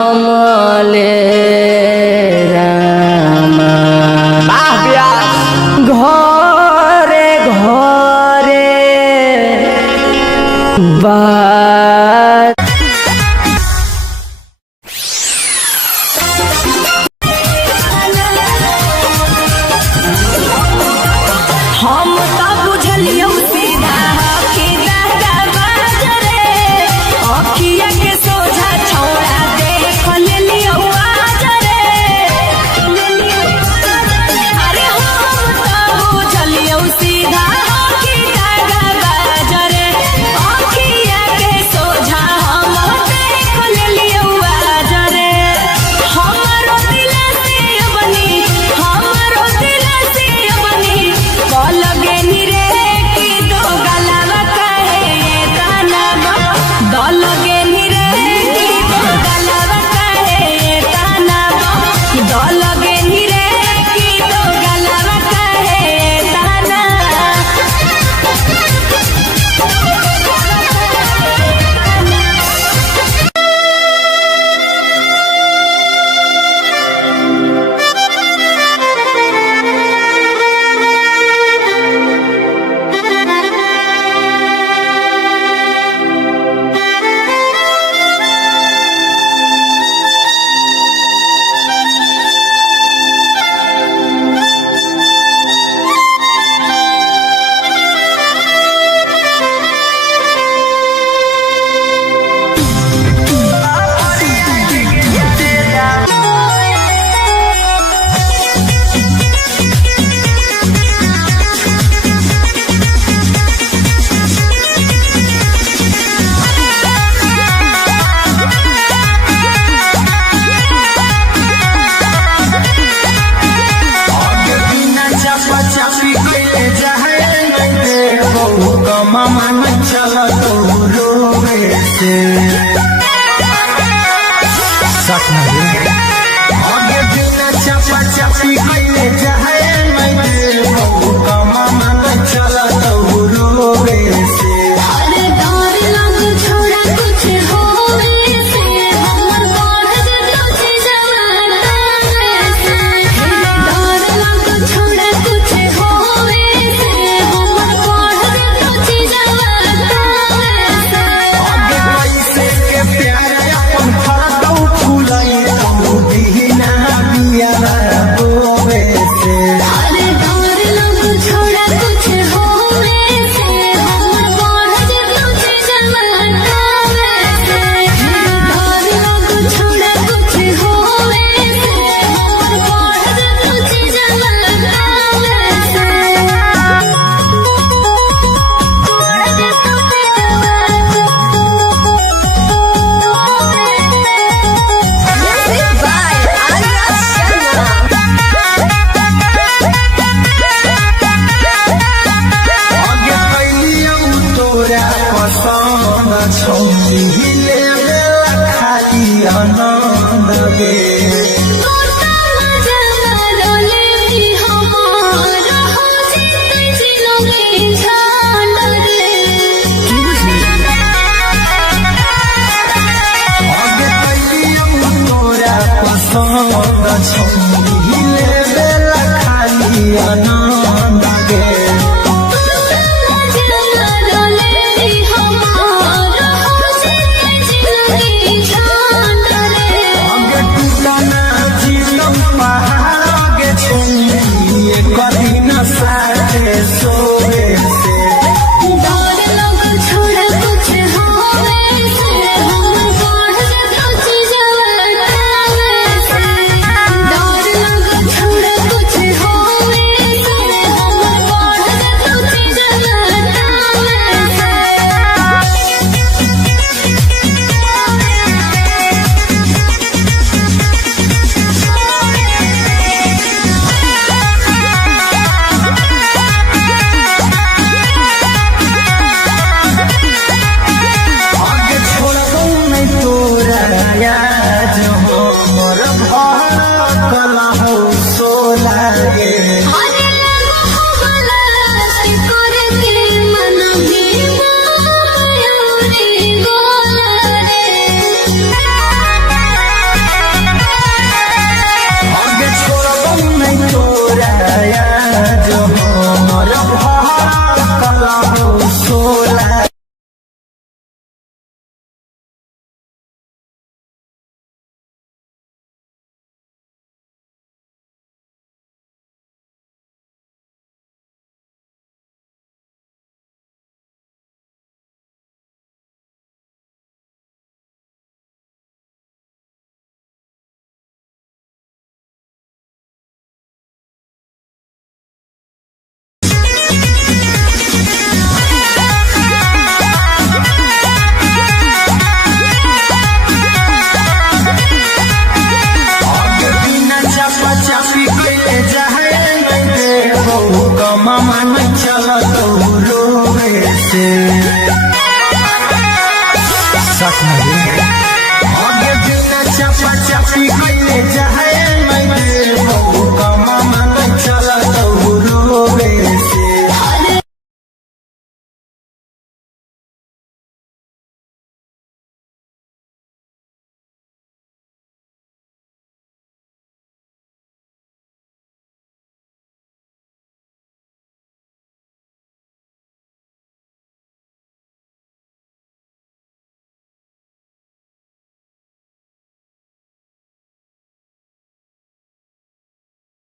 कमले रामा घरे घरे बात हम तो बुझलियो सीधा कि दादा बाजरे अखिया के सोझा छौड़ा देख लेलियो आजरे अरे हम तो बुझलियो सीधा कि दादा बाजरे अखिया के सोझा हम देख लेलियो आजरे हमरो दिल से बनी लगे निरे की दो गलावा कहे ये ताना दलगे निरे की दो गलावा कहे ये ताना दलगे निरे की दो गलावा कहे ये ताना मामा चला तो रोवे से आगे बिना चपा चपी कइले जाए मैं मामा चला तो रोवे से अरे डर लग छोड़ा कुछ होवे से हमर बढ़ तुझ जवाना से डर लग छोड़ा कुछ होवे से हमर बढ़ तुझ जवाना से आगे पैसे के प्यार अपन फाटो फुलाई तो दीना बिया रोवे से अरे डर लग छोड़ा कुछ होवे से हमर बढ़ तुझ जवाना से डर लग छोड़ा कुछ होवे से हमर बढ़ तुझ जवाना आगे कैलियो तोरा पसंद छौली ले खाली आनंद गे आगे कैलियो तोरा पसंद छौली ले खाली आनंद गे आगे टूटना जीवन पहाड़ आगे छौली कभी न साथे सोवे से छोड़ा कुछ होवे से हमर बढ़ तुझ जवाना से डर लग छोड़ा कुछ होवे से हमर बढ़ तुझ जवाना आगे छोड़बो नहीं तोरा याद हो मोर भर कला हो सोला गे अरे लगो भला से करके मन में माया रे गोला रे चापी गईले जाए मैं देबो कमा मन चला तो रोवे से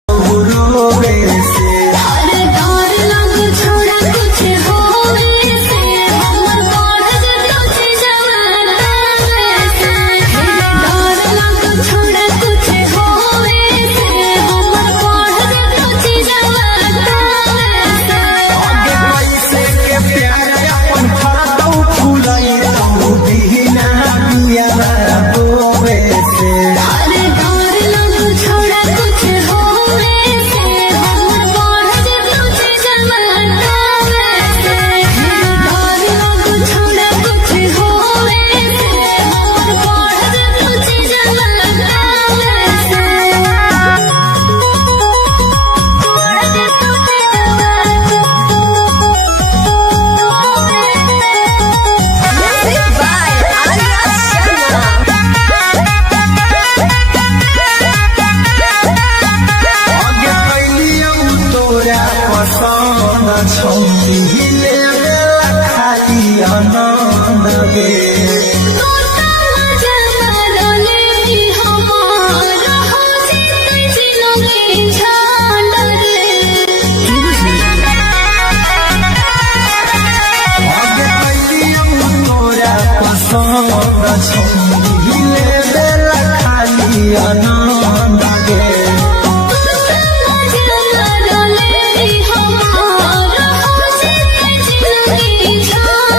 रोवे से अरे डर लग छोड़ा कुछ होवे से हमर बढ़ जतो छी जवाना से डर लग छोड़ा कुछ होवे से हमर बढ़ जतो छी जवाना से आगे पैसे के प्यार अपन फरतौ फुलाई तो बिना बिया बोवे से अरे डर लग छोड़ा कुछ होवे से हमर बढ़ जतो छी जवाना से डर लग छोड़ा कुछ होवे से हमर बढ़ जतो छी जवाना से आगे कैलियौ तोरा पसंद छौरी ले खाली आनंद गे आगे कैलियौ तोरा पसंद छौरी ले खाली आनंद गे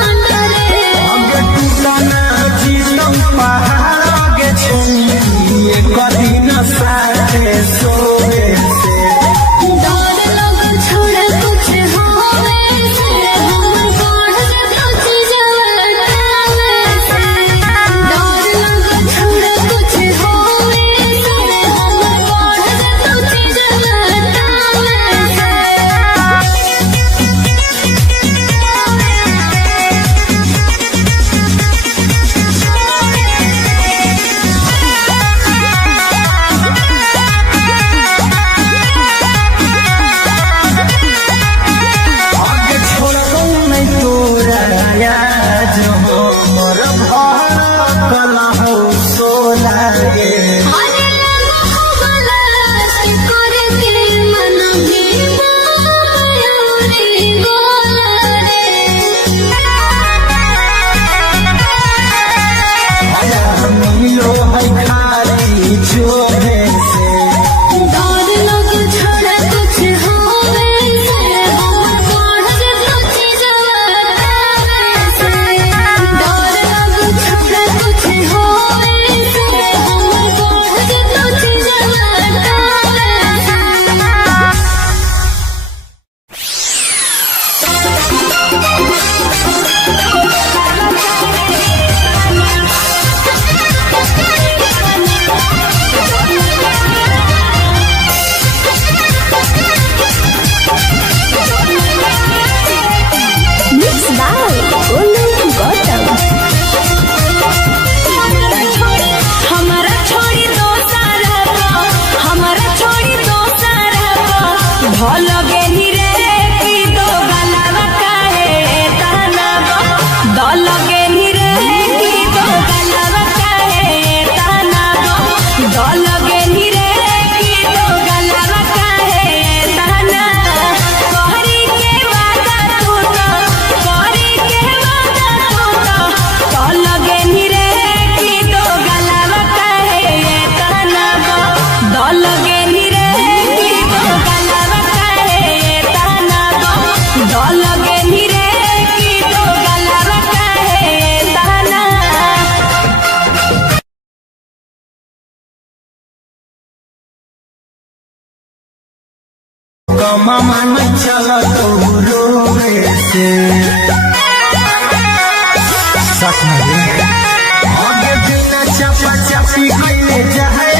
आगे टूटना जीतौ पहाड़ आगे छौरी एक दिन साथे सोवे से आगे छोड़बौ नहीं तोरा याद हो मोर भड़कल हो सोला गे आया मिलो है खाली जोरे से हमारा छोड़ी दो सारा हमारा छोड़ी दो सारा भल गेनी रे की दो गलावा काहे ताना दल गेनी रे की दो गलावा काहे ताना दल गेनी रे की दो गलावा काहे ताना कहरी के वादा तू तो कहरी के वादा तू तो दल गेनी रे की दो गलावा काहे ताना दल गेनी रे की दो गलावा काहे ताना दल गेनी रे की दो गलावा काहे ताना कमा मन चला तो रोवे से सच में आगे बिना चपा चपी गईले जाए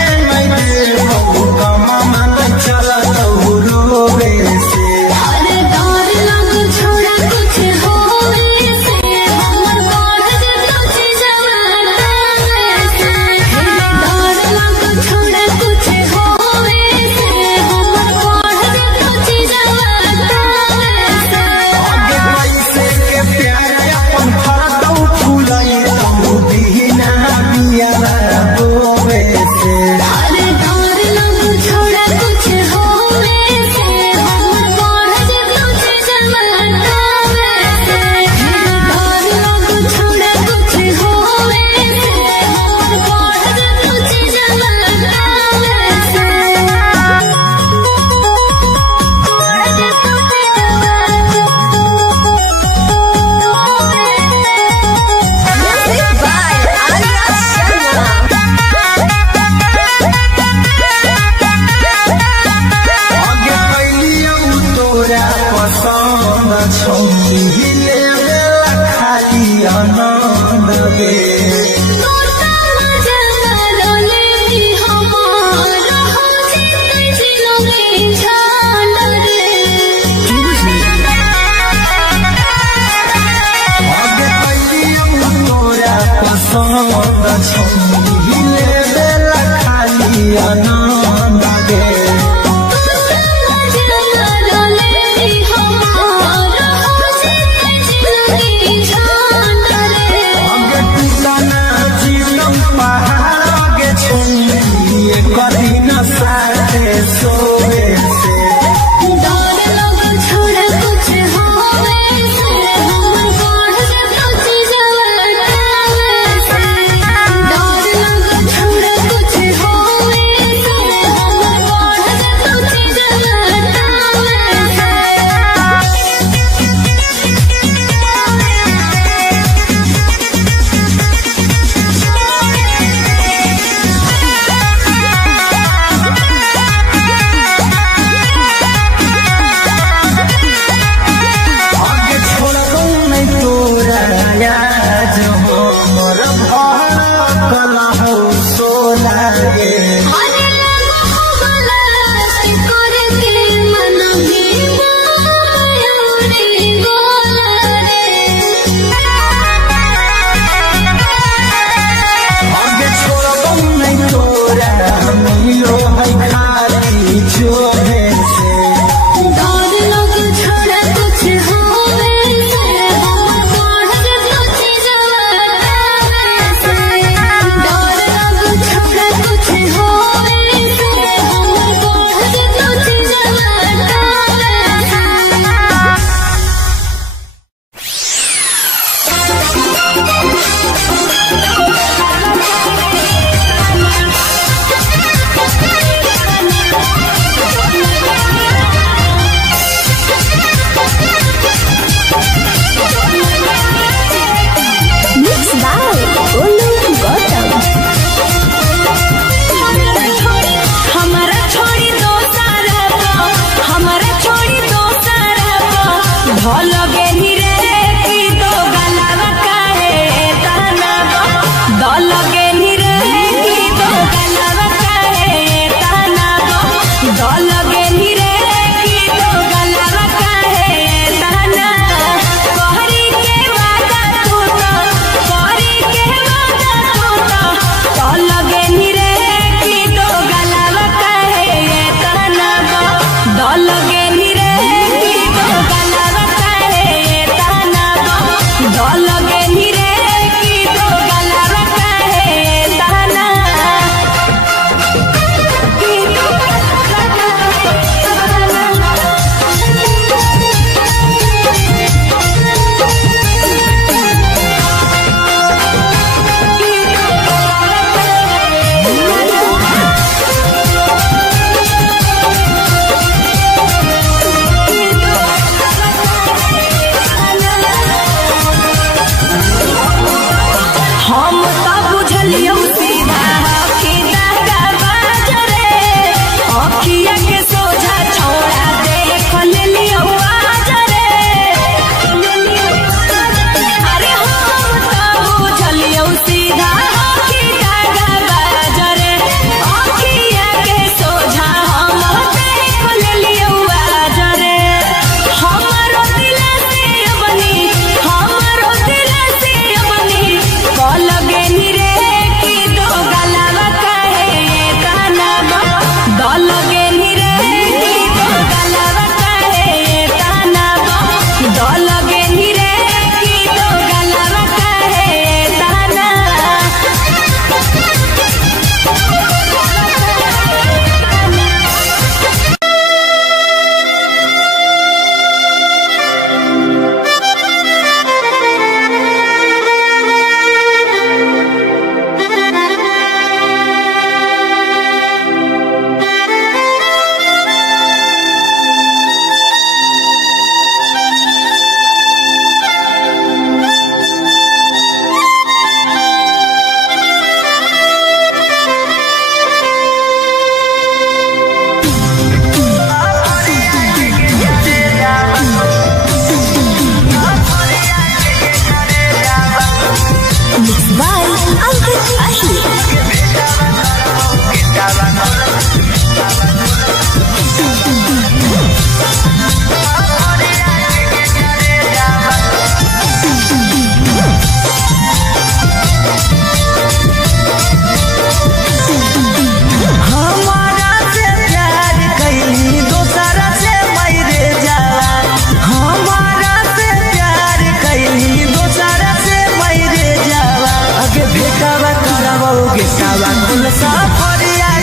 आनंद गे अगे टूटना जीवन पहाड़ के छुई कदी न साथे सोए से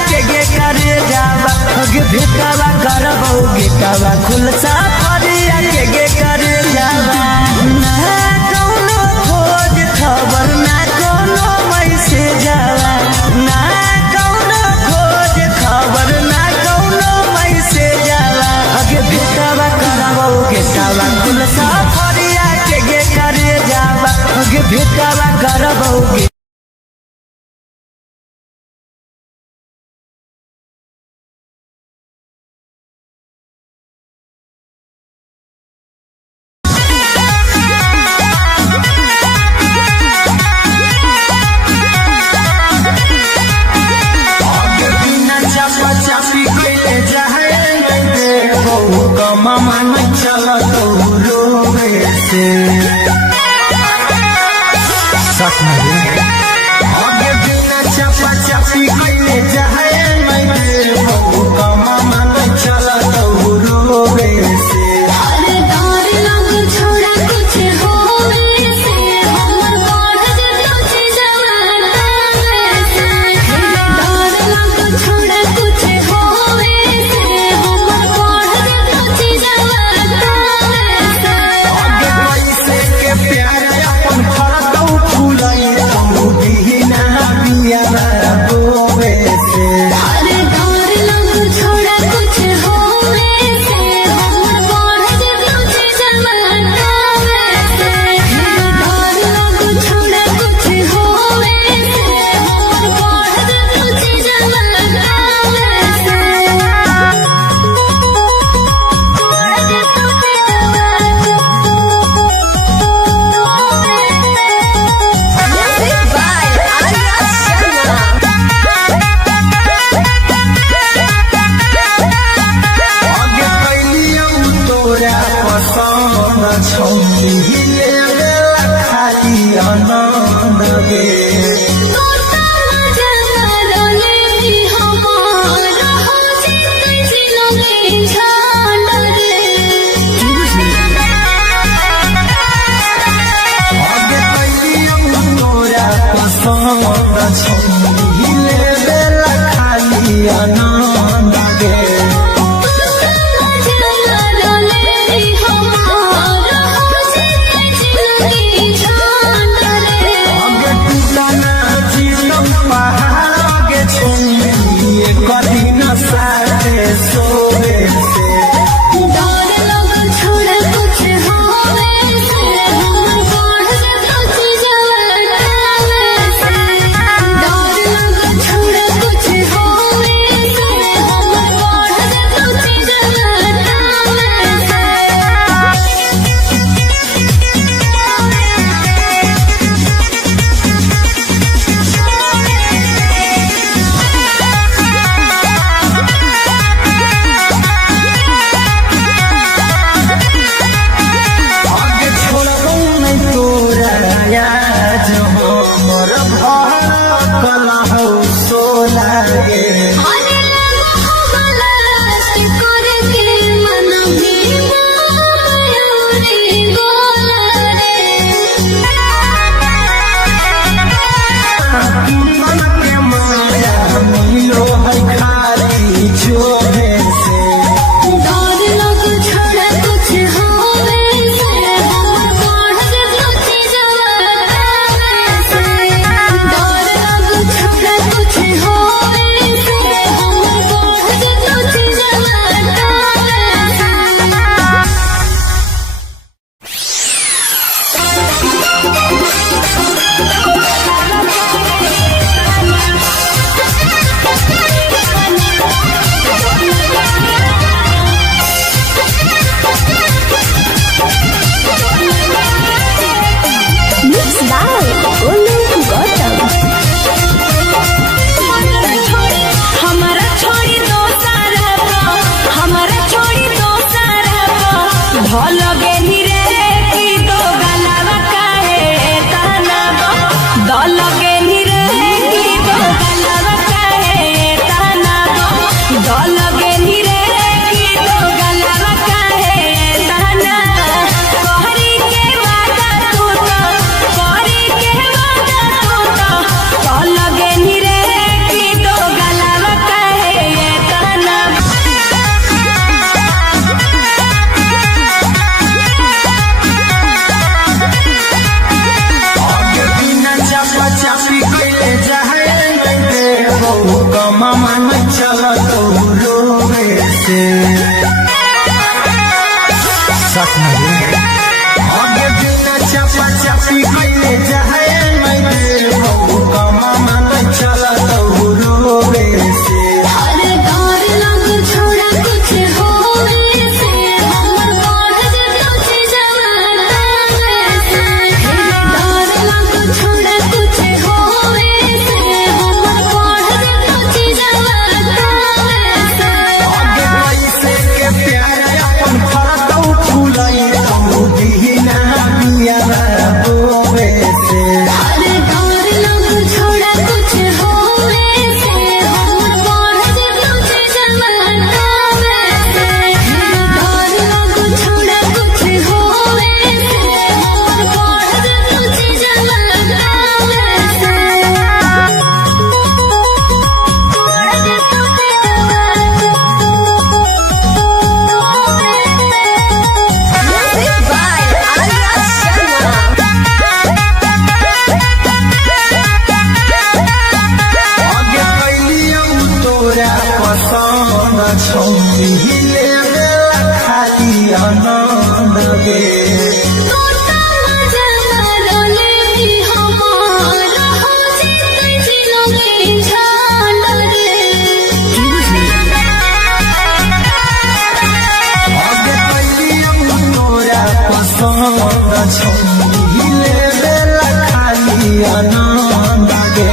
के गे करे जावा गे भेटावा करबो गेटावा खुलसा फरिया के गे करे जावा ना कौनो खोज खबर ना कौनो मैसेज आवा ना कौनो खोज खबर ना कौनो मैसेज आवा गे भेटावा करबो गेटावा खुलसा फरिया के गे करे जावा गे भेटावा करबो मामा न चला तो रोवे से सच में आगे बिना चपा चपी कइले जाए मैं बहु मामा न चला तो रोवे से अरे डर लग छोड़ा कुछ होवे से हमर बढ़ जतो जवाना से डर लग छोड़ा कुछ होवे से हमर बढ़ जतो जवाना से आगे पैसे के प्यार अपन फरतौ फुलाई तू दीना बिया रोवे से अरे डर लग छोड़ा कुछ होवे से हमर बढ़ जतो जवाना से डर लग छोड़ा कुछ होवे से हमर बढ़ जतो जवाना Music by Arya Sharma. आगे कैलियौ तोरा पसंद छौली खाली आनंद गे आगे कैलियौ तोरा पसंद छौली खाली आनंद गे आगे टूटना जीतम पहाड़ आगे छोड़िए कभी न साथे सोवे से कुछ होवे चलत रोवे से आगे बिना चपा चपी गईले जाए मैं देव कमा मन चलत रोवे से अरे डर लग छोड़ा कुछ होवे से हमर बढ़ जतो छी जवाना से डर लग छोड़ा कुछ होवे से हमर बढ़ जतो छी जवाना से आगे पैसे के प्यार अपन फरतौ फुलाई दीना मिया रोवे से अरे डर लग छोड़ा कुछ होवे से हमर बढ़ जतो छी जवाना से डर लग छोड़ा कुछ होवे से हमर बढ़ जतो छी जवाना आगे कैलियौ तोरा पसंद छौनी ले खाली आनंद गे आगे कैलियौ तोरा पसंद छौनी ले खाली आनंद गे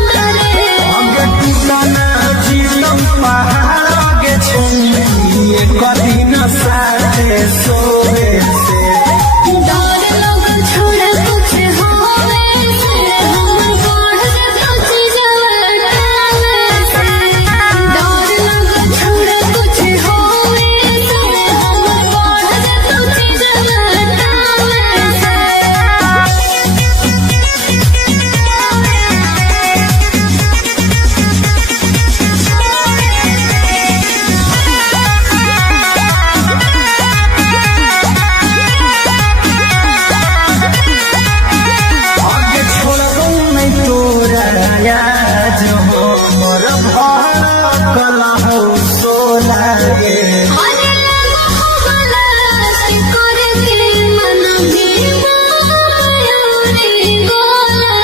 आगे टूटना जीवन पहाड़ के छौनी कदी न साथे सोवे से छोड़ा कुछ होवे से हमर बढ़ जतो छी जवाना से डर लग छोड़ा कुछ होवे से हमर बढ़ जतो छी जवाना से आगे छोड़बौ नहीं तोरा याद हो मोर भड़कल हो सोला गे अरे लगा हो गला से करके मन भी मायूरी गोला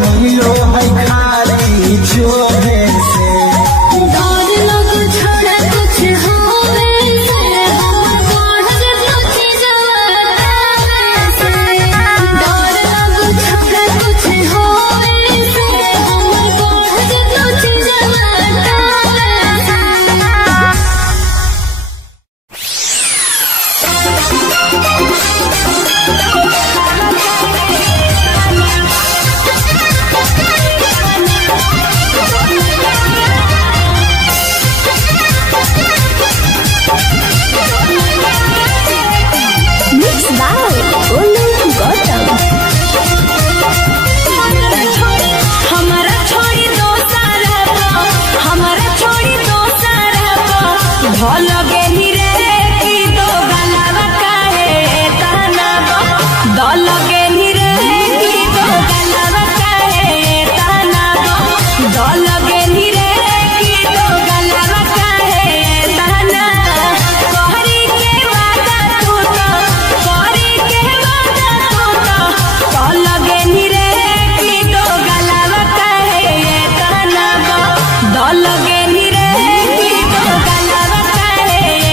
मिलो है खाली जोरे से डर लग छोड़ा कुछ होवे से हमर बढ़ जतो छी जवाना से डर लग छोड़ा कुछ होवे से हमर बढ़ जतो छी जवाना हमारा छोड़ी दोसरा हमारा छोड़ी दोसरा भल गेली रे की दो गलावा काहे ताना दल गेली रे की दो गलावा काहे ताना दल गेली रे की दो गलावा काहे ताना कहरी के वादा तू तो कहरी के वादा तू तो कल गेली रे की दो गलावा काहे ताना दल गेली रे की दो गलावा काहे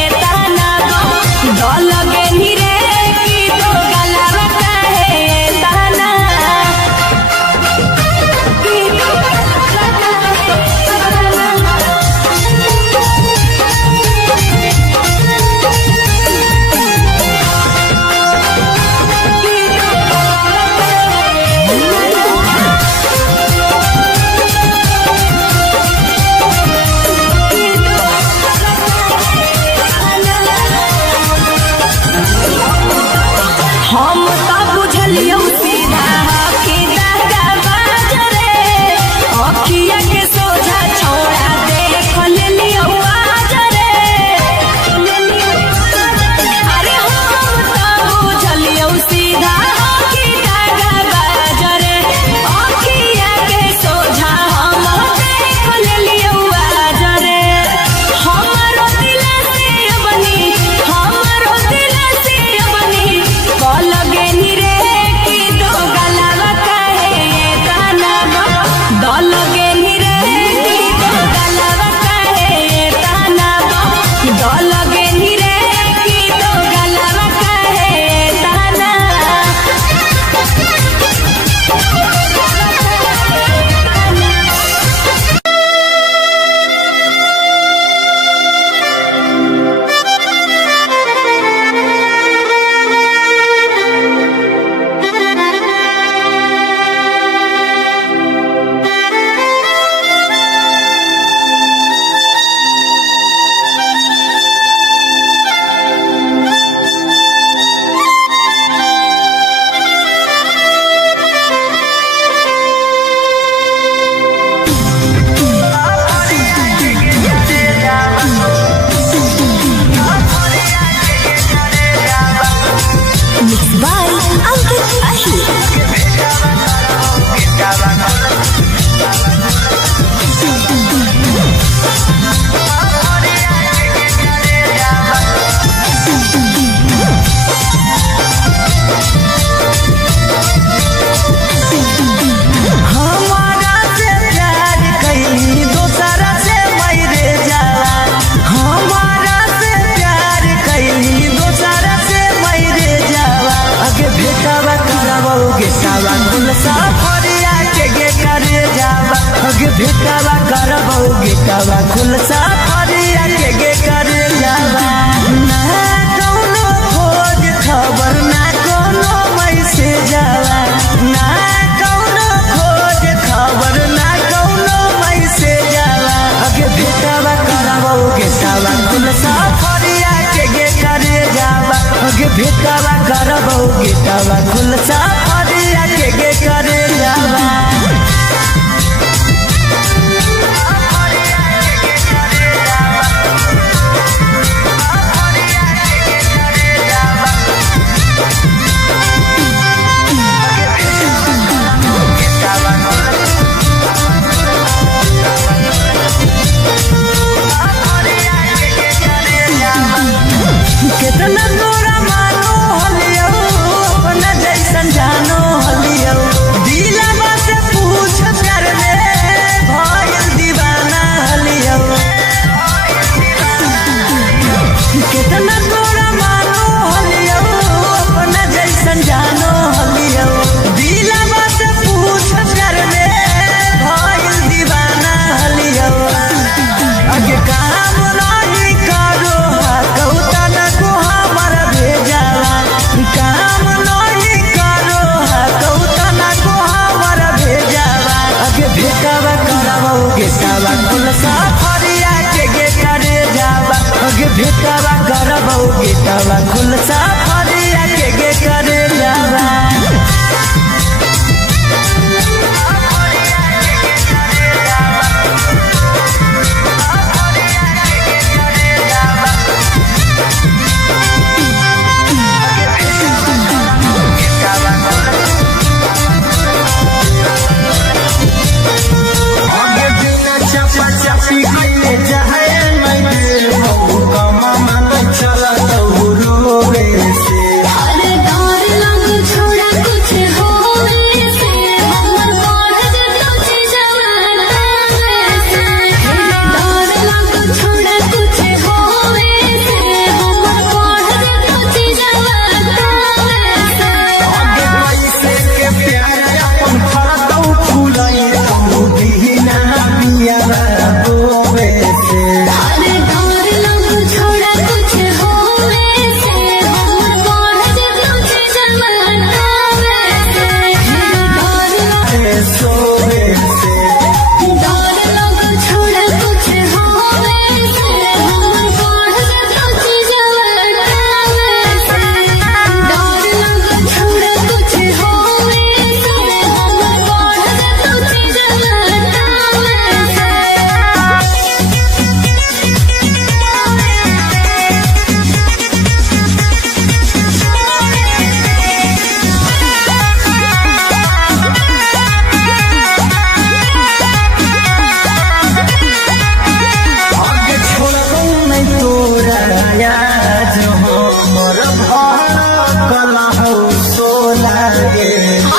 सफरिया के गे करे जावा गे भेटावा करबो गेटावा खुल सफरिया के गे करे जावा कितना तोरा मानो हलियो अपना जैसन जानो हलियो दिलवा से पूछ कर ले भइल दीवाना हलियो कितना तोरा मानो हलियो अपना जैसन जानो हलियो दिलवा से पूछ कर ले भइल दीवाना हलियो आगे काम नहीं करो कौता न को हमर भेजावा काम नहीं करो कौता न को हमर भेजावा आगे भेटावा करबो गेटावा खुल सफरिया के गे करे जावा आगे भेटावा करबो गेटावा खुल सफरिया के गे करे जावा अरे डर लग छोड़ा कुछ होवे से हमर बढ़ जतो जवाना से डर लग छोड़ा कुछ होवे से हमर बढ़ जतो जवाना से के प्यार अपन फरतौ फुलाई तू दीना पिया बोवे से अरे डर लग छोड़ा कुछ होवे से हमर बढ़ जतो जवाना से डर सोवे से डर लग छोड़ा कुछ होवे से हमर बढ़ जतो जवाना से डर लग छोड़ा कुछ होवे से हमर बढ़ आगे छोड़बो नहीं तोरा याद हो मोर भड़कल हो सोला गे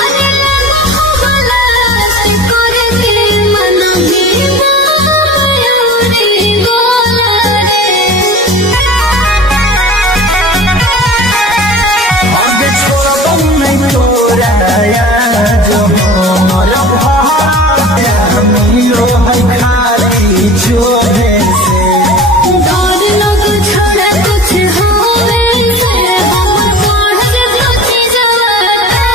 अरे लगा गलत करे के मन में मायूरी गोला आगे छोड़बो नहीं तोरा याद हो मोर भड़कल मिलो है खाली छोड़े से डर लग छोड़ा कुछ होवे से हमर बढ़ जतो जवाना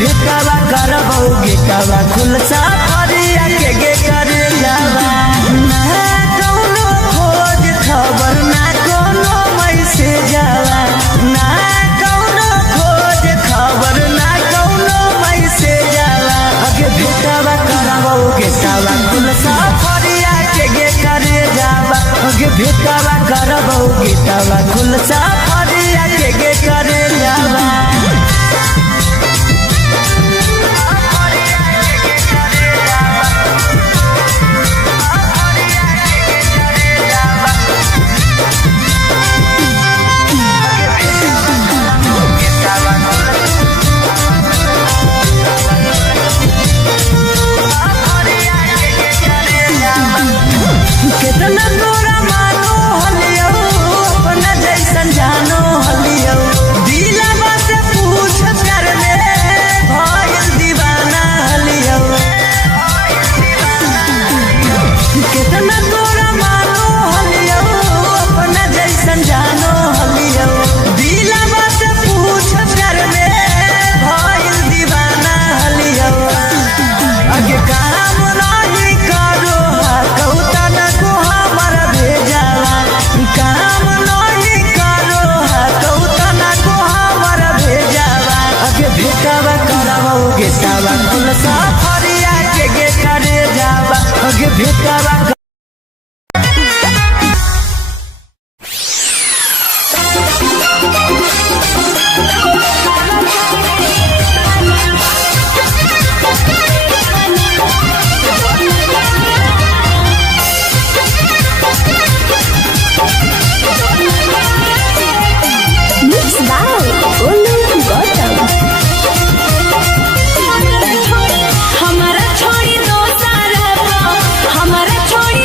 भेटावा करबौ गेटावा खुलसा फरिया के गे करे जावा ना कौनो खोज खबर ना कोनो मैसेज जावा ना कौनो खोज खबर ना कोनो मैसेज जावा अगे भेटावा करबौ गेटावा खुलसा फरिया के गे करे जावा अगे भेटावा करबौ गेटावा खुलसा फरिया के गे करे जावा कितना तोरा मानो हलियो अपना जैसन जानो हलियो दिलवा से पूछ कर ले भइल दीवाना हलियो कितना तोरा मानो हलियो अपना जैसन जानो हलियो दिलवा से पूछ कर ले भइल दीवाना हलियो अगे काम नहीं करो कौता न को हमर भेजावा काम नहीं करो कौता न को हमर भेजावा अगे भेटावा करबौ गेटावा खुलसा फरिया के गे करे जावा अगे भेटावा हमारा छोड़ी दोसर हमारा छोड़ी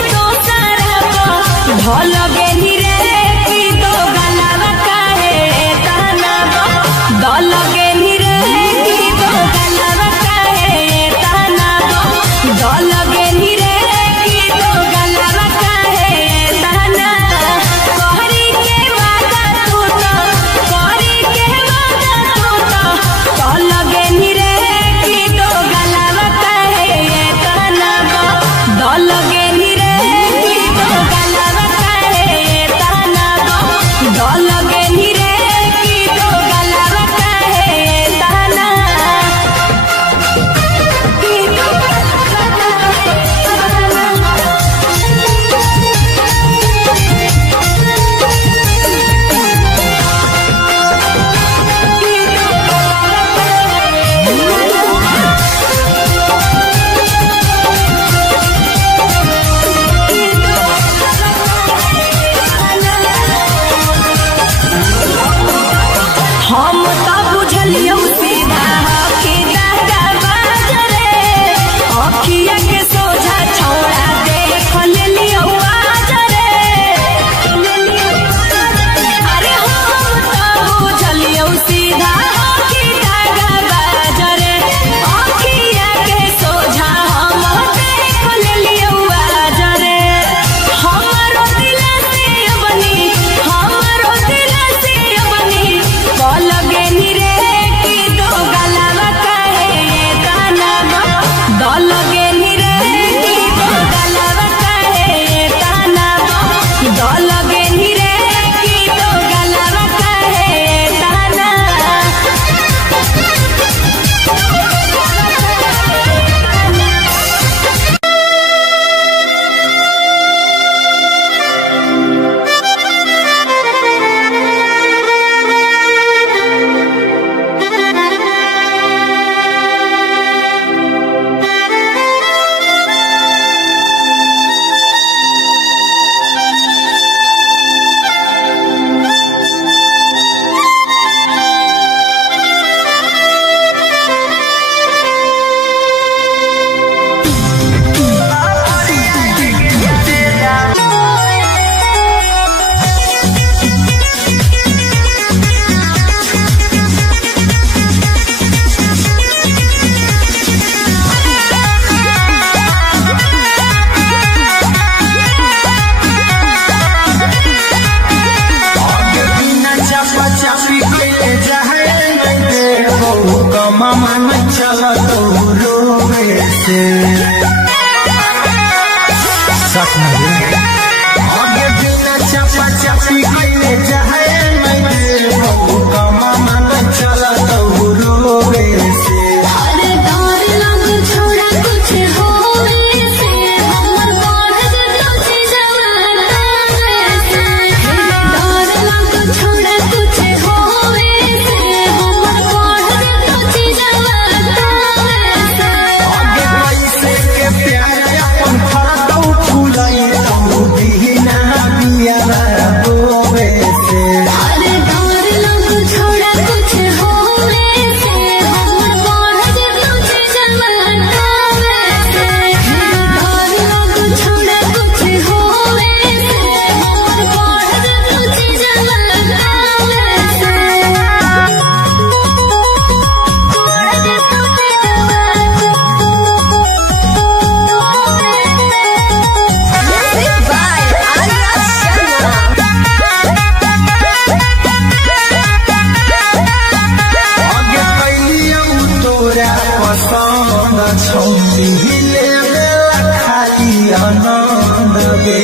मन चला तो रोवे से आगे बिना चपा चपी कइले जाए मैं बहु कमा मन चला तो रोवे से अरे डर लग छोड़ा कुछ होवे से हमर बढ़ जतो जवाना से डर लग छोड़ा कुछ होवे से हमर बढ़ जतो जवाना से आगे पैसे के प्यार अपन फरदौ फुलाई तो बिना बिया रोवे से अरे डर लग छोड़ा कुछ होवे से हमर बढ़ जतो जवाना से डर लग छोड़ा कुछ होवे से हमर बढ़ जतो जवाना Music by Arya आगे कैलियौ तोरा पसंद छौली ले खाली आनंद गे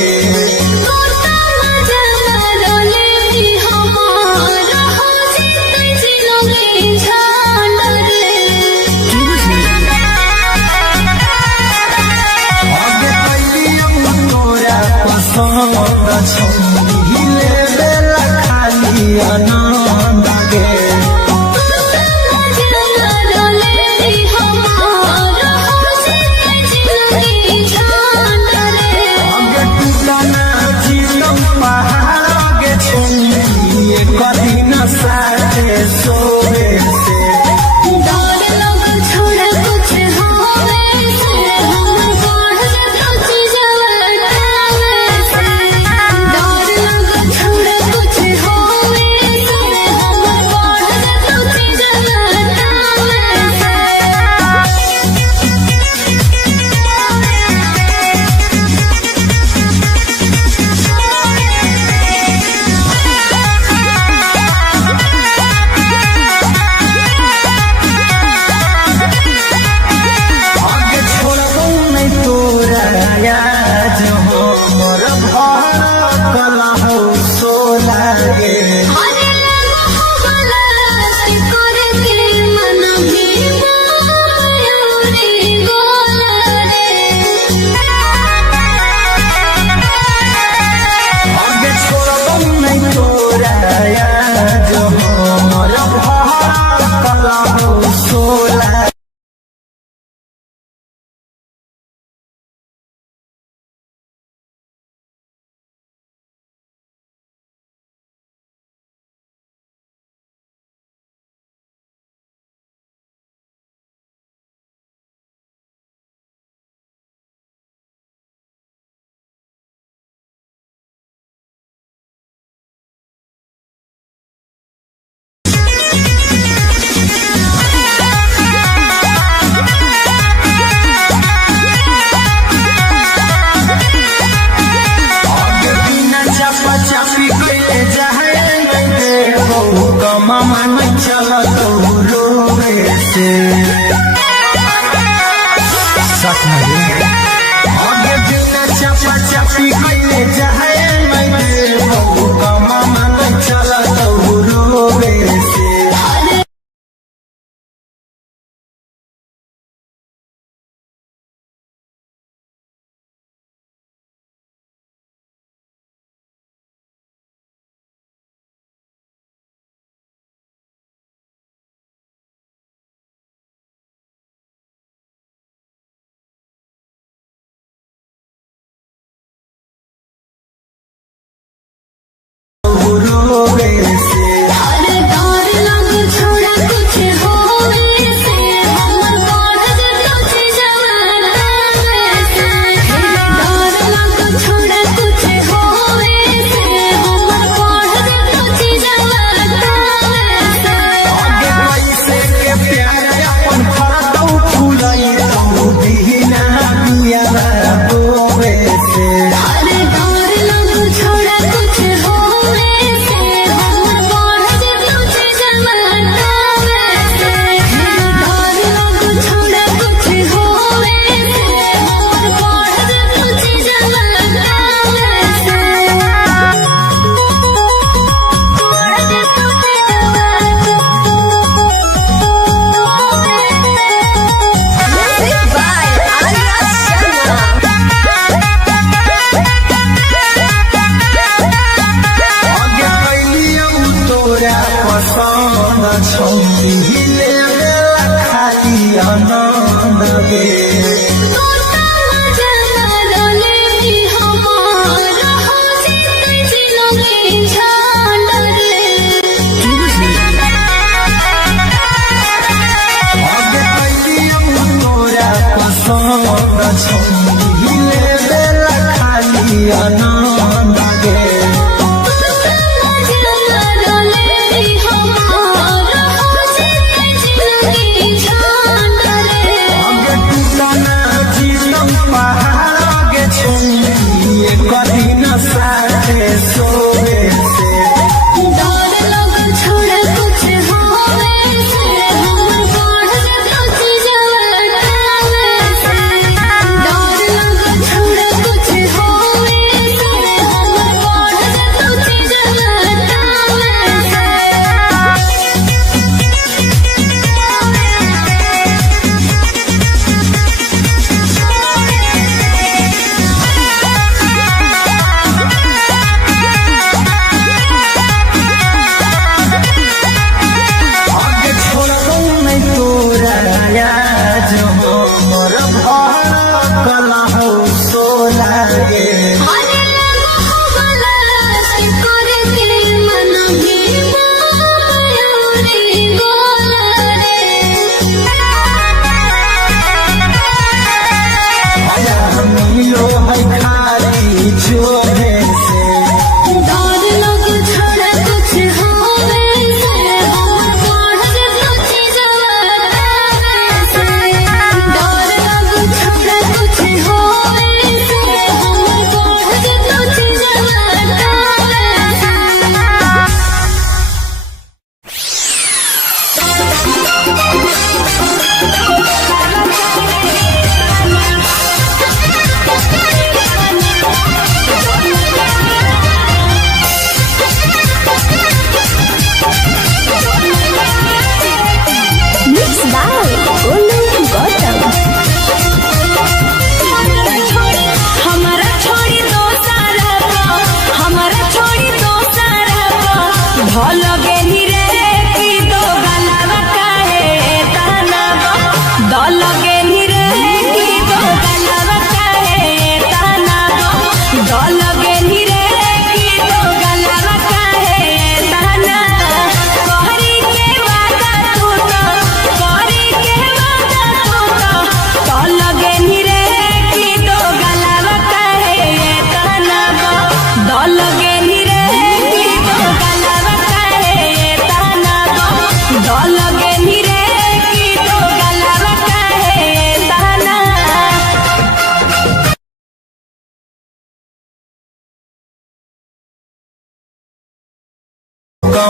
आगे कैलियौ तोरा पसंद छौली ले खाली आनंद गे आगे टूटना जीवन पहाड़ के छौली कदी न साथे सोवे से छोड़ा कुछ होवे से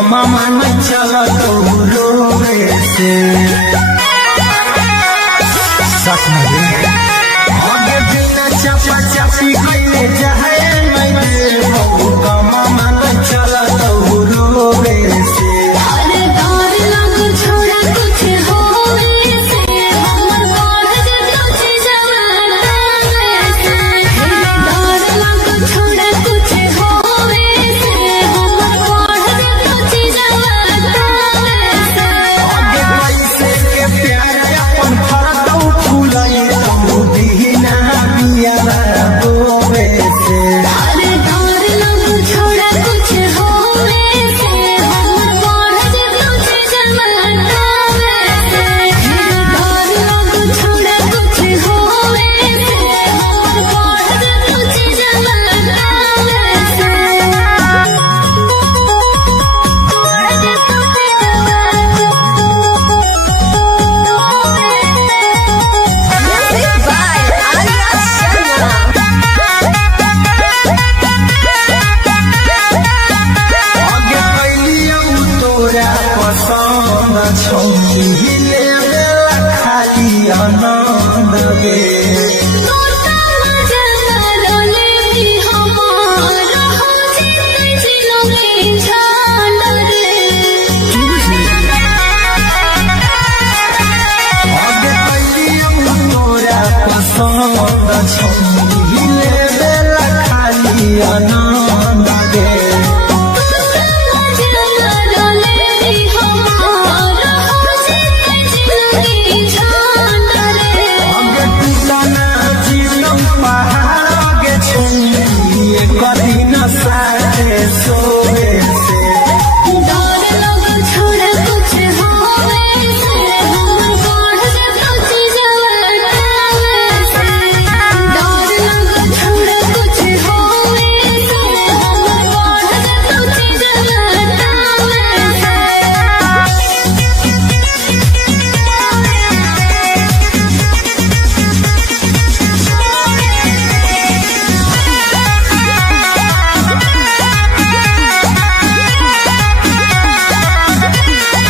कमा मन चला तो रोवे से सच में आगे बिना चपा चपी कइले जाए नहीं कमा मन चला तो रोवे से अरे डर लग छोड़ा कुछ होवे से हमर बढ़ जतो जवाना से डर लग छोड़ा कुछ होवे से हमर बढ़ जतो जवाना से आगे पैसे के प्यार अपन फरतो फूलई तो दीना बिया रोवे से अरे डर लग छोड़ा कुछ होवे से हमर बढ़ जतो जवाना से डर लग छोड़ा कुछ होवे से हमर बढ़ जतो जवाना Music by Arya Sharma. आगे कैलियौ तोरा पसंद छौली लेवे खाली आनंद गे तोता मजा ले हमार हो जिते जिलो में छान रे आगे कैलियौ तोरा पसंद छौली लेवे खाली आनंद गे आगे टूटना जीवन पहाड़ आगे छुई कभी न साथे सोवे से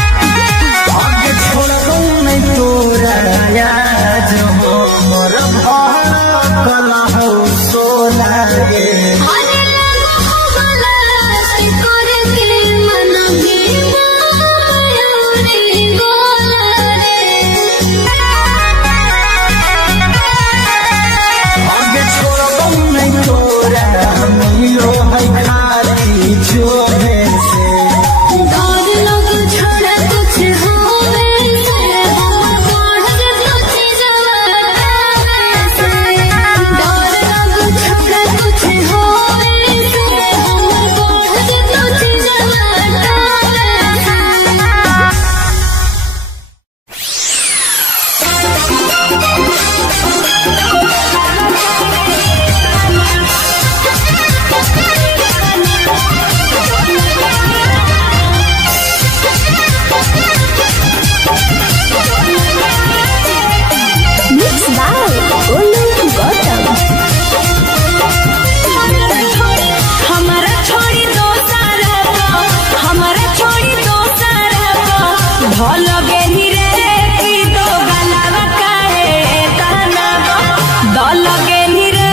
आगे छोड़बो नहीं तोरा याद हमर कला हो सोला गे आगे छोड़बो नहीं तोरा मिलो है खाली जोहे से छोड़ा कुछ होवे से हमर बढ़ जतो जवाना से डर लग छोड़ा कुछ होवे से हमर बढ़ जतो जवाना Mixed by Olu Gautam. हमारा छोड़ी दो सारा हमारा छोड़ी दो सारा भल गेली रे की दो गलावा काहे ताना दल गेली रे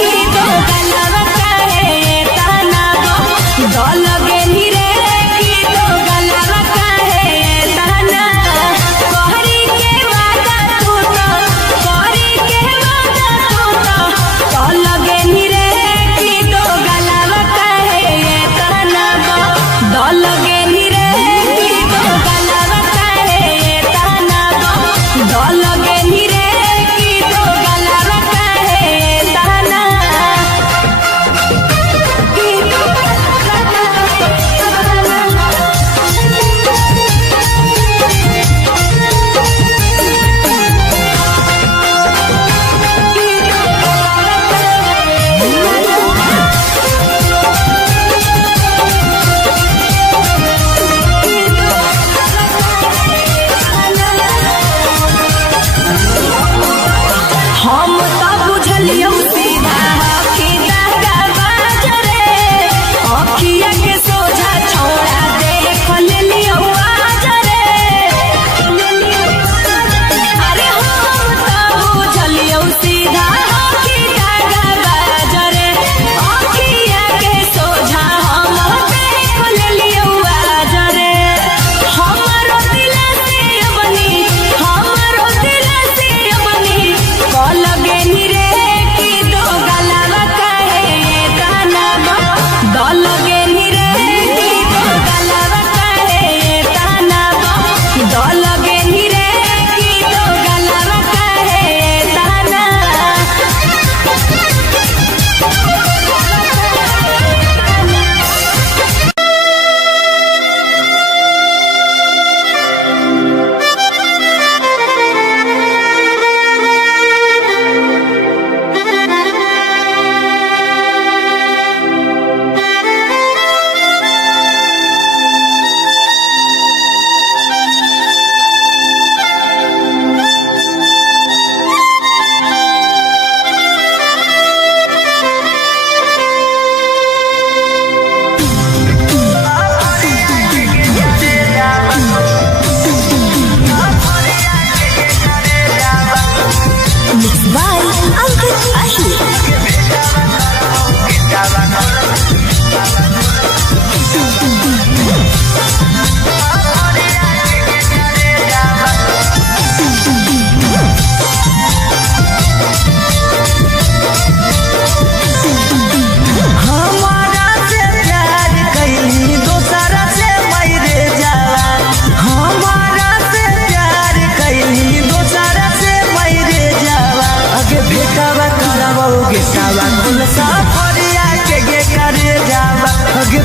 की दो गलावा काहे ताना दल गेली रे की दो गलावा काहे ताना कहरी के वादा तू तो कहरी के वादा तू तो दल गेली रे की दो गलावा काहे ताना दल गेली रे की दो गलावा काहे ताना दल गेली रे की दो गलावा काहे ताना की दो हम तो बुझलियौ सीधा कि दागा बाज रे अखिया के सोझा छोड़ा देखो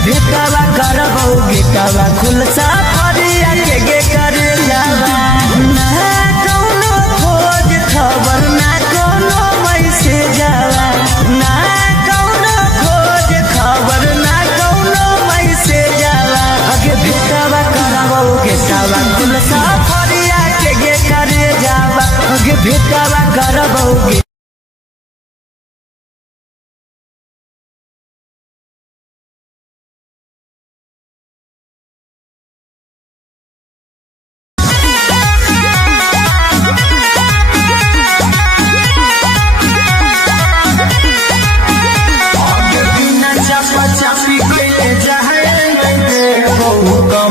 भेटावा करबौ गेटावा खुलसा फरिया के करे जावा ना कौनो खोज खबर ना कौनो मैसेज जावा ना कौनो खोज खबर ना कौनो मैसेज जावा आगे भेटावा करबौ गेटावा खुलसा फरिया के करे जावा आगे भेटावा करबौ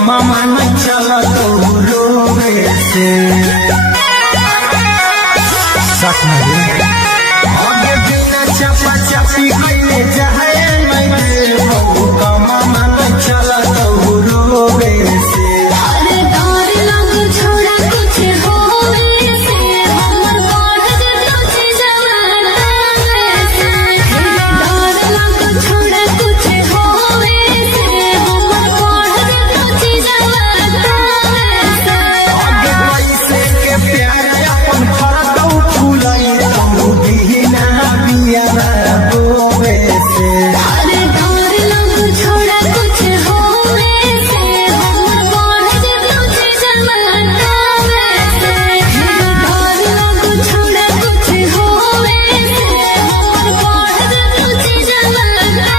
मामा न चला तो रोवे से सच में आगे बिना चपा चपी कइले जाए मैं मामा न चला तो रोवे से अरे डर लग छोड़ा कुछ होवे से हमर बढ़ कुछ जवाना से डर लग छोड़ा कुछ होवे से हमर बढ़ कुछ जवाना से आगे पैसे के प्यार अपन फरकौ फुलाई तू बिना बिया बोवे से अरे डर लग छोड़ा कुछ होवे से हमर बढ़ कुछ जवाना से डर लग छोड़ा कुछ होवे से हमर बढ़ कुछ जवाना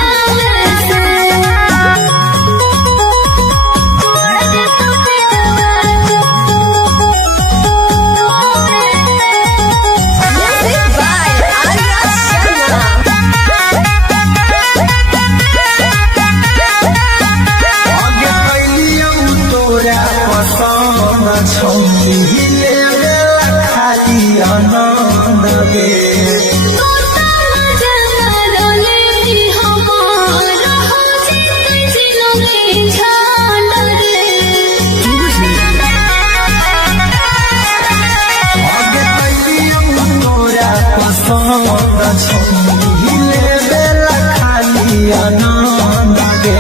आगे कैलियौ तोरा पसंद छौली लेला खाली आनंद गे आगे कैलियौ तोरा पसंद छौली लेला खाली आनंद गे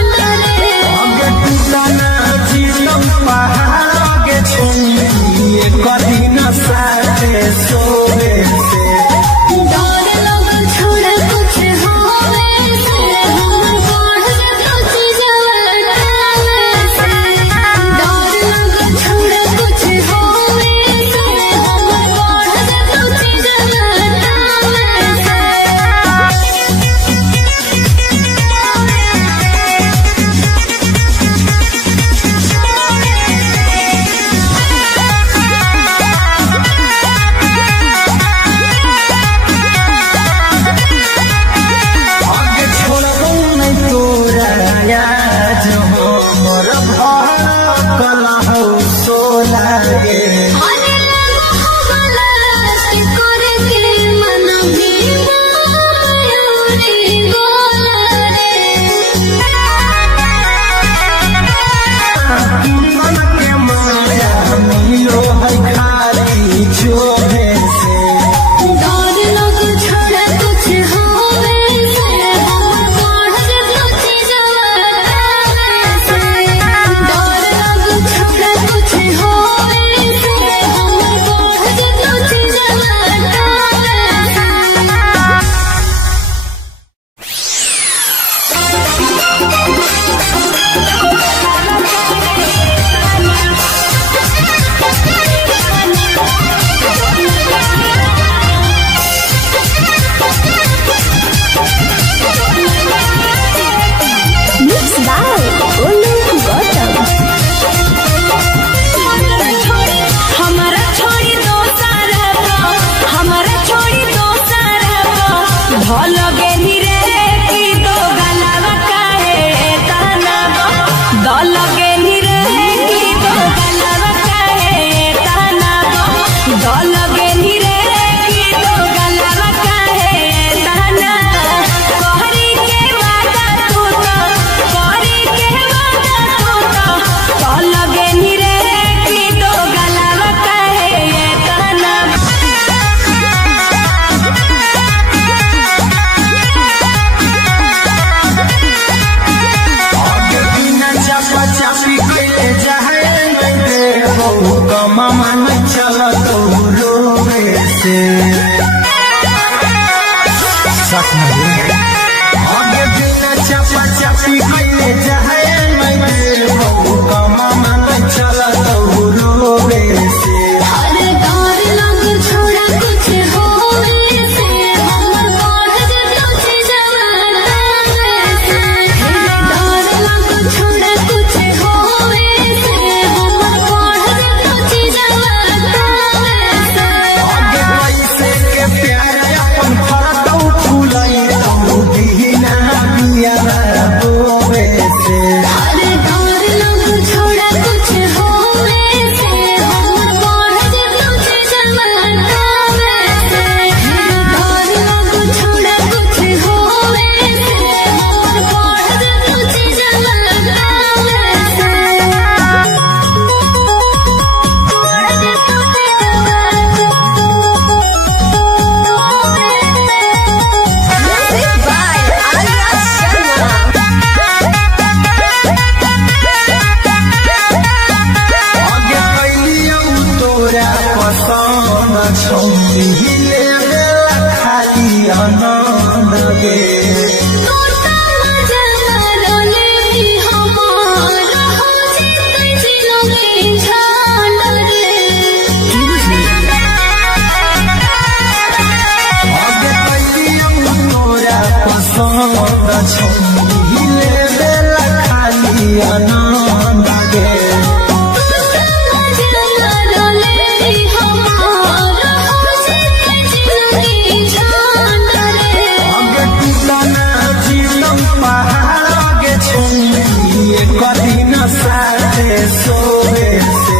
आगे टूटना जीतम पहाड़ आगे छौली कदी न साथे सोवे से छोड़ा कुछ होवे से हमर बढ़ कुछ जवाना से आनंद गे अगे टूटना जीतम पहाड़ गे छुए कदी न साथे सोए से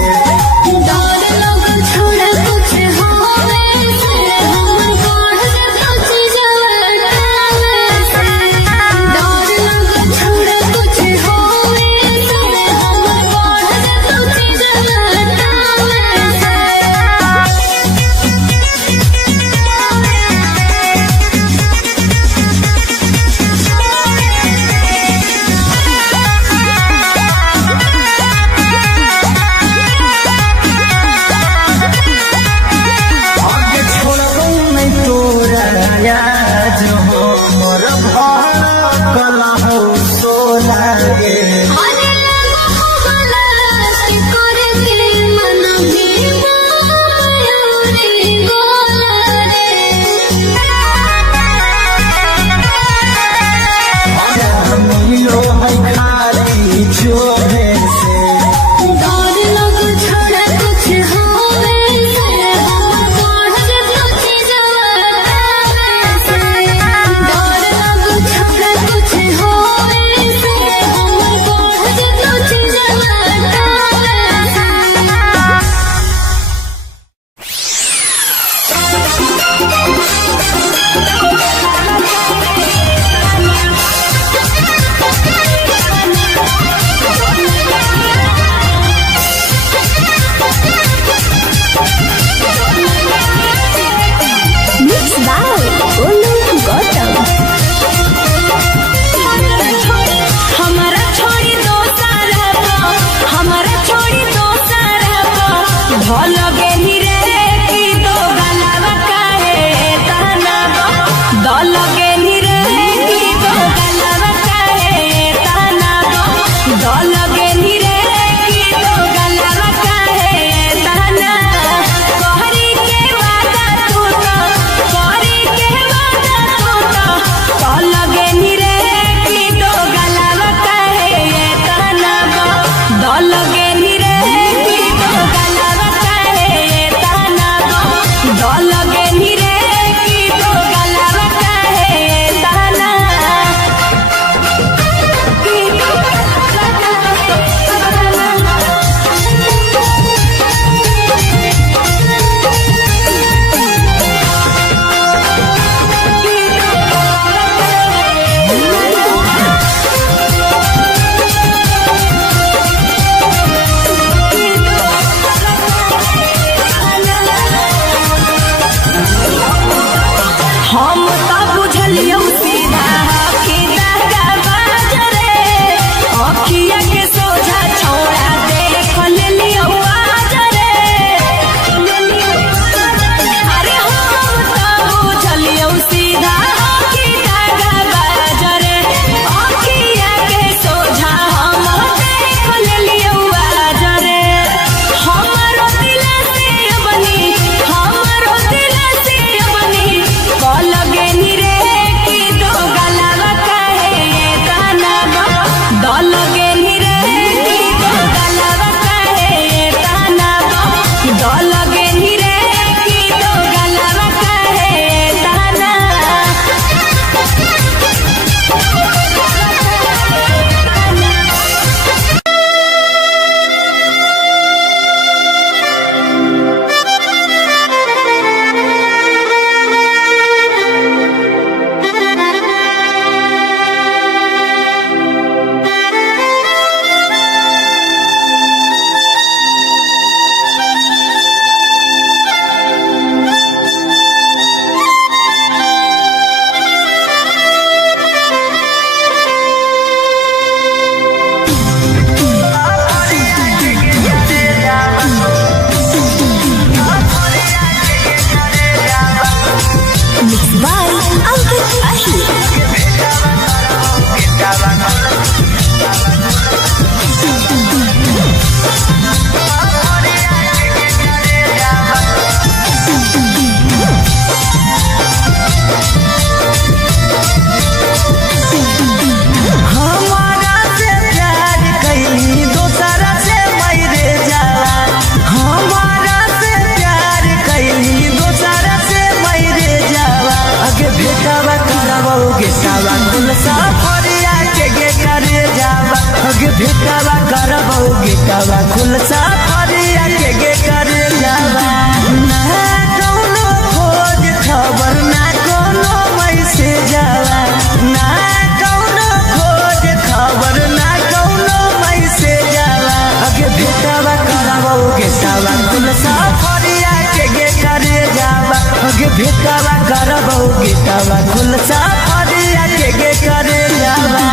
भेटावा करबो गेटावा खुलसा फरिया के करे जावा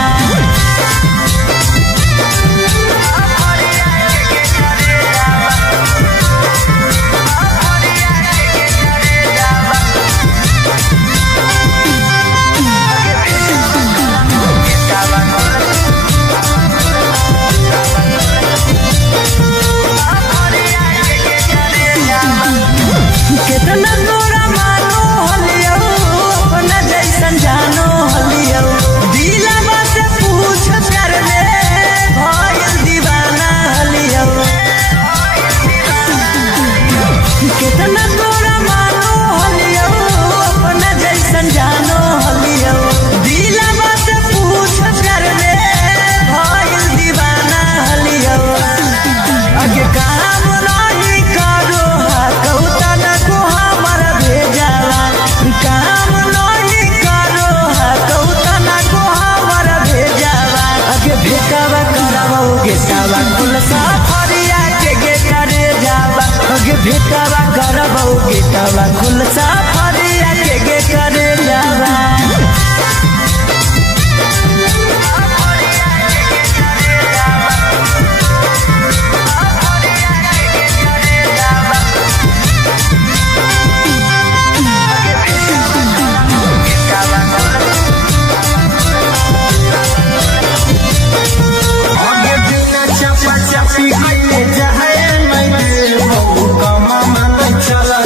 कितना तोरा मानो हलियो अपना जैसन जानो हलियो दिलवा से पूछ कर ले भइल दीवाना हलियो कितना तोरा मानो हलियो अपना जैसन जानो हलियो दिलवा से पूछ कर ले भइल दीवाना हलियो आगे काम नहीं करो कौता न को हमर भेजावा काम नहीं करो कौता न को हमर भेजावा आगे भेटावा करबो गेटावा खुलसा फरिया के करे जावा आगे भेटावा करबो गेटावा खुलसा फरिया के करे जावा चला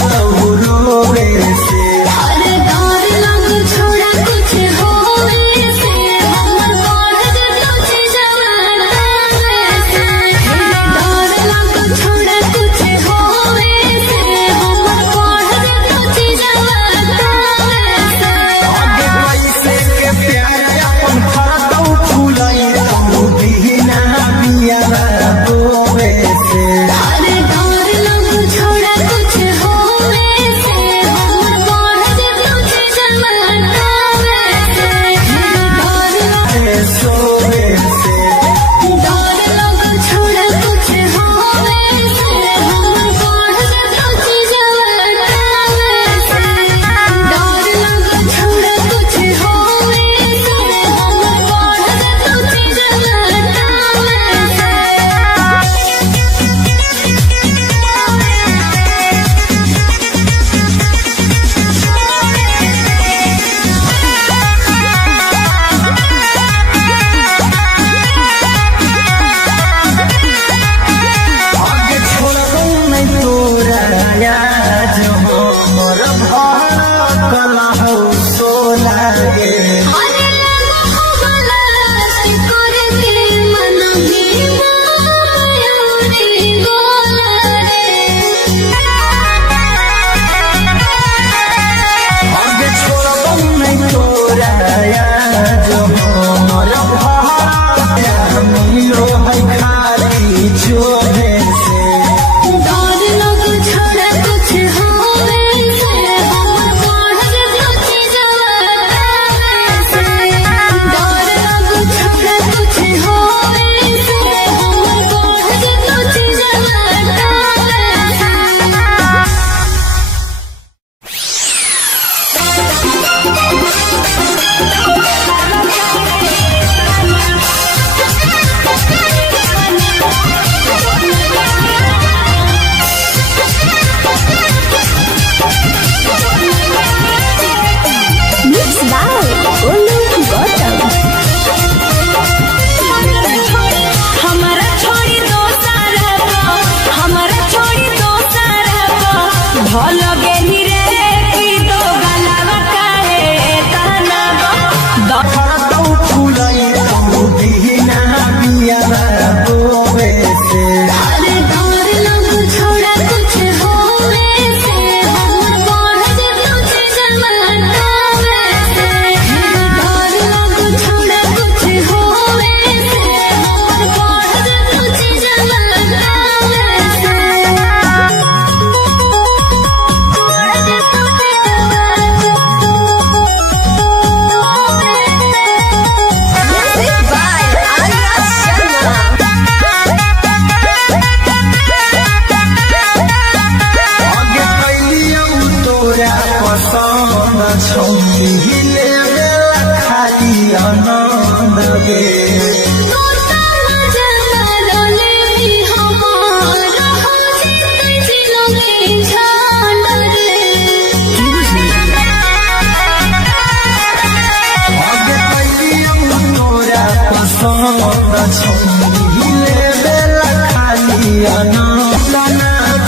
छौरी लेबेला खाली अना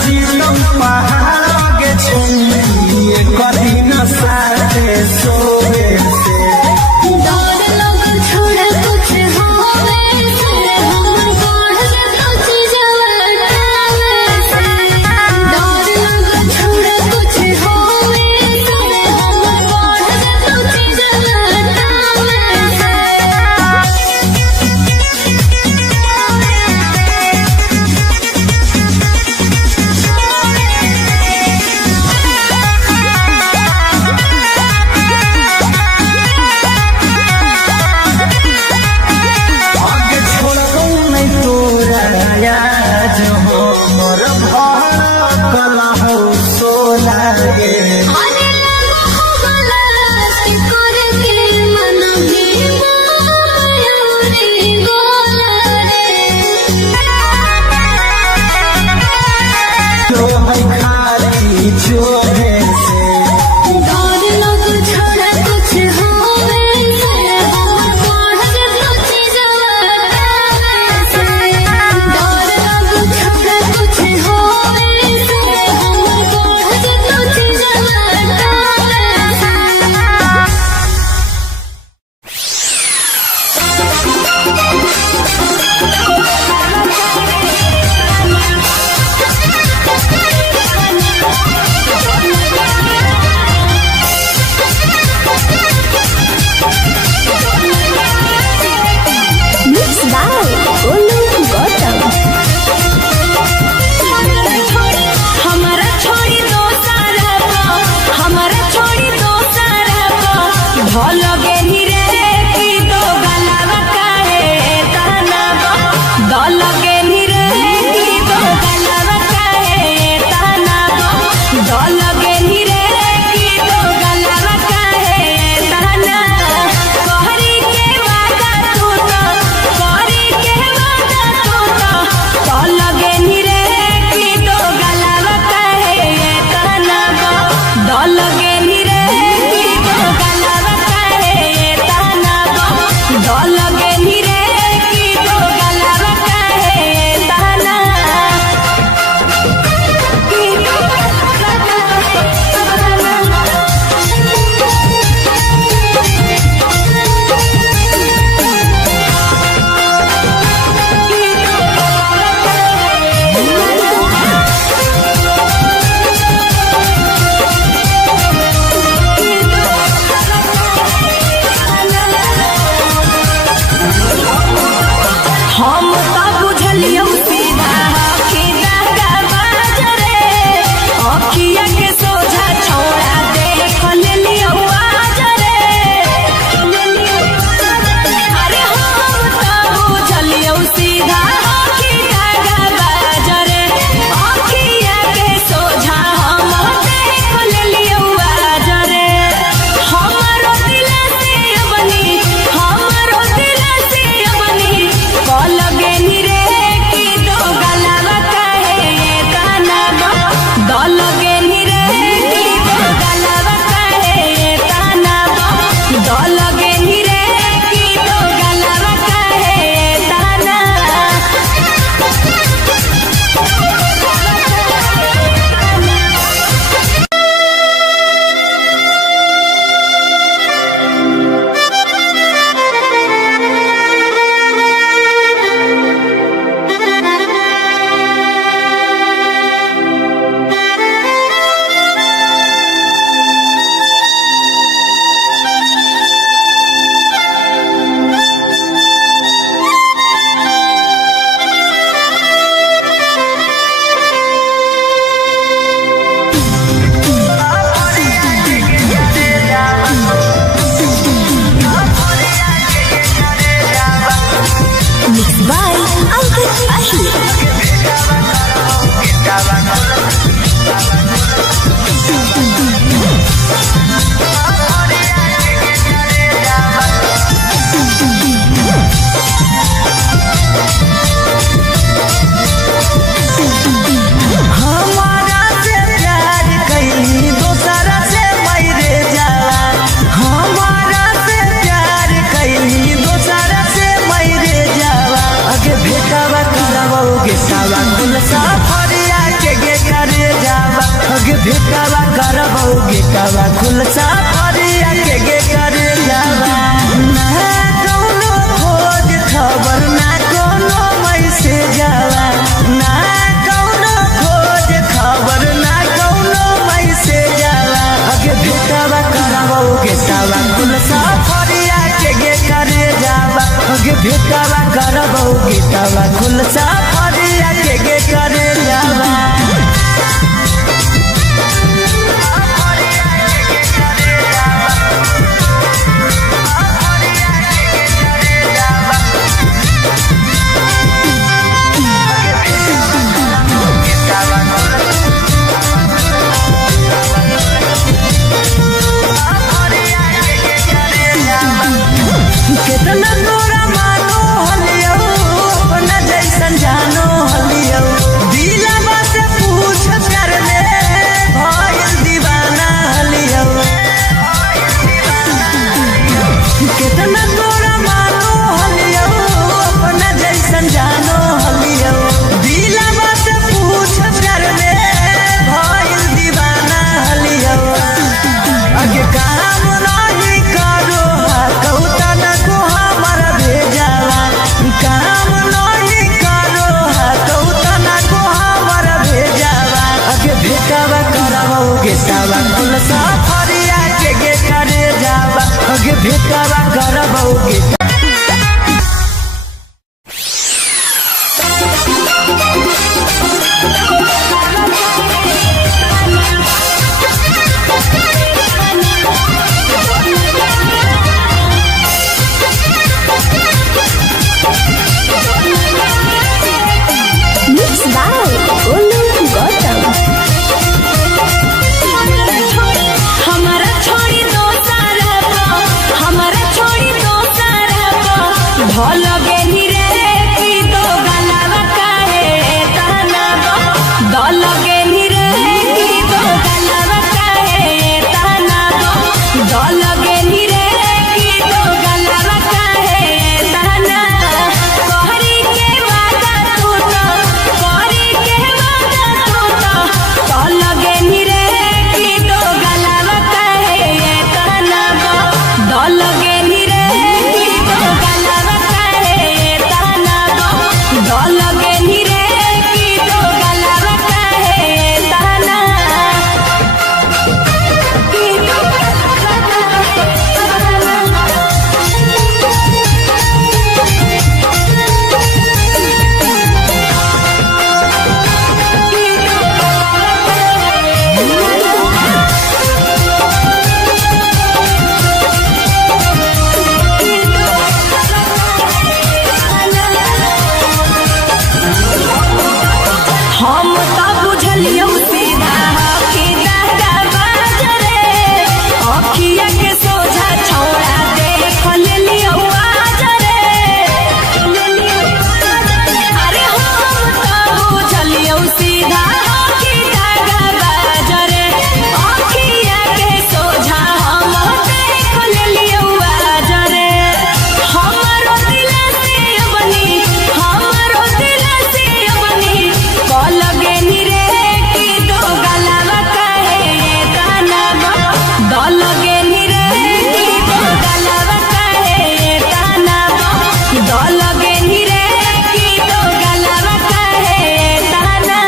चिलम पहाड़ के छौरी कदी न साथे सोवे से डर लगल छोड़ा कुछ होवे से हमर बढ़ जतो चीजवा से डर लगल छोड़ा कुछ होवे से हमर बढ़ जतो चीजवा आगे छोड़ो नहीं तोरा याद हो मोर भड़कल हो सोला गे आने लगा हो गलत करके मन में मयूरी गोला जो है खाली छोड़े से डर लगल छोड़ा कुछ होवे से हमर बढ़ जतो चीजवा से डर लगल छोड़ा कुछ होवे से हमर बढ़ जतो चीजवा हमारा छोड़ी दोसर हमारा छोड़ी दोसर भल गेनी रे की दो गलावा काहे तनावा दल गेनी रे की दो गलावा काहे तनावा दल गेनी रे की दो गलावा काहे तनावा कहरी के वादा तू तो कहरी के वादा तू तो दल गेनी रे की दो गलावा काहे तनावा दल गेनी रे की दो गलावा काहे तनावा दल गेनी रे की दो गलावा काहे हम तो बुझलियो सीधा कि दागा बाजरे अखिया के सोझा छोड़ा देख लेलियो आजरे अरे हम तो बुझलियो सीधा कि दागा बाजरे अखिया के सोझा हम देख लेलियो आजरे हमरो दिल से बनी हमरो दिल से बनी कल गेनी रे की दो गलावा काहे तनावा दल गेनी रे की दो गलावा काहे तनावा दल गेनी रे की दो गलावा काहे बेटावा कुल साफरिया के गे करे जावा कितना तोरा मानो हलियो अपना जैसन जानो हलियो दिलवा से पूछ कर ले भइल दीवाना हलियो कितना तोरा मानो हलियो अपना जैसन जानो हलियो दिलवा से पूछ कर ले भइल दीवाना हलियो आगे काम नहीं करो कौता न को हमारा भेजावा काम नहीं करो कौता न को हमारा भेजावा आगे भेटावा कराओगे सावा कुल साफरिया के गे करे जावा आगे भेटावा कराओगे हमारा छोड़ी दो सारा हमारा छोड़ी दो सारा भल गेनी रे की दो गलावा काहे ताना दल गेनी रे की दो गलावा काहे ताना दल गेनी रे की दो गलावा काहे ताना कहरी के वादा तू तो कहरी के वादा तू तो दल गेनी रे की दो गलावा काहे ताना दल गेनी रे की दो गलावा काहे ताना दल गेनी रे की दो गलावा काहे ताना की दो हम तो बुझलियो सीधा कि दादा बाजरे अखिया के सोझा छौड़ा देख लेलियो आजरे अरे हम तो बुझलियो सीधा कि दादा बाजरे अखिया के सोझा हम देख लेलियो आजरे हमरो दिल से बनी हमरो दिल से बनी कल गेनी रे की दो गलावा काहे ताना दल गेनी रे की दो गलावा काहे ताना दल गेनी रे की दो गलावा काहे ताना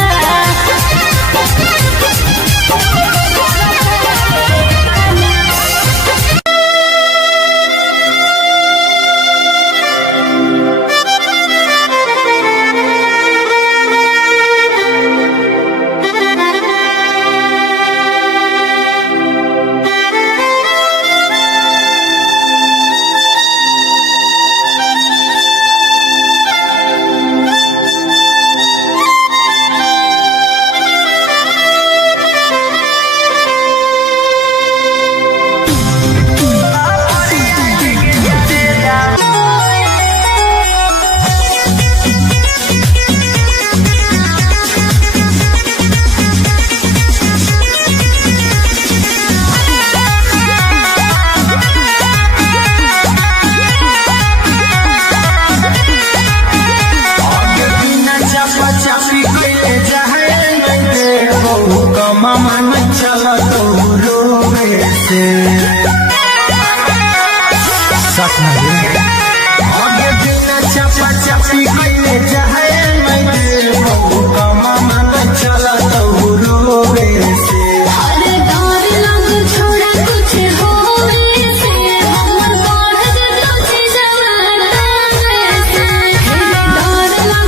मन चला तो रोवे से सच में आगे बिना चपा चपी के जाए मैं तेरे का मन चला तो रोवे से अरे डर लग छोड़ा कुछ होवे से हमर बढ़ तुझे जवाना से डर लग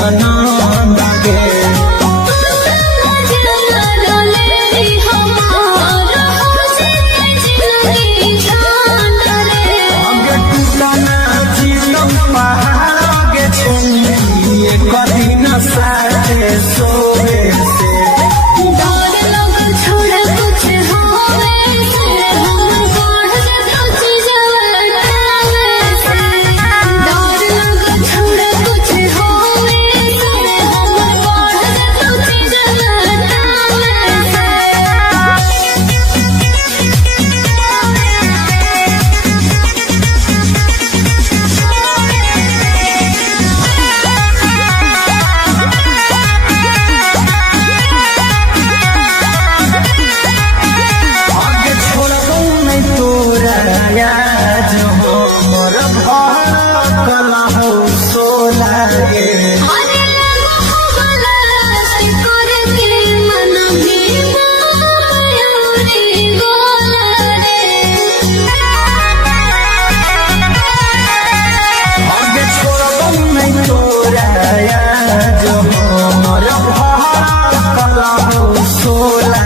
आनंद गे कदीन साथे सोवे से डर लग छोड़ कुछ होवे से हम बढ़ कुछ जवाना से डर लग छोड़ कुछ होवे से हम बढ़ कुछ जवाना आज हो मोर कला हो सोला गे अरे मोहब्बला करे के मन भी मायूरी गोला आगे छोड़बो नहीं तोरा आज हो मोर कला हो सोला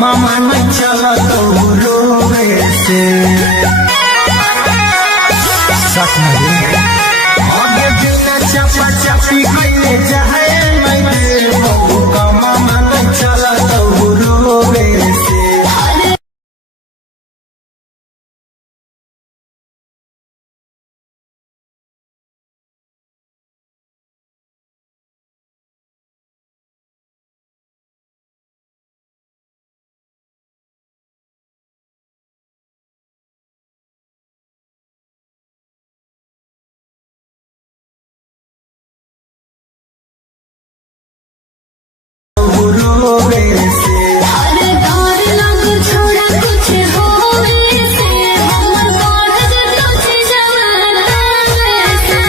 मामा न चला तो रोवे से सच में आगे बिना चपा चपी कइले जाए मैं का मामा न चला तो रोवे से रोवे से अरे डर लग छोड़ कुछ होवे से हम बढ़ कुछ जवाना से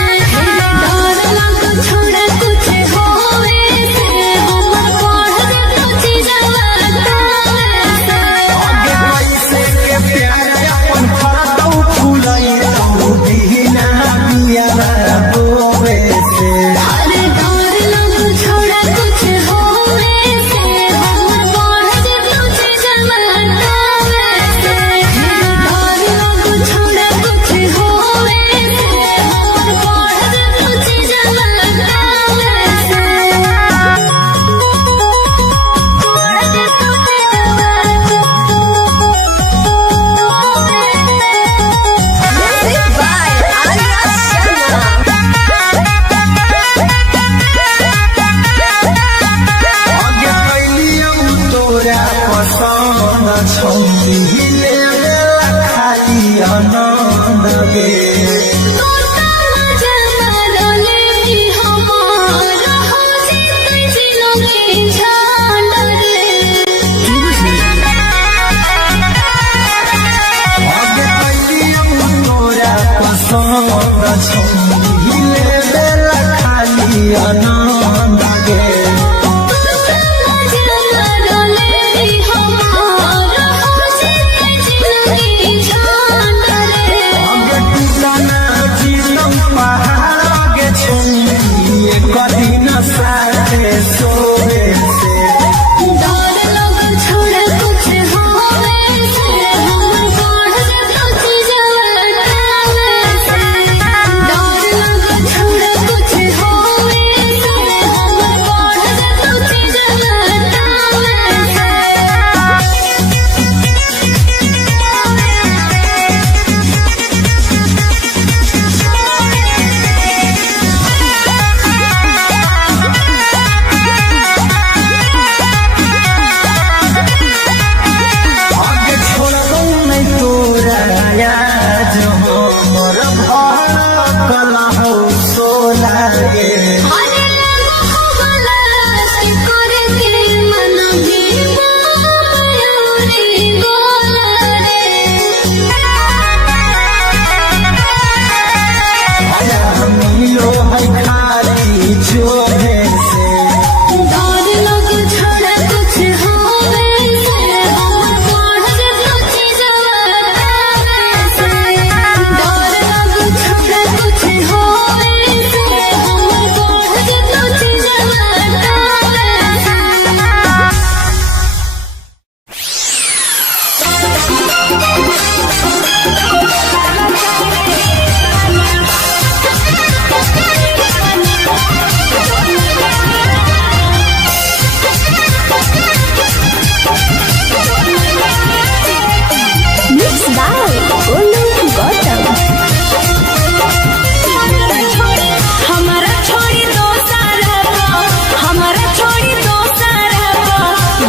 डर लग छोड़ कुछ होवे से हम बढ़ कुछ जवाना से आगे पैसे के प्यार अपन फरतौ फुलाई तो बिना बिया रोवे से अरे डर लग छोड़ कुछ होवे से हम बढ़ कुछ जवाना से डर लग छोड़ कुछ होवे से हम बढ़ कुछ जवाना Music by Arya Sharma. आगे कैलियौ तोरा पसंद छौली ले खाली आनंद गे आगे कैलियौ तोरा पसंद छौली ले खाली आनंद गे आगे टूटना जीतम पहाड़ गे छौली कदीन साथे सोवे से छोड़ कुछ होवे से हम बढ़ कुछ जवाना से डर लग छोड़ कुछ होवे से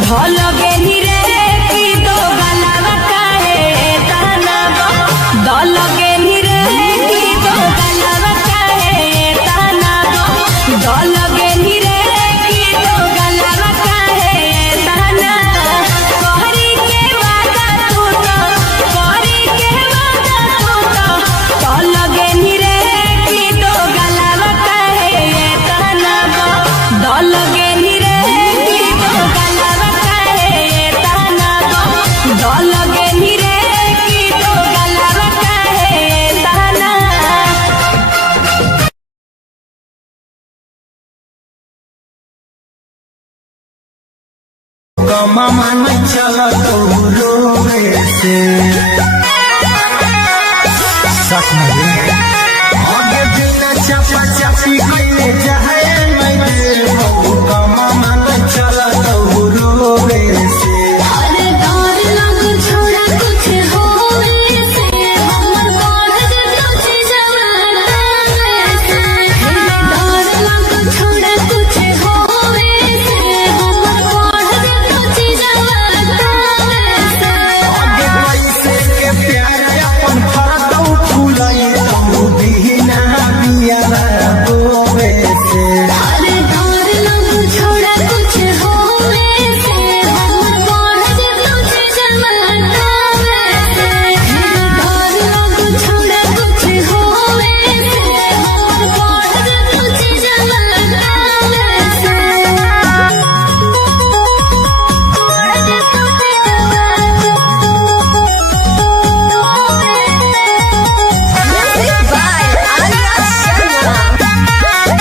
ढोल गेली रे की दो गलावा काहे ताना ढोल गेली रे की दो गलावा काहे ताना ढोल गेली रे की दो गलावा काहे ताना कोहरी के वादा तू तो कोहरी के वादा तू तो ढोल गेली रे की दो गलावा काहे ताना ढोल गेली रे की दो गलावा काहे ताना ढोल गेली रे की दो गलावा काहे ताना कमा मन चला तो रोवे से सच में आगे बिना चपा चपी कइले जाए नहीं कमा मन चला तो रोवे से अरे डर लग छोड़ा कुछ होवे से हमर बढ़ जतो छी जवाना से डर लग छोड़ा कुछ होवे से हमर बढ़ जतो छी जवाना से आगे कैसे के प्यार अपन फरतौ फूलाई तू बिना बिया रोवे से अरे डर लग छोड़ा कुछ होवे से हमर बढ़ जतो छी जवाना से डर लग छोड़ा कुछ होवे से हमर बढ़ जतो छी जवाना से Music by Arya Sharma.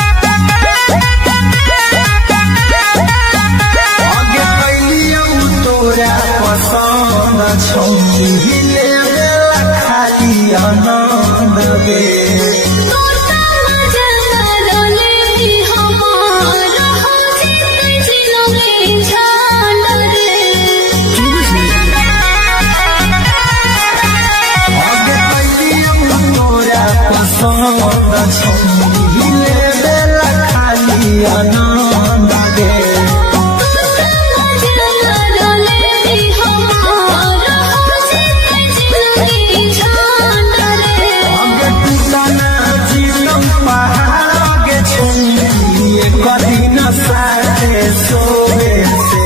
आगे कैलियौ तोरा पसंद छौरी लेला खाली आनंद गे तोता मजा करले हमार हो जिते जिलो के छान रे आगे कैलियौ तोरा पसंद छौरी लेला खाली आनंद गे तोता मजा करले हमार हो जिते जिलो के छान रे आगे टूटना जीवन पहाड़ आगे छौरी कदी न साथे सोवे से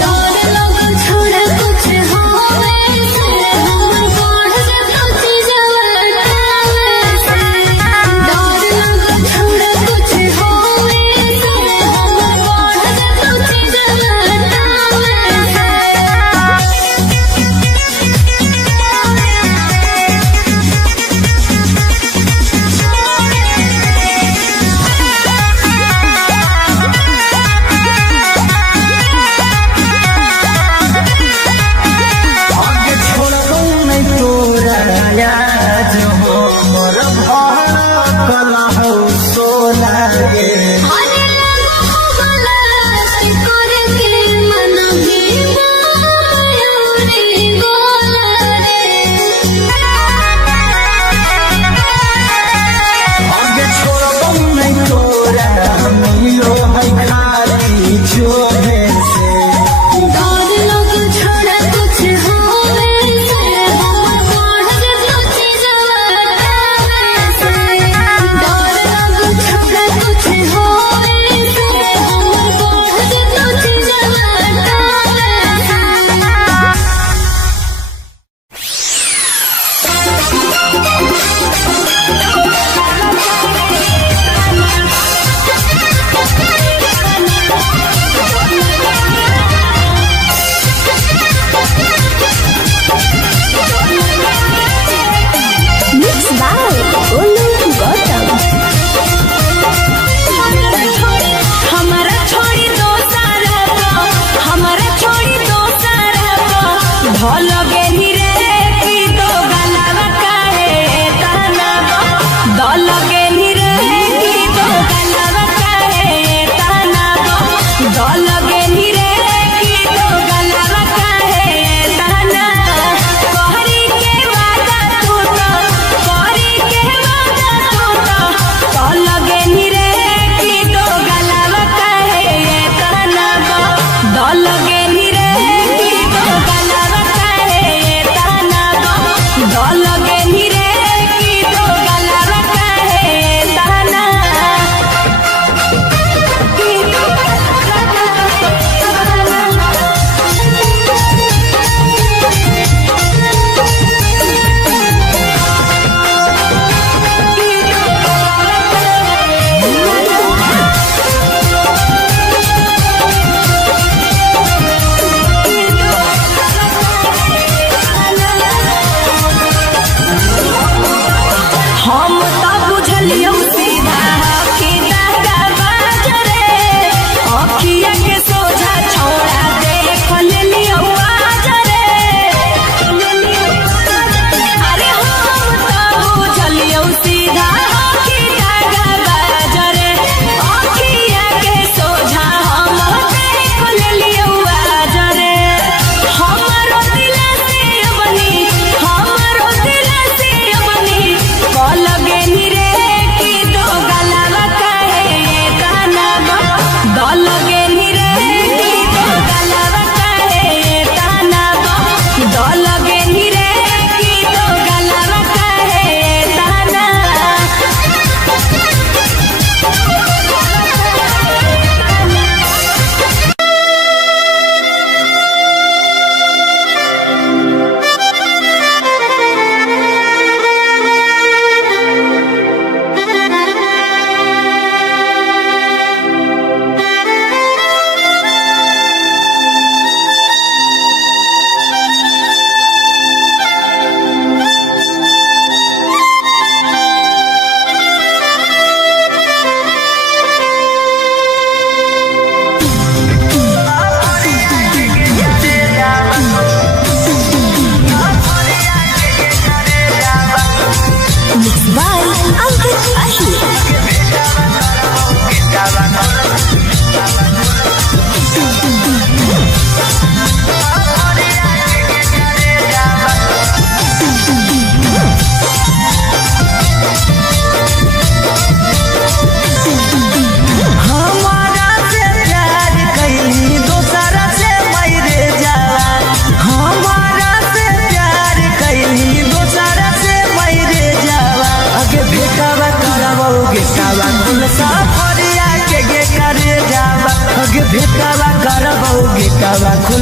डर लग छोड़ा कुछ होवे से हमर बढ़ जतो छी जवाना से डर लग छोड़ा कुछ होवे से हमर बढ़ जतो छी जवाना आगे छोड़बौ नहीं तोरा याद हो मोर कला हो सोला गे अरे लगो हो गला से करे के मन भी मायूरी गोला आगे छोड़बौ नहीं तोरा मिलो है खाली जोरे से डर लग छोड़ा कुछ होवे से हमर बढ़ जतो छी जवाना से डर लग छोड़ा कुछ होवे से हमर बढ़ जतो छी जवाना Mix by Olu Gautam. हमारा छोड़ी दो सारा हमारा छोड़ी दो सारा ढोल गेली रे की दो गलावा काहे ताना ढोल गेली रे की दो गलावा काहे ताना ढोल गेली रे की दो गलावा काहे ताना कोहरी के वादा तू तो कोहरी के वादा तू तो ढोल गेली रे की दो गलावा काहे ताना ढोल गेली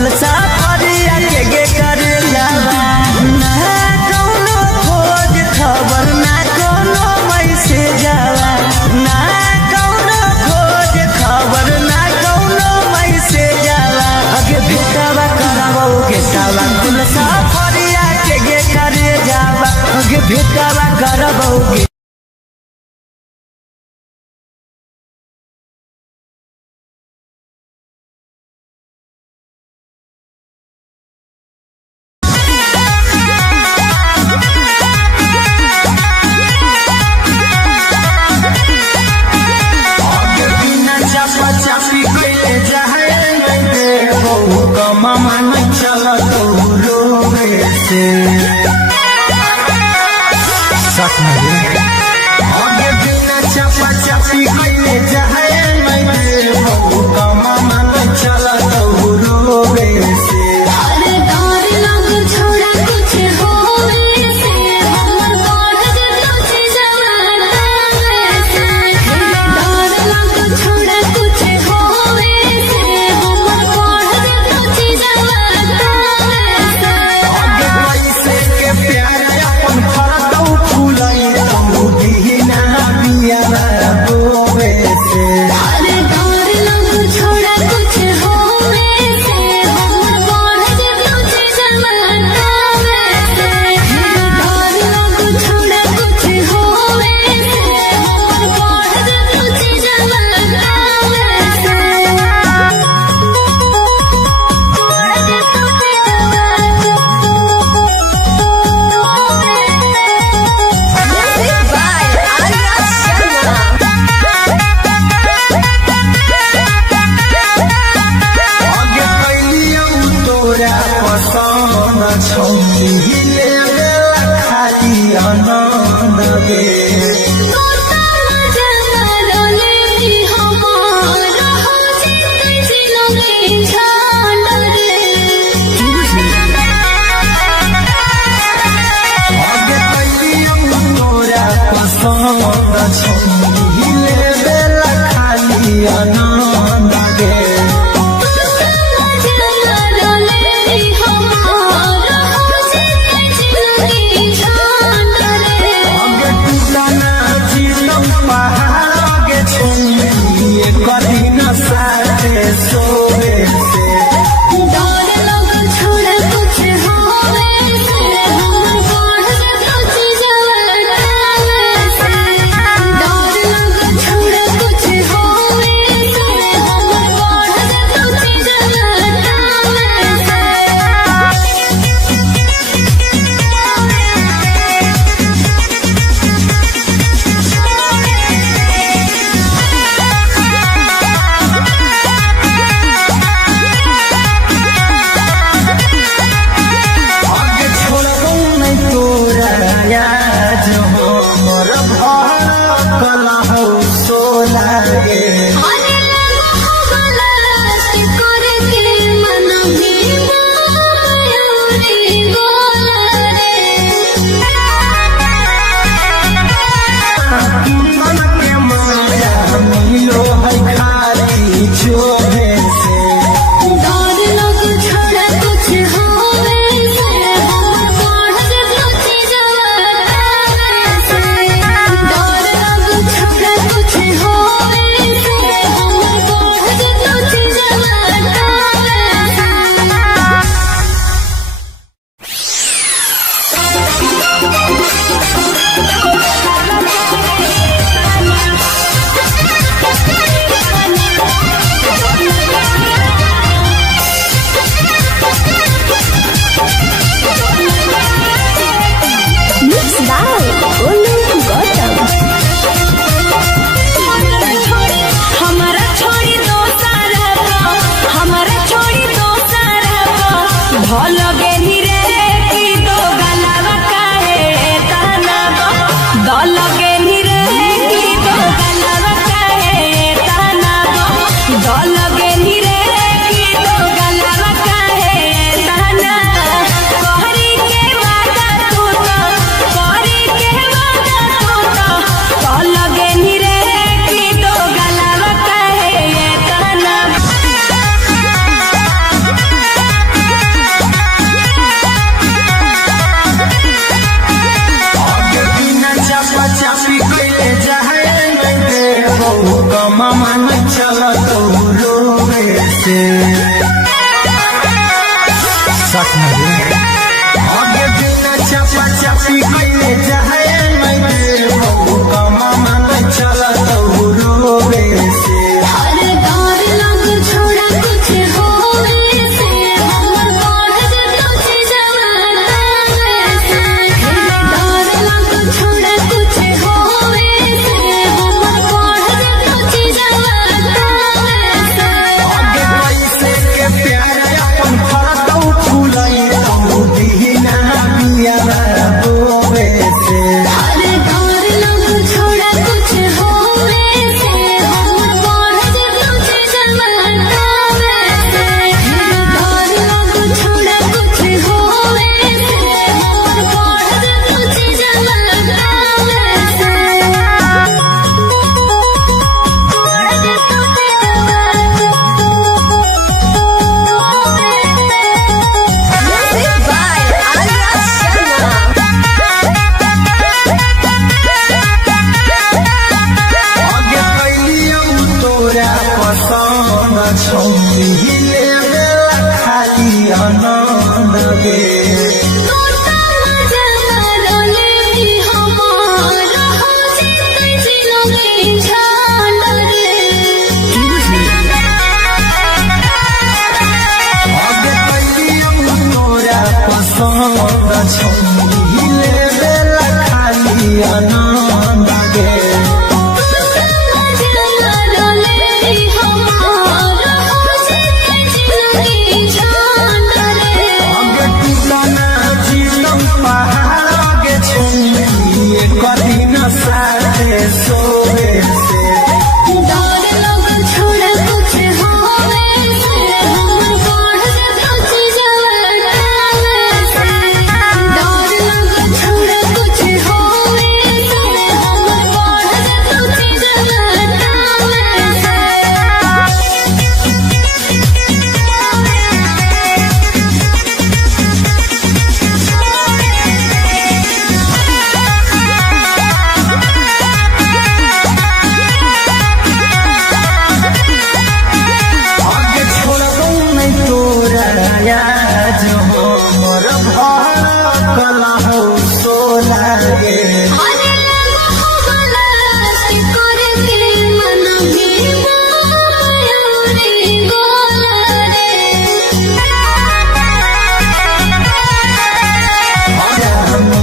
खुलसा फरिया के गे करे जावा ना कौनो खोज खबर ना कौनो मैसेज आवा ना कौनो खोज खबर ना कौनो मैसेज आवा अगे भेटावा करावो गेटावा खुलसा फरिया के गे करे जावा अगे भेटावा करावो मामा नहीं चला तो रोवे से सच में आगे बिना चपा चपी कइले जाए नहीं हो मामा नहीं चला तो रोवे से अरे डर लग छोड़ा कुछ होवे से हमर बढ़ जतो छी जवाना से डर लग छोड़ा कुछ होवे से हमर बढ़ जतो छी जवाना से आगे पैसे के प्यार अपन फरतौ फूलई तू बिना बिया बोवे से अरे डर लग छोड़ा कुछ होवे से हमर बढ़ जतो छी जवाना से डर लग छोड़ा कुछ होवे से हमर बढ़ जतो छी जवाना से आगे कैलियौ तोरा पसंद छौनी ले खाली आनंद गे आगे कैलियौ तोरा पसंद छौनी ले खाली आनंद गे आगे टूटना जीतौ पहाड़ के छौनी कदी न साथे सोवे से आगे छोड़बौ नहीं तोरा याद हो मोर भड़कल हौ सोला गे मन के माया मिलो है खाली चोरे से हमारा छोड़ी दोसर हमारा छोड़ी दोसर भल गेली रे की दो गलावा काहे तनावा दल गेली रे की दो गलावा काहे तनावा दल गेली रे की दो गलावा काहे तनावा कहरी के वादा तू तो कहरी के वादा तू तो दल गेली रे की दो गलावा काहे तनावा विश्वास नहीं आगे बिना चपा चपी कइले जाए मैं वो कमा मन चला तो रोवे से हर डर लग छोड़ा कुछ होवे से हमर बढ़ जतो जवाना से डर लग छोड़ा कुछ होवे से हमर बढ़ जतो जवाना से आगे कैसे के प्यार अपन फरतौ फूलाई तो दीना बिया रोवे से हर डर लग छोड़ा कुछ होवे से हमर बढ़ जतो जवाना से डर लग छोड़ा कुछ होवे से हमर बढ़ जतो जवाना आगे कैलियो तोरा पसंद छौली ले खाली आनंद गे आगे कैलियो तोरा पसंद छौली ले खाली आनंद गे आगे टूटना जीतम पहाड़ आगे छौली कभी न साथे सोवे से आगे छोड़बो नहीं तोरा याद हो मोर भर कला हो सोला गे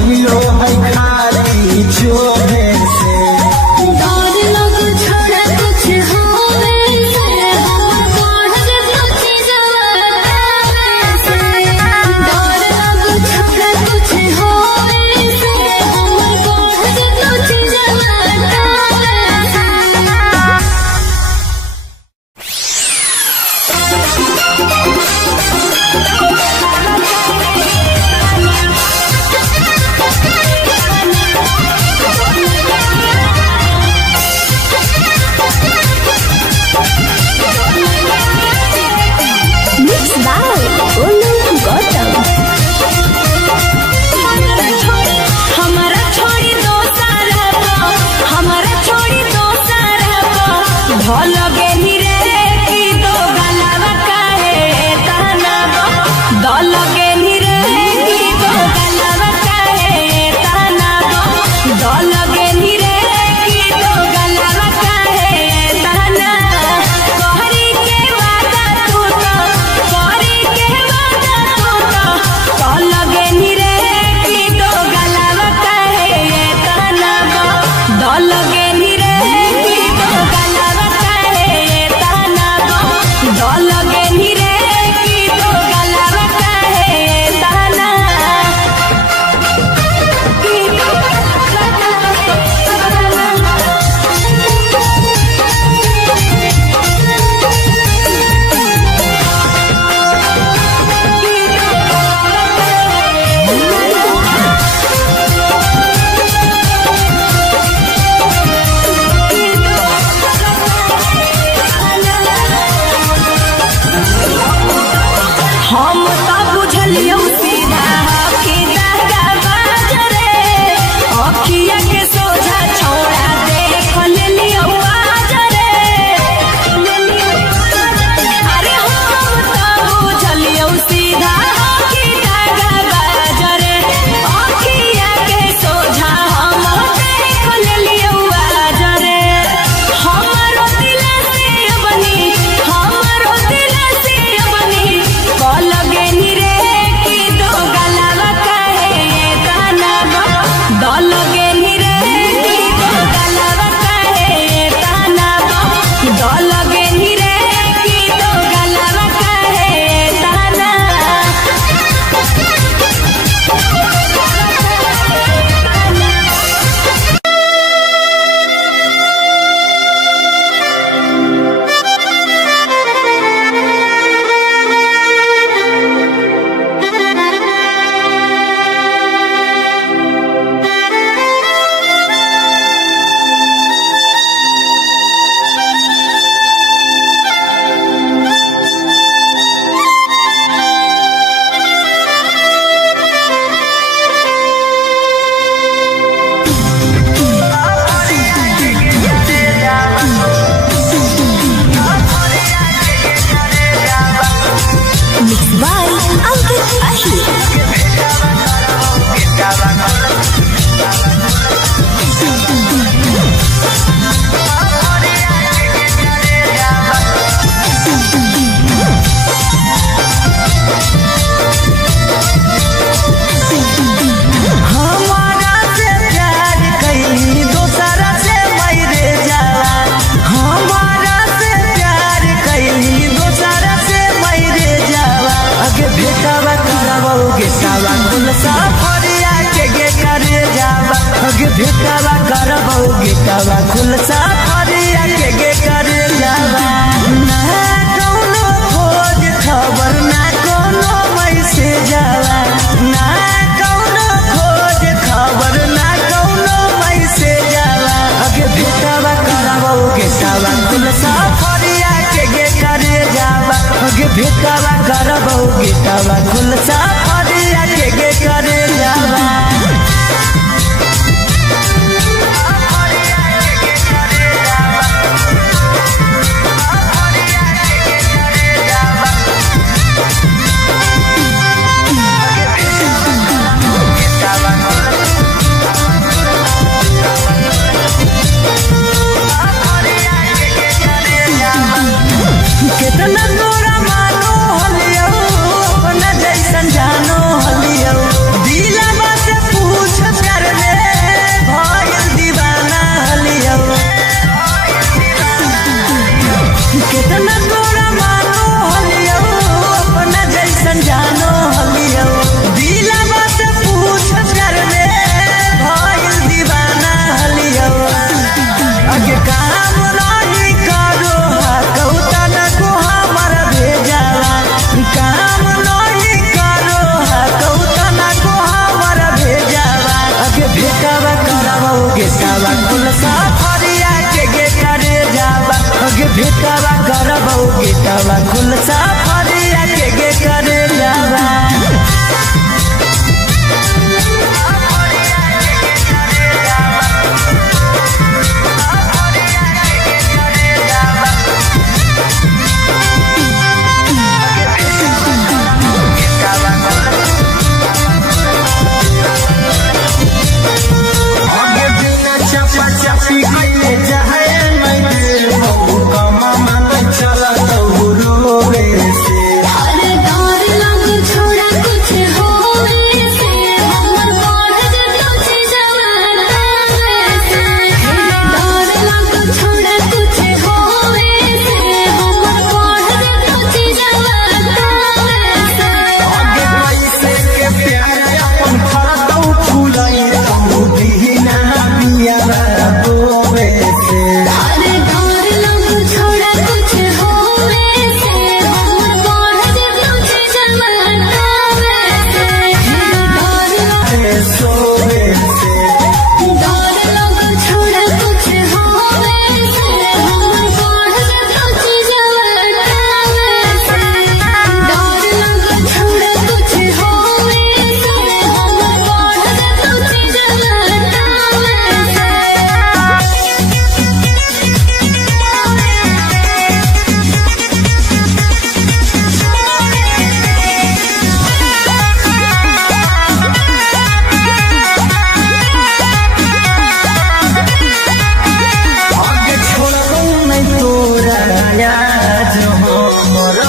मिलो है खाली जोरे से हमारा छोड़ी दोसर भल गेली रे की दो गलावा काहे तहनाबो दल गेली रे की दो गलावा काहे तहनाबो दल गेली रे की दो गलावा काहे तहना कहरी के वादा तू तो कहरी के वादा तू तो दल गेली रे की दो गलावा काहे तहनाबो दल गेली रे की दो गलावा काहे तहनाबो दल गेली रे की दो गलावा काहे तहना की दो हम तो बुझलियो सीधा कि दागा बाजरे अखिया के सोझा छोड़ा देख लेलियो बाजरे अरे हम तो बुझलियो सीधा कि गेटावा खुल सफरिया के करे जावा अगे भेटावा करबो गेटावा खुल सफरिया के करे जावा ना कोनो खोज खबर ना कोनो मैसेज आवा ना कोनो खोज खबर ना कोनो मैसेज आवा अगे भेटावा करबो गेटावा खुल सफरिया के करे जावा अगे भेटावा करबो गेटावा खुल सफरिया के करे जावा कितना तोरा मानो हलियो अपना जैसन जानो हलियो दिलवा से पूछ कर ले भइल दीवाना हलियो कितना तोरा मानो हलियो अपना जैसन जानो हलियो दिलवा से पूछ कर ले भइल दीवाना हलियो अगे काम नहीं करो कौतन को हमर भेजावा काम नहीं करो कौतन को हमर भेजावा अगे भेटावा करबो गेटावा खुल सफरिया के करे जावा अगे भेटावा करबो गेटावा खुल सफरिया के करे जावा अरे डर लग छोड़ा कुछ होवे से हमर बढ़ जतो छी जवाना से डर लग छोड़ा कुछ होवे से हमर बढ़ जतो छी जवाना अरे डर लग छोड़ा कुछ होवे से हमर बढ़ जतो छी जवाना डर लग छोड़ा कुछ होवे से हमर बढ़ जतो छी जवाना डर लग छोड़ा कुछ होवे से हमर बढ़ जतो छी जवाना आगे छोड़बो नहीं तोरा याद हो मोर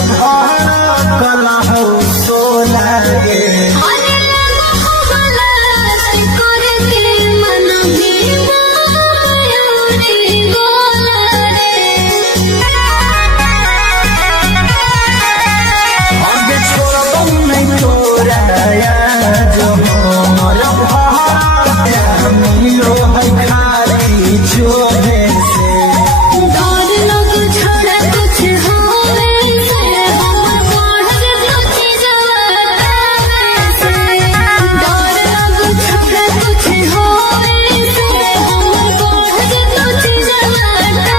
कला हो सोला गे अरे मोहब्बत करके मन भी मायूरी गोला आगे छोड़बो नहीं तोरा याद हो मोर मिलो है खाली जोहे से डर लग छोड़ा कुछ होवे से हमर बढ़ जतो छी जवाना डर लग छोड़ा कुछ होवे से हमर बढ़ जतो छी जवाना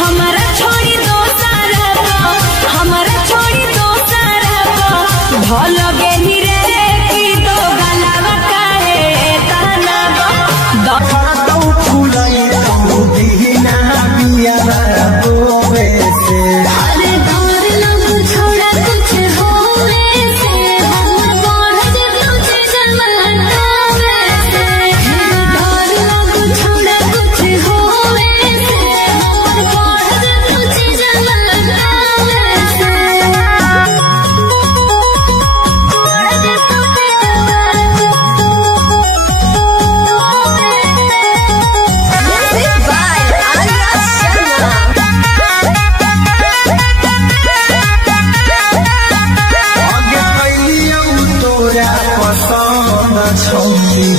हमारा छोड़ी दोसर हमारा छोड़ी दोसर भल गेली रे की दो गलावा काहे तहना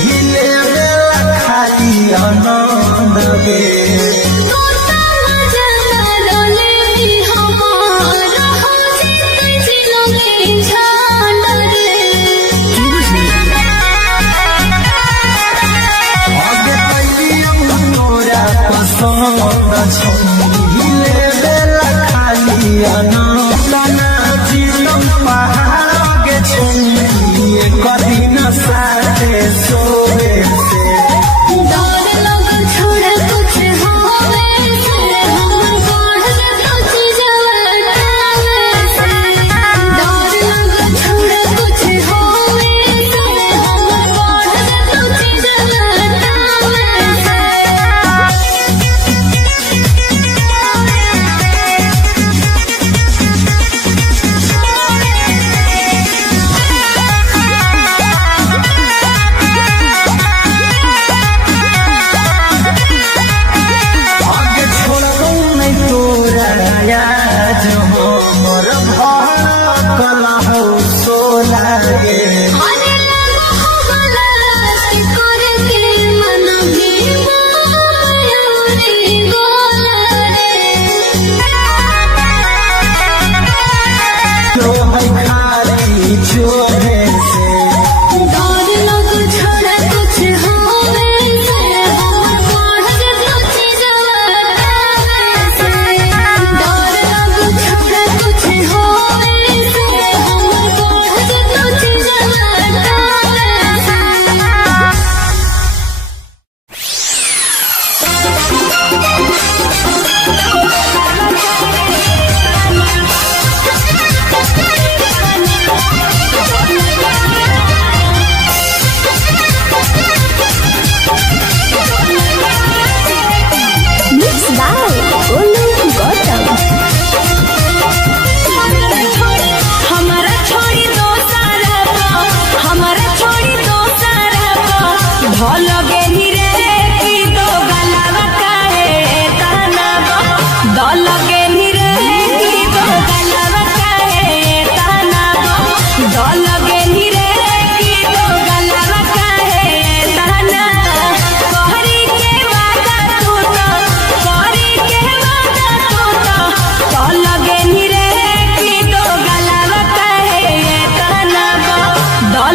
हिले खाली आनंद गे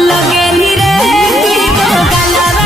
लगे नी रे की तो गलवा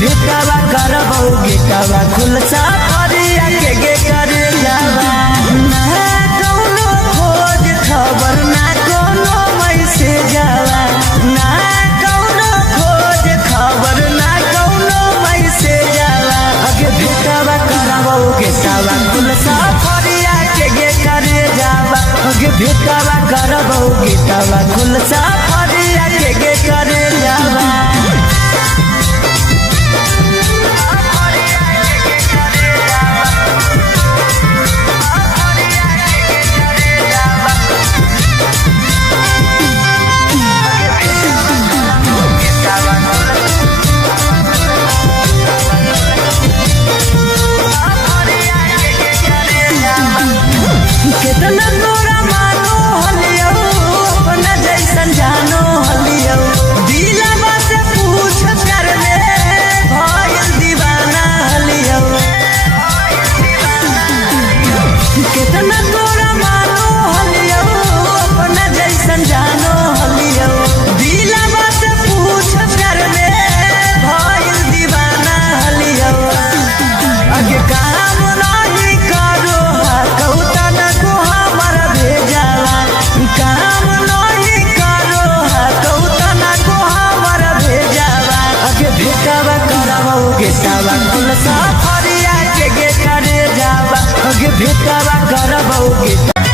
भेटावा करबौ गेटावा खुलसा फरिया के गे करे जावा ना कौनो खोज खबर ना कोनो मैसेज जावा ना कौनो खोज खबर ना कोनो मैसेज जावा अगे भेटावा करबौ गेटावा खुलसा फरिया के गे करे जावा अगे भेटावा करबौ गेटावा खुलसा फरिया के गे करे जावा कितना तोरा मानो हलियो अपना जैसन जानो हलियो दिलवा से पूछ कर ले भइल दीवाना हलियो कितना तोरा मानो हलियो अपना जैसन जानो हलियो दिलवा से पूछ कर ले भइल दीवाना हलियो अगे काम नहीं करो कौता काम नहीं करो कौता ना को हमर भेजावा अगे भेटावा करबौ गेटावा खुलसा फरिया के गे करे जावा अगे भेटावा करबौ गेटा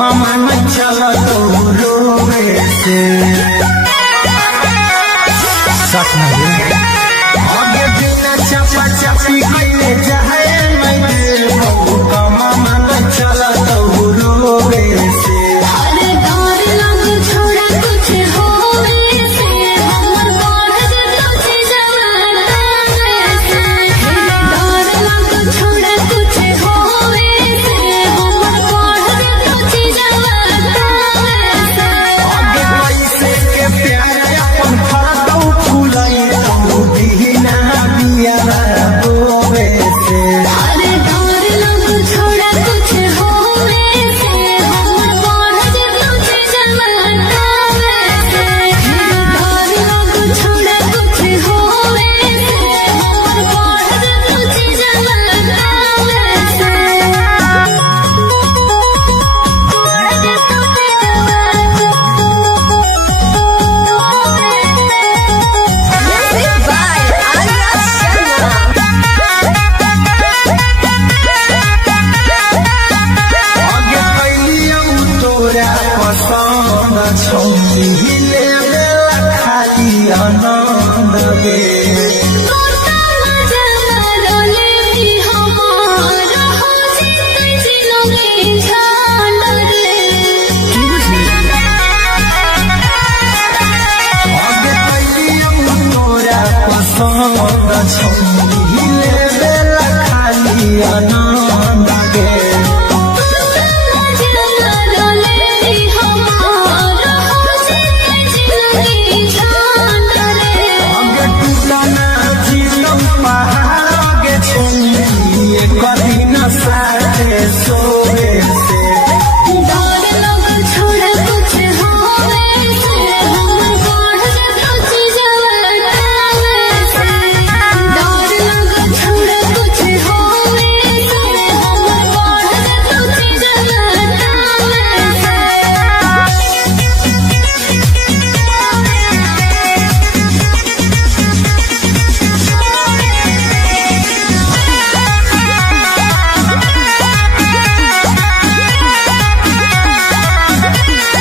Mama से सच नहीं आगे बिना चपा चपी कइले जाए मैं कमा मन चला तो रोवे से अरे डर लग छोड़ा कुछ होवे से हमर बढ़ तुझे जवाना से डर लग छोड़ा कुछ होवे से हमर बढ़ तुझे जवाना से आगे कैसे के प्यार अपन फरदौ फुलाई तो दीना बिया रोवे से अरे डर लग छोड़ा कुछ होवे से हमर बढ़ तुझे जवाना से डर लग छोड़ा कुछ होवे से हमर बढ़ तुझे जवाना आगे कैलियौ तोरा पसंद छौरी ले बेला खाली आनंद गे आगे कैलियौ तोरा पसंद छौरी ले बेला खाली आनंद गे आगे टूटा ना जीलो पहाड़ आगे छोड़ी कभी न साथे सोवे से छोड़ा कुछ होवे से हमर बढ़ तुझे जवाना से डर लग छोड़ा कुछ होवे से हमर बढ़ तुझे जवाना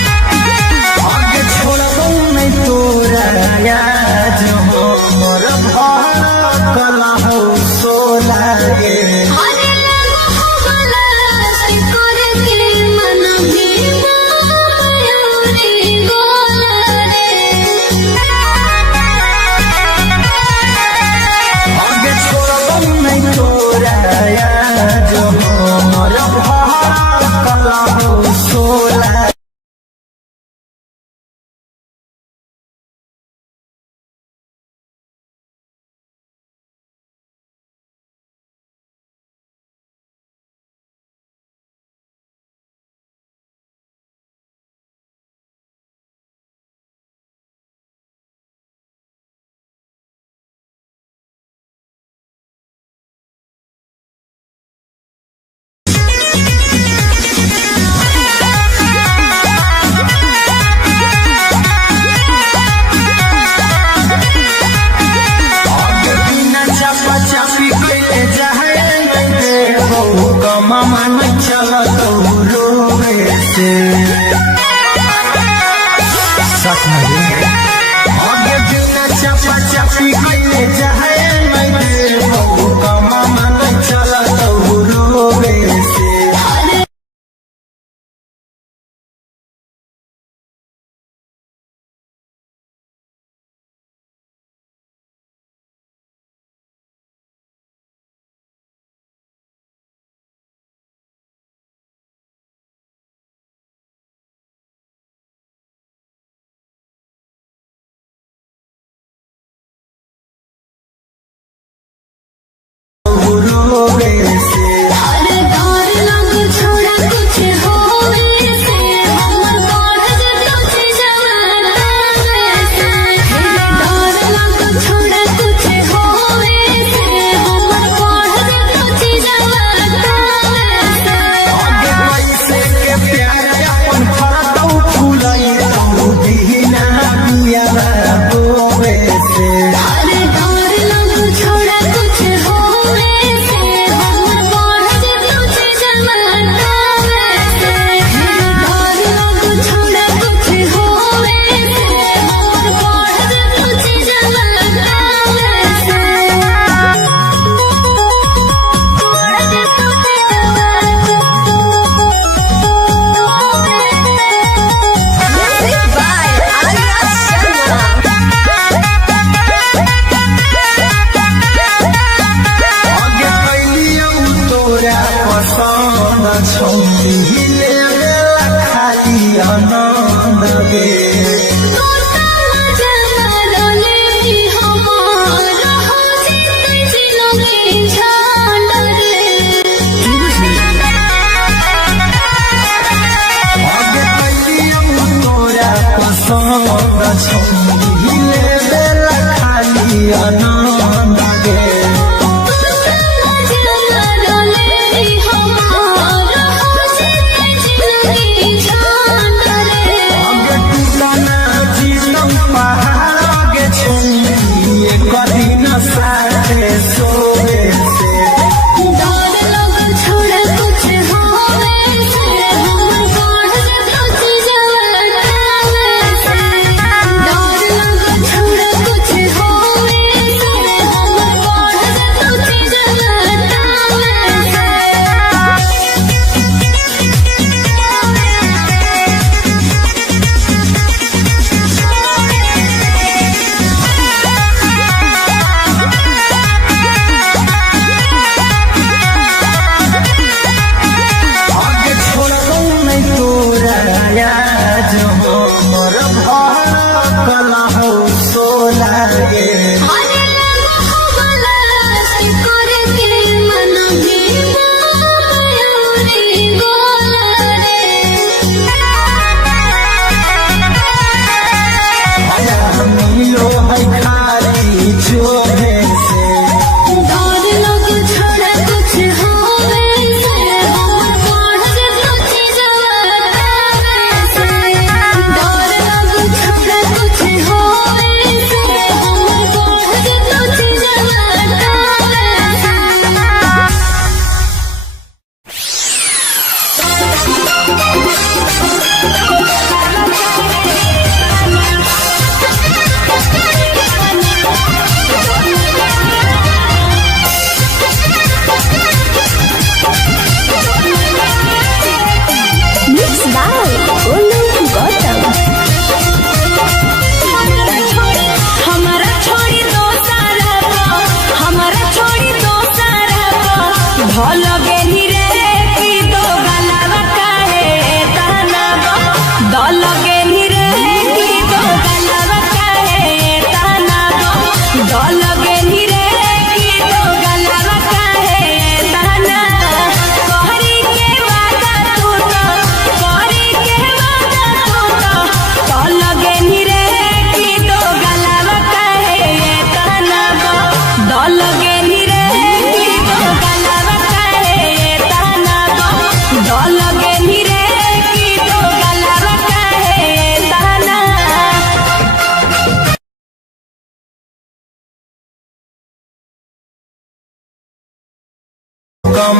आगे छोड़बौ नहीं तोरा याद हो मोर भार कला हो सोला गे अरे लगो हो गला से करे के मन भी मयूरी गोला आगे छोड़बौ नहीं तोरा याद हो मोर भार कला हो सोला आगे बिना चपा चपी कइले जाए मैं कमा मन चला तो रोवे से सच नहीं आगे बिना चपा चपी कइले जाए मैं कमा मन चला तो रोवे से आनंद गे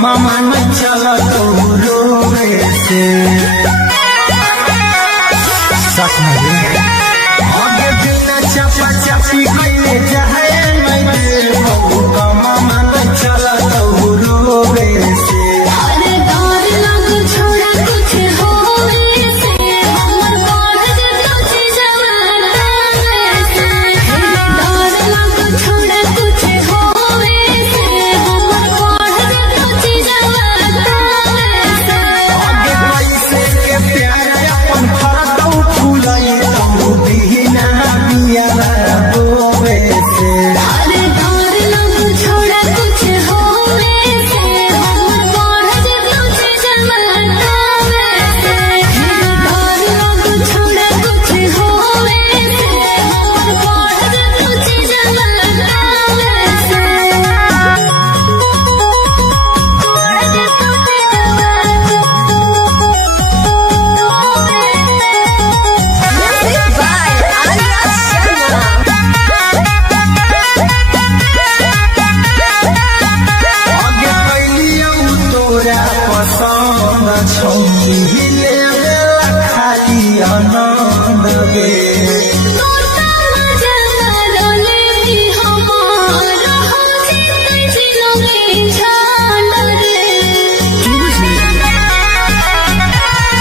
मामा न चला तो रोवे से सच में आगे बिना चपा चपी कइले जाए मैं देबो मामा न चला तो रोवे से अरे डर लग छोड़ा कुछ होवे से हमर बढ़ जतो जवाना से डर लग छोड़ा कुछ होवे से हमर बढ़ जतो आगे पैसे के प्यार अपन फरतौ फूलाई तू बिना बिया बोवे से अरे डर लग छोड़ा कुछ होवे से हमर बढ़ जतो जवाना से डर लग छोड़ा कुछ होवे से हमर बढ़ जतो जवाना से आगे कैलियौ तोरा पसंद छौनी लेला खाली आनंद गे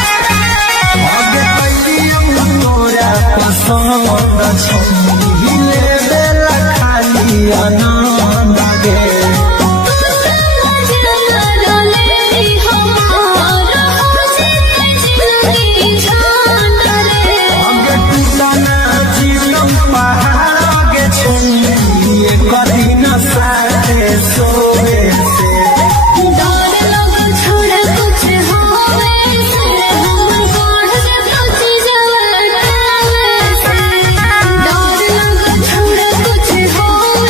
आगे कैलियौ तोरा पसंद छौनी लेला खाली आनंद गे आगे टूटना जीवन पहाड़ के छुई कदी न साथे सोवे से कुछ हो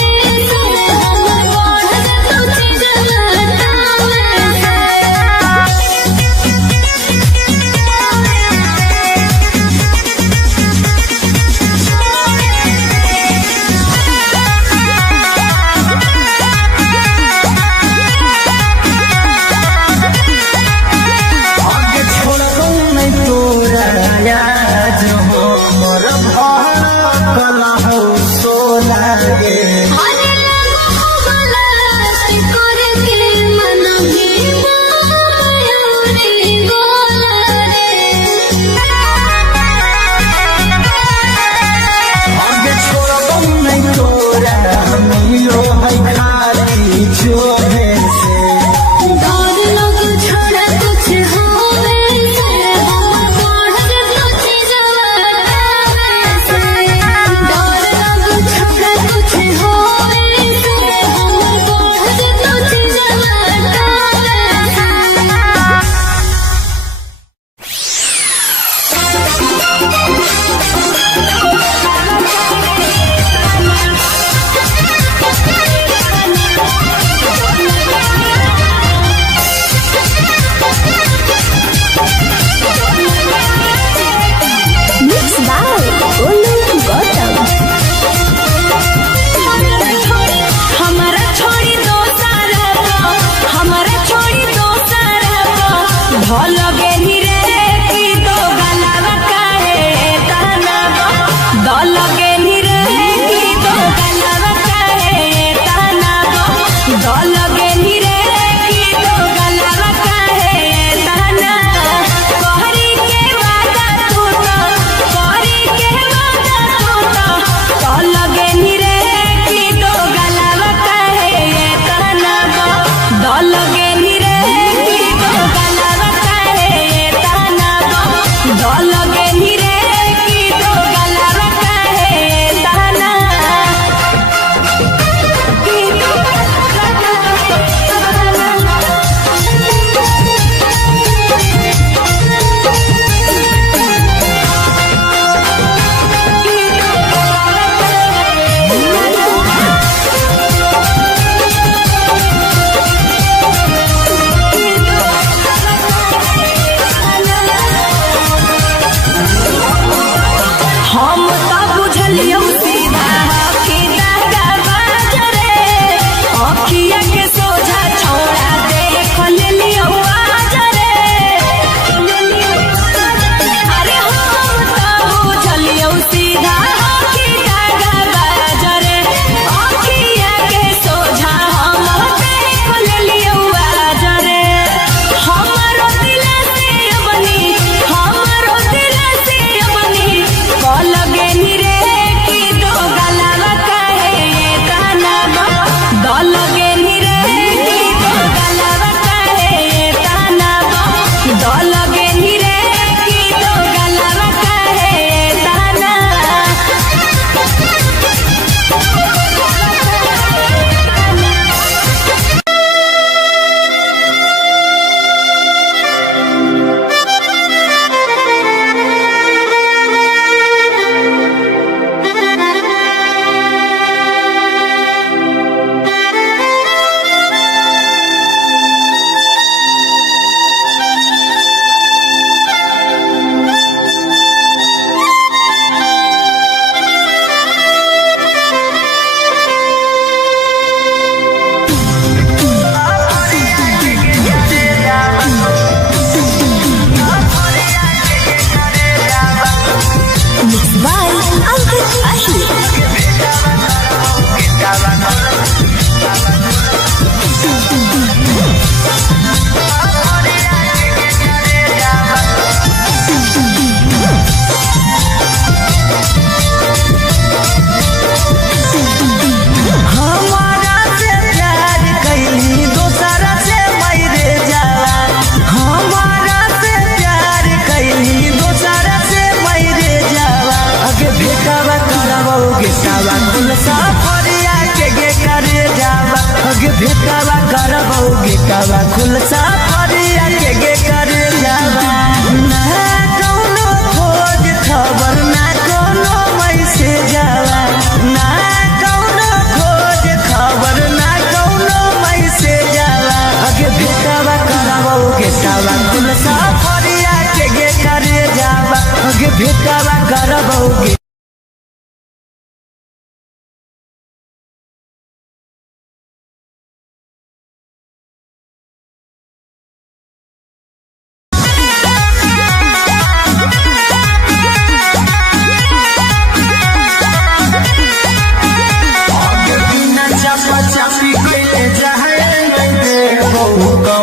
लागे हरे लगो गलत करके मन भीमा मयूरी गोला आगे छोड़बो नहीं तोरा मिलो है खाली छोड़े से डर लग छोड़ा कुछ होवे से हम पढ़ के सोची जवाना से डर लग छोड़ा कुछ होवे से हम पढ़ के सोची जवाना Mixed by Olu Gautam. हमारा छोड़ी दो सारा हमारा छोड़ी दो सारा भल गेली रे की दो गलावा काहे ताना दल गेली रे की दो गलावा काहे ताना दल गेली रे की दो गलावा काहे ताना कहरी के वादा तू तो कहरी के वादा तू तो दल गेली रे की दो गलावा काहे ताना दल गेली रे की दो गलावा काहे ताना दल गेली रे की दो गलावा काहे ताना की दो हम तो बुझलियो सीधा कि दादा बाजरे अखिया के सोझा छोड़ा देख लेलियो आजरे अरे हम तो बुझलियो सीधा कि दादा बाजरे अखिया के सोझा हम देख लेलियो आजरे हमारो दिल से बनी हमारो दिल से बनी कल गेली रे की दो गलावा काहे ताना दल गेली रे की दो गलावा काहे ताना दल गेली रे की दो गलावा काहे ताना Mixed by Ankit Ahi. हमारा से प्यार कैली दोसरा से मैरे जाला हमारा से प्यार कैली दोसरा से मैरे जाला अगे भेटावा करबोगे सावा कुल साफरिया के गे करे जावा अगे भेटावा करबोगे कावा कुल साफरिया के गे करे जावा ना कौनो खोज खबर ना कौनो मैसेज जावा ना कौनो खोज खबर ना कौनो मैसेज जावा अगे भेटावा करबोगे सावा कुल साफरिया के गे करे जावा अगे भेटावा करबोगे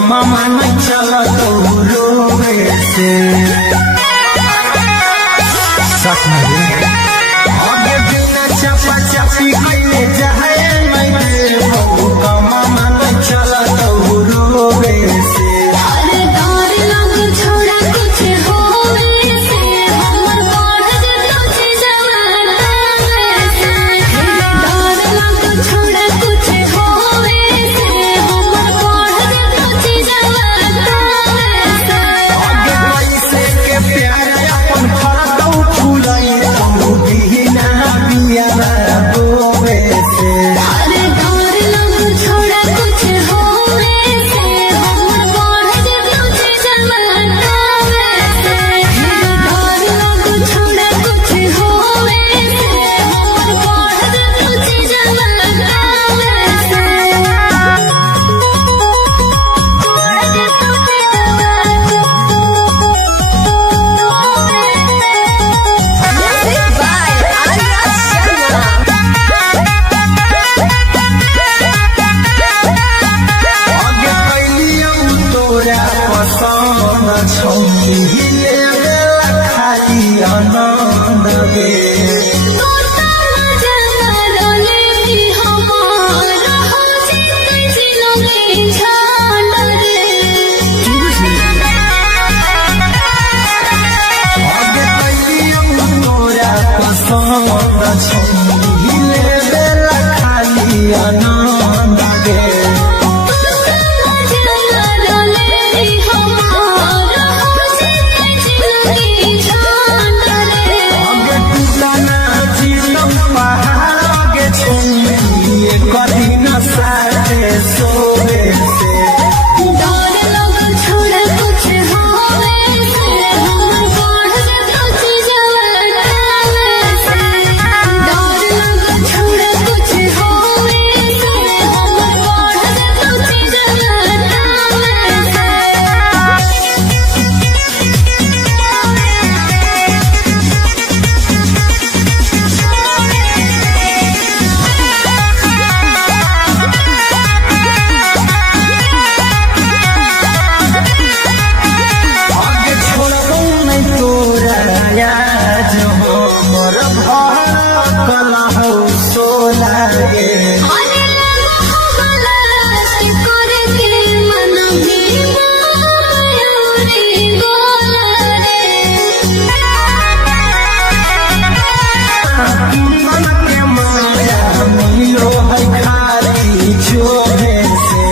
कमा मन चला तो रोवे से आगे बिना चपा चपी कइले जाए मैं देबो कमा मन चला तो रोवे से अरे डर लग छोड़ा कुछ होवे से हमर बढ़ जतो छी जवाना से डर लग छोड़ा कुछ होवे से हमर बढ़ जतो छी जवाना से आगे पैसे के प्यार अपन फरदौ फुलाई तू बिना बिया बोवे से अरे डर लग छोड़ा कुछ होवे से हमर बढ़ जतो छी जवाना से डर लग छोड़ा कुछ होवे से हमर बढ़ जतो छी जवाना आगे कैलियौ तोरा पसंद छौकी हिले खाली आनंद गे आगे कैलियौ तोरा पसंद छौकी हिले खाली आनंद गे आगे टूटना जीवन पहाड़ आगे छुई कभी न साथे सोवे से आगे छोड़बौ नहीं तोरा याद हमर भर कलहौ सोला गे मन के माया मिलो है खाली छोड़े से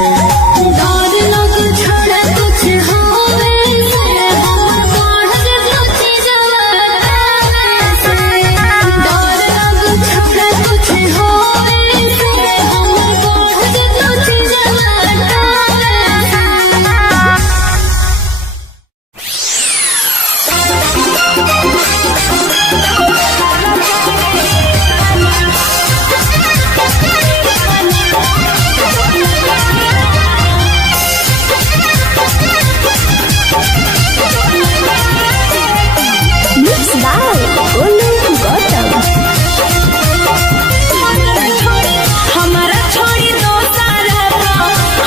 हमारा छोड़ी दोसर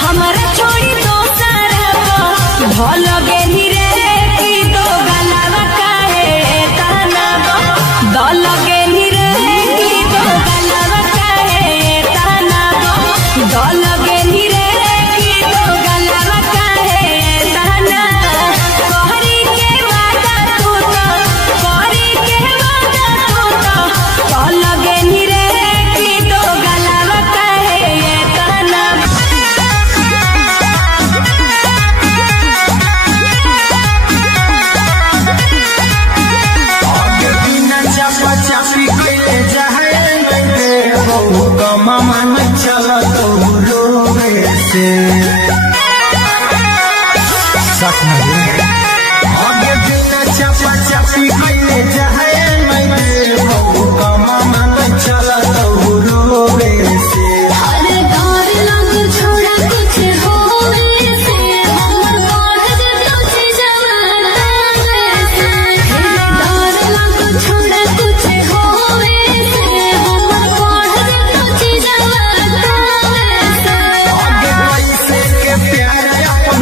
हमारा छोड़ी दोसर भल गेली रे की दो गलावा काहे ताना दल गेली रे की दो गलावा काहे ताना दल गेली रे की दो गलावा काहे ताना कहरी के वादा तू तो कहरी के वादा तू तो दल गेली रे की दो गलावा काहे ताना आगे बिना चपा चपी कइले जाए मैं देबो कमा मन चला तो रोवे से आगे बिना चपा चपी कइले जाए मैं देबो कमा मन चला तो रोवे से अरे डर लग छोड़ा कुछ होवे से हमर बढ़ जतो छी जवाना से डर लग छोड़ा कुछ होवे से हमर बढ़ जतो छी जवाना से आगे पैसे के प्यार अपन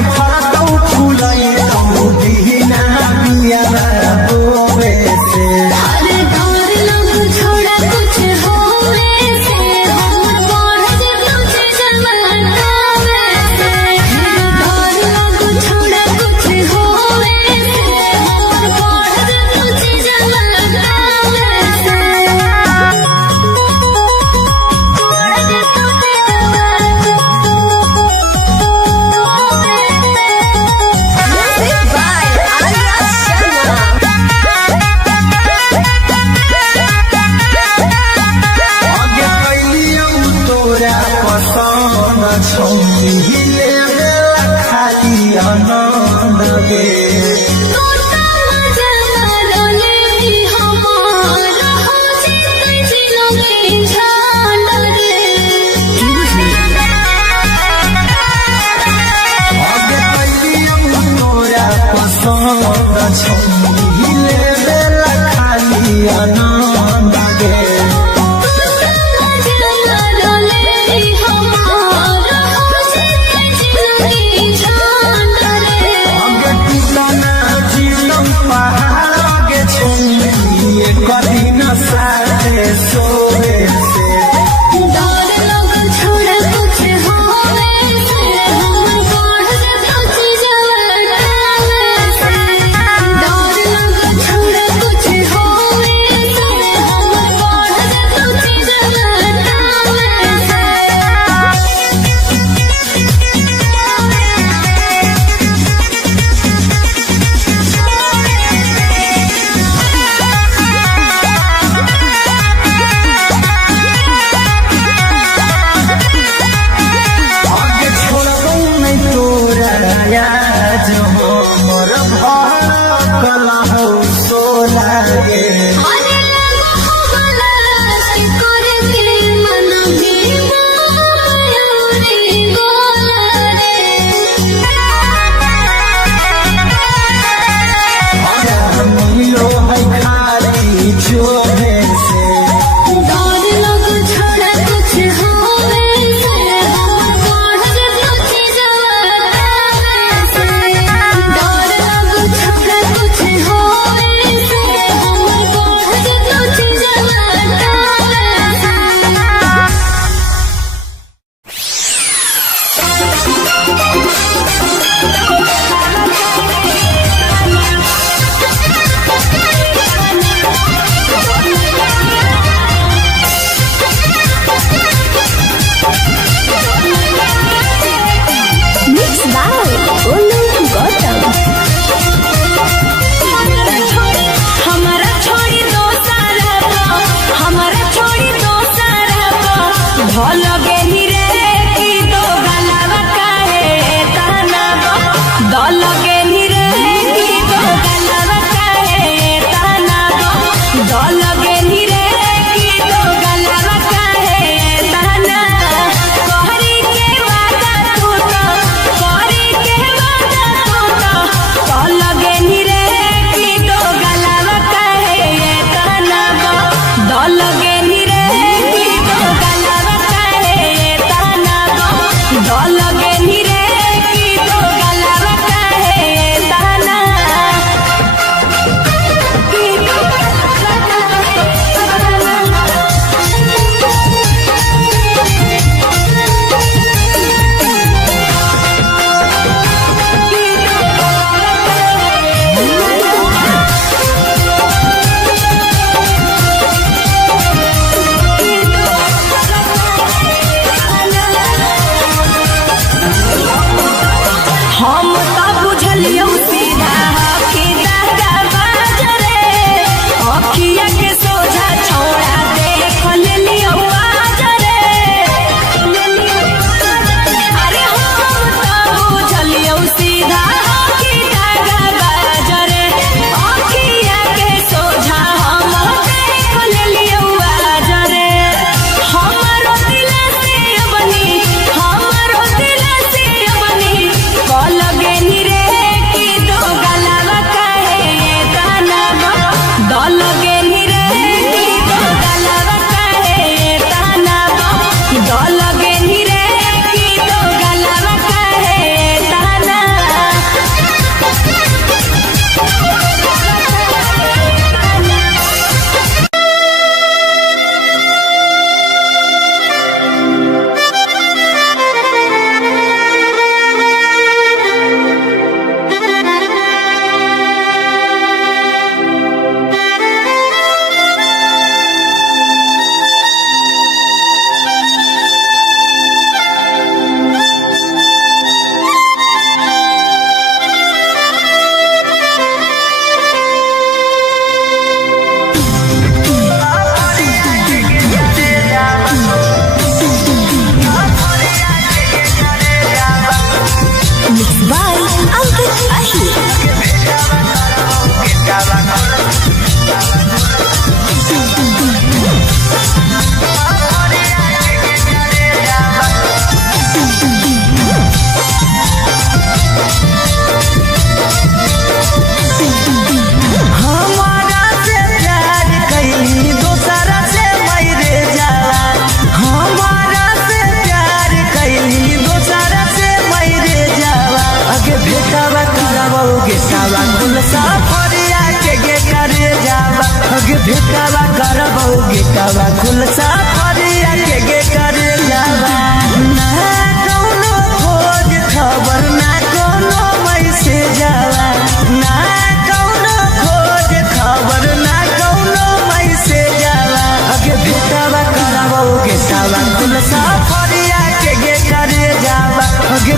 छौरी लेवेला खाली आनंद गे छौरी लेवेला खाली आनंद गे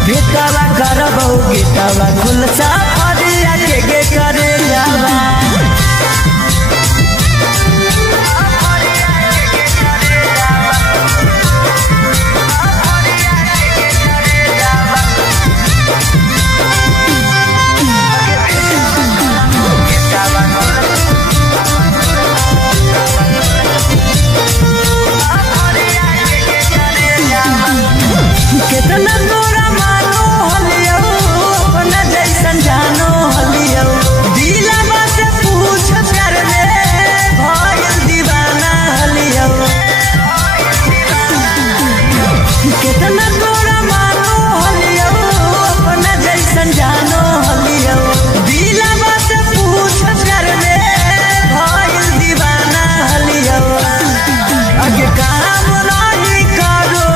भेटावा करबौ गेटावा खुलसा फरिया के करे जावा कितना तोरा मानो हलियो अपना जैसन जानो हलियो दिलवा से पूछ कर ले भइल दीवाना हलियो कितना तोरा मानो हलियो अपना जैसन जानो हलियो दिलवा से पूछ कर ले भइल दीवाना हलियो आगे काम नहीं करो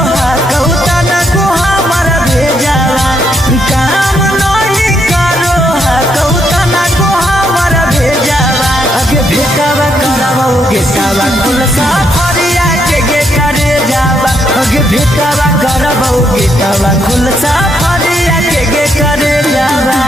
कहता न को हमारा भेजावा काम नहीं करो कहता न को हमारा भेजावा आगे भेटावा करबौ गेटावा खुलसा फरिया के करे जावा आगे भेटावा करबौ गेटावा खुलसा फरिया के करे जावा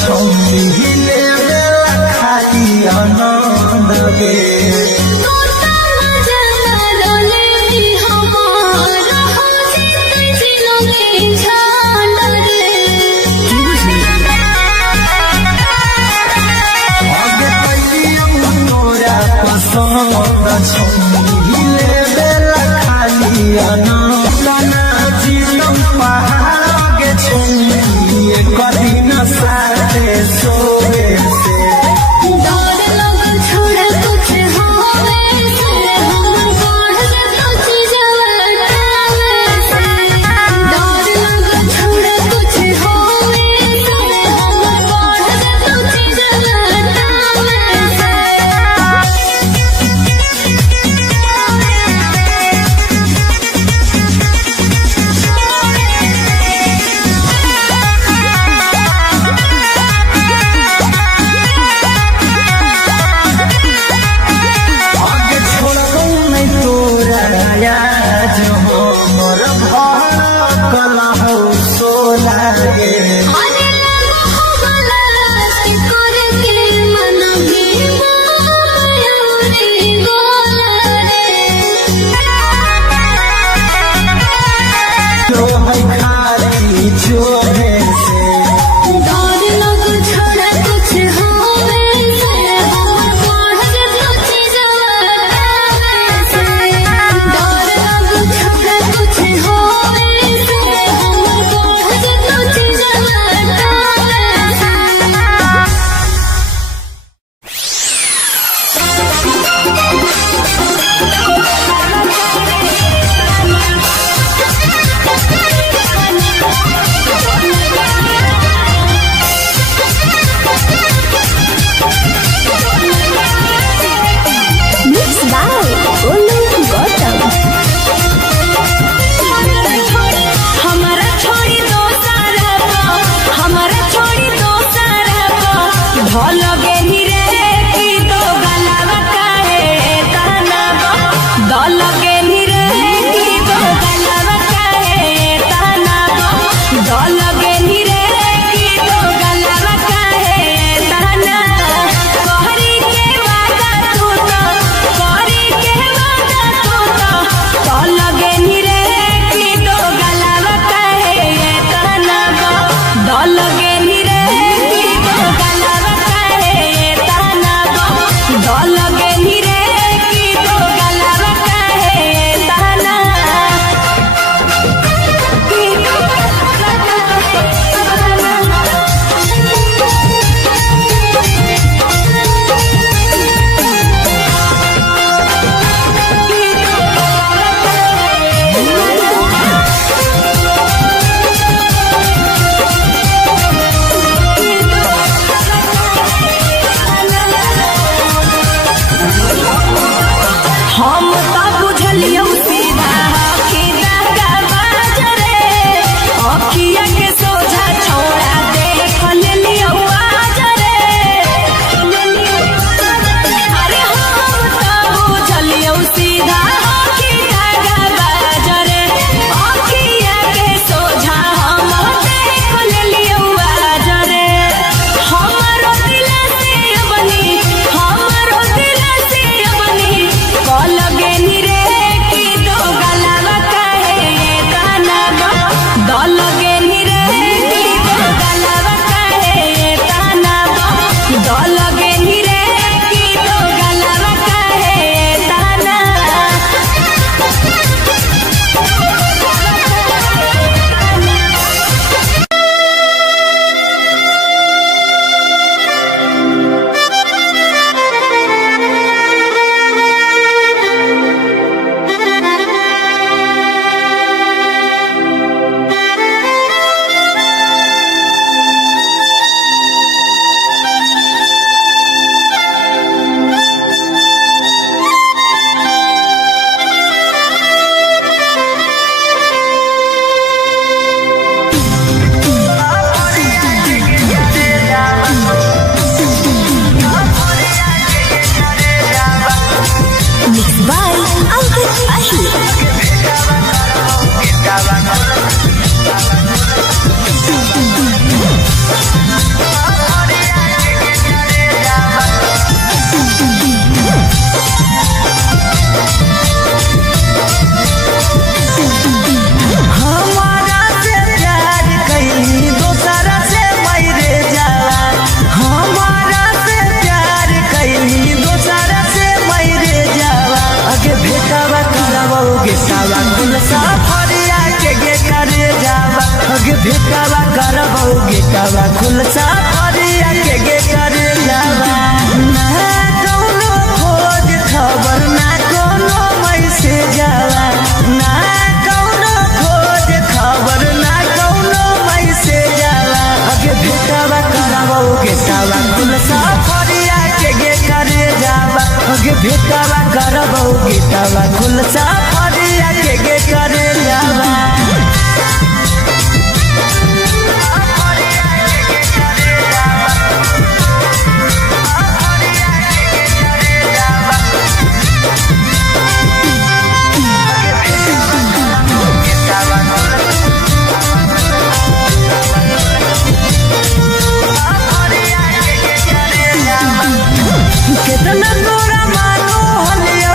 छौली हिले खाली आनंद गे भेटावा करबौ गेटावा खुलसा फरिया के गे करे जावा ना कौनो खोज खबर ना कोनो मैसेज जावा ना कौनो खोज खबर ना कोनो मैसेज जावा अगे भेटावा करबौ गेटावा खुलसा फरिया के गे करे जावा अगे भेटावा करबौ गेटावा खुलसा फरिया के गे करे जावा कितना तोरा मानो हलियो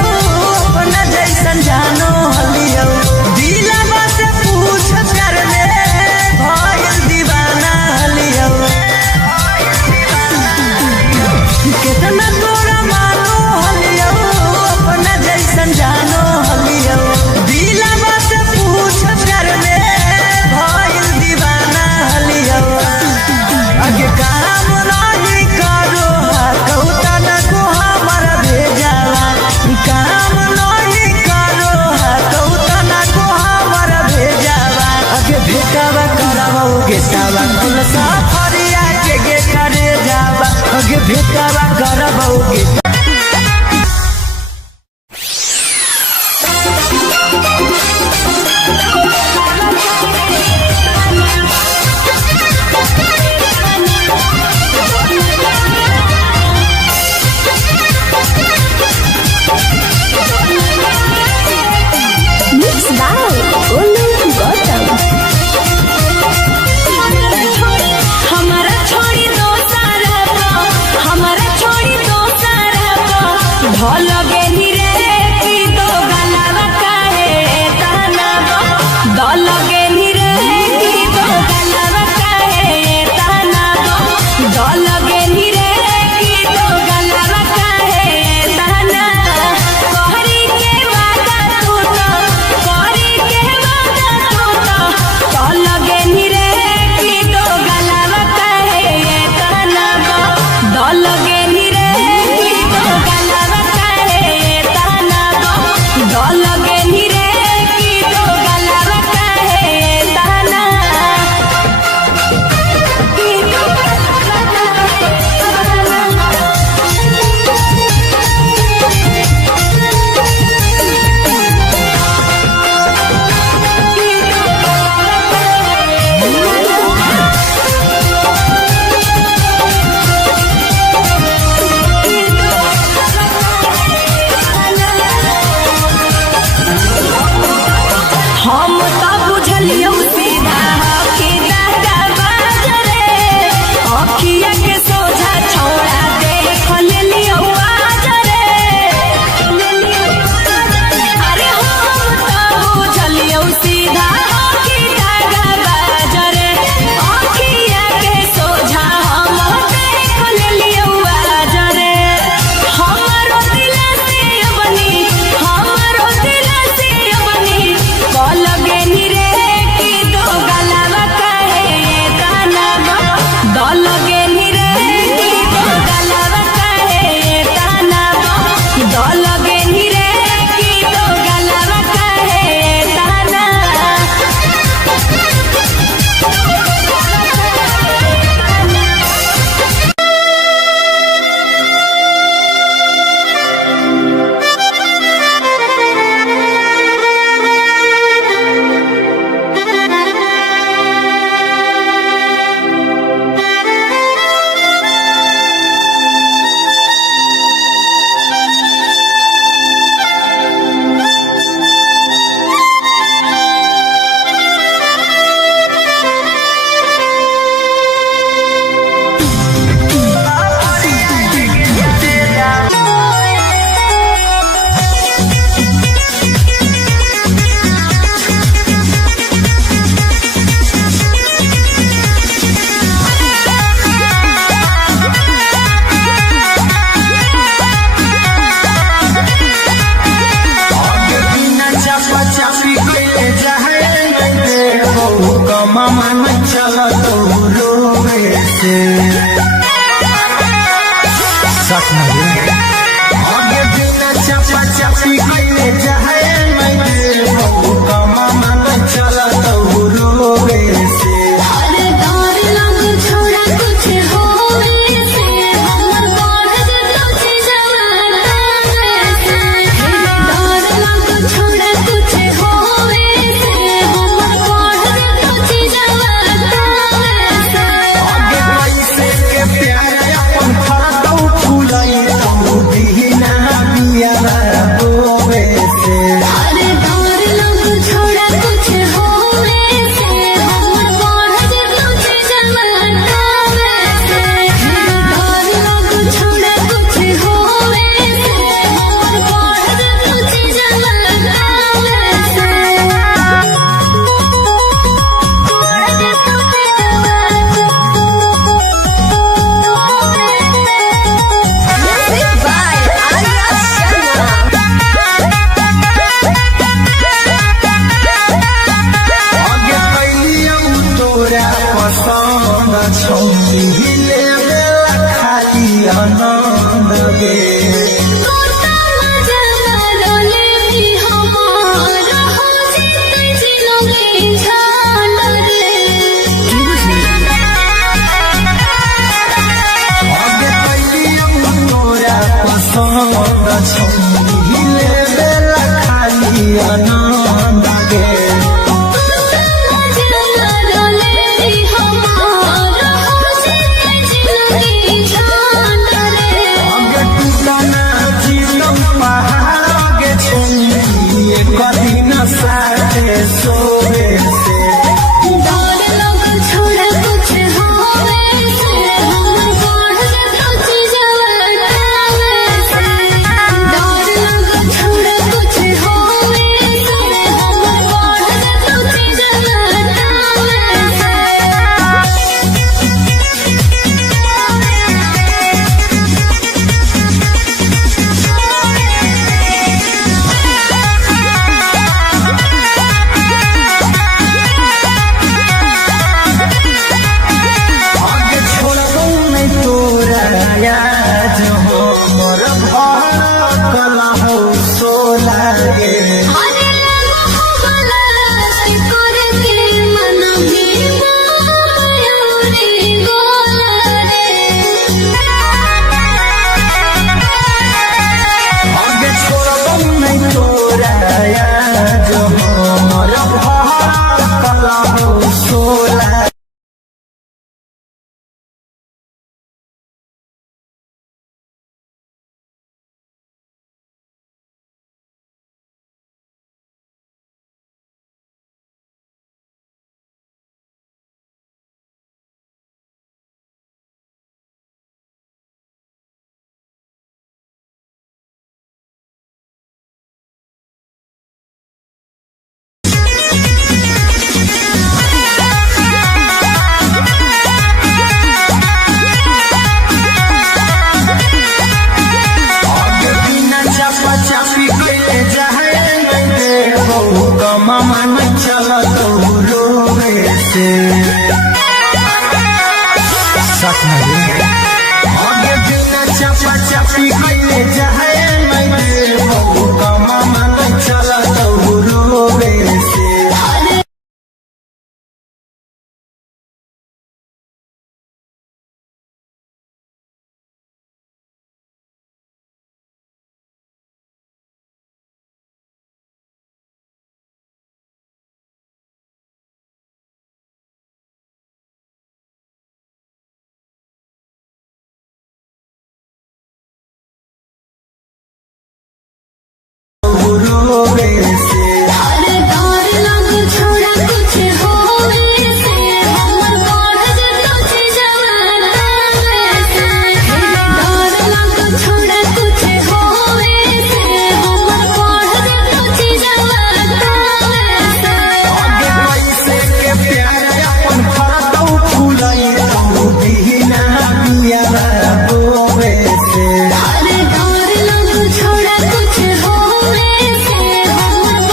अपना जैसन जानो हलियो दिलवा से पूछ कर ले भइल दीवाना हलियो कितना तोरा मानो हलियो अपना जैसन जानो हलियो दिलवा से पूछ कर ले भइल दीवाना हलियो अगे काम नहीं करो कहूता न को हमारा भेजावा काम नहीं करो कहूता न को हमारा भेजावा अगे भेटावा करबौ गेटावा खुलसा फरिया के गे करे जावा अगे भेटावा करबौ गेटा Mixed by Olu Gautam. हमारा छोड़ी दो सारा कमा मन चला तो रोवे से सच नहीं आगे बिना चपा चपी कइले जाए नहीं कमा मन चला तो रोवे से अरे डर लग छोड़ा कुछ होवे से हमर बढ़ तुझे जवाना से डर लग छोड़ा कुछ होवे से हमर बढ़ तुझे जवाना से आगे कैसे के प्यार अपन फाटो फुलाई तो दीना बिया रोवे से अरे डर लग छोड़ा कुछ होवे से हमर बढ़ तुझे जवाना से डर लग छोड़ा कुछ होवे से हमर बढ़ तुझे जवाना Music by Arya Sharma. आगे कैलियौ तोरा पसंद छौरी लेवे खाली आनंद गे आगे कैलियौ तोरा पसंद छौरी लेवे खाली आनंद गे आगे टूटना जीलो पहाड़ आगे छौरी कदी न साथे सोवे से छोड़ा कुछ होवे से हमर बढ़ तुझे जवाना से डर लग छोड़ा कुछ होवे से हमर बढ़ तुझे जवाना आगे छोड़बो नहीं तोरा याद हो मोर भार कला हो सोला गे अरे मोहब्बला से करके मन भी मयूरी गोला आगे छोड़बो नहीं तोरा याद हो मोर भार कला हो सोला आगे बिना चपा चपी कइले जाए नहीं कमा मन चला तो रोवे से सच नहीं आगे बिना चपा चपी कइले जाए नहीं कमा मन चला तो रोवे से रोवे से अरे डर लग छोड़ा कुछ होवे से हमर बढ़ तुझे जवाना से डर लग छोड़ा कुछ होवे से हमर बढ़ तुझे जवाना से आगे कैसे के प्यार अपन फाटो फुलाई तो दीना बिया रोवे से अरे डर लग छोड़ा कुछ होवे से हमर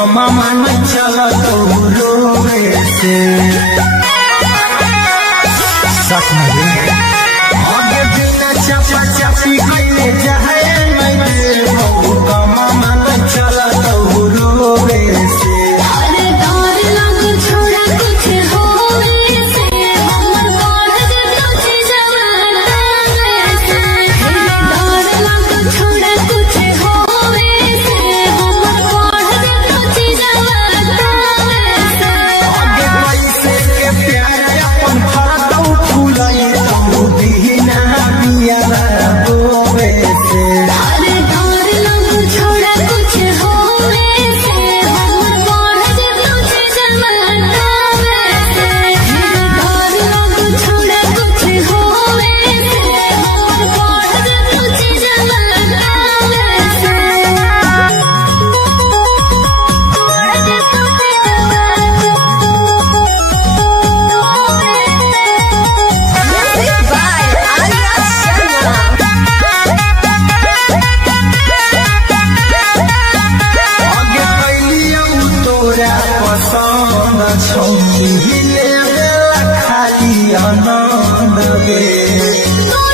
कमा मन चला तो रोवे से सच में आगे बिना चपा चपी गईले जाए मैं देव कमा मन चला तो रोवे से अरे डर लग छोड़ा कुछ होवे से हमर बढ़ कुछ जवाना से डर लग छोड़ा कुछ होवे से हमर बढ़ कुछ जवाना से आगे पैसे के प्यार अपन फरदौ फुलाई तो बिना बिया बोवे से अरे डर लग छोड़ा कुछ होवे से हमर बढ़ कुछ जवाना से डर लग छोड़ा कुछ होवे से हमर बढ़ कुछ जवाना आगे कैलियौ तोरा पसंद छौनी लेला खाली आनंद गे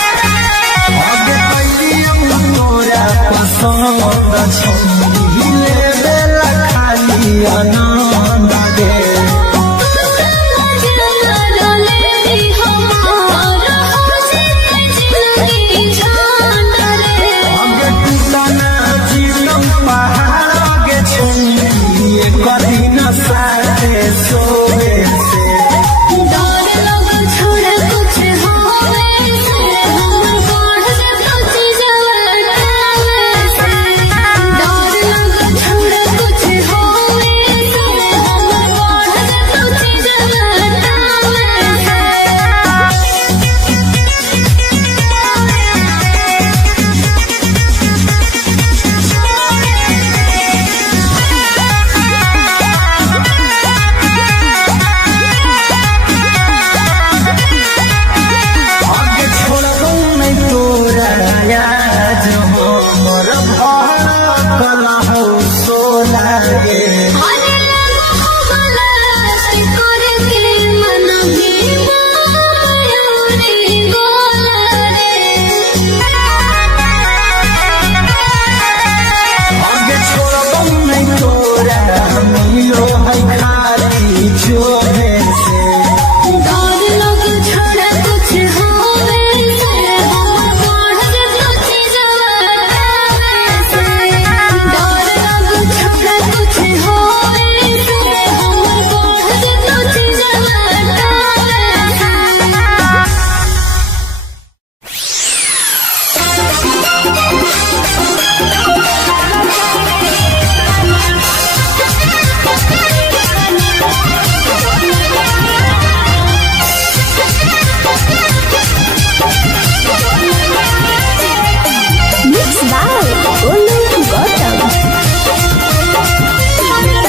आगे कैलियौ तोरा पसंद छौनी लेला खाली आनंद गे आगे टूटना जीवन पहाड़ आगे छौनी कभी न साथे सोवे से आगे छोड़बौ नहीं तोरा याद हमर भड़कल हौ सोला गे आगे छोड़बौ नहीं तोरा मिलो है खाली छोड़े से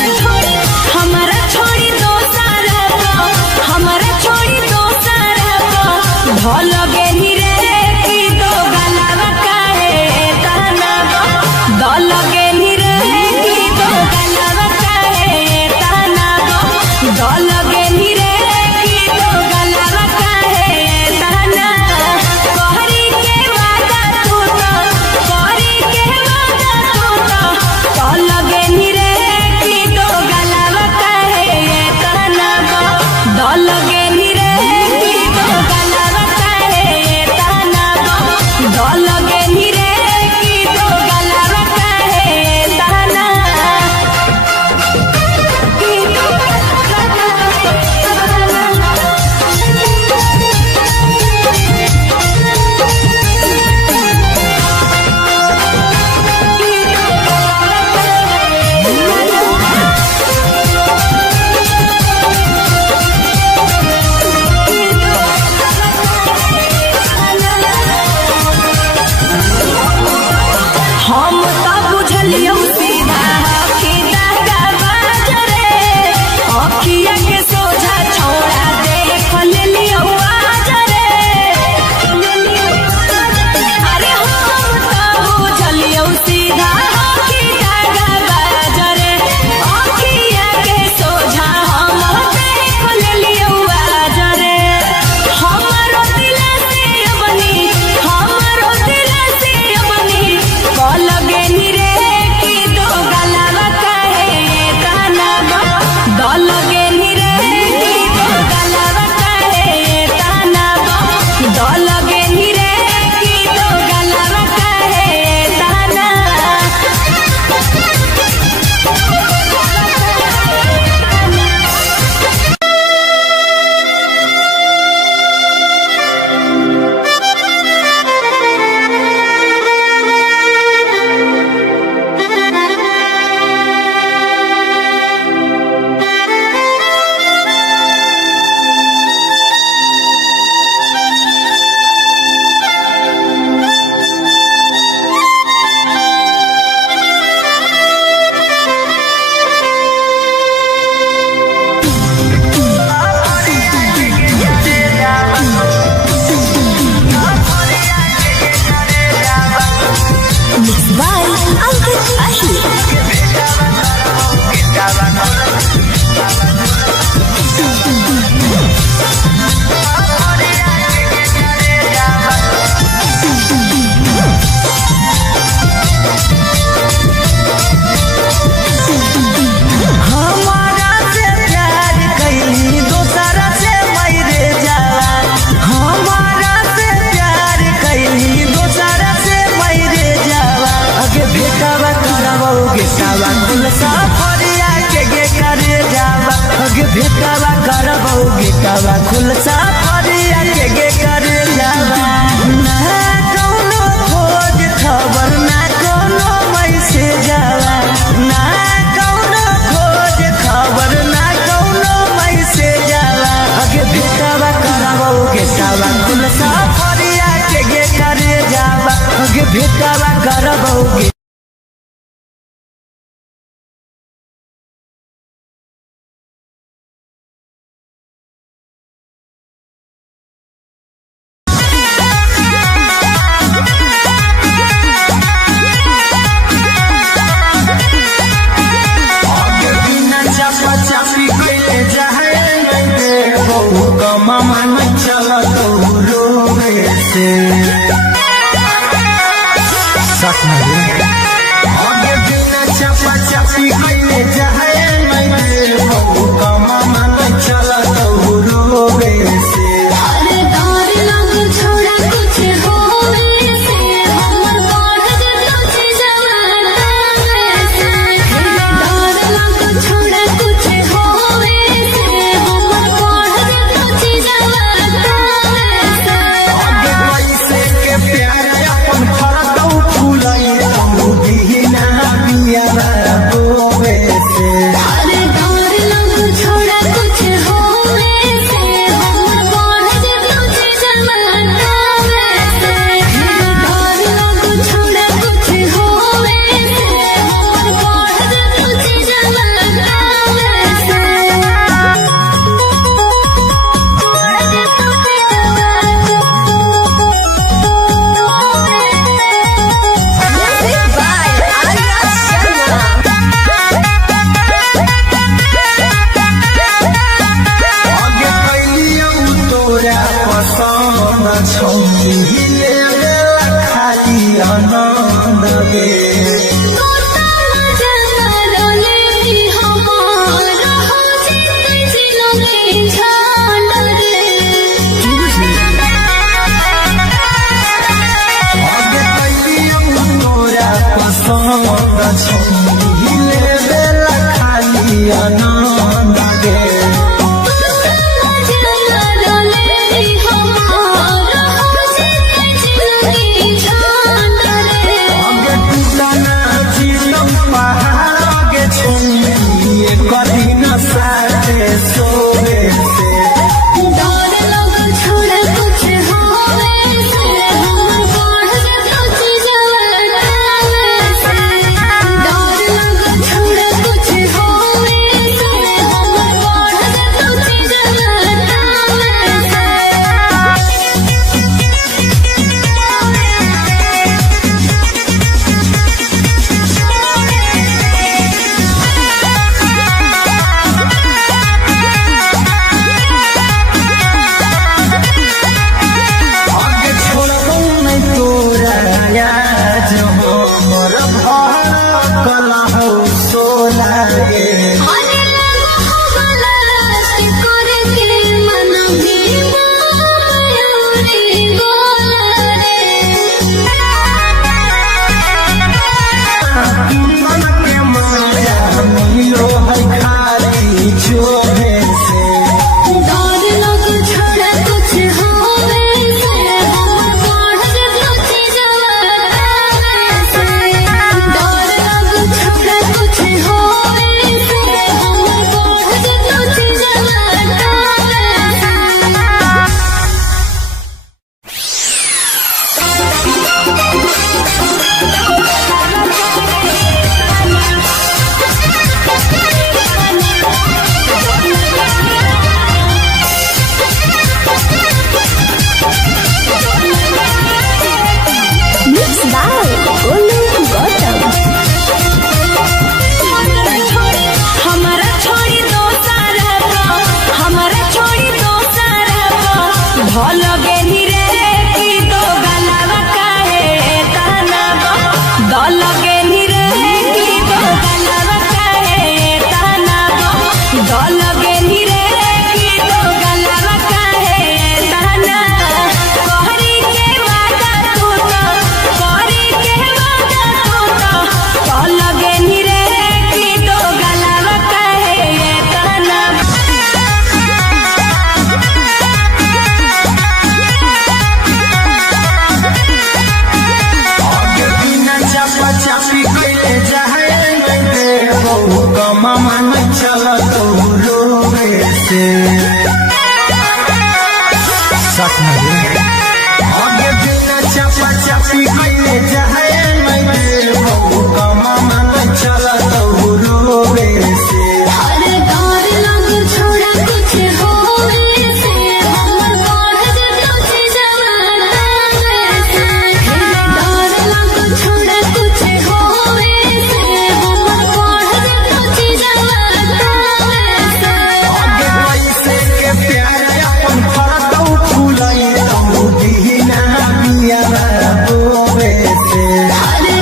हमारा छोड़ी दोसर हमारा छोड़ी दोसर भल गेही रे कि दो गलावा काहे तना दल गेही रे कि दो गलावा काहे तना दल गेही रे कि दो गलावा काहे तना कहरी के वादा तू तो कहरी के वादा तू तो दल गेही रे कि दो गलावा काहे तना दल गेही रे कि दो गलावा काहे तना दल गेही रे कि दो गलावा काहे तना कि दो हम तो बुझलियौ सीधा कि दागा बाज रे अखिया के सोझा छोड़ा देख भेटावा करबौगे आगे बिना चपा चपी कइले जाए मैं बहु कमा मन चला तो रोवे से अरे डर लग छोड़ा कुछ होवे से हमर बढ़ कुछ जवाना से डर लग छोड़ा कुछ होवे से हमर बढ़ कुछ जवाना से आगे कैसे के प्यार अपन फरकौ फुलाई बिना बिया रोवे से अरे डर लग छोड़ा कुछ होवे से हमर बढ़ कुछ जवाना से डर लग छोड़ा कुछ होवे से हमर बढ़ कुछ जवाना आगे कैलियौ तोरा पसंद छौनी हिले खाली आनंद गे आगे कैलियौ तोरा पसंद छौनी हिले खाली आनंद गे आगे टूटना जीवन पहाड़ आगे छौनी कभी न साथे सोवे से आगे छोड़बौ नहीं तोरा याद हमर कला हो सोला गे मन के माया मिलो है खाली छोड़े से हमारा छोड़ी दो सारा भल गेली रे की दो गलावा काहे ताना दल गेली रे की दो गलावा काहे ताना दल गेली रे की दो गलावा काहे ताना कहरी के वादा तू तो कहरी के वादा तू तो दल गेली रे की दो गलावा काहे ताना आगे बिना चपा चपी कइले जाए बहु कमा मन चला तो रोवे से आगे बिना चपा चाची के जाए मैं बहु कमा मन चला तो रोवे से अरे डर लग छोड़ा कुछ होवे से हमर बढ़ जतो जवाना से डर लग छोड़ा कुछ होवे से हमर बढ़ जतो जवाना से आगे पैसे के प्यार अपन फरदौ फूलई तो दीना बिया रोवे से अरे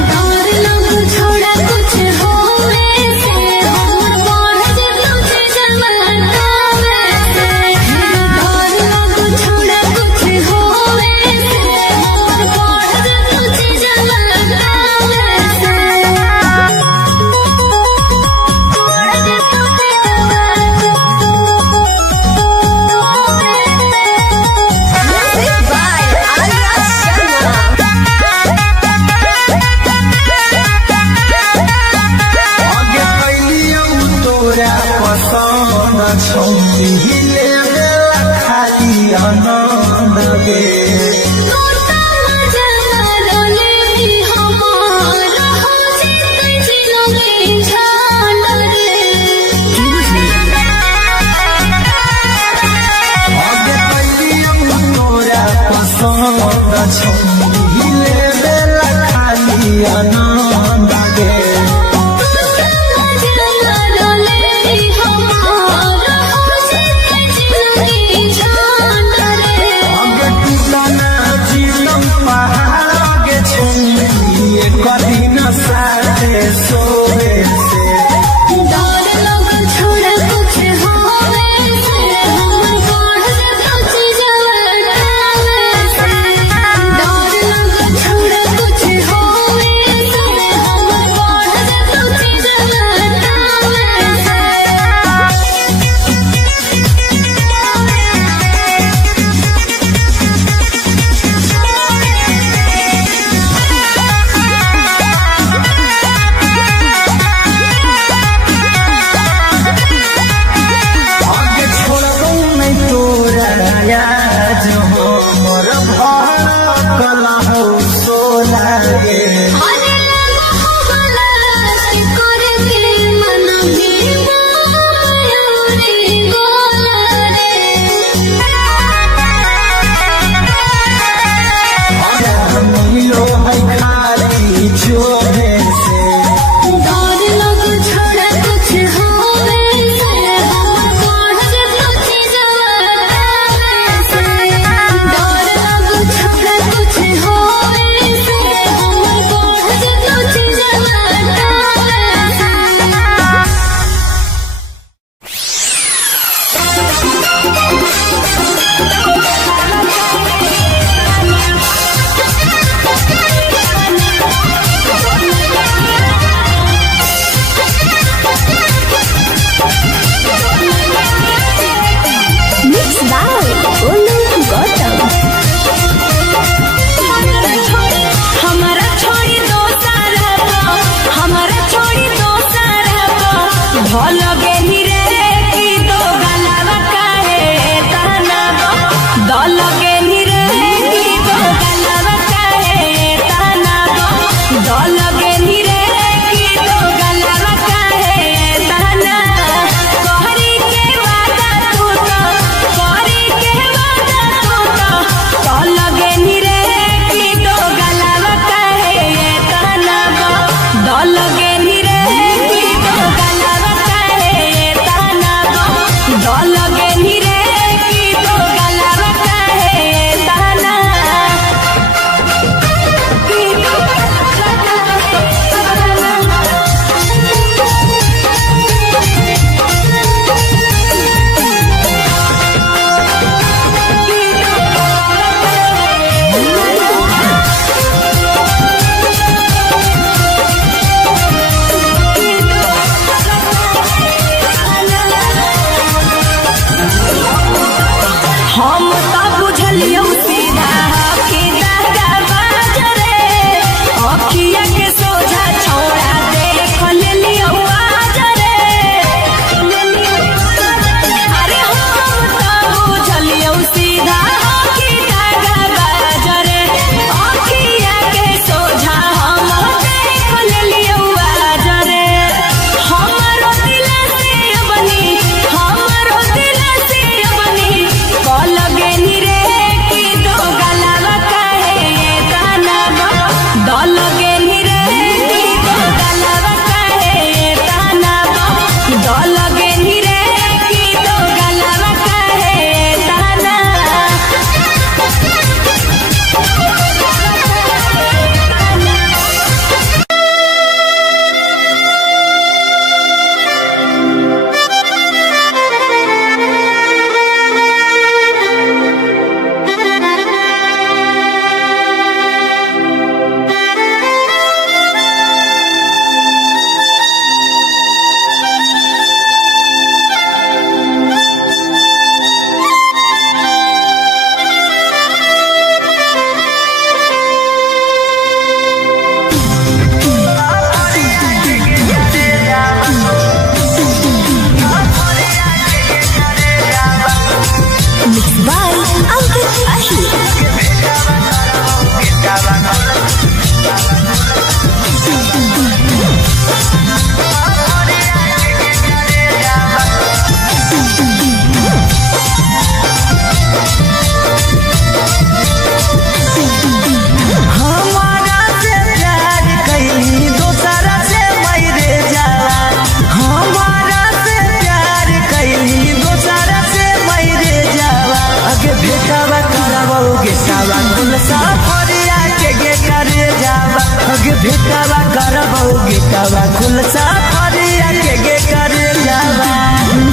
गेटावा खुल सफरिया के करे जावा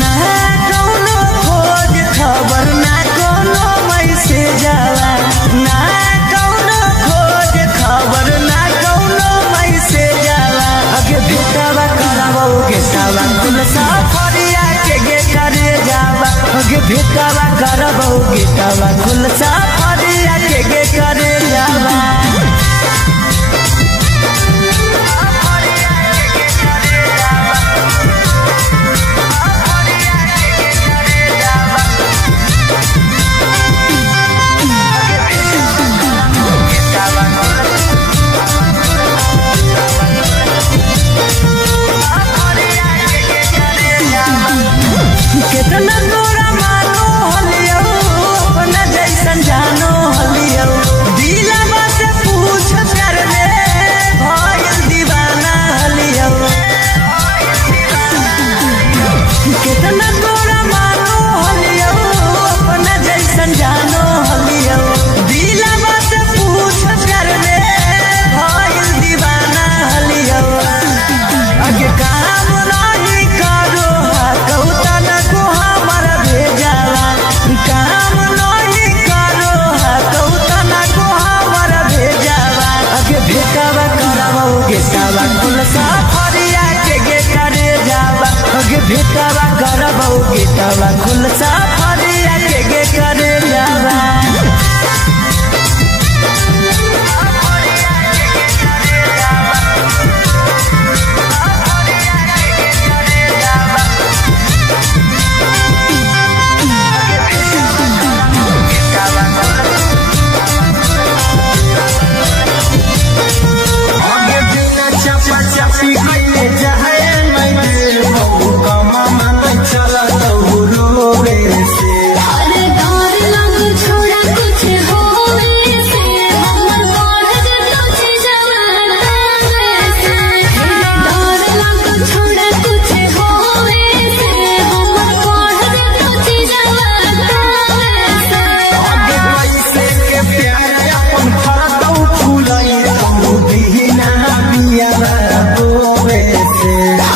ना कौनो खोज खबर ना कौनो मैसेज जावा ना कौनो खोज खबर ना कौनो मैसेज जावा अगे भेटावा करावो गेटावा खुल सफरिया के करे जावा अगे भेटावा करावो गेटावा खुल सफरिया के करे जावा कितना तोरा मानो हलियो अपना जैसन जानो हलियो दिलवा से पूछ कर ले भइल दीवाना हलियो कितना तोरा मानो हलियो अपना जैसन जानो हलियो दिलवा से पूछ कर ले भइल दीवाना हलियो अगे काम नहीं करो कहूता न को हमारा भेजावा काम नहीं करो कहूता न को हमारा भेजावा अगे भेटावा करावो गेटावा खुल सफरिया के करे जावा अगे भेटावा करावो गेटावा खुल सफरिया के करे जावा अरे डर लग छोड़ा कुछ होवे से हमर बढ़ जतो छी जवाना से डर लग छोड़ा कुछ होवे से हमर बढ़ जतो छी जवाना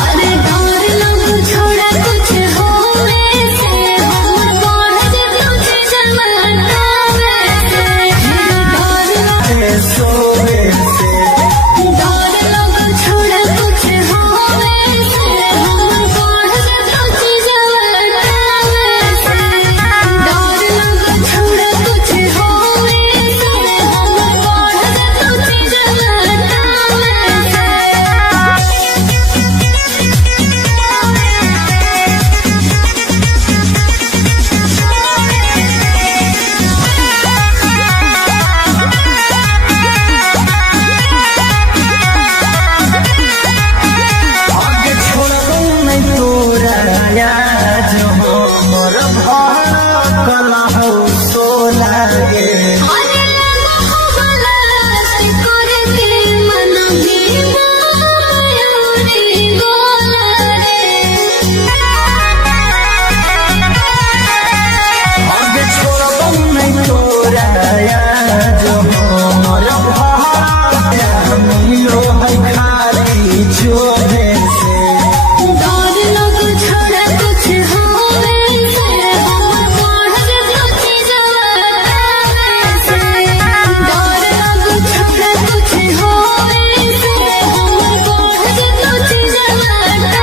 अरे डर लग छोड़ा कुछ होवे से हमर बढ़ जतो छी जवाना डर लग छोड़ा कुछ होवे से हमर बढ़ जतो छी जवाना डर लग छोड़ा कुछ होवे से हमर बढ़ जतो छी जवाना आगे छोड़बो नहीं तोरा याद हो मोर कला हो सोला गे अरे लगा हो गलत करे के मन भी मायूरी गोला आगे छोड़बो नहीं तोरा याद हो मोर मिलो है खाली छोड़े से डर लग छोड़ा कुछ होवे से हमर बढ़ जतो छी जवाना से डर लग छोड़ा कुछ होवे से हमर बढ़ जतो छी जवाना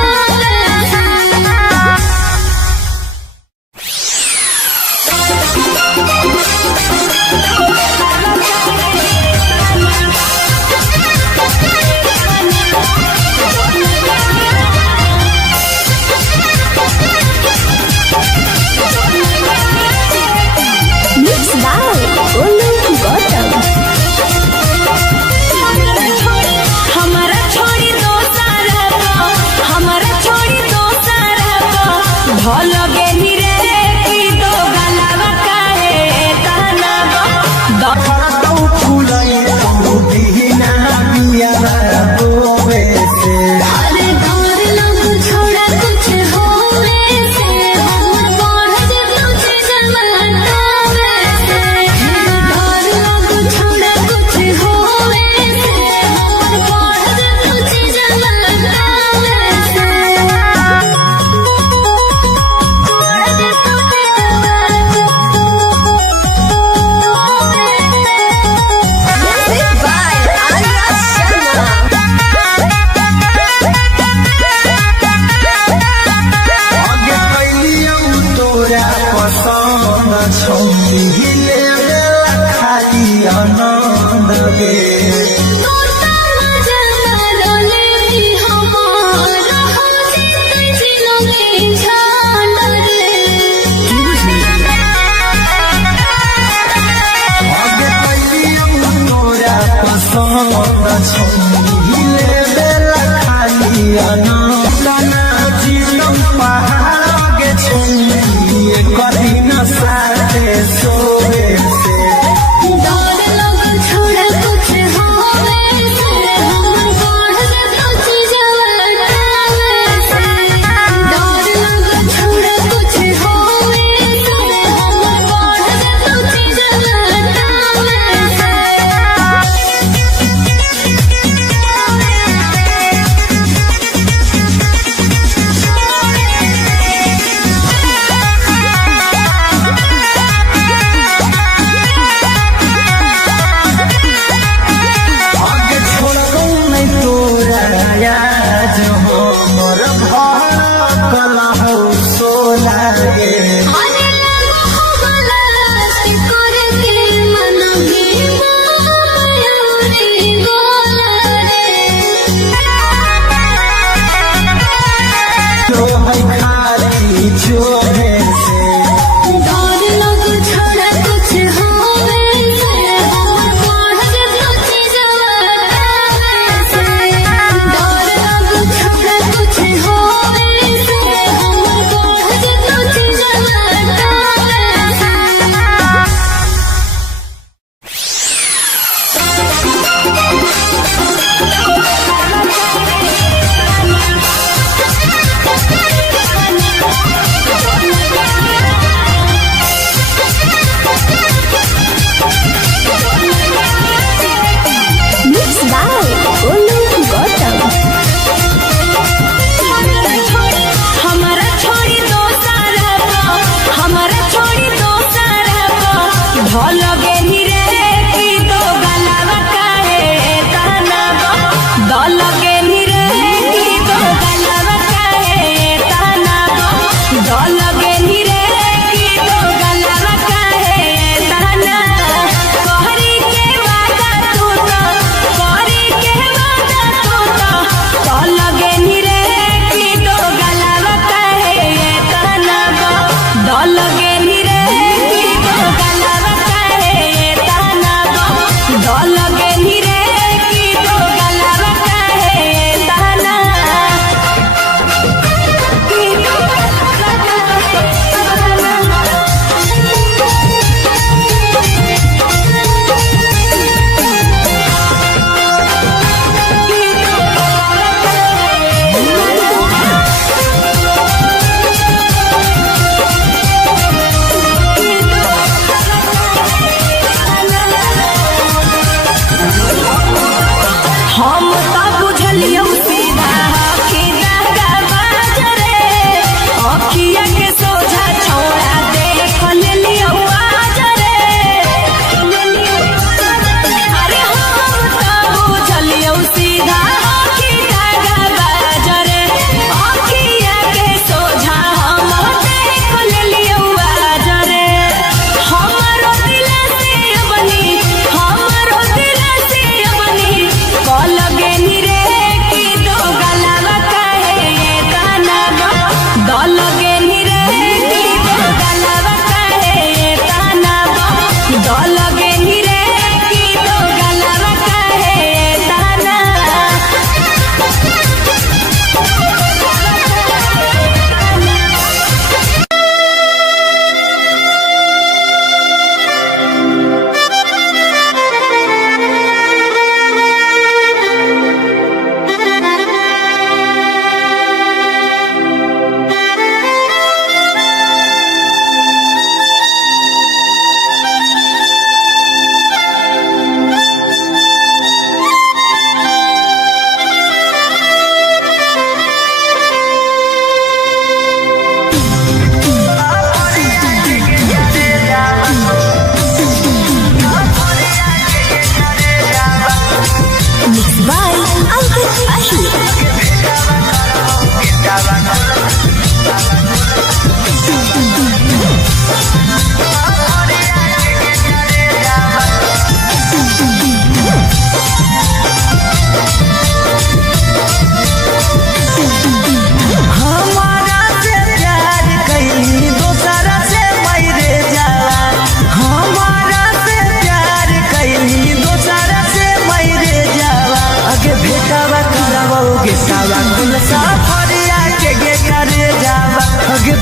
Thank you. छोड़िले बेला खाली अनकना जीवन पहाड़ के छोड़िए कभी न साथे सोए से डर लग छोड़ा कुछ होवे से हमर बढ़ कुछ जवाना से डर लग छोड़ा कुछ होवे से हमर बढ़ कुछ जवाना से आगे छोड़ो नहीं तोरा याद हो मोर भड़कल हो सोला गे अरे लगो हो गलती करके मन भी मयूरी गोला जो है खाली छोड़े से डर लग छोड़ा कुछ होवे से हमर बढ़ कुछ जवाना से डर लग छोड़ा कुछ होवे से हमर बढ़ कुछ जवाना से Mixed by Olu Gautam. हमारा छोड़ी दो सारा हमारा छोड़ी दो सारा ढोल गेनी रे की दो गलावा काहे ताना दल गेनी रे की दो गलावा काहे ताना दल गेनी रे की दो गलावा काहे ताना कहरी के वादा तू तो कहरी के वादा तू तो दल गेनी रे की दो गलावा काहे ताना दल गेनी रे की दो गलावा काहे ताना दल गेनी रे की दो गलावा काहे ताना की दो हम तो बुझलियो सीधा कि दागा बाजरे अखिया के सोझा छोड़ा देख लेलियो आजरे अरे हम तो बुझलियो सीधा कि दागा बाजरे अखिया के सोझा हम देख लेलियो आजरे हमारो दिल से बनी कल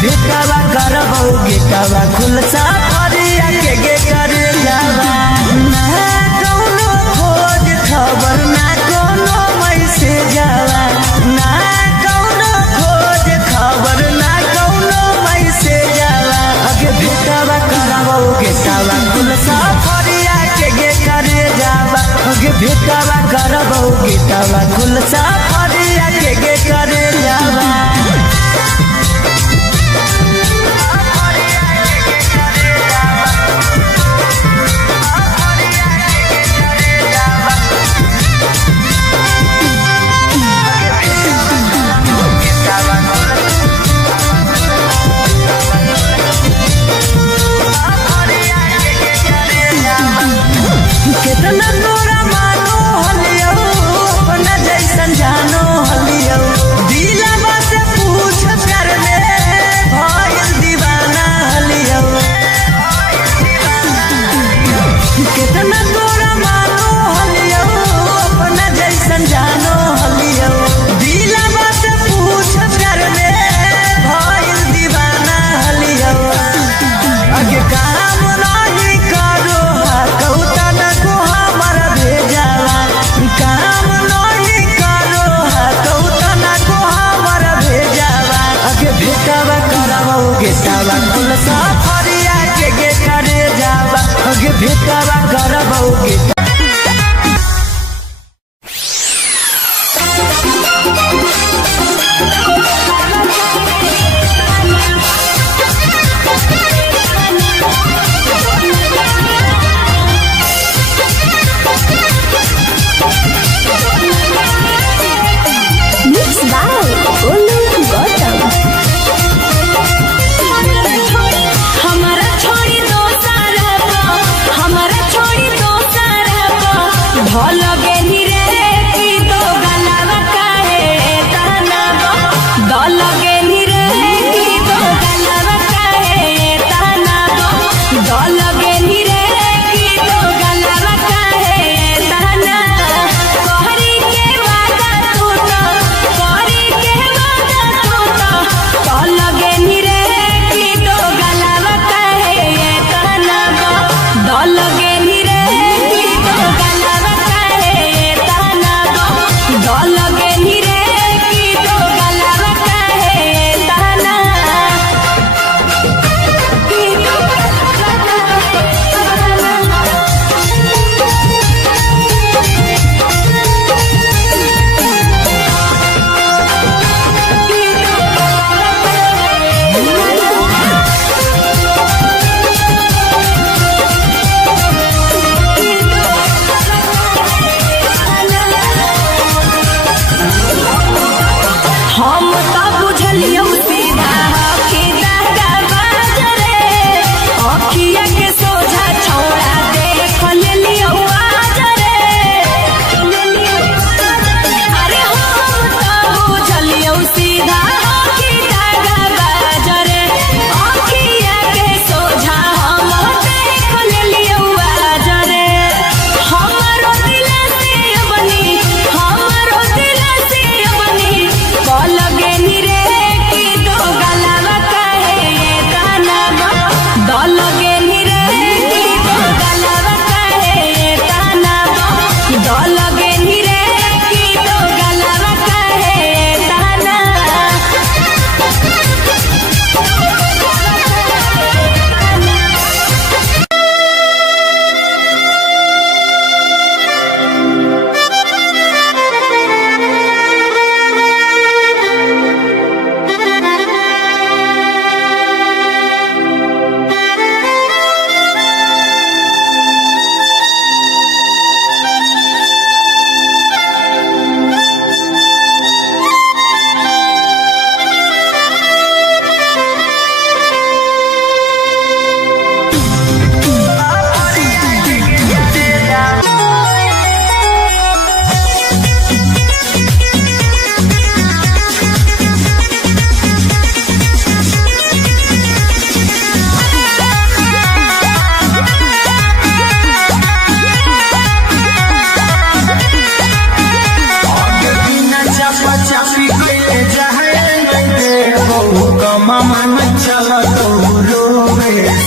भेटावा करबो गेटावा खुलसा फरिया के करे जावा ना कौनो खोज खबर ना कोनो मैसेज जावा ना कौनो खोज खबर ना कोनो मैसेज जावा अगे भेटावा करबो गेटावा खुलसा फरिया के करे जावा अगे भेटावा करबो गेटावा खुलसा फरिया के करे जावा कितना तोरा मानो हलियो अपना जैसन जानो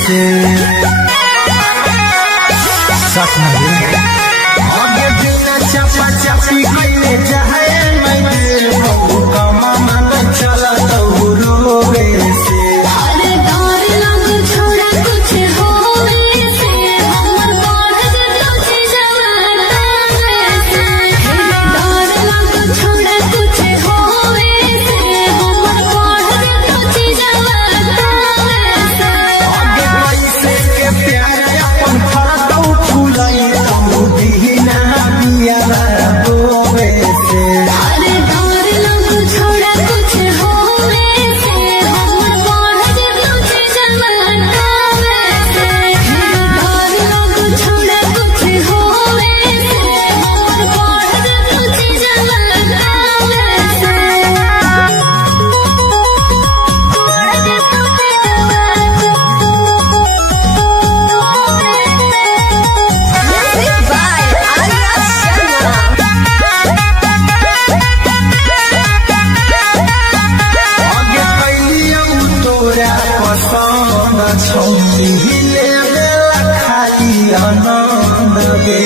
से सच नहीं आगे बिना चपा चपी कइले जाए मैं कमा मन चला तो रोवे से अरे डर लग छोड़ा कुछ होवे से हमर बढ़ तुझ जवाना से डर लग छोड़ा कुछ होवे से हमर बढ़ तुझ जवाना से आगे पैसे के प्यार अपन फरदौ फुलाई तू दीना बिया रोवे से अरे डर लग छोड़ा कुछ होवे से हमर बढ़ तुझ जवाना से डर लग छोड़ा कुछ होवे से हमर बढ़ तुझ जवाना आगे कैलियौ तोरा पसंद छौनी लेला खाली आनंद गे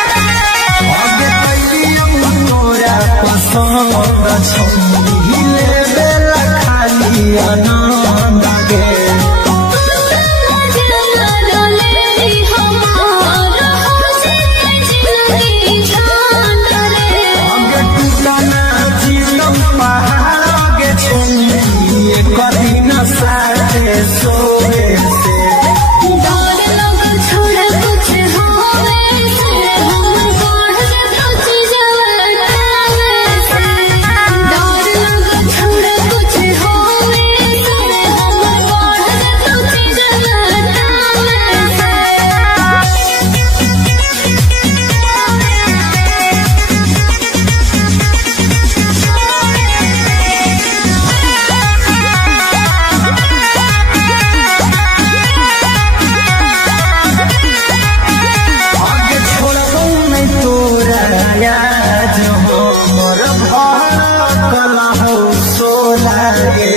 आगे कैलियौ तोरा पसंद छौनी लेला खाली आनंद गे आगे टूटना जीतम पहाड़ आगे छौनी कभी न साथे सोवे से आगे छोड़बौ नहीं तोरा याद हमर भरकल हौ सोला गे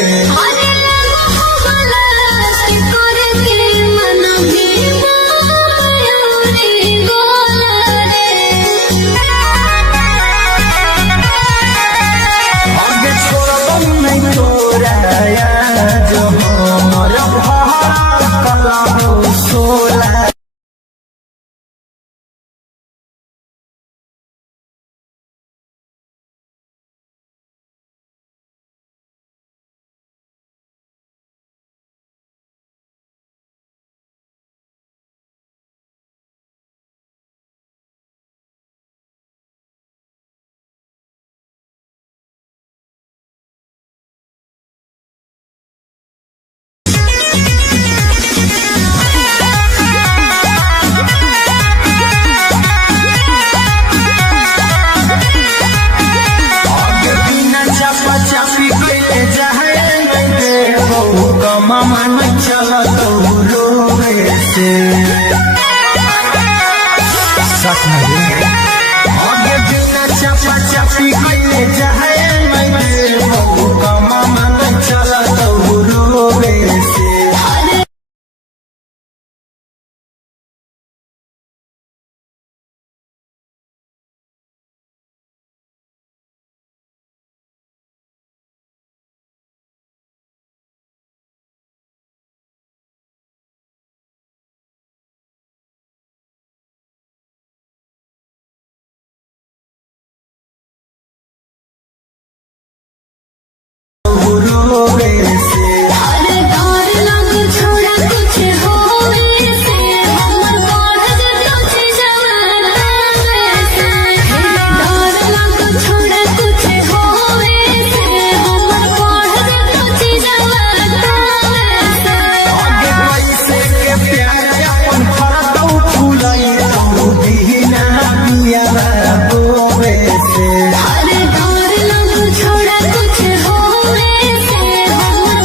आगे छोड़बौ नहीं तोरा याद हमर भरकल हौ सोला आगे बिना चपा चपी कइले जाए नहीं देबौ कमा मन चलत रोवे से सच नहीं आगे बिना चपा चपी कइले जाए नहीं देबौ कमा मन चलत रोवे से रोवे से आगे पैसे के प्यार अपन फरदौ फुलाई तू दीना बिया रोवे से छोड़ा कुछ होवे से हमर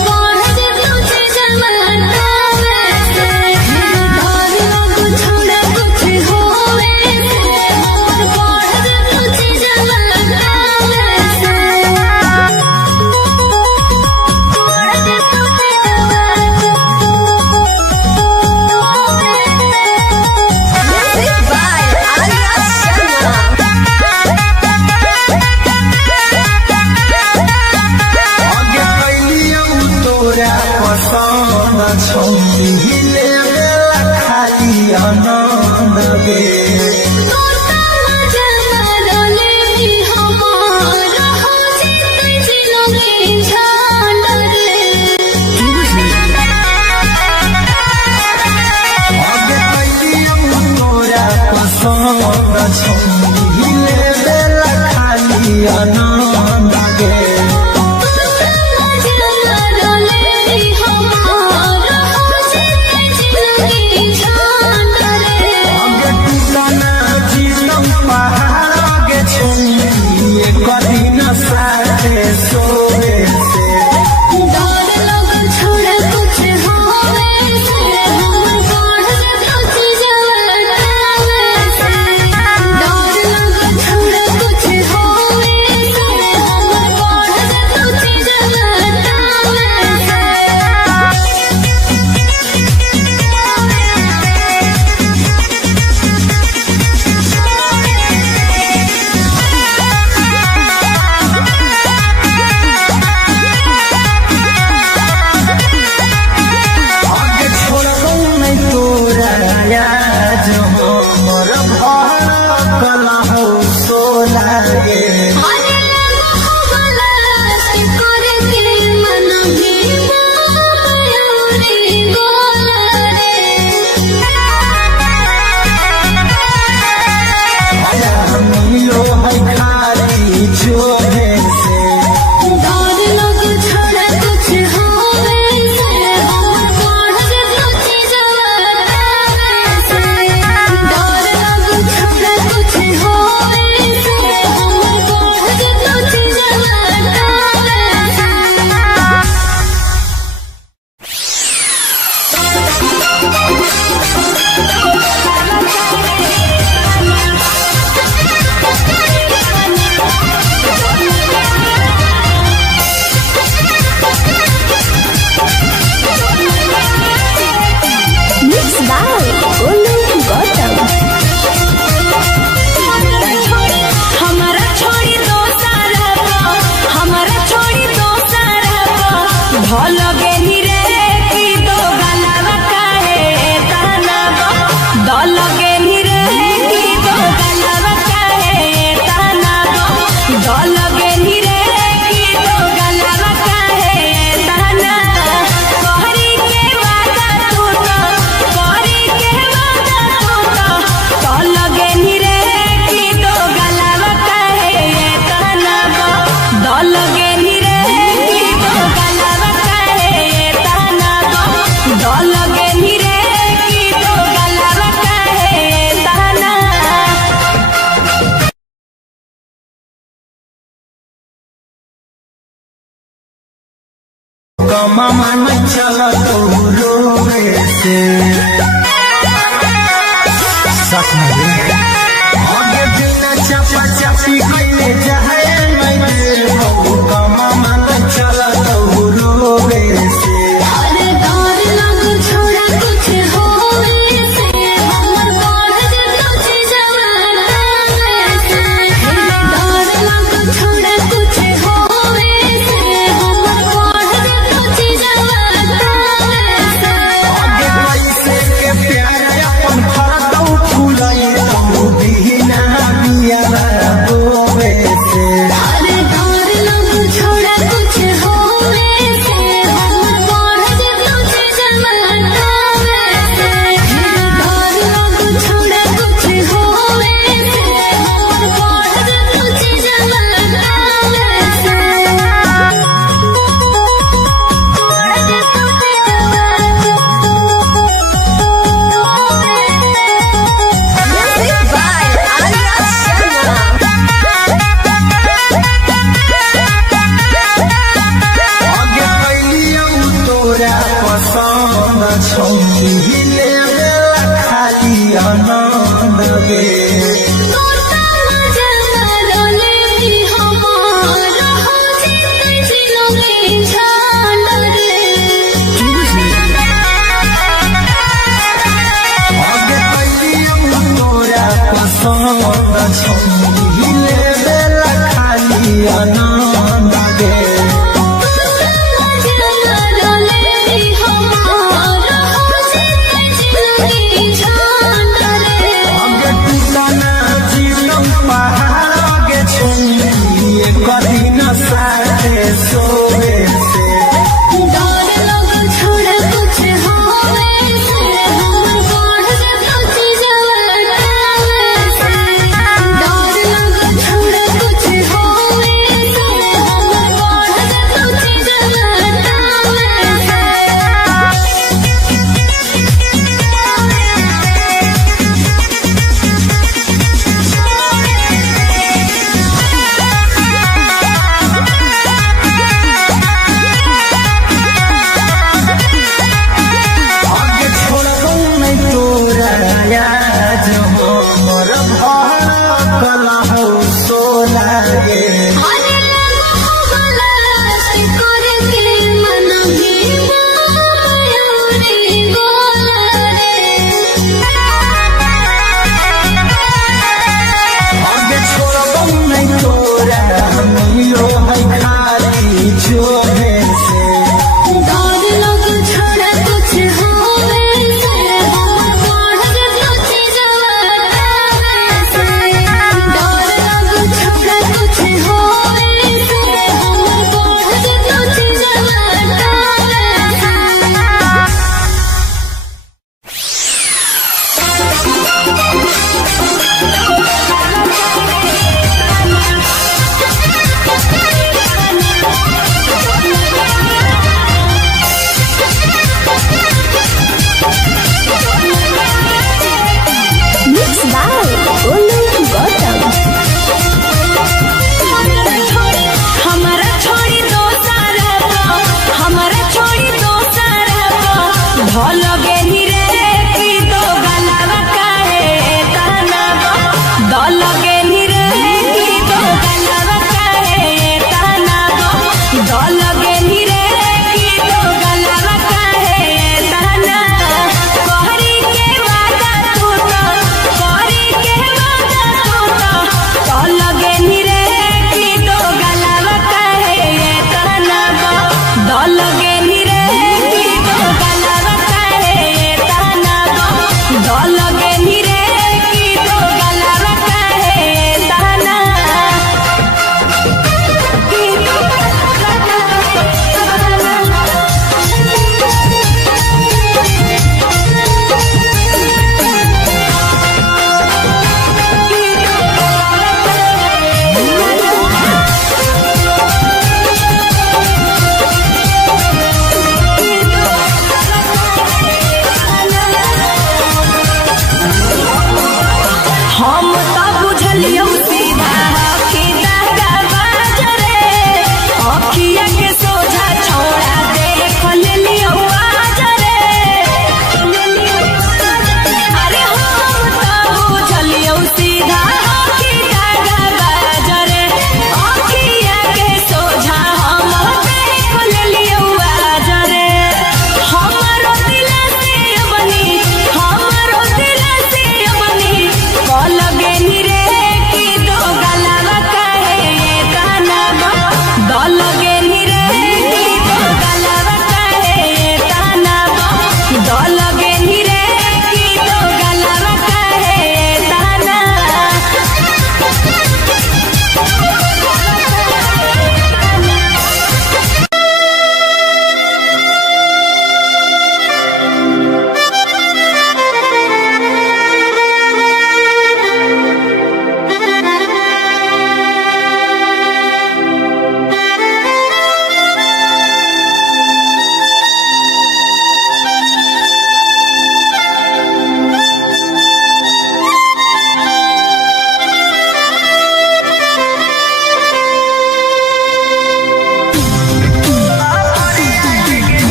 ढलगे रे की दो गलावा काहे तनाबो ढलगे रे की दो गलावा काहे तनाबो ढलगे रे की दो गलावा काहे तना कहरी के वादा तू तो कहरी के वादा तू तो ढलगे रे की दो गलावा काहे तनाबो ढलगे रे की दो गलावा काहे तनाबो ढलगे रे की दो गलावा काहे तना कमा मन चला तो रोवे से सच में आगे बिना चपा चपी कइले जाए मैं दे कमा मन चला तो रोवे से अरे डर लग छोड़ा कुछ होवे से हमर बढ़ जतो जवाना से डर लग छोड़ा कुछ होवे से हमर बढ़ जतो जवाना से आगे पैसे के प्यार अपन फरदौ फुलाई तो बिना बिया रोवे से अरे डर लग छोड़ा कुछ होवे से हमर बढ़ जतो जवाना से डर लग छोड़ा कुछ होवे से हमर बढ़ जतो जवाना से Music by Arya Sharma. आगे कैलियौ तोरा पसंद छौली लेवे खाली आनंद गे तोता मजनले भी हमार हो जिते जिलोगे छान रे आगे कैलियौ तोरा पसंद छौली लेवे खाली आनंद गे मजनले भी हमार हो जिते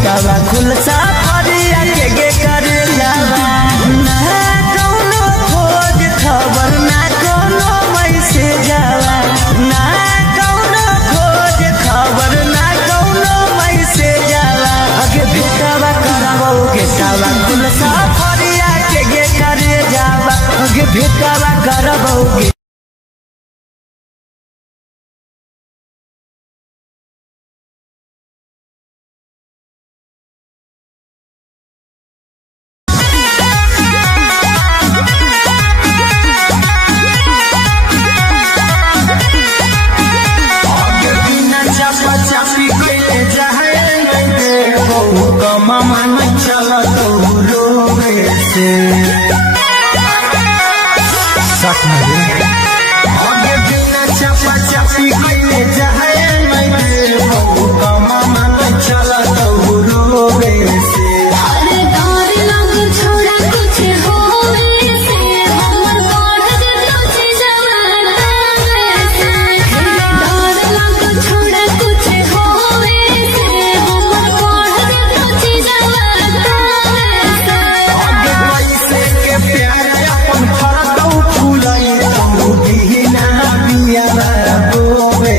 गेटावा खुल साफरिया के करे जावा ना कौनो खोज खबर ना कौनो मैसेज जावा ना कौनो खोज खबर ना कौनो मैसेज जावा अगे भेटावा करबो गेटावा खुल साफरिया के करे जावा अगे भेटावा करबो मन चला तो रोवे से सच में आगे बिना चपा चपी गईले जाए नहीं हो मन चला तो रोवे से अरे डर लग छोड़ा कुछ होवे से हमर बढ़ जतो जवाना से डर लग छोड़ा कुछ होवे से हमर बढ़ जतो जवाना आगे कैसे के प्यार अपन फरकौ फुलाई तू बिना बिया रोवे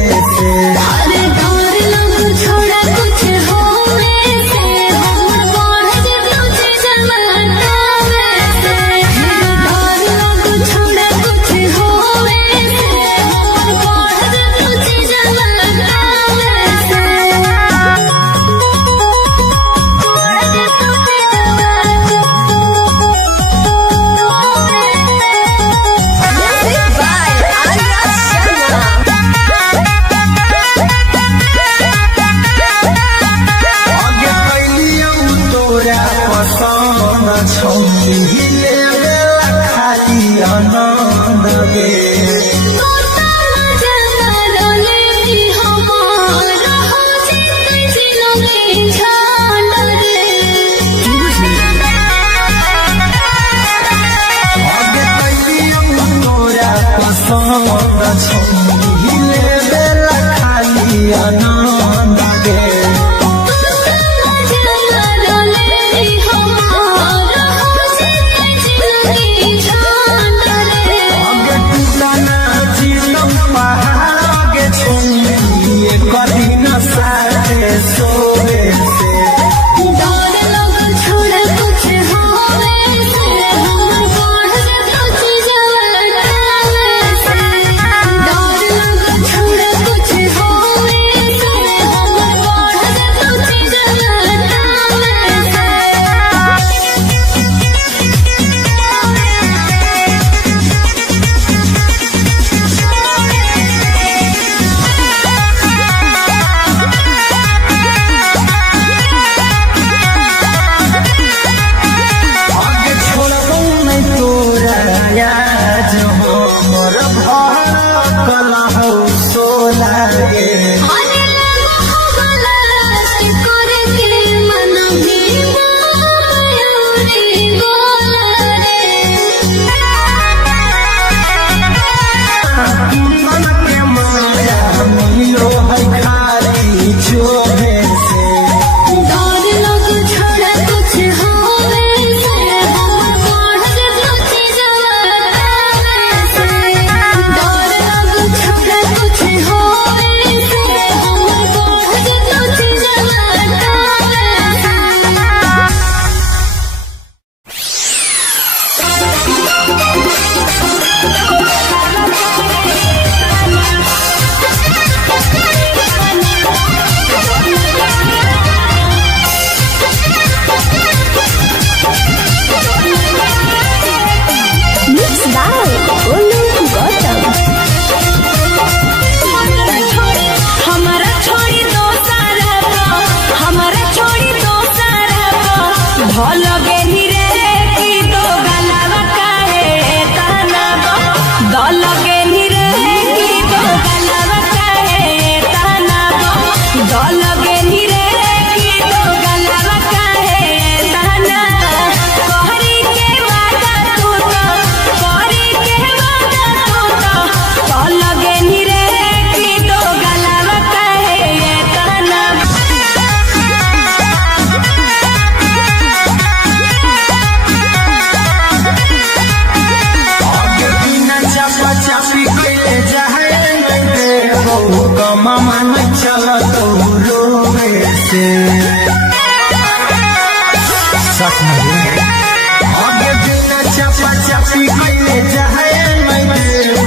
विश्वास नहीं आगे बिना चपा चपी कइले जाए मैं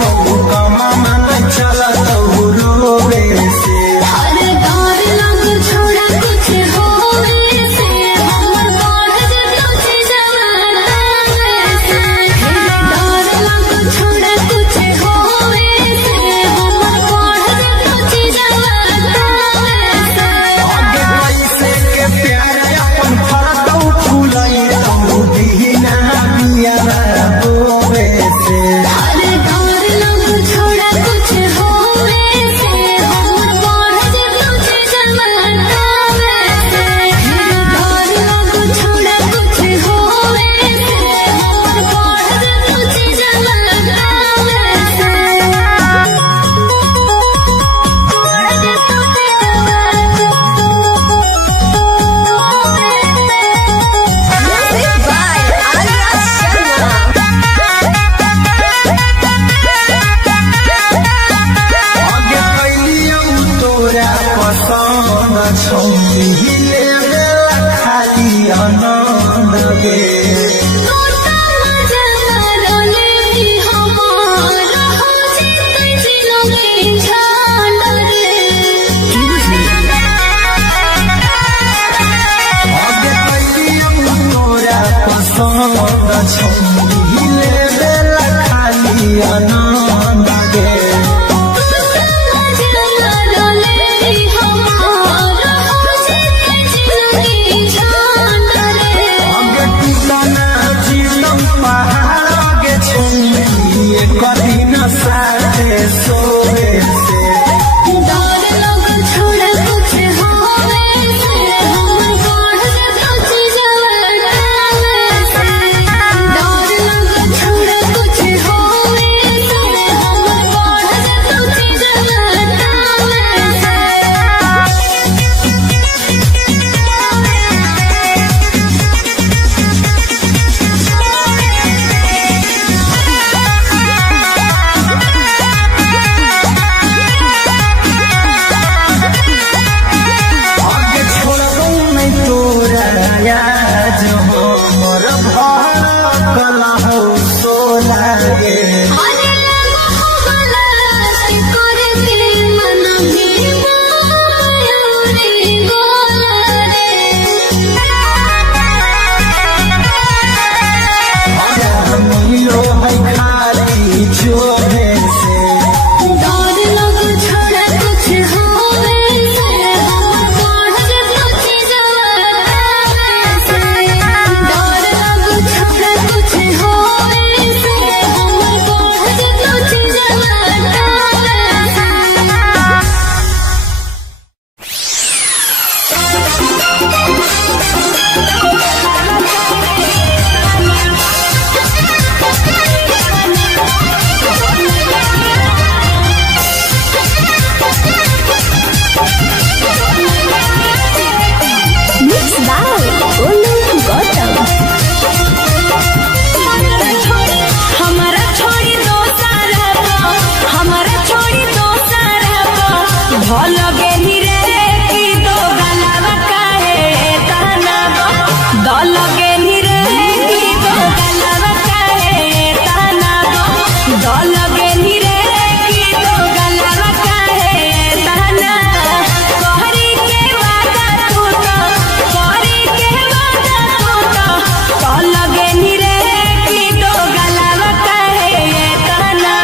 बहु कमा मन चला तो रोवे से हर दौर लग छोड़ा कुछ होवे से हमर बढ़ जतो छे जवाना से हर दौर लग छोड़ा कुछ होवे से हमर बढ़ जतो छे जवाना से आगे पैसे के प्यार अपन फरतौ फुलाई तो दीना बिया बोवे से हर दौर लग छोड़ा कुछ होवे से हमर बढ़ जतो छे जवाना से हर दौर लग छोड़ा कुछ होवे से हमर बढ़ जतो छे जवाना आगे कैलियौ तोरा पसंद छौली ले खाली आनंद गे आगे कैलियौ तोरा पसंद छौली ले खाली आनंद गे आगे टिकाना जीवन पहाड़ आगे छौली कभी न साथे सोवे से आगे छोड़बौ नहीं तोरा याद हो मोर भड़कल हो सोला गे मिलो है खाली जोरे से हमारा छोड़ी दोसर भल गेली रे की दो गलावा काहे कहना दल गेली रे की दो गलावा काहे कहना दल गेली रे की दो गलावा काहे कहना कहरी के वादा तू तो दल गेली रे की दो गलावा काहे कहना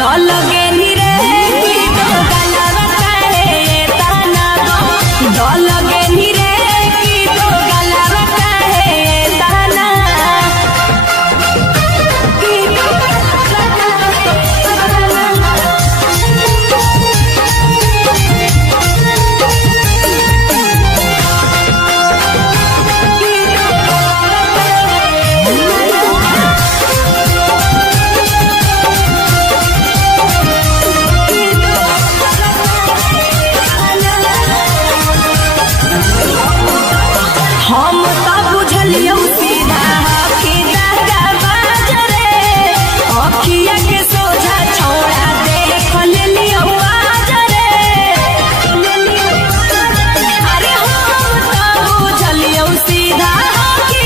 दल गेली रे की दो गलावा काहे कहना दल गेली रे की दो गलावा काहे कहना हम तो बुझलियौ सीधा कि दगाबाज रे अखिया के सोझा छोड़ा देख लेलियौ आज रे अरे हम तो बुझलियौ सीधा कि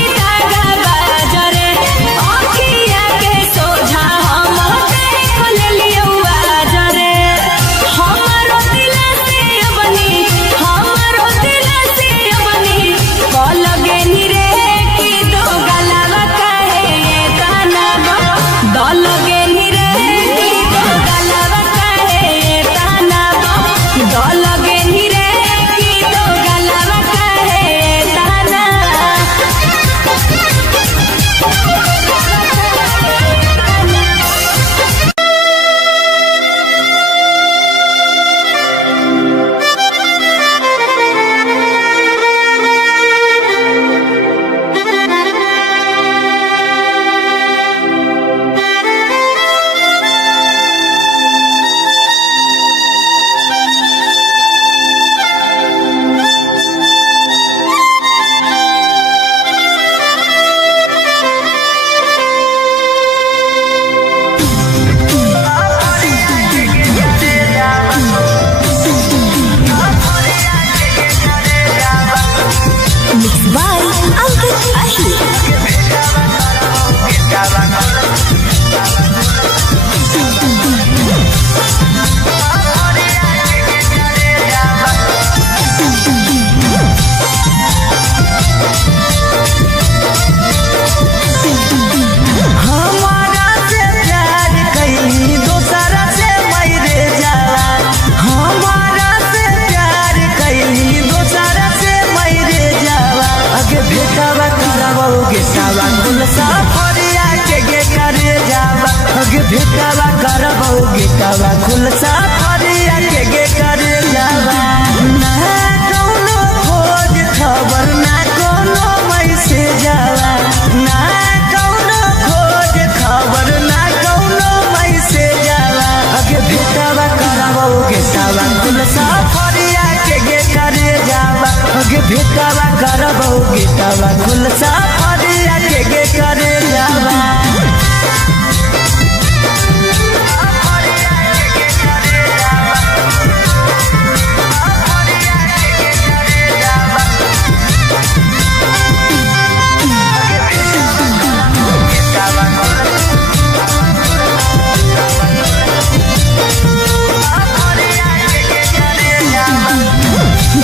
भेटावा करबो गेटावा खुलसा फरिया के करे जावा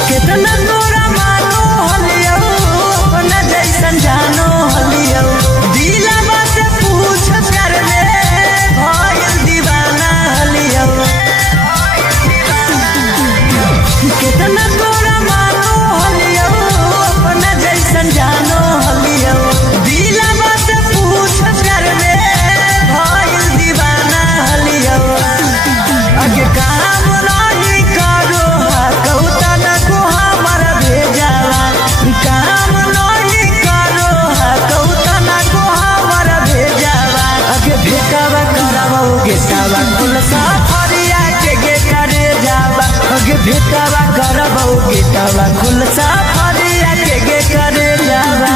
कितना तोरा मानो हलियो अपना जैसन जानो हलियो दिलवा से पूछ कर ले भइल दीवाना हलियो कितना तोरा मानो हलियो अपना जैसन जानो हलियो दिलवा से पूछ कर ले भइल दीवाना हलियो आगे काम नहीं करो कौता न को हमार भेजावा काम नहीं करो कौता न को हमार भेजावा आगे भेटावा करबो गेटावा खुलसा फरिया के करे जावा आगे भेटावा करबो गेटावा खुलसा फरिया के करे जावा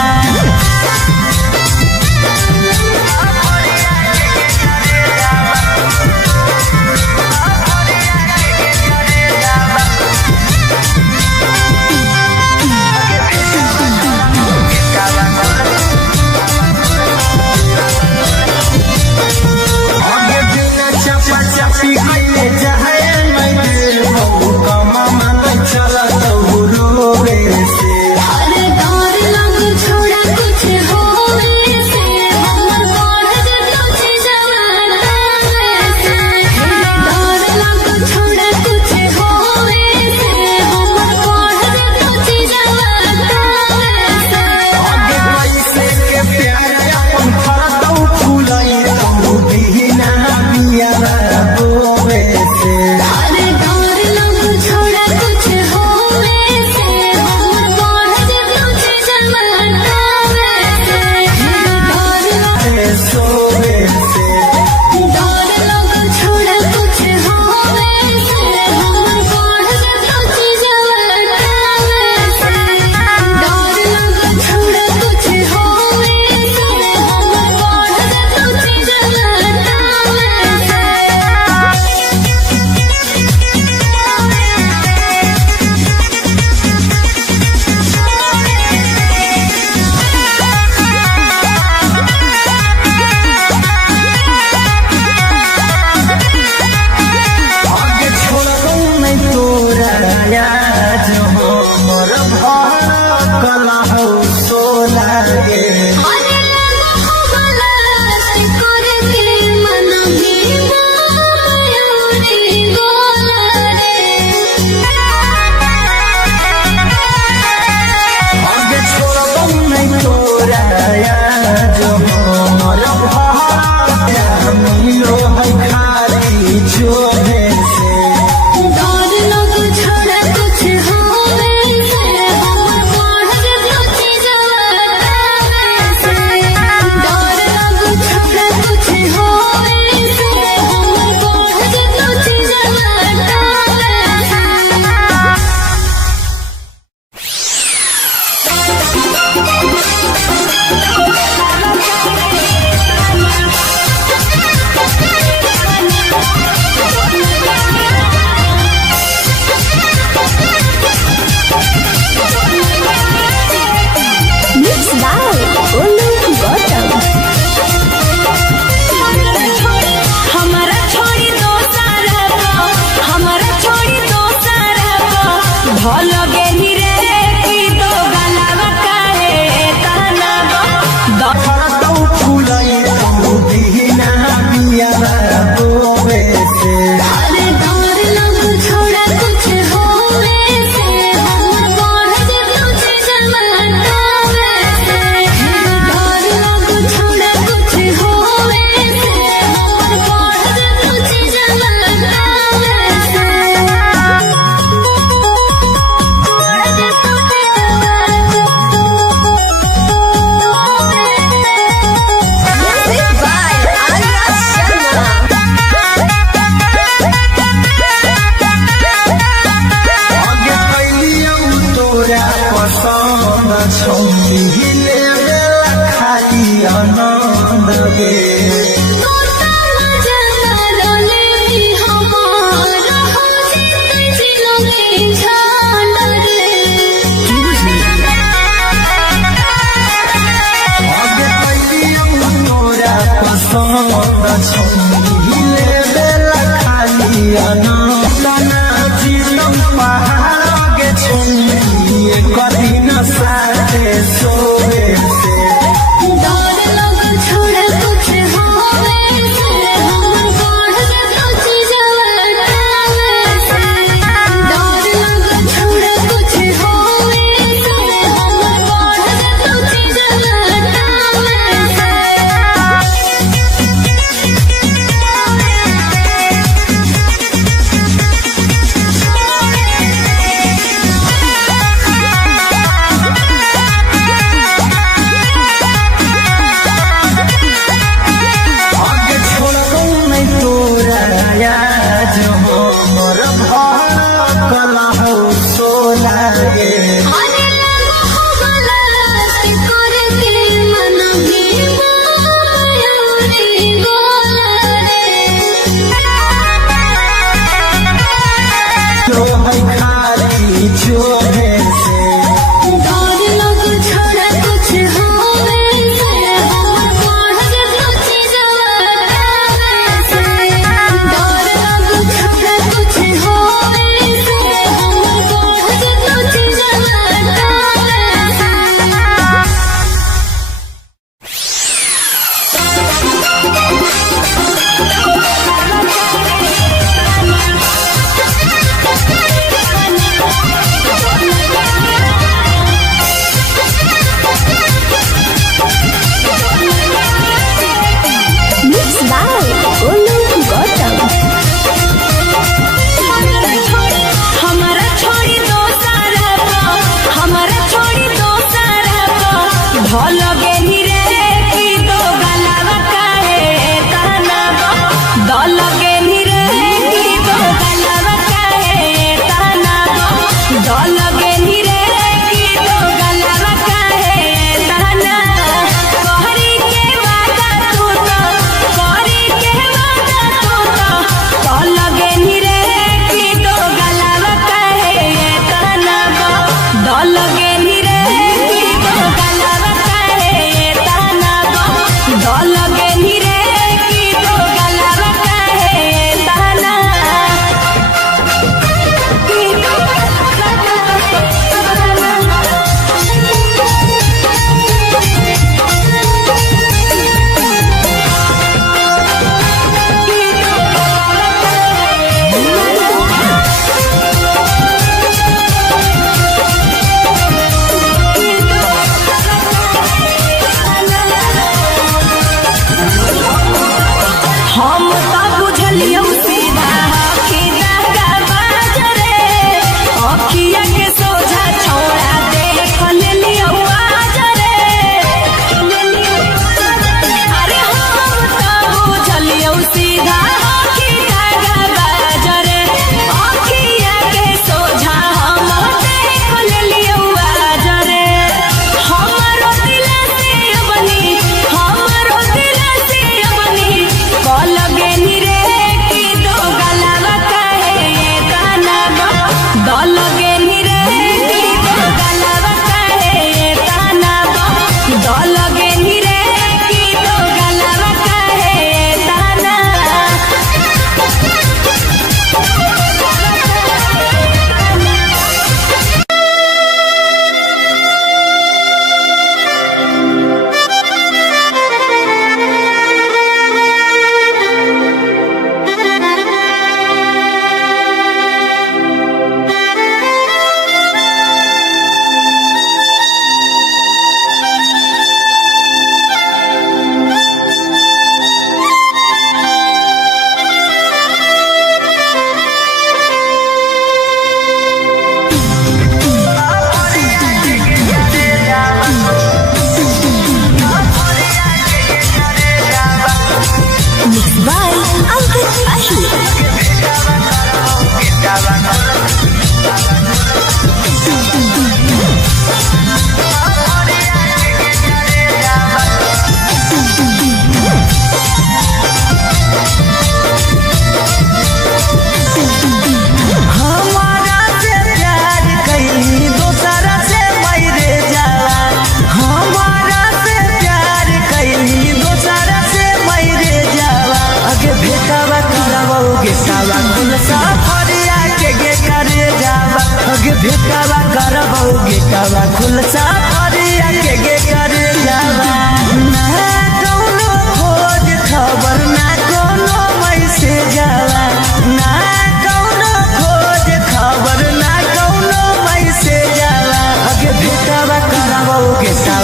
फूल छौरी लेवेला खाली आनंद गे तोता मजा मारले भी हमारा हो जिते जिलो में झांड रे आगे पइलियो तोरा पसंद छौरी लेवेला खाली आनंद नाचिलम पहाड़ के छौरी कदी न साथे सोवे से डर लग छोड़ कुछ होवे से हमर बढ़ के तुझ जवाना से डर लग छोड़ कुछ होवे से हमर बढ़ के तुझ जवाना से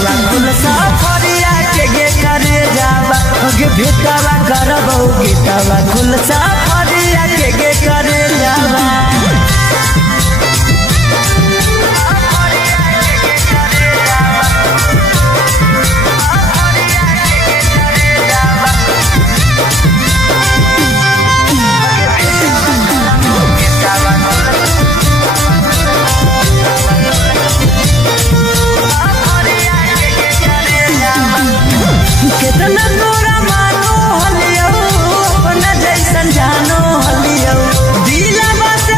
गेटावा खुल सफरिया के गे करे जावा गे भेटावा करबो गेटावा खुल सफरिया के गे करे जावा कितना तोरा मानो हलियो अपना जैसन जानो हलियो दिलवा से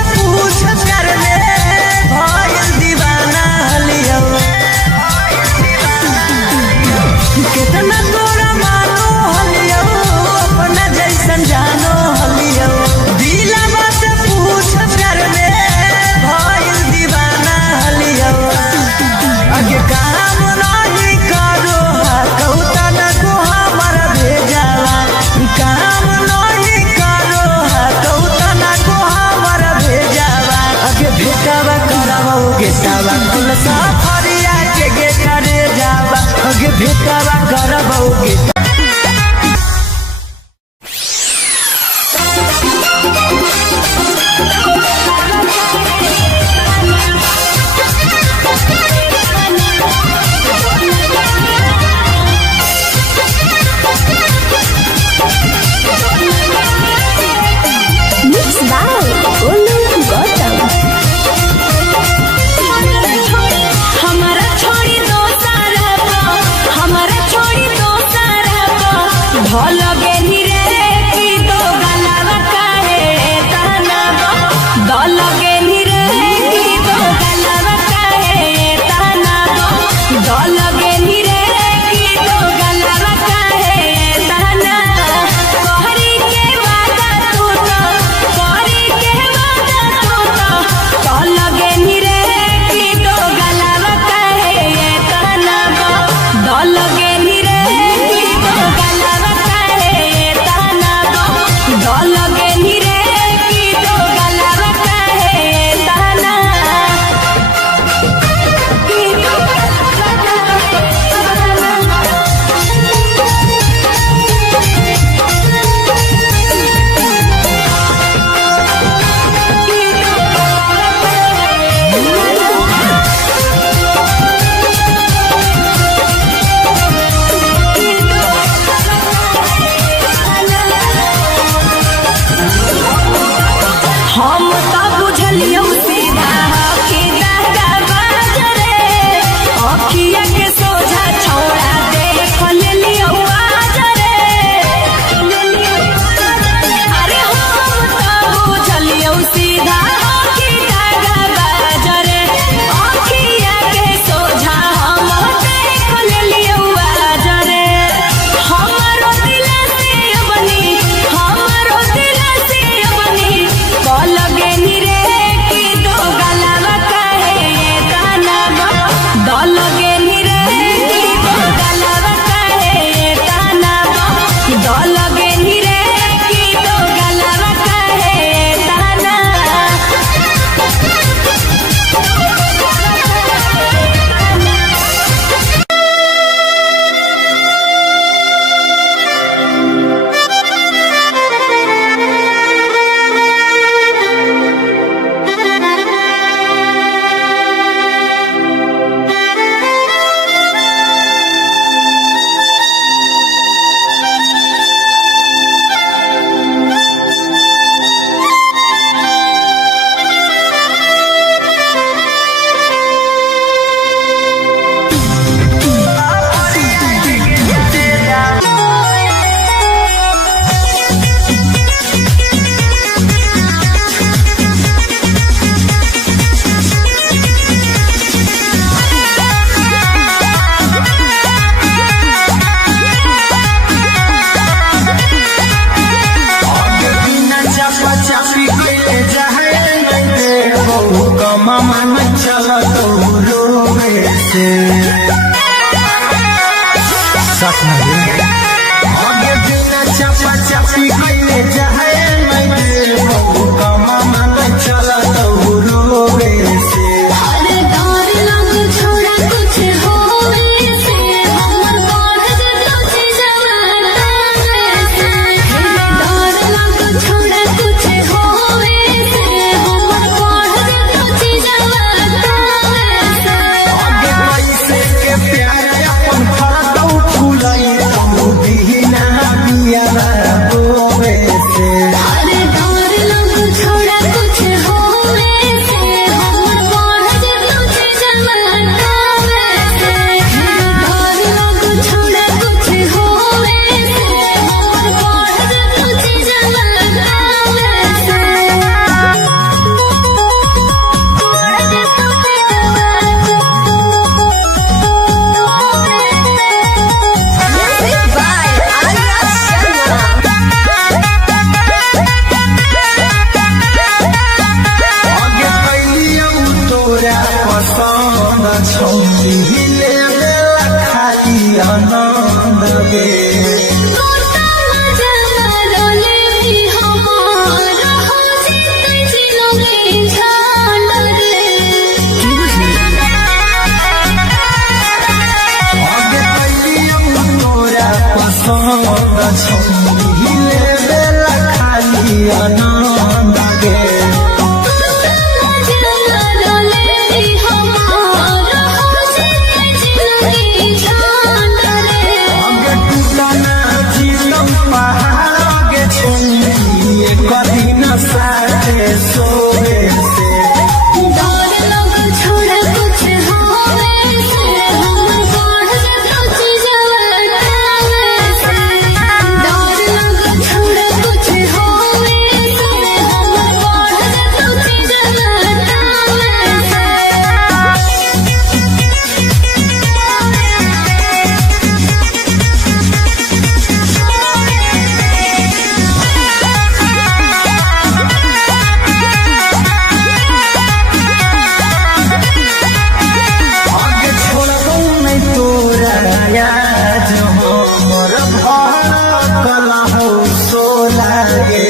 आज मोर भड़कल हो सोला गे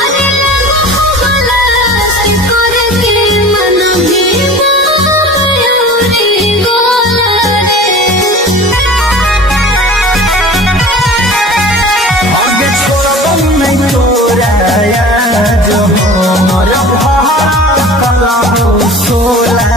अरे महबलास करके मन में मायूरी गोला आगे छोड़ब नहीं तोरा आज मोर भड़कल हो सोला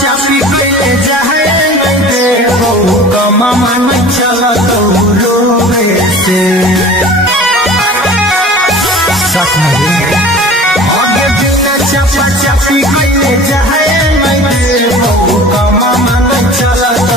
चापी के जाए मन चलत रोवे से आगे बिना चापा चापी के जाए मन चलत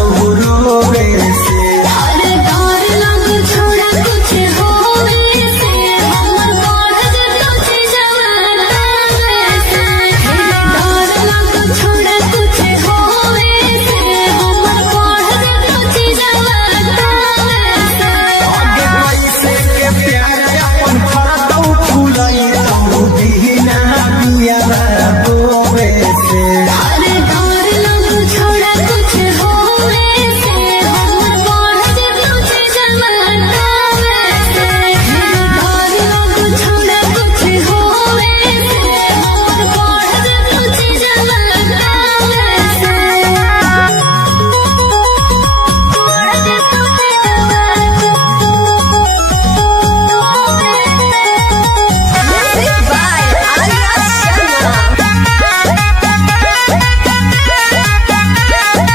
रोवे से अरे डर लग छोड़ा कुछ होवे से हमर बढ़ जतो जवाना से डर लग छोड़ा कुछ होवे से हमर बढ़ जतो जवाना आगे पैसे के प्यार अपन फरतौ फुलई तौ बिना बिया बोवे से अरे डर लग छोड़ा कुछ होवे से हमर बढ़ जतो जवाना से डर लग छोड़ा कुछ होवे से हमर बढ़ जतो जवाना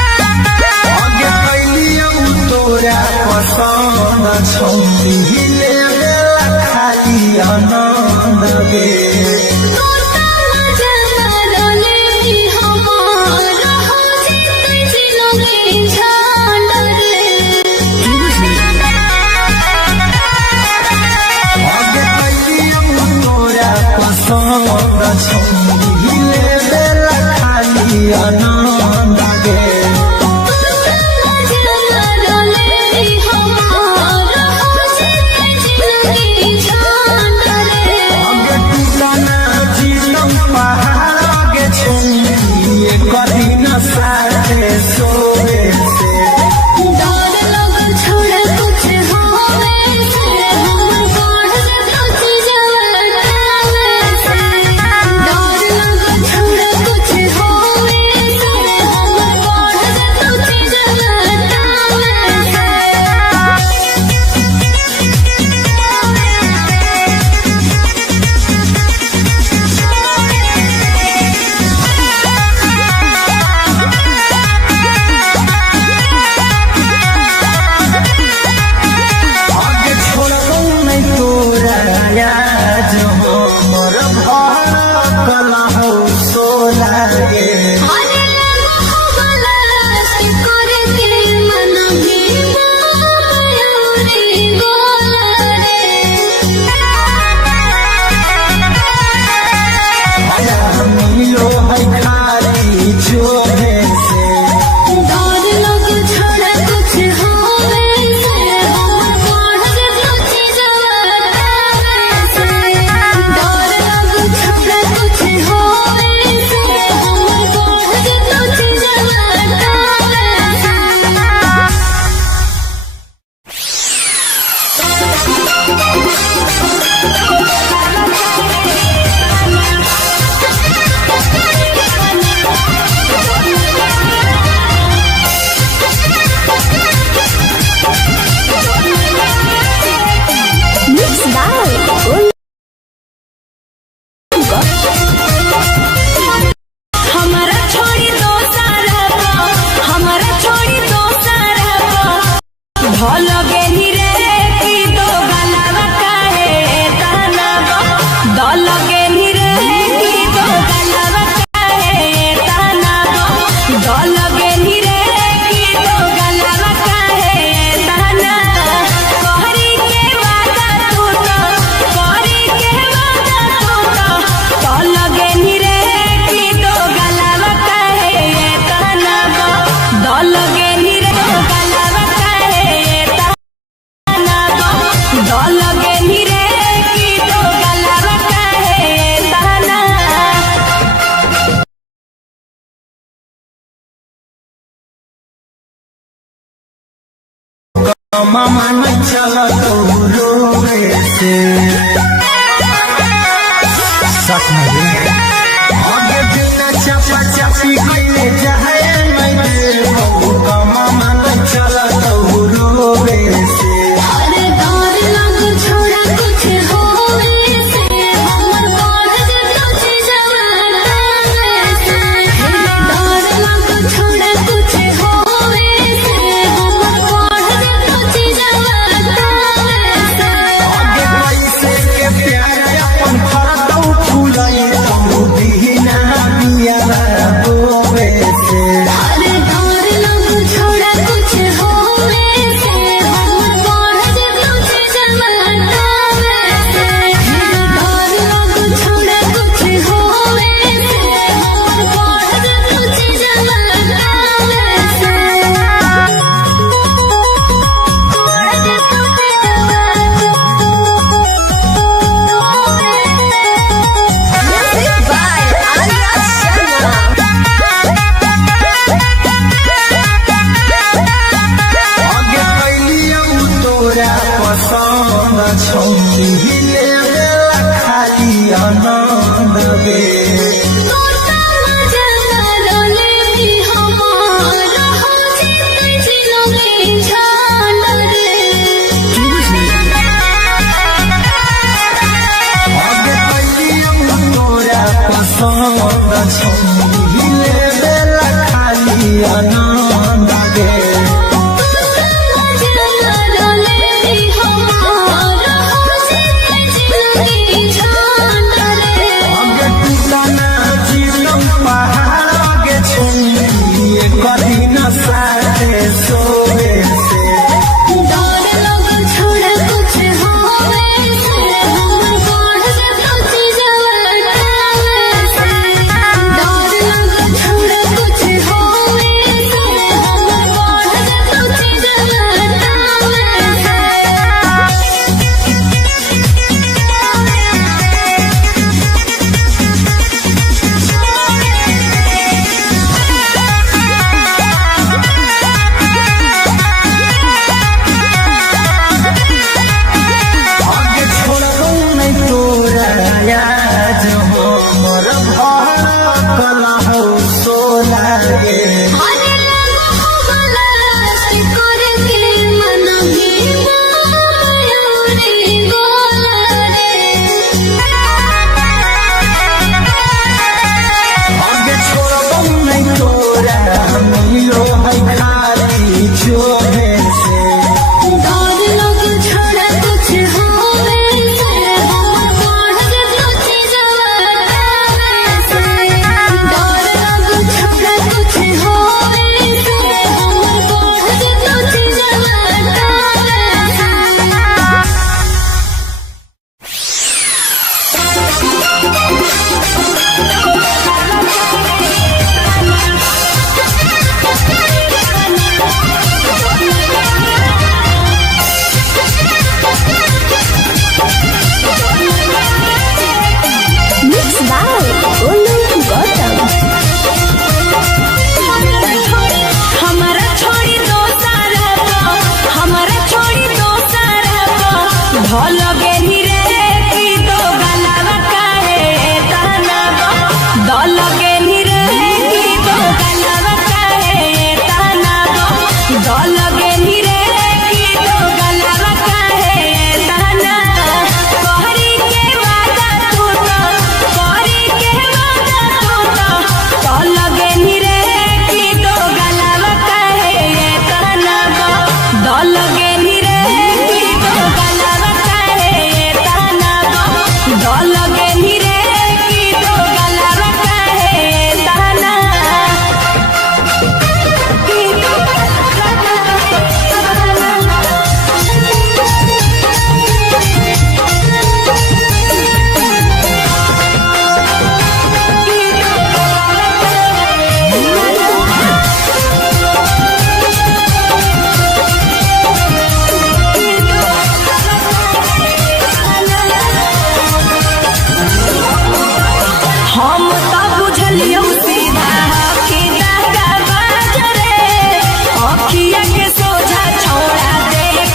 आगे कैलियौ तोरा पसंद छौरी ले खाली आनंद गे आगे कैलियौ तोरा पसंद छौरी ले खाली आनंद गे आगे टूटना जीवन पहाड़ के छुई कभी न साथे सोवे से छोड़ा कुछ होवे से हमर बढ़ जतो जवाना से डर लग छोड़ा कुछ होवे से मामा न चला तो रोवे से सच में आगे बिना चपा चपी कइले जाए नहीं मामा न चला तो रोवे से अरे डर लग छोड़ा कुछ होवे से हमर बाढ़ जतो छी जवाना से डर लग छोड़ा कुछ होवे से हमर बाढ़ जतो छी जवाना से आगे पैसे के प्यार अपन फरतौ फूलई तू दीना बिया रोवे से अरे डर लग छोड़ा कुछ होवे से हमर बाढ़ जतो छी जवाना से डर लग छोड़ा कुछ होवे से हमर बाढ़ जतो छी जवाना Music by Arya Sharma. आगे कैलिया तोरा पसंद छौली ले खाली आनंद गे तोता मजा ले भी हमारा हो जीते जिलों में जान रे आगे कैलिया तोरा पसंद छौली ले खाली आनंद गे तोता मजा ले भी हमारा हो जीते जिलों में जान रे आगे टूटना जीवन पहाड़ आगे छुई कभी न साथे सोवे से डर लग छोड़ा कुछ होवे से हमर बाढ़ जतो छी जवाना से डर लग छोड़ा कुछ होवे से हमर बाढ़ जतो छी जवाना आगे छोड़ो नहीं तोरा याद हो मोर भाड़ा कला हो सोला गे अरे लगो हो गलास करे के मन भी मयूरी गोला आगे छोड़ो नहीं तोरा मिलो है खाली जोहे से डर लग छोड़ा कुछ होवे से हमर बाढ़ जतो छी जवाना से डर लग छोड़ा कुछ होवे से हमर बाढ़ जतो छी जवाना Mixed by Olu Gautam. हमारा छोड़ी दो सारा हमारा छोड़ी दो सारा भल गेली रे की दो गलावा काहे ताना दल गेली रे की दो गलावा काहे ताना दल गेली रे की दो गलावा काहे ताना कहरी के वादा तू तो कहरी के वादा तू तो दल गेली रे की दो गलावा काहे ताना दल गेली रे की दो गलावा काहे ताना दल गेली रे की दो गलावा काहे ताना की दो हम तो बुझलियो सीधा कि दागा बाज रे अखिया के सोझा छोड़ा देख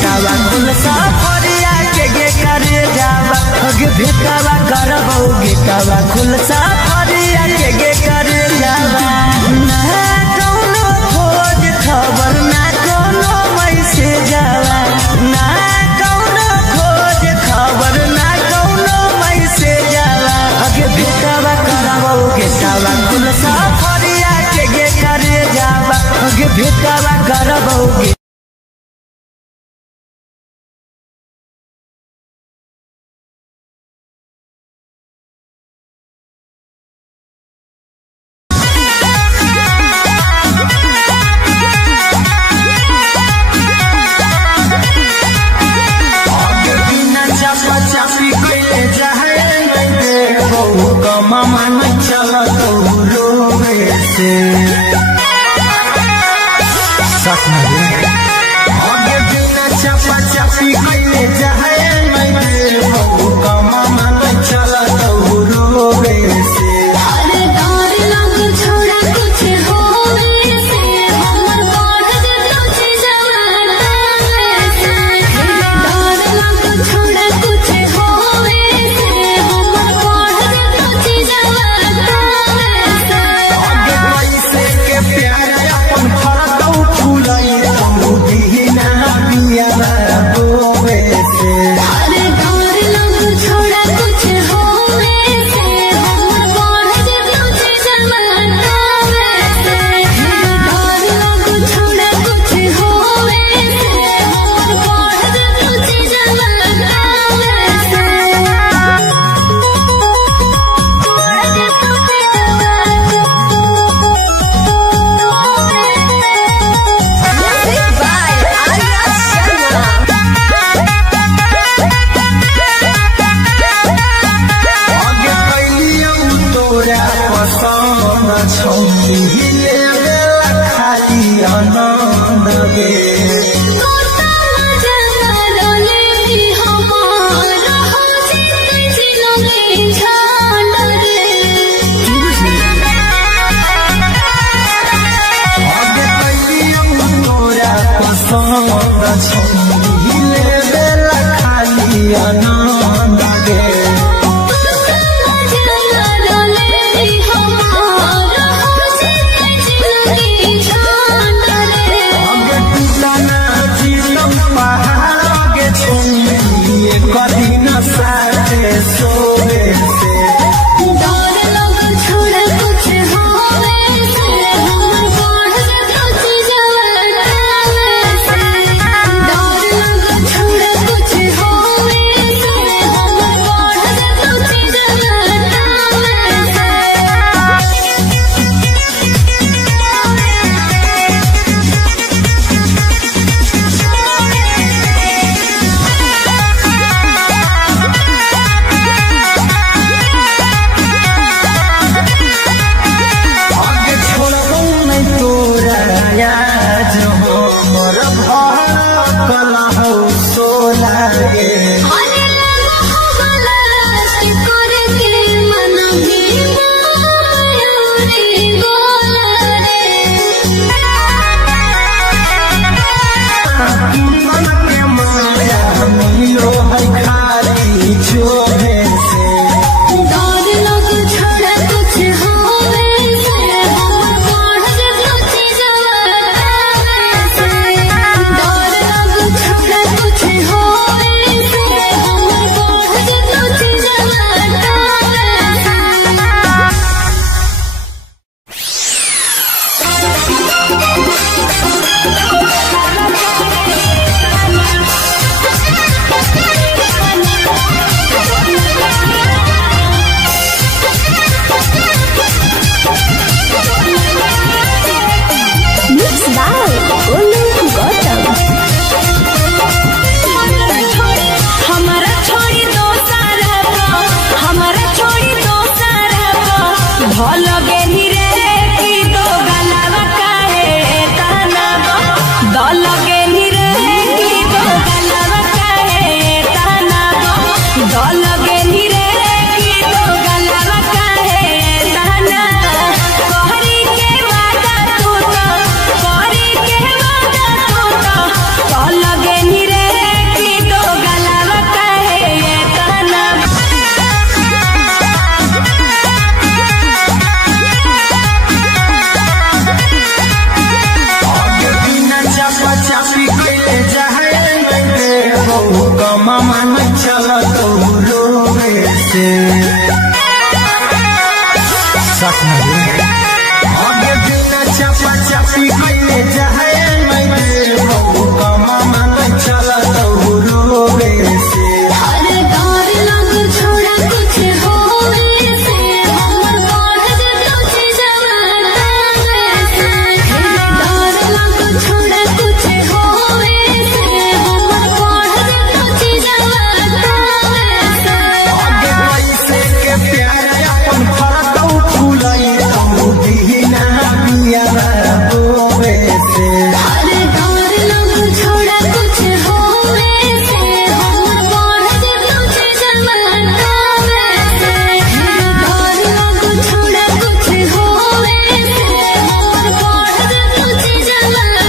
गेटावा खुल सफरिया के करे जावा गे भेटावा करबो गेटावा खुल सफरिया के करे जावा ना कौनो खोज खबर ना कौनो मैसेज जावा ना कौनो खोज खबर ना कौनो मैसेज जावा गे भेटावा करबो गेटावा खुल सफरिया के करे जावा गे भेटावा करबो मामा न चला तो रोवे से सच में आगे बिना चपा चपी कइले जाए मैं का मामा न चला तो रोवे से अरे डर लग छोड़ा कुछ होवे से हमर बढ़ जतो जवाना से डर लग छोड़ा कुछ होवे से हमर बढ़ जतो जवाना से आगे कैसे के प्यार अपन फरकौ फुलाई तू दीना बिया बोवे से अरे डर लग छोड़ा कुछ होवे से हमर बढ़ जतो जवाना से डर लग छोड़ा कुछ होवे से हमर बढ़ जतो जवाना Music by Arya Sharma. आगे कैलियौ तोरा पसंद छौली खाली आनंद गे आगे कैलियौ तोरा पसंद छौली खाली आनंद गे आगे टूटना जीतम पहाड़ आगे छौली कदी न साथे सोवे से आगे छोड़बौ नहीं तोरा आज हमर भर कला हो सोला गे मन के माया मिलो है खाली छोड़े से कुछ होवे आगे बिना चापा चापी कइले जाए मैं देबो कमा मन चला तो रोवे से हर डर लग छोड़ा कुछ होवे से हमर बढ़ जतो छी जवाना से डर लग छोड़ा कुछ होवे से हमर बढ़ जतो छी जवाना से आगे पैसे के प्यार अपन फरकौ फुलाई तो दीना बिया रोवे से हर डर लग छोड़ा कुछ होवे से हमर बढ़ जतो छी जवाना से डर लग छोड़ा कुछ होवे से हमर बढ़ जतो छी जवाना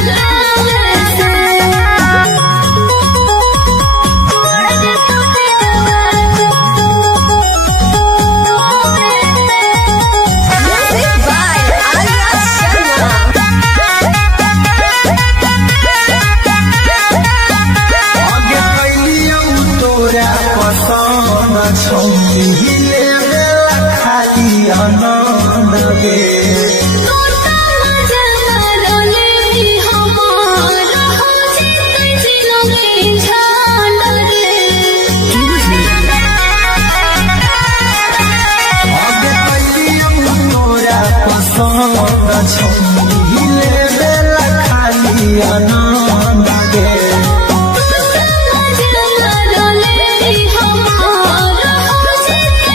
आगे कैलियौ तोरा पसंद छौली हिले खाली आनंद गे आगे कैलियौ तोरा पसंद छौली हिले खाली आनंद गे Thank you.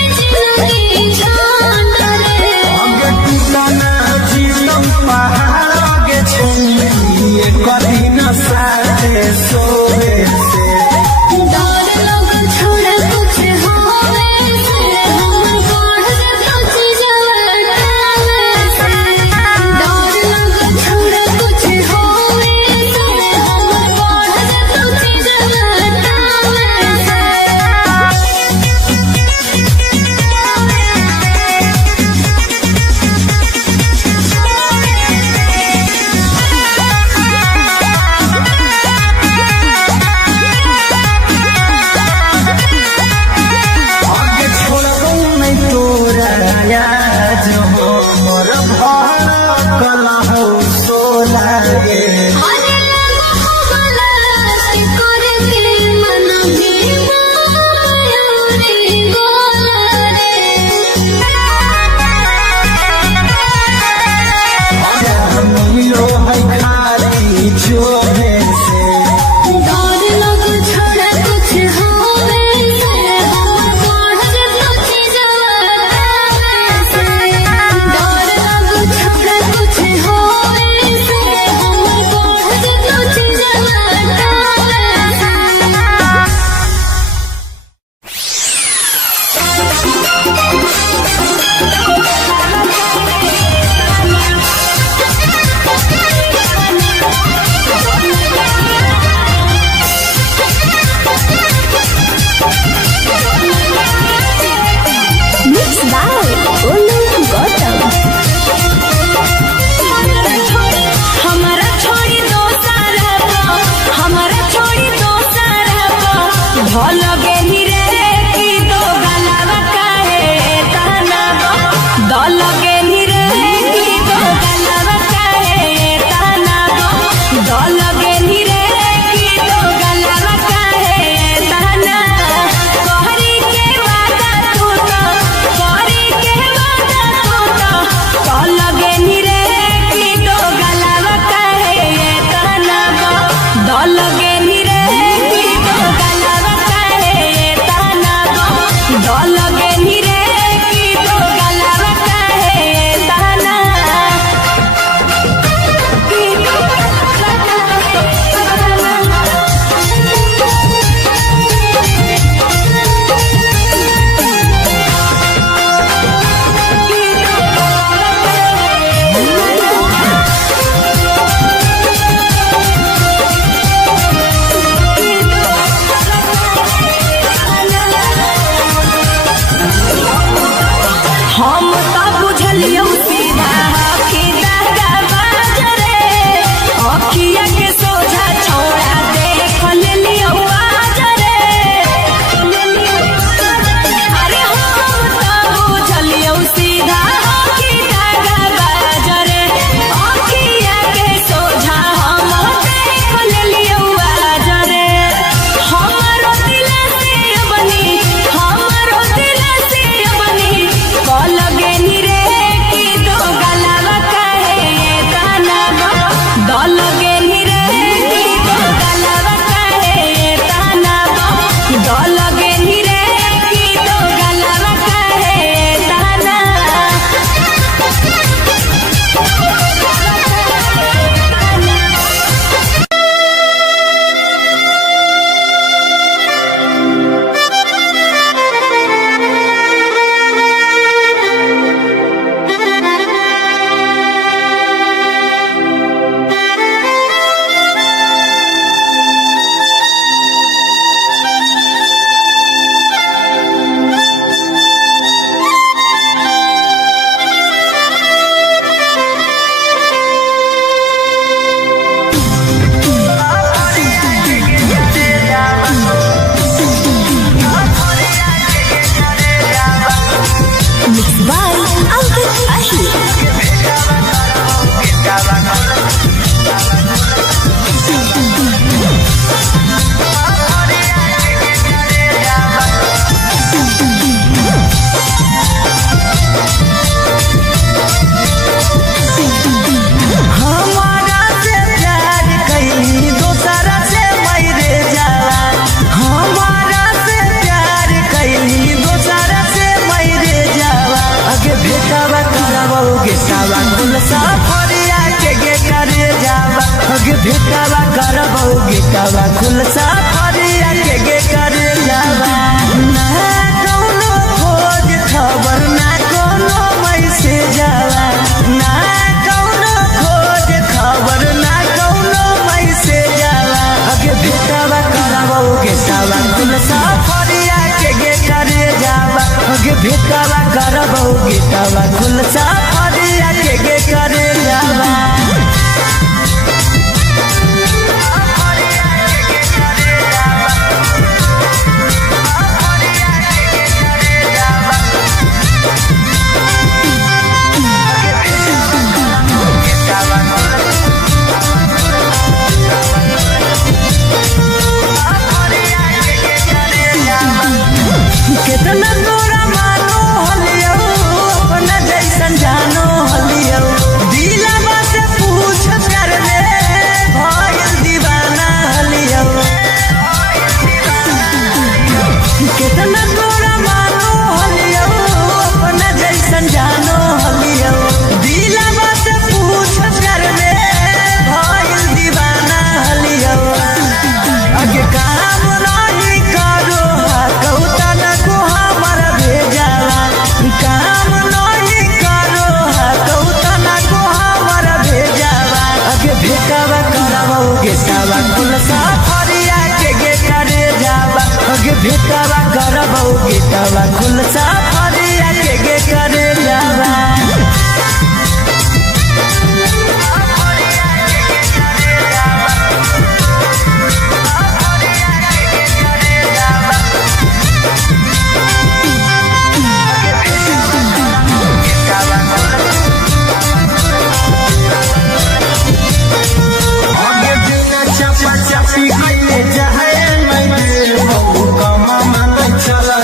कुल साफरिया के गे करे जावा ना कौनो खोज खबर ना कोनो मैसेज जावा ना कौनो खोज खबर ना कोनो मैसेज जावा अगे भेटावा करावो गेटावा कुल साफरिया के गे करे जावा अगे भेटावा करावो गेटावा कुल साफरिया के गे करे जावा कितना तोरा मानो हलियो अपना जैसन जानो हलियो दिलवा से पूछ कर ले भइल दीवाना हलियो कितना तोरा मानो हलियो अपना जैसन जानो हलियो दिलवा से पूछ कर ले भइल दीवाना हलियो अगे काम नहीं करो कौता न को हमर भेजावा काम नहीं करो कौता न को हमर भेजावा अगे भेटावा करावो गेटावा कुल साफरिया के गे करे जावा अगे भेटावा करावो गेटावा कुल साफरिया के गे करे जावा चला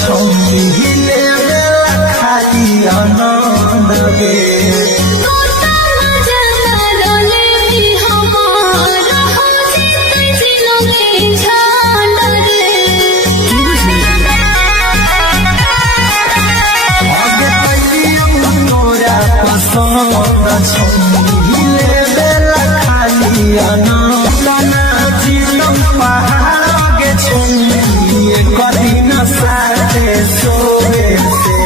छौरी लेवेला खाली आनंद गे आगे तैयो तोरा पसंद छौरी लेवेला खाली आनंद नाची तुम पहाड़ गे छौरी कदी न साथे सोवे से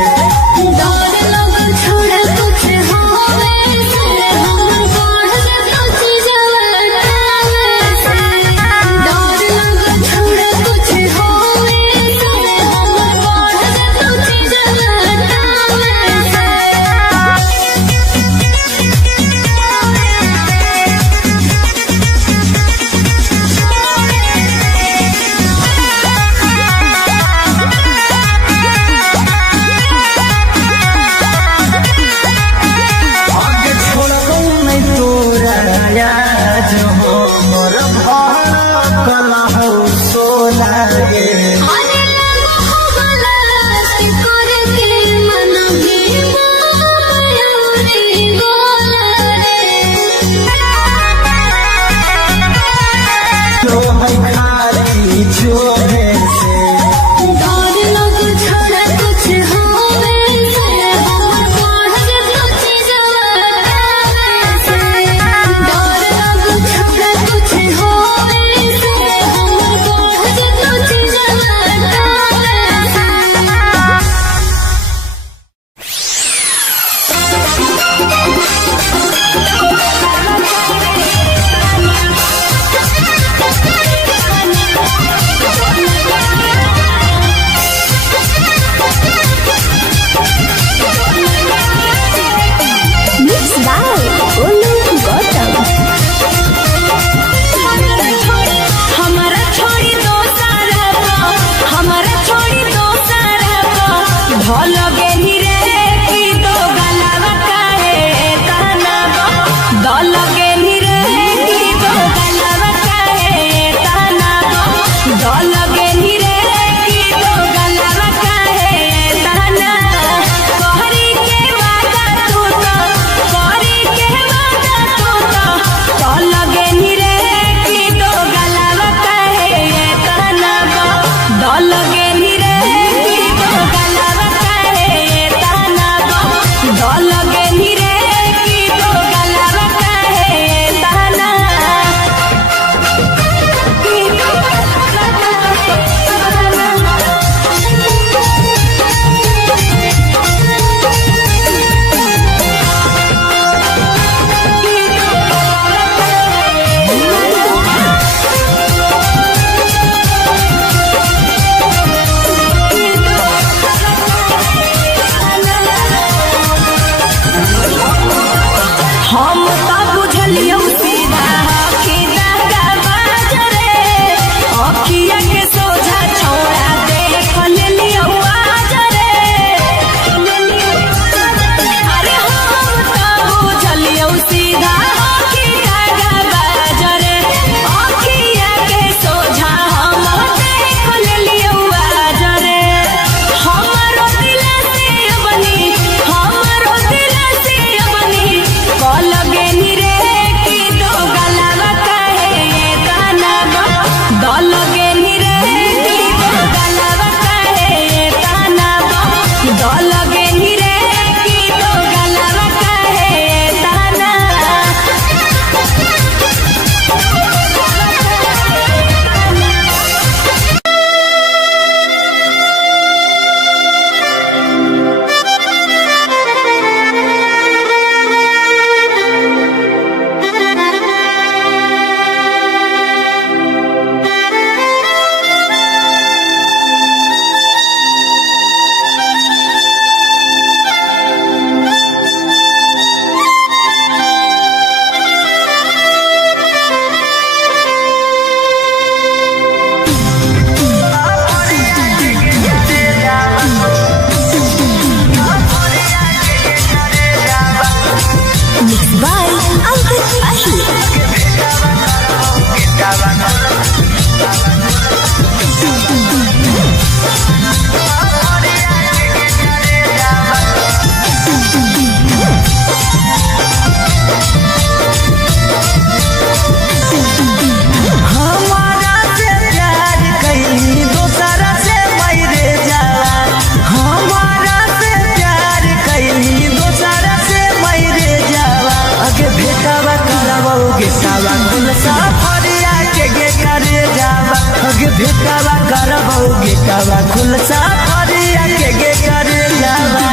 भेटावा करबौ गेटावा खुलसा फरिया के गे करे जावा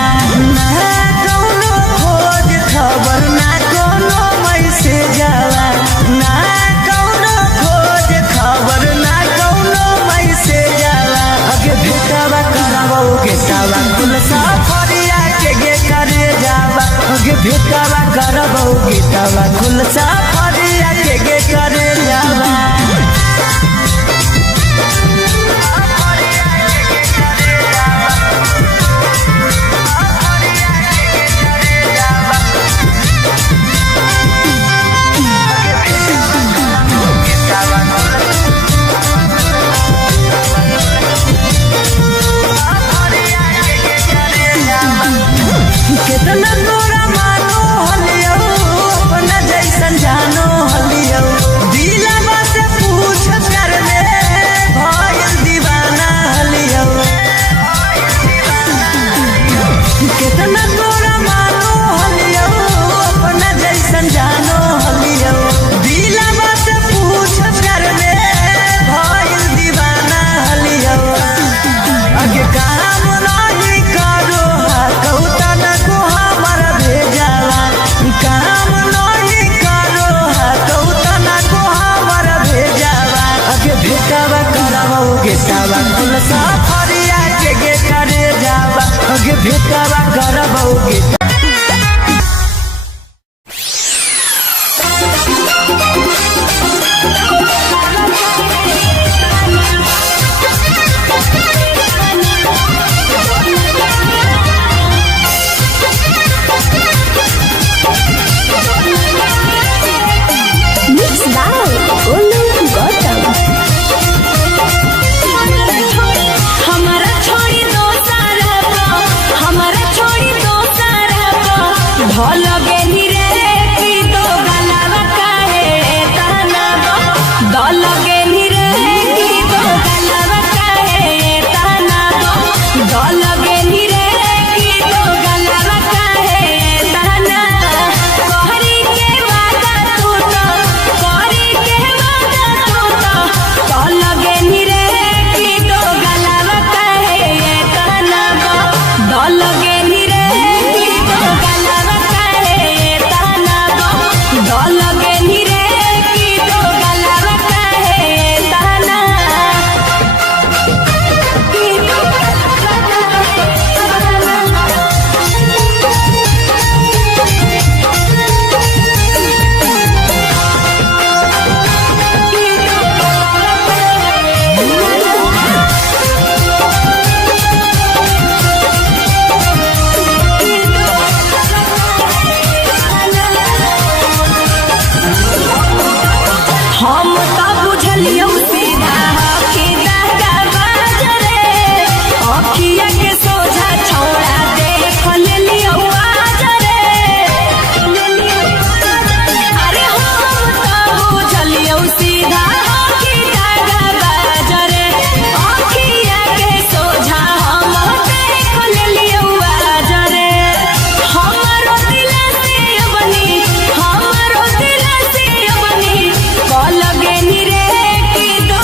ना कौनो खोज खबर ना कोनो मैसेज आवा ना कौनो खोज खबर ना कोनो मैसेज आवा अगे भेटावा करबौ गेटावा खुलसा फरिया के गे करे जावा अगे भेटावा करबौ गेटावा खुलसा फरिया के गे करे जावा कितना तोरा मानो हलियो अपना जैसन जानो हलियो दिलवा से पूछ कर ले भइल दीवाना हलियो कितना तोरा मानो हलियो अपना जैसन जानो हलियो दिलवा से पूछ कर ले भइल दीवाना हलियो अगे काम नहीं करो कौतन को हमारा भेजावा काम नहीं करो कौतन को हमारा भेजावा अगे भेटावा करबौ गेटावा खुलसा फरिया के गे करे जावा अगे भेटावा करबौ गेटा हमारा छोड़ी दो सारा हमारा छोड़ी दो सारा भल गेली रे की दो गलावा काहे ताना दल गेली रे की दो गलावा काहे ताना दल गेली रे की दो गलावा काहे ताना कहरी के वादा तू तो कहरी के वादा तू तो दल गेली रे की दो गलावा काहे ताना दल गेली रे की दो गलावा काहे ताना दल गेली रे की दो गलावा काहे ताना की दो हम तो बुझलियो सीधा कि दागा बाजरे अखिया के सोझा छौड़ा देख लेलियो आजरे अरे हम तो बुझलियो सीधा कि दागा बाजरे अखिया के सोझा हम देख लेलियो आजरे हमरो दिल से बनी हमरो दिल से बनी कल गेनी रे की दो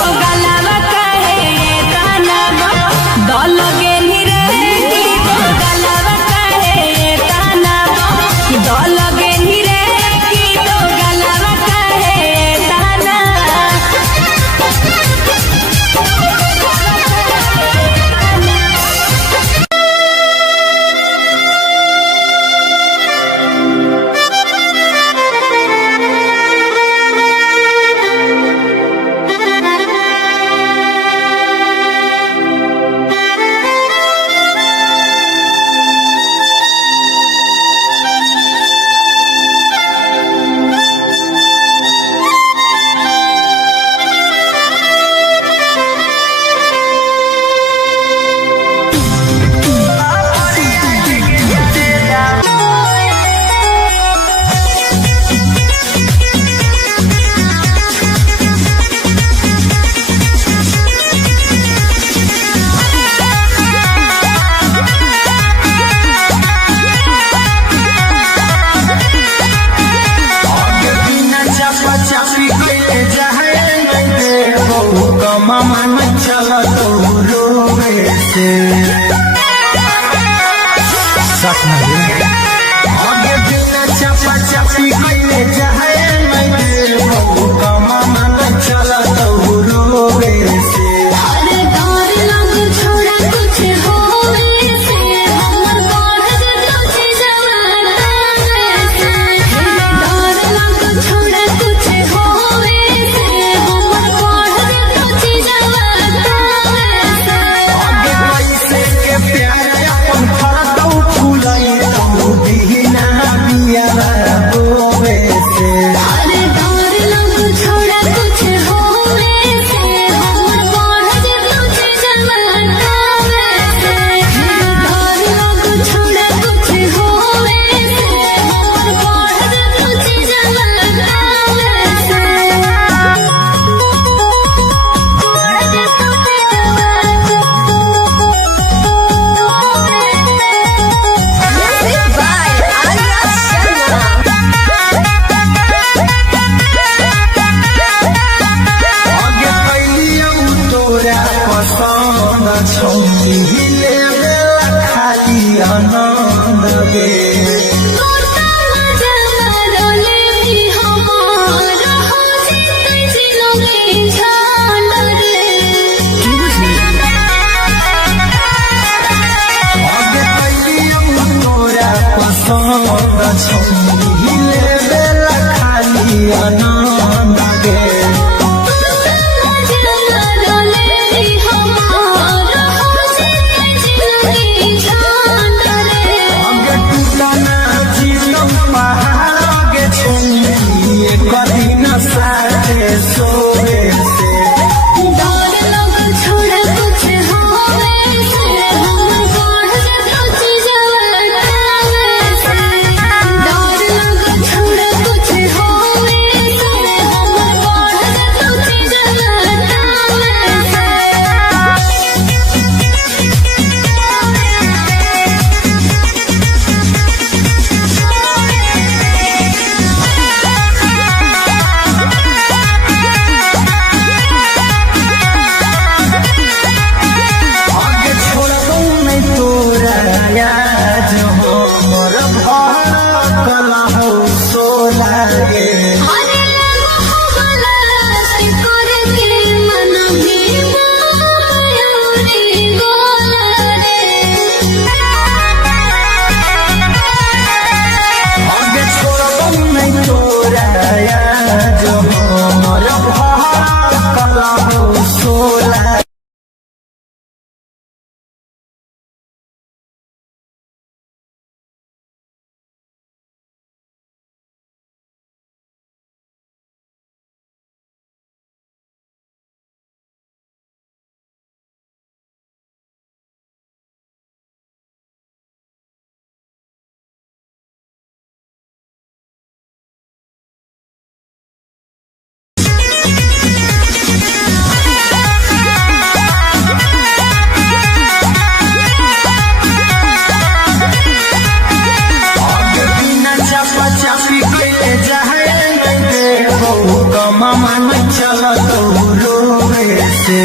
से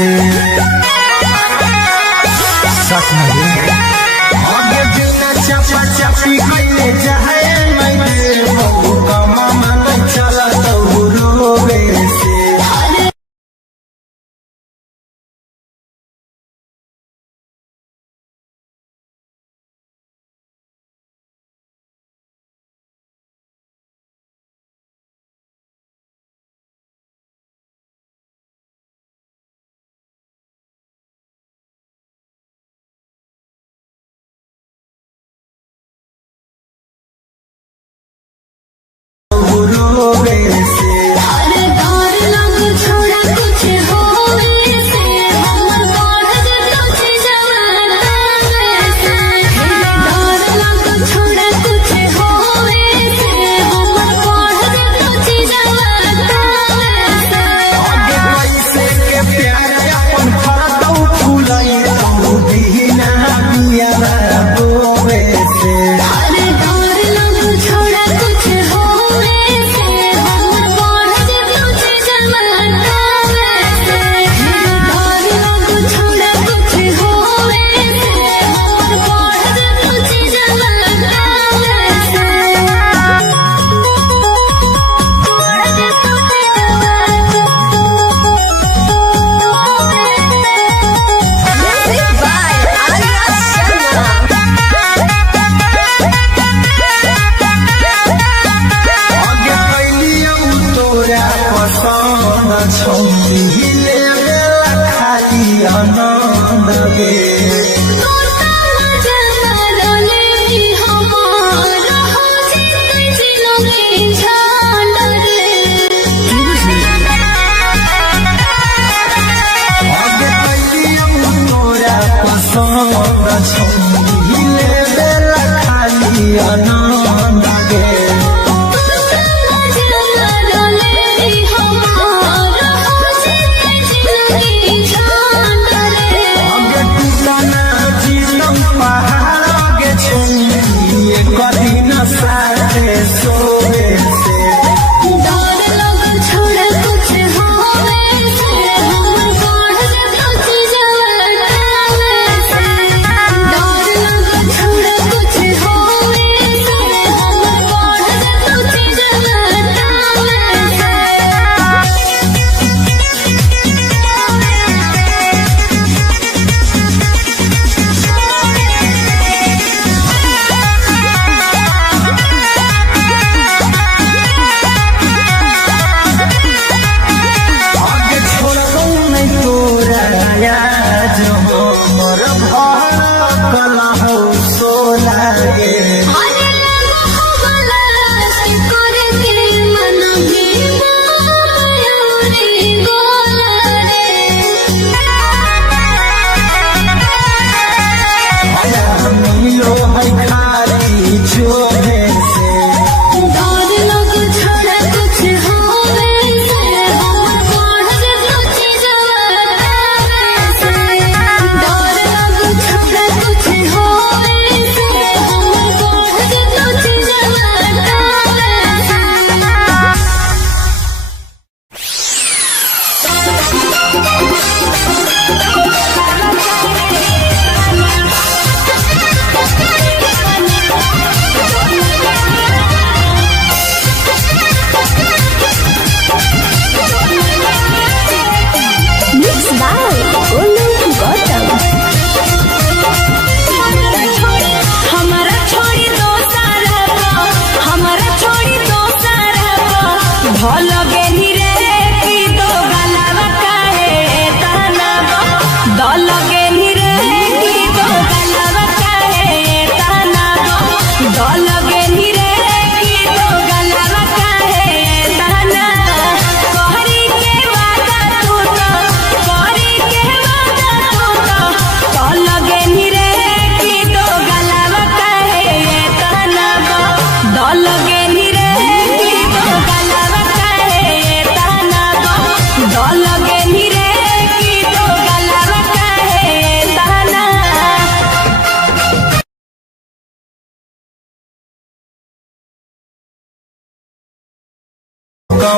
सच में आगे जितना चपा चपी कइले जाए मैं बहु कमा मन चला तो रोवे से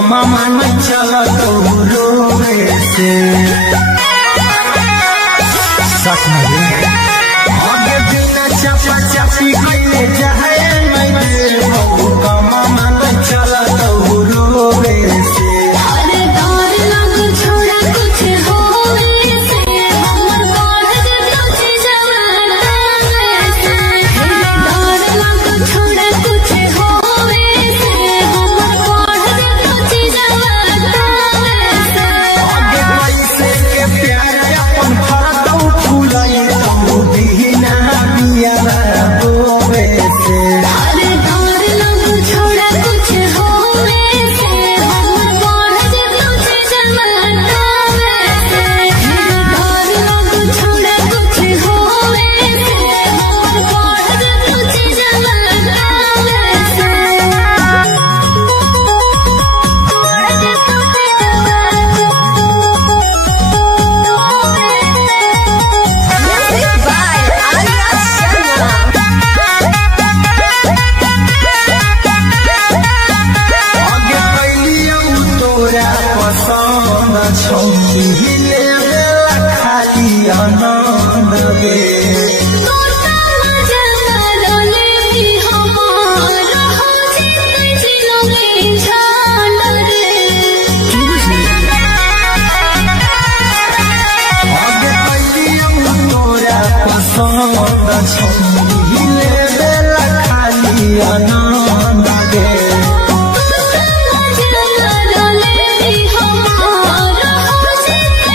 मामा न चला तो रोवे से आगे बिना चापा चापी कइले जाए नहीं बहु कमा मन चला तो रोवे से अरे डर लग छोड़ा कुछ होवे से हमर बढ़ जतो छी जवाना से डर लग छोड़ा कुछ होवे से हमर बढ़ जतो छी जवाना से आगे पैसे के प्यार अपन फरतौ फूलाई तो बिना बिया रोवे से अरे डर लग छोड़ा कुछ होवे से हमर बढ़ जतो छी जवाना से डर लग छोड़ा कुछ होवे से हमर बढ़ जतो छी जवाना Music by Arya Sharma. आगे कैलियौ तोरा पसंद छौरी लेवे खाली आनंद गे आगे कैलियौ तोरा पसंद छौरी लेवे खाली आनंद गे Thank you.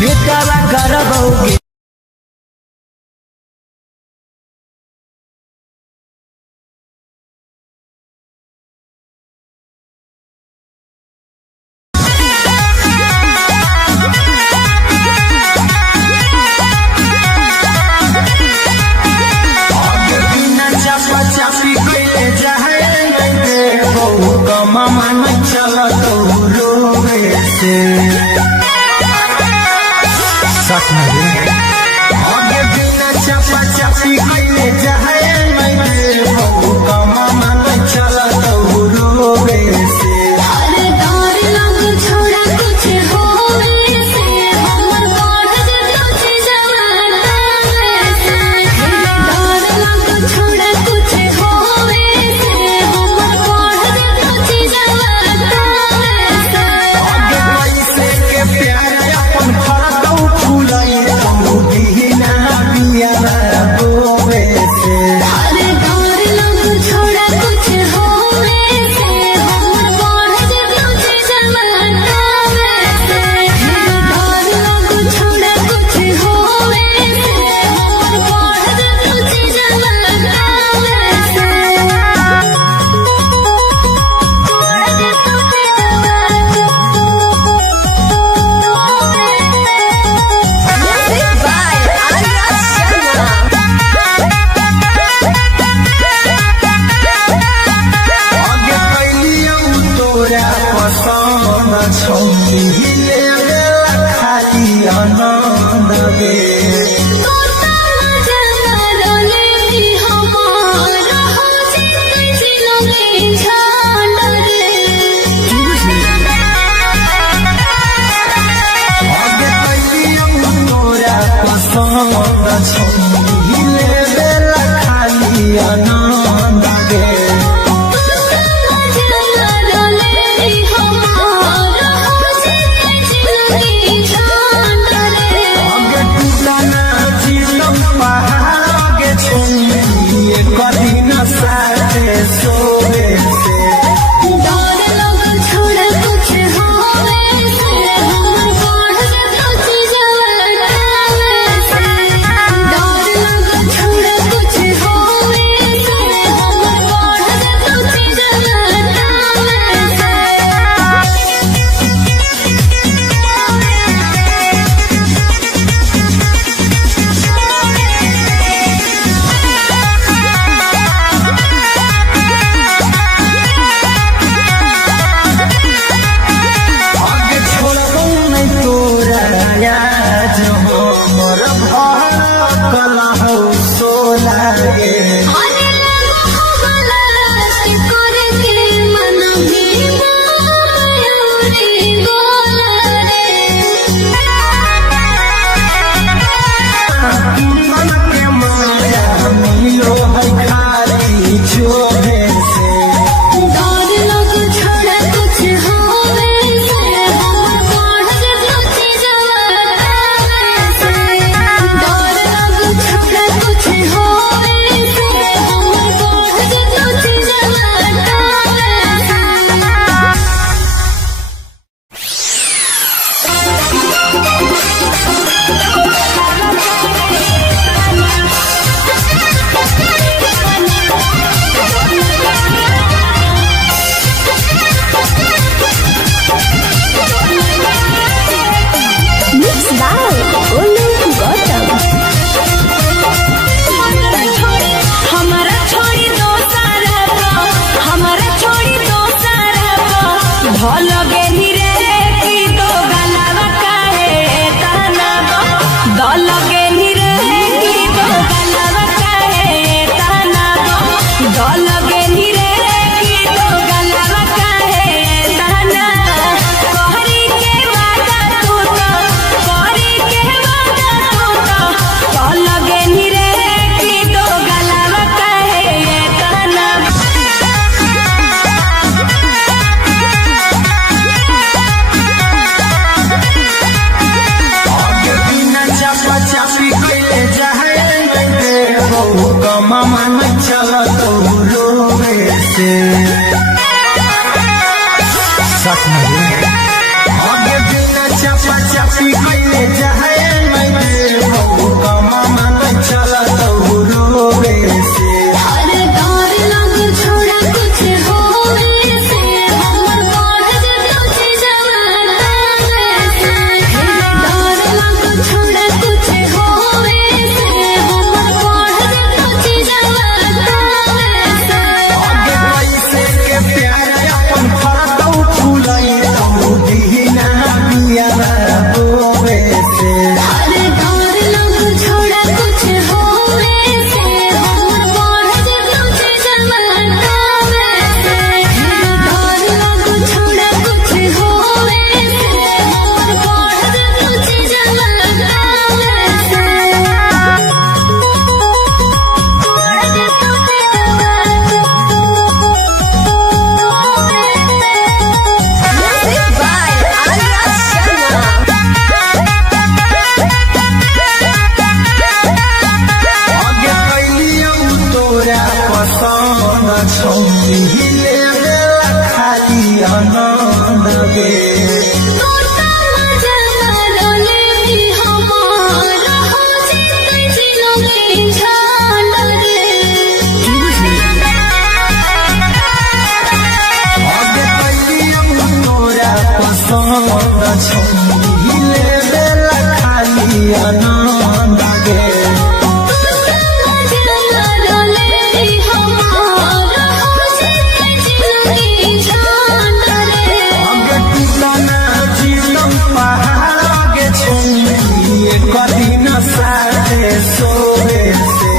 भेटावा करबौगे मामा न चला तो रोवे से सच में आगे बिना चपा चपी कइले जाए नहीं हो मामा न चला तो रोवे से अरे डर लग छोड़ा कुछ होवे से हमर बढ़ कुछ जवाना से डर लग छोड़ा कुछ होवे से हमर बढ़ कुछ जवाना से आगे पैसे के प्यार अपन फरदौ फूलाई तू बिना बिया बोवे से अरे डर लग छोड़ा कुछ होवे से हमर बढ़ कुछ जवाना से डर लग छोड़ा कुछ होवे से हमर बढ़ कुछ जवाना आगे कैलियौ तोरा पसंद छौनी खाली आनंद गे आगे कैलियौ तोरा पसंद छौनी खाली आनंद गे आगे टूटना चिलम पहाड़ के छौनी कदी न साथे सोवे से आगे छोड़बौ नहीं तोरा याद हमर भड़कल हौ सोला गे मन के माया मिलो है खाली छोड़े से हमारा छोड़ी दोसर हमारा छोड़ी दोसर भल गेली रे की दो गलावा काहे तनावा दल गेली रे की दो गलावा काहे तनावा दल गेली रे की दो गलावा काहे तनावा कहरी के वादा तू तो कहरी के वादा तू तो दल गेली रे की दो गलावा काहे तनावा आगे बिना चपा चपी कइले जाए नहीं मामा न चला तो रोवे से सच में आगे बिना चपा चपी चाची कइले जाए मैं बहु कमा मन चला तो रोवे से अरे डर लग छोड़ा कुछ होवे से हमर बढ़ जतो जवाना से डर लग छोड़ा कुछ होवे से हमर बढ़ जतो जवाना से आगे कैसे के प्यार अपन फरतौ फूलई तू दीना बिया बोवे से अरे डर लग छोड़ा कुछ होवे से हमर बढ़ जतो जवाना से डर लग छोड़ा कुछ होवे से हमर बढ़ जतो जवाना Music by Arya Sharma. आगे कैलियौ तोरा पसंद छौरी ले खाली आनंद गे तोता मजा मारले हमारा हो जिते जिलो के झाल रे आगे कैलियौ तोरा पसंद छौरी ले खाली आनंद गे तोता मजा मारले हमारा हो जिते जिलो के झाल रे आगे टूटना जीतम पहाड़ आगे छौरी कदी न साथे सोवे से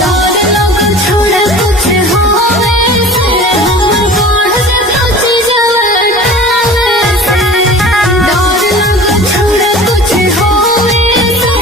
डर लग छोड़ा कुछ होवे से हमर बढ़ जतो जवाना से डर लग छोड़ा कुछ होवे से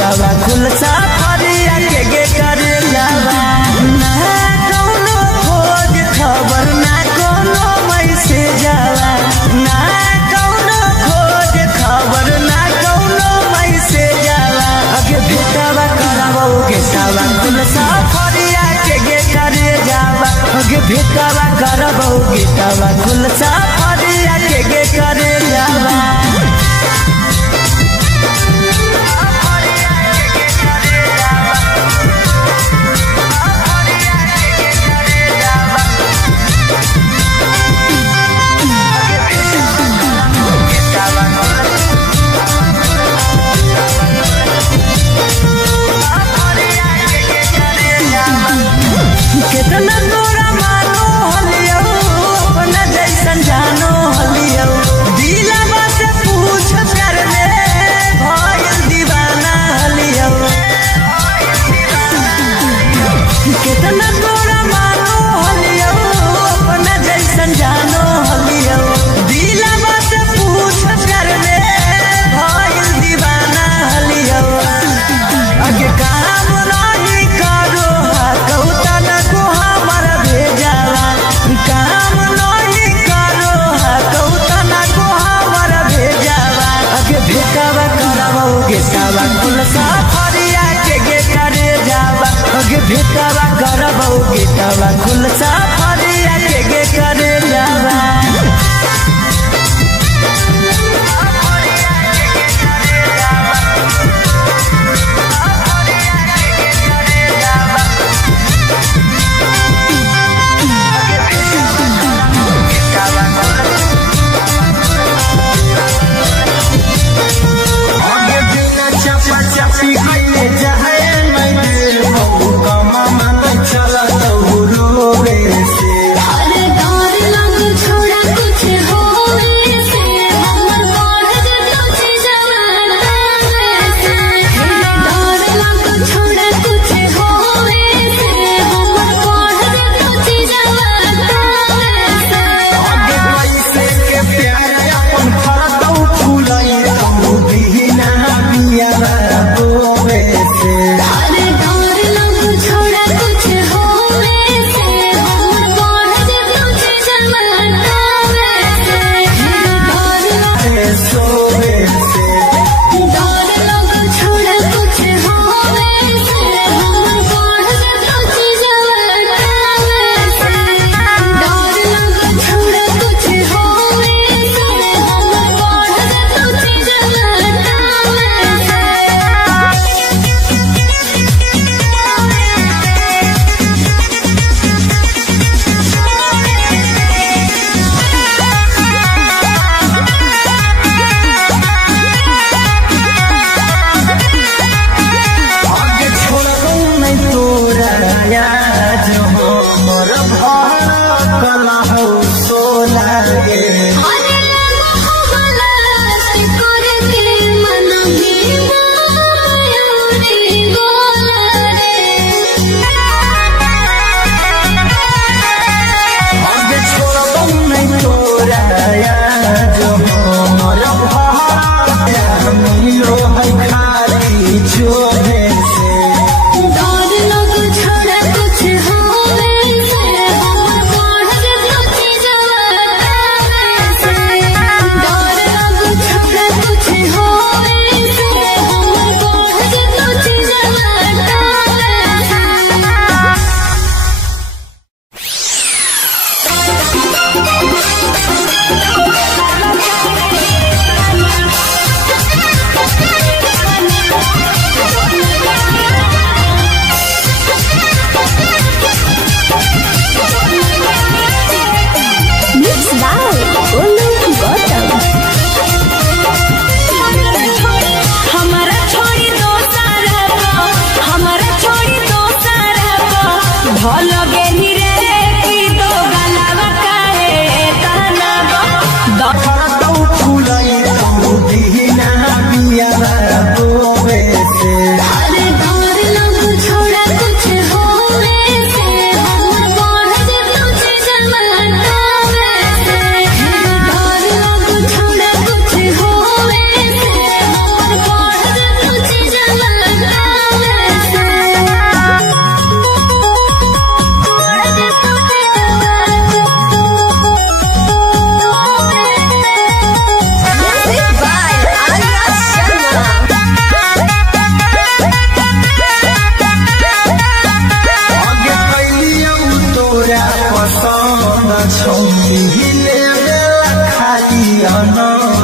गेटावा खुल सफरिया के गे करे जावा ना कौनो खोज खबर ना कौनो मैसेज आवा ना कौनो खोज खबर ना कौनो मैसेज आवा अगे भेटावा करावो गेटावा खुल सफरिया के गे करे जावा अगे भेटावा करावो गेटावा खुल सफरिया के गे करे जावा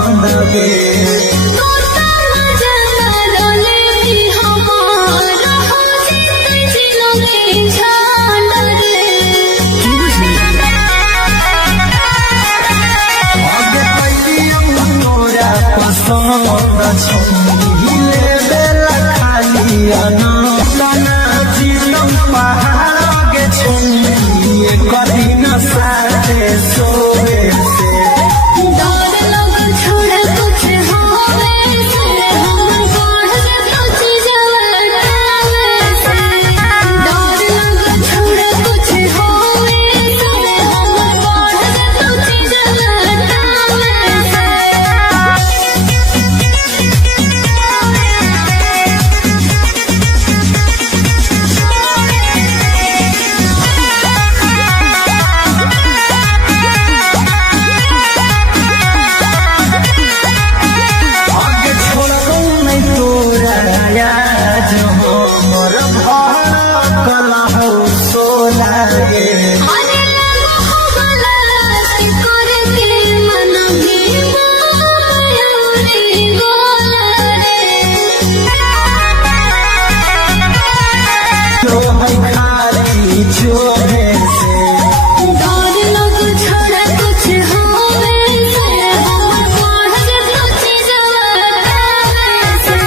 गे कोता मजा रोले भी हमारा हो जिते जिलो के छान रे आगे पहली तोरा पसंद छले बेला खाली अना जीवन पहाड़ के छुए कभी न साथे सोए से डर लग छोड़ा कुछ होवे से हम बढ़ के कुछ जवाना से डर लग छोड़ा कुछ होवे से हम बढ़ के कुछ जवाना आगे छोड़ो नहीं तोरा याद हो मोर भड़कल हो सोला गे अरे लगो गलती करके मन भी मयूरी गोला तो है खाली छोड़े से डर लग छोड़ा कुछ होवे से हम बढ़ के कुछ जवाना से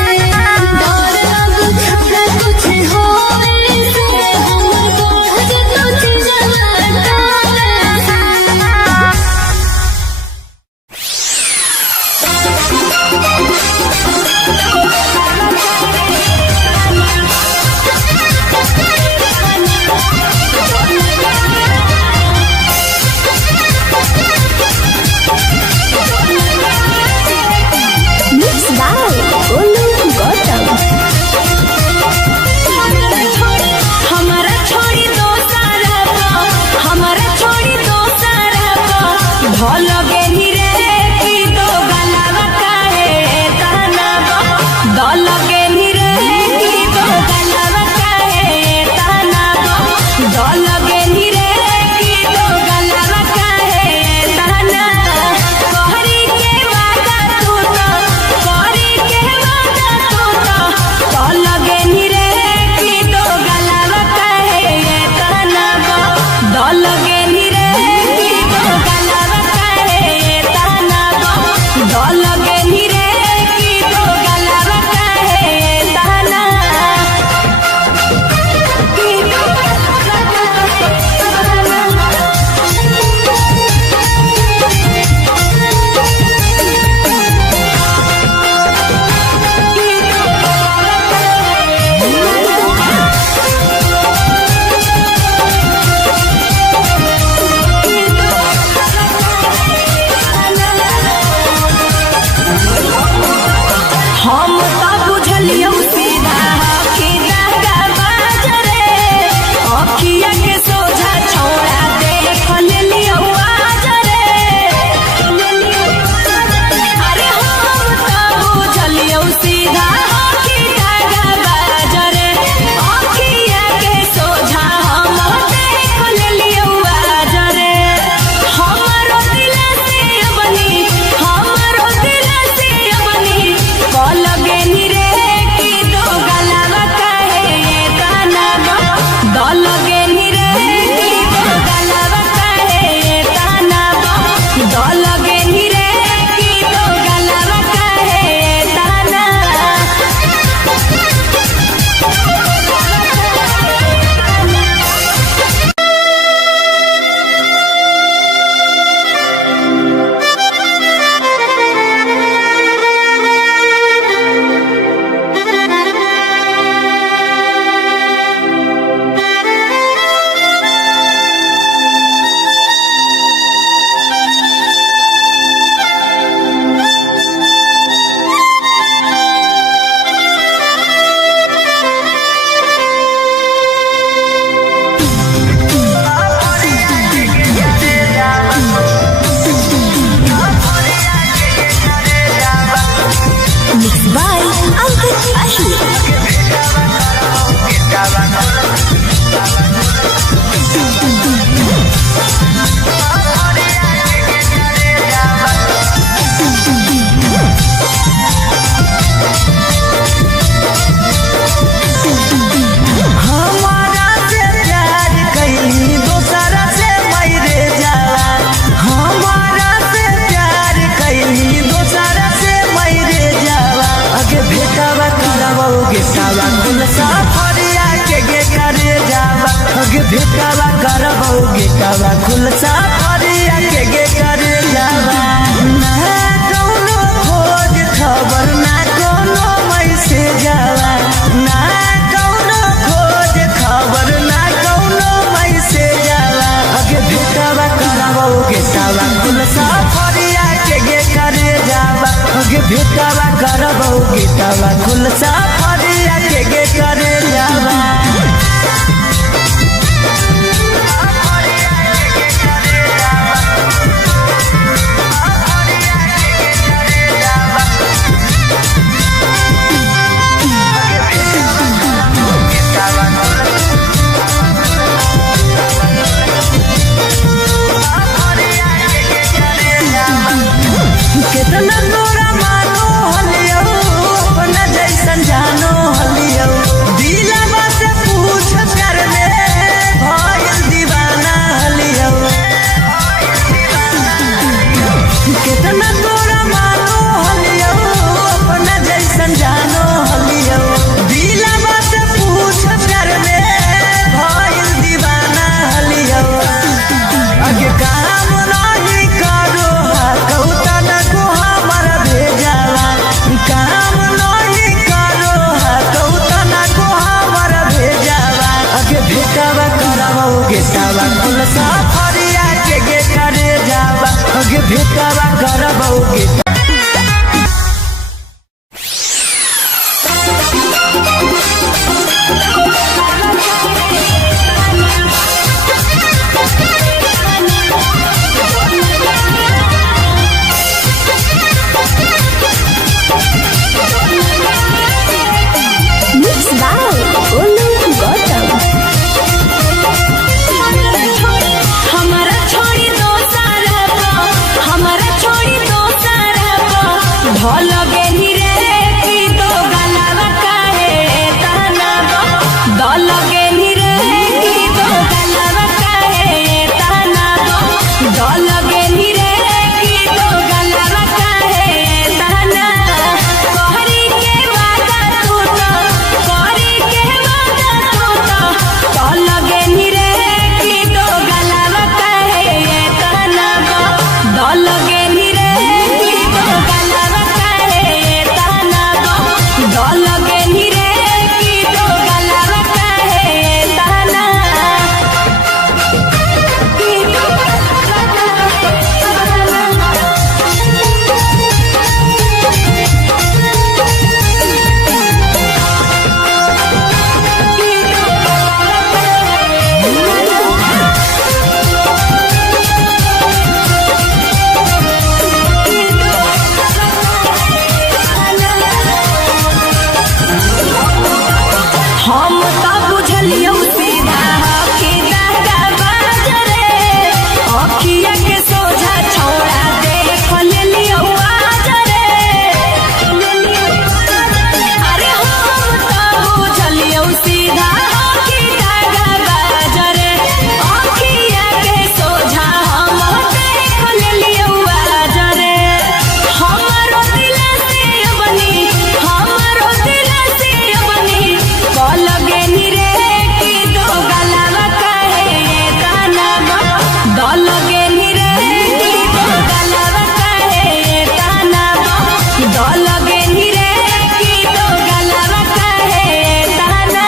डर लग छोड़ा कुछ होवे से हम बढ़ के कुछ जवाना हमारा छोड़ी दो सारा हमारा छोड़ी दो सारा भल गेली रे की दो गलावा काहे कहना भेटावा करबौ गेटावा खुलसा फरिया के गे करे जावा कितना तोरा मानो हलियो अपना जैसन जानो हलियो दिलवा से पूछ कर ले भइल दीवाना हलियो कितना तोरा मानो हलियो अपना जैसन जानो हलियो दिलवा से पूछ कर ले भइल दीवाना हलियो आगे काम नहीं करो कौतन को हमारा भेजावा काम नहीं करो कौतन को हमारा भेजावा आगे भेटावा करबौ गेटावा खुलसा फरिया के गे करे जावा आगे भेटावा करबौ गेटा हमारा छोड़ी दो सारा हमारा छोड़ी दो सारा भल गेली रे की दो गलावा काहे ताना दल गेली रे की दो गलावा काहे ताना दल गेली रे की दो गलावा काहे ताना कहरी के वादा तू तो कहरी के वादा तू तो दल गेली रे की दो गलावा काहे ताना दल गेली रे की दो गलावा काहे ताना दल गेली रे की दो गलावा काहे ताना की दो हम तो बुझलियो सीधा कि दागा बाजरे अखिया के सोझा छोड़ा देख लेलियो आजरे अरे हम तो बुझलियो सीधा कि दागा बाजरे अखिया के सोझा हम देख लेलियो आजरे हमारो दिल से बनी हमारो दिल से बनी कल गेली रे की दो गलावा काहे ताना दल गेली रे की दो गलावा काहे ताना दल गेली रे की दो गलावा काहे ताना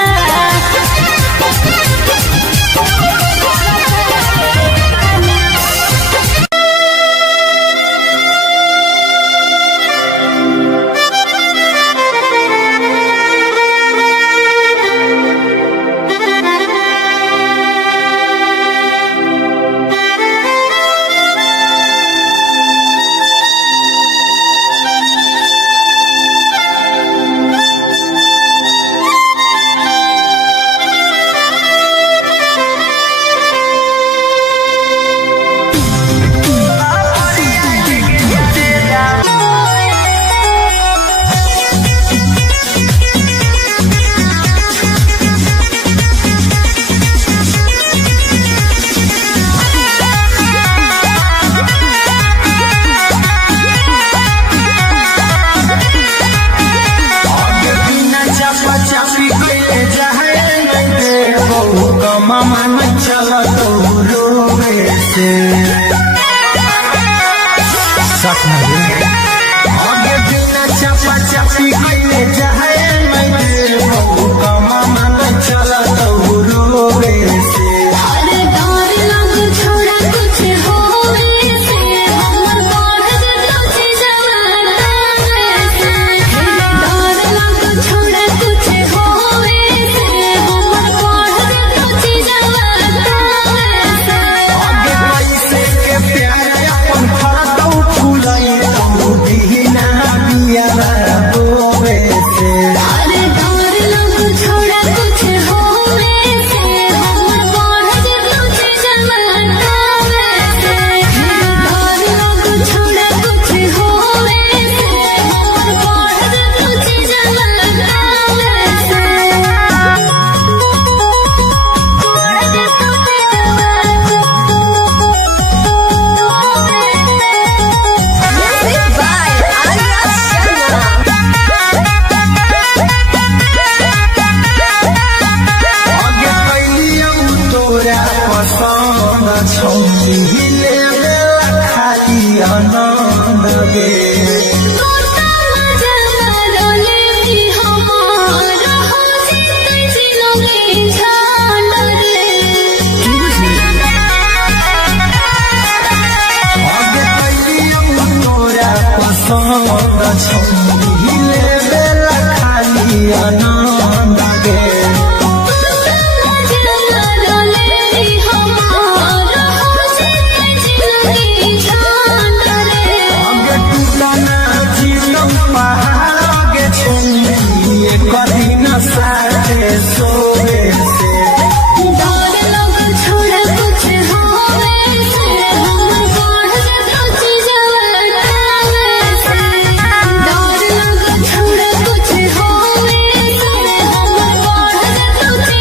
मन चला तो रोवे से सच में आगे बिना चपा चपी के जाए मैं मन चला तो रोवे से अरे डर लग छोड़ा कुछ होवे से हमर बढ़ तुझे जवाना छोड़ी बेला खाली आनंद गे कठिन साथे सोवे से डर लग छोड़ा कुछ होवे से हम बढ़ जात जवाना से डर लग छोड़ा कुछ होवे से हम बढ़ जात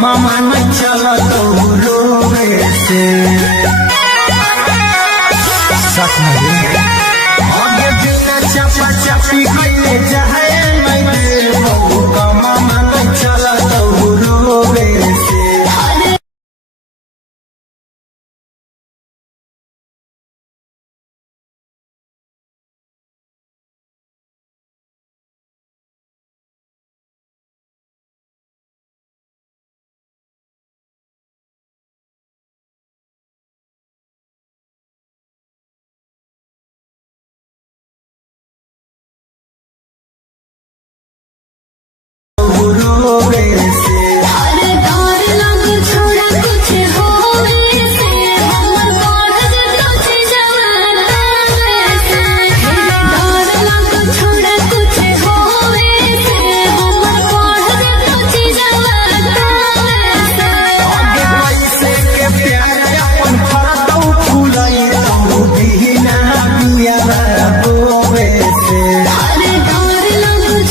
मामा चला तो रोवे से सच में आगे बिना चपा चपी कइले जाए मामा चला तो रोवे से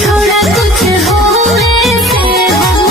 छोड़ा कुछ होवे से हम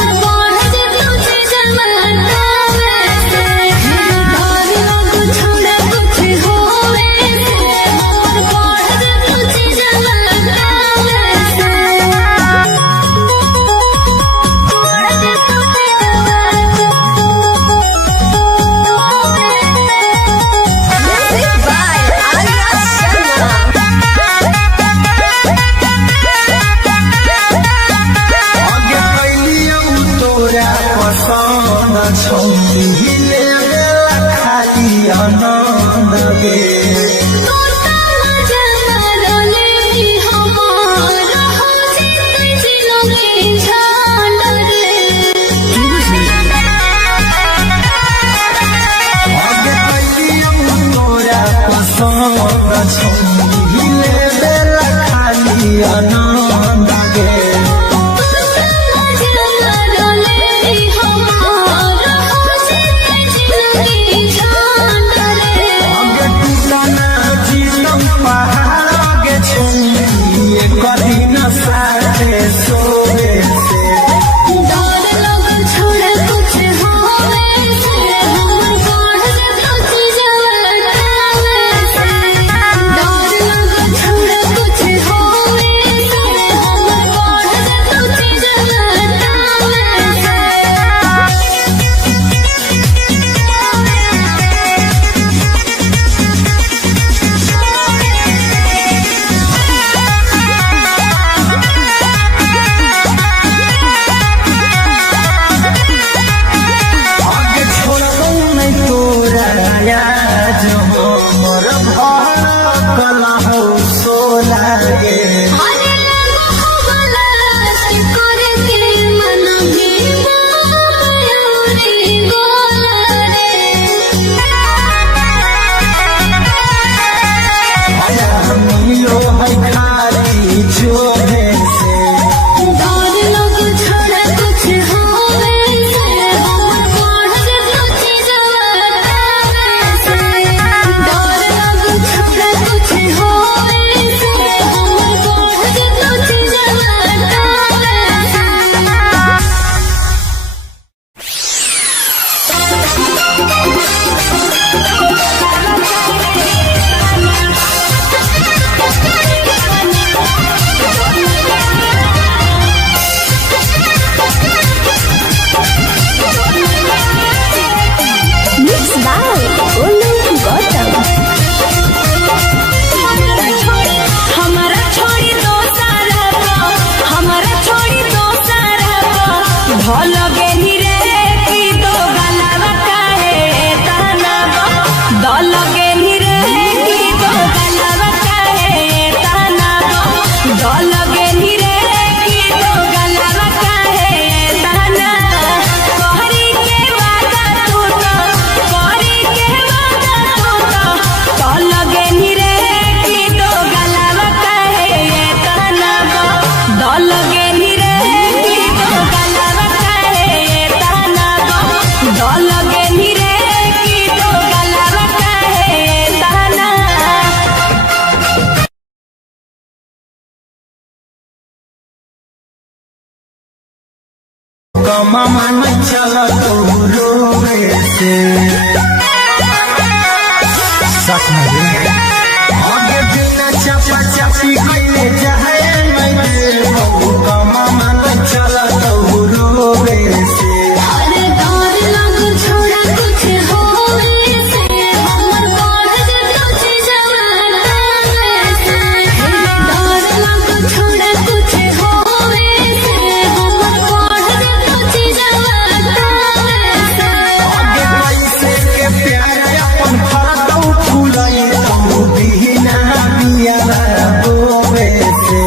ढोल गेली रे की दो गलावा काहे ताना दल गेली रे की दो गलावा काहे ताना दल गेली रे की दो गलावा काहे ताना कोहरी के वादा तू तो कोहरी के वादा तू तो दल गेली रे की दो गलावा काहे ताना दल गेली रे की दो गलावा काहे ताना दल गेली रे की दो गलावा काहे ताना कमा मन चला तो रोवे से सच में आगे बिना चपा चपी कइले जाए मैं कमा मन चला तो रोवे से अरे डर लग छोड़ा कुछ होवे से हमर बढ़ जतो छी जवाना से डर लग छोड़ा कुछ होवे से हमर बढ़ जतो छी जवाना से आगे पैसे के प्यार अपन फरदौ फूलई तो बिना बिया रोवे से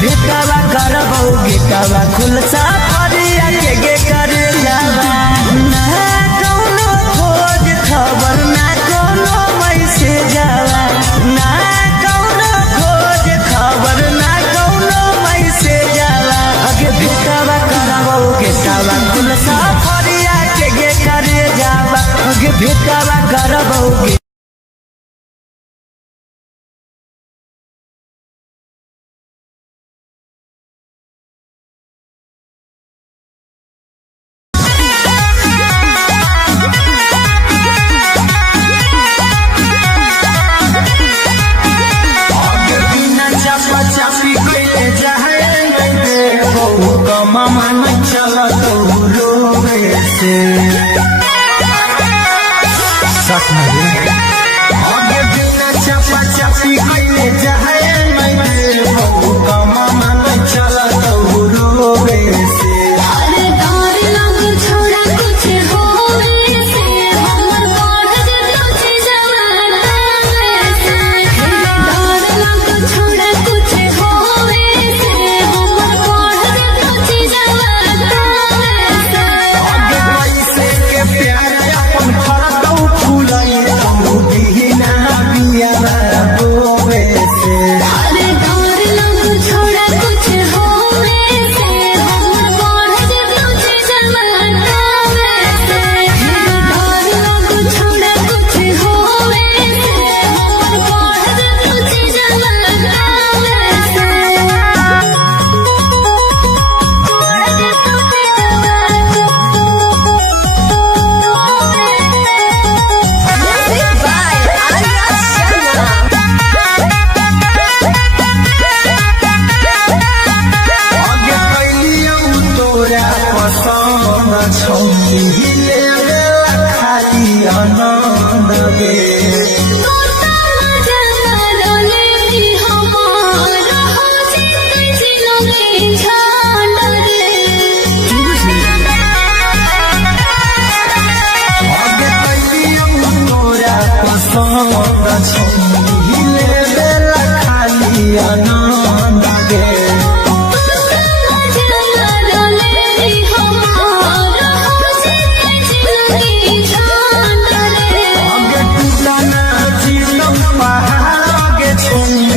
भेटावा करबौ गेटावा खुलसा फरिया के करे जावा ना कौनो खोज खबर ना कौनो मैसेज जावा ना कौनो खोज खबर ना कौनो मैसेज जावा अगे भेटावा करबौ गेटावा खुलसा फरिया के करे जावा अगे भेटावा करबौ मामा न चला तो रोवे से सच में आगे बिना चपा चपी कइले जाए नहीं बहु का मामा न चला तो रोवे से अरे डर लग छोड़ा कुछ होवे से हमर बढ़ जतो छी जवाना से डर लग छोड़ा कुछ होवे से हमर बढ़ जतो छी जवाना से आगे पैसे के प्यार अपन फरदौ फूलई तू दीना बिया रोवे से अरे डर लग छोड़ा कुछ होवे से हमर बढ़ जतो छी जवाना से डर लग छोड़ा कुछ होवे से हमर बढ़ जतो छी जवाना आगे कैलियौ तोरा पसंद छौनी हिले खाली आनंद गे आगे कैलियौ तोरा पसंद छौनी हिले खाली आनंद गे आगे टूटना जीवन पहाड़ आगे छौनी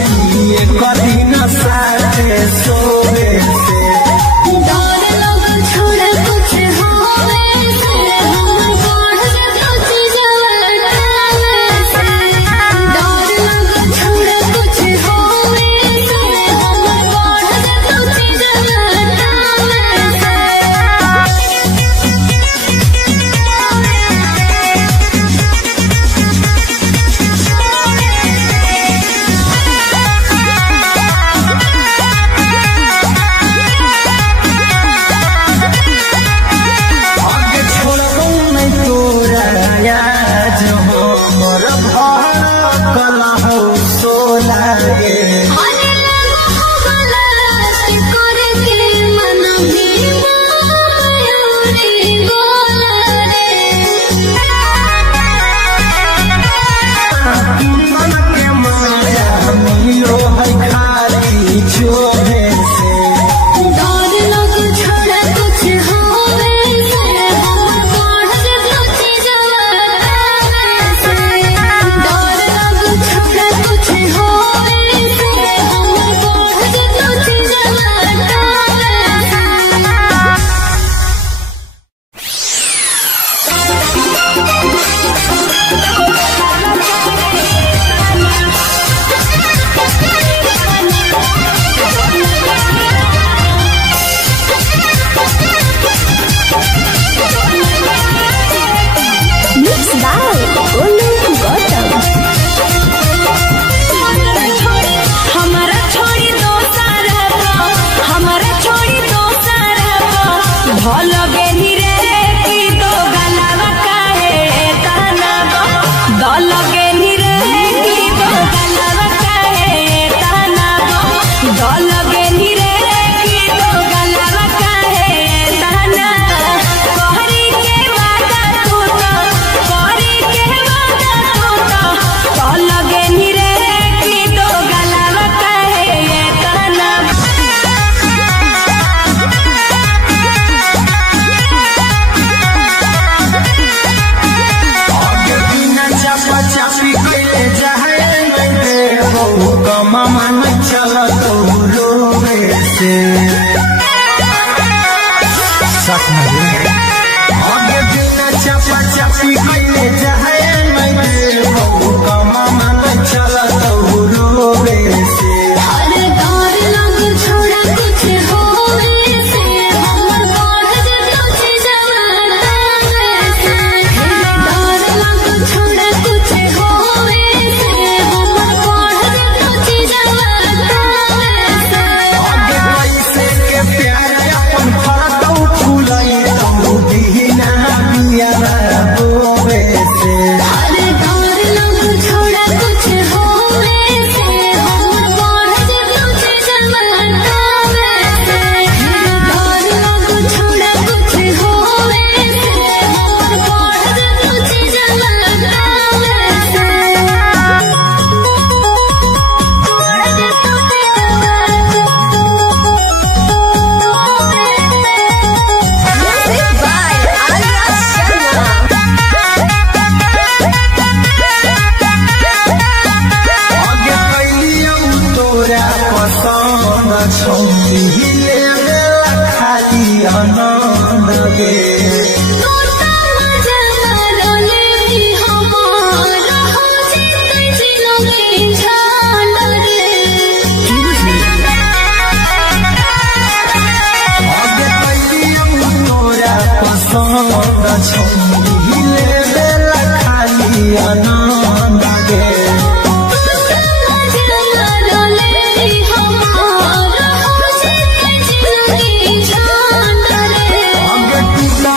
कदी न साथे सोवे से आगे छोड़बौ नहीं तोरा याद हमर भड़कल हौ सोला गे मन के माया मिलो है खाली छोड़े से Thank you. से सच में आगे बिना चपा चपी कइले जाए मैं बहु कमा मन चला तो रोवे से अरे डर लग छोड़ा कुछ होवे से हमर बढ़ जतो जवाना से डर लग छोड़ा कुछ होवे से हमर बढ़ जतो जवाना से आगे कैसे के प्यार अपन फरतौ फुलाई तो दीना बिया बोवे से अरे डर लग छोड़ा कुछ होवे से हमर बढ़ जतो जवाना से डर लग छोड़ा कुछ होवे से हमर बढ़ जतो जवाना Music by Arya Sharma. आगे कैलियौ तोरा पसंद छौली ले खाली आनंद गे तोता मजा मारले भी हमारा हो जीते जिलोगे झाल रे आगे कैलियौ तोरा पसंद छौली ले खाली आनंद गे तोता मजा मारले भी हमारा हो जीते जिलोगे झाल रे आगे टूटा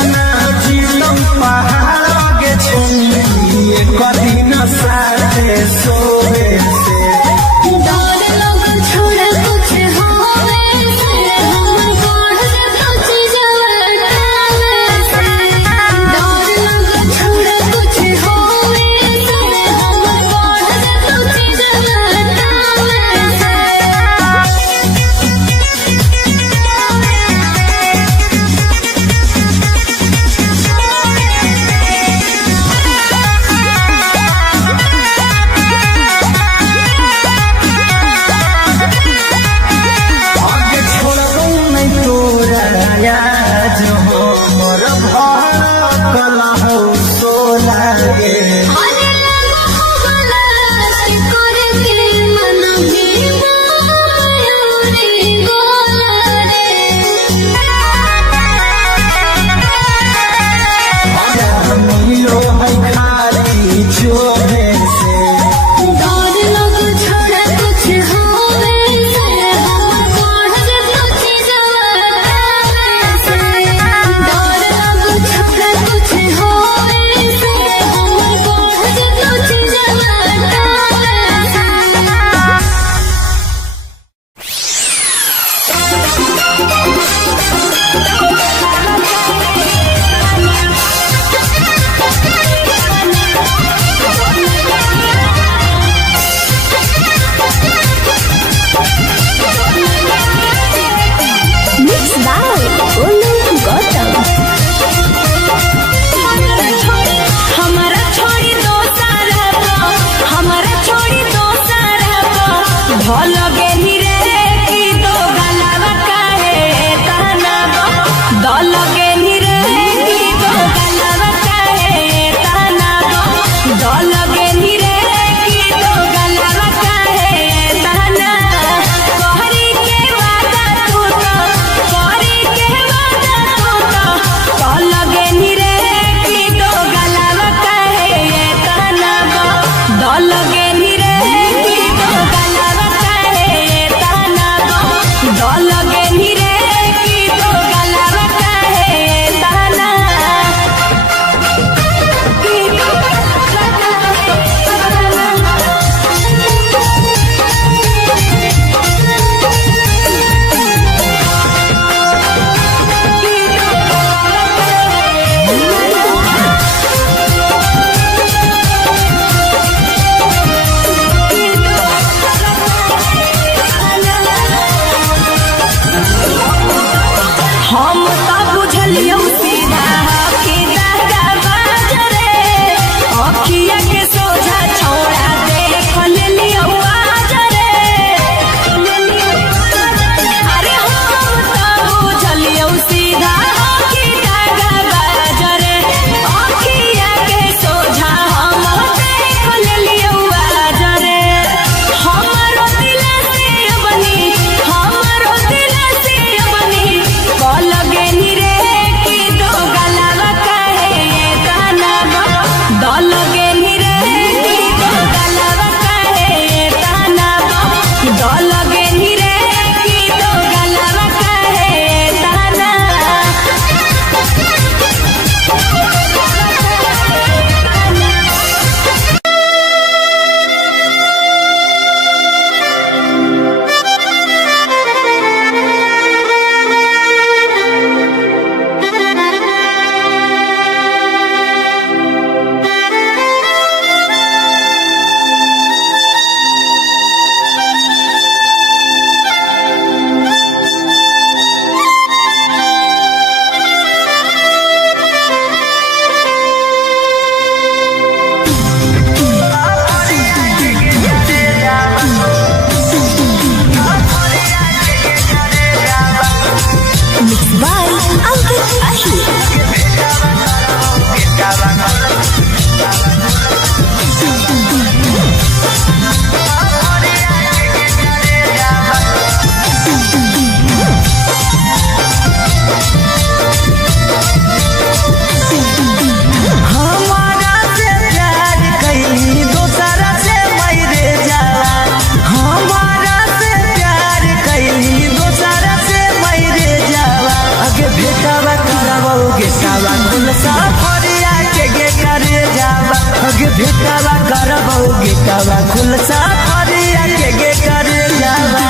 भेटावा करबौ गेटावा खुलसा फरिया के करे जावा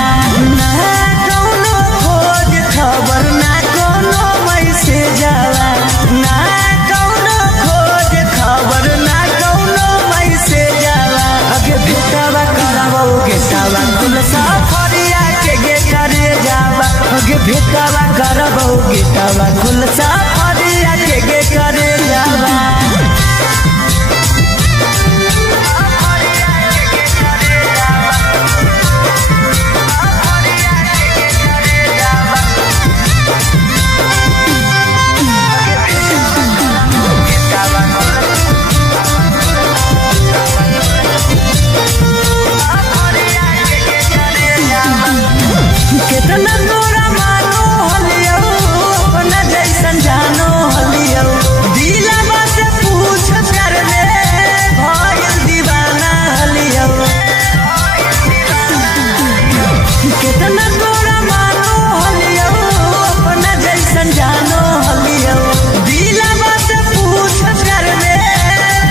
ना कौनो खोज खबर ना कोनो मैसेज आवा ना कौनो खोज खबर ना कोनो मैसेज आवा अगे भेटावा करबौ गेटावा खुलसा फरिया के करे जावा अगे भेटावा करबौ गेटावा खुलसा फरिया के करे जावा कितना तोरा मानो हलियो अपना जैसन जानो हलियो दिलवा से पूछ कर ले भइल दीवाना हलियो कितना तोरा मानो हलियो अपना जैसन जानो हलियो दिलवा से पूछ कर ले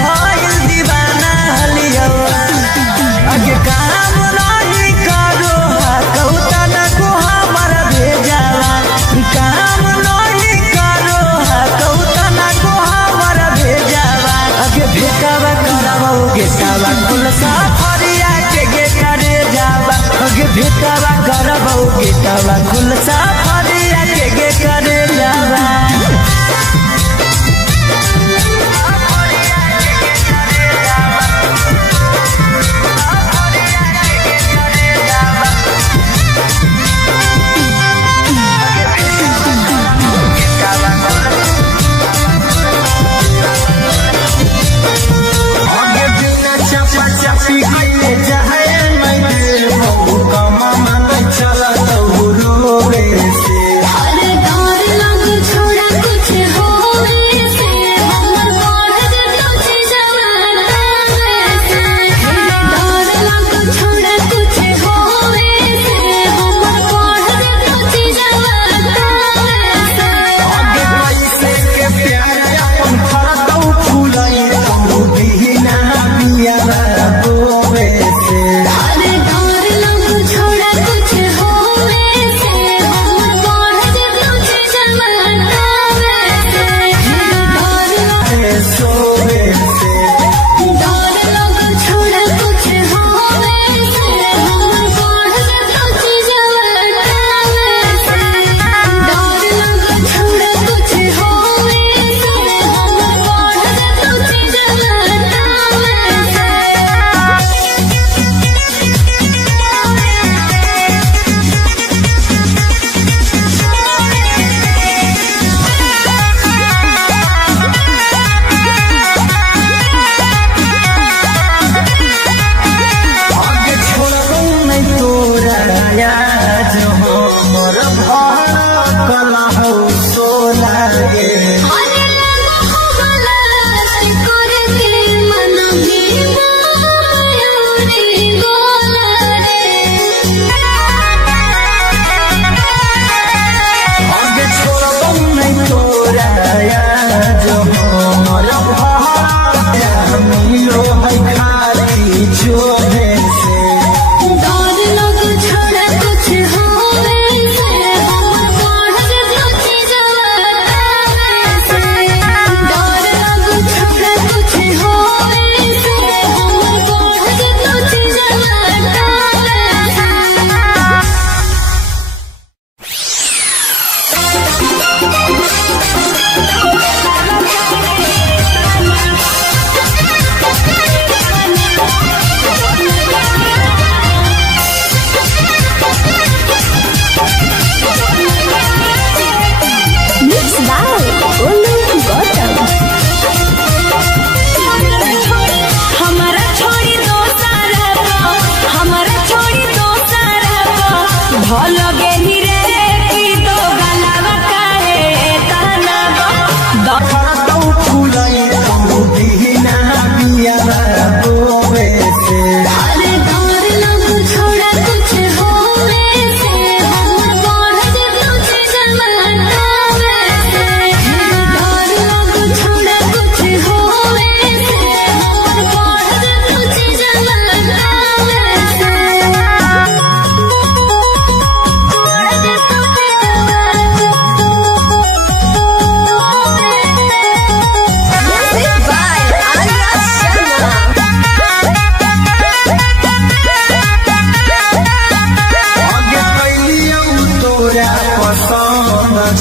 भइल दीवाना हलियो अगे काम नहीं करो कौता काम नहीं करो कौता ना को हमर भेजावा अगे भेटावा करबौ गेटावा खुलसा फरिया के करे जावा अगे भेटावा करबौ गेटावा खुलसा फरिया के करे जावा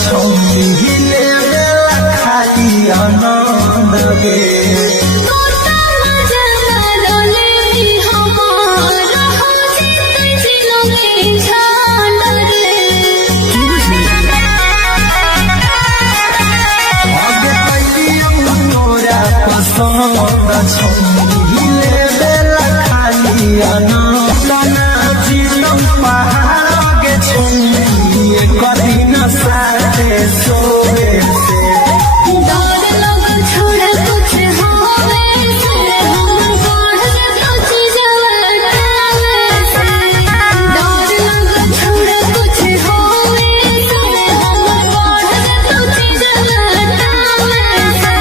छौरी लेवेला खाली आनंद गे तोता मजा रोले हमार हो जिते जिलोगे छान रे आगे पहलियो तोरा पसंद छौरी लेवेला खाली आनंद नाचिलो पहाड़ के छौरी कभी न साथे सोवे से डर लग छोड़ा कुछ होवे से हमर बढ़ तो चीजवा से डर लग छोड़ा कुछ होवे से हमर बढ़ तो चीजवा से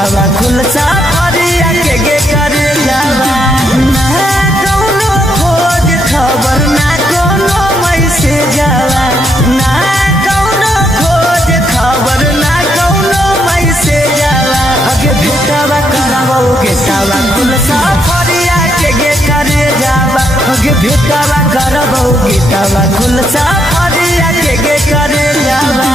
भेटावा खुल सफरिया के करे जावा ना कौनो खोज खबर ना कौनो मैसेज जावा ना कौनो खोज खबर ना कौनो मैसेज जावा अगे भेटावा करावो गेटावा खुल सफरिया के करे जावा अगे भेटावा करावो गेटावा खुल सफरिया के करे जावा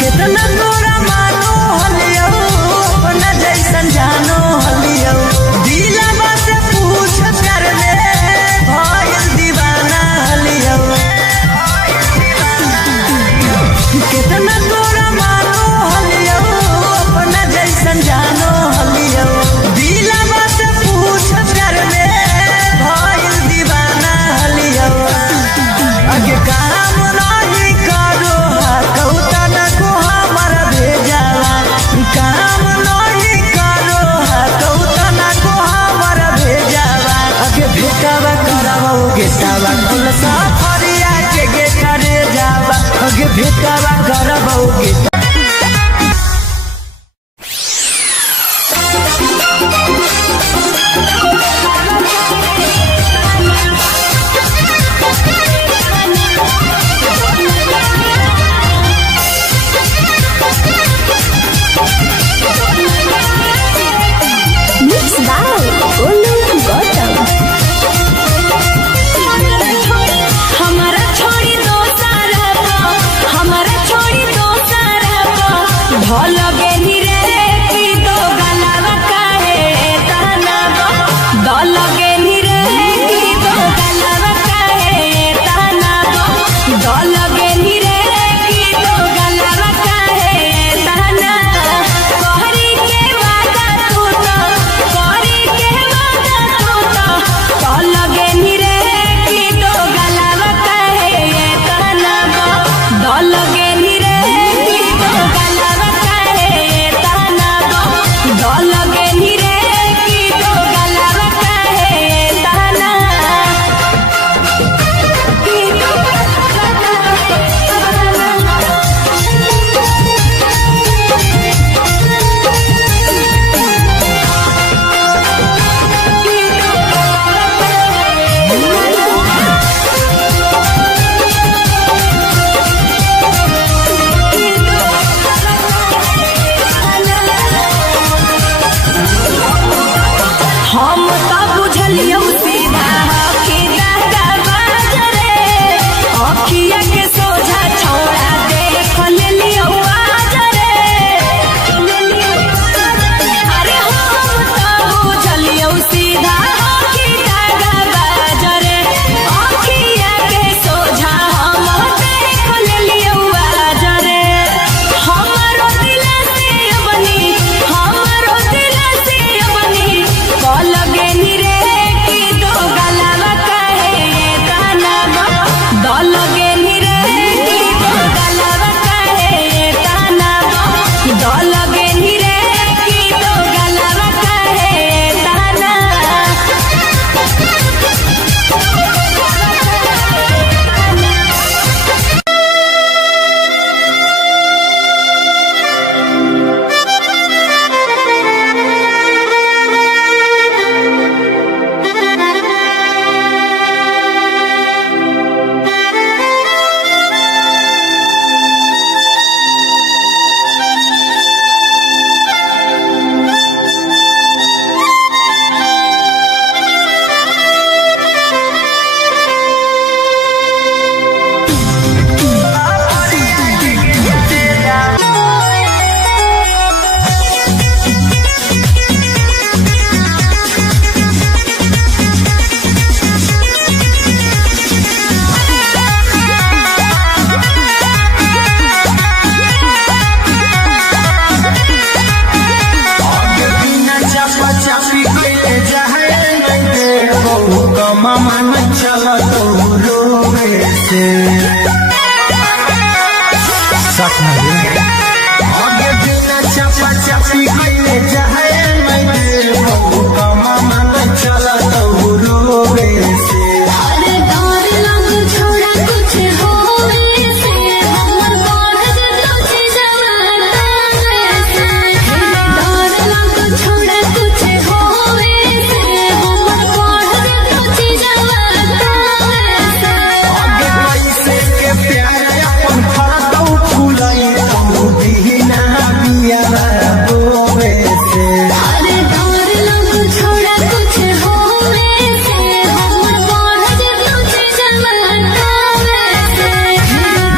कितना तोरा मानो हलियो अपना जैसन जानो हलियो दिलवा से पूछ कर ले भइल दीवाना हलियो कितना तोरा मानो हलियो अपना जैसन जानो हलियो दिलवा से पूछ कर ले भइल दीवाना हलियो अगे काम नहीं करो कौता काम नहीं करो कौता ना को हमारा भेजावा अगे भेटावा करावो गेटावा खुल सफरिया के करे जावा अगे भेटावा करावो गेटा हमारा छोड़ी दो सारा से सच में आगे बिना चपा चपी कइले जाए मैं बहु कमा मन चला तो रोवे से अरे डर लग छोड़ा कुछ होवे से हमर बढ़ तुझे जवाना से डर लग छोड़ा कुछ होवे से हमर बढ़ तुझे जवाना से आगे कैसे के प्यार अपन फरतौ फुलाई तो दीना बिया रोवे से अरे डर लग छोड़ा कुछ होवे से हमर बढ़ तुझे जवाना से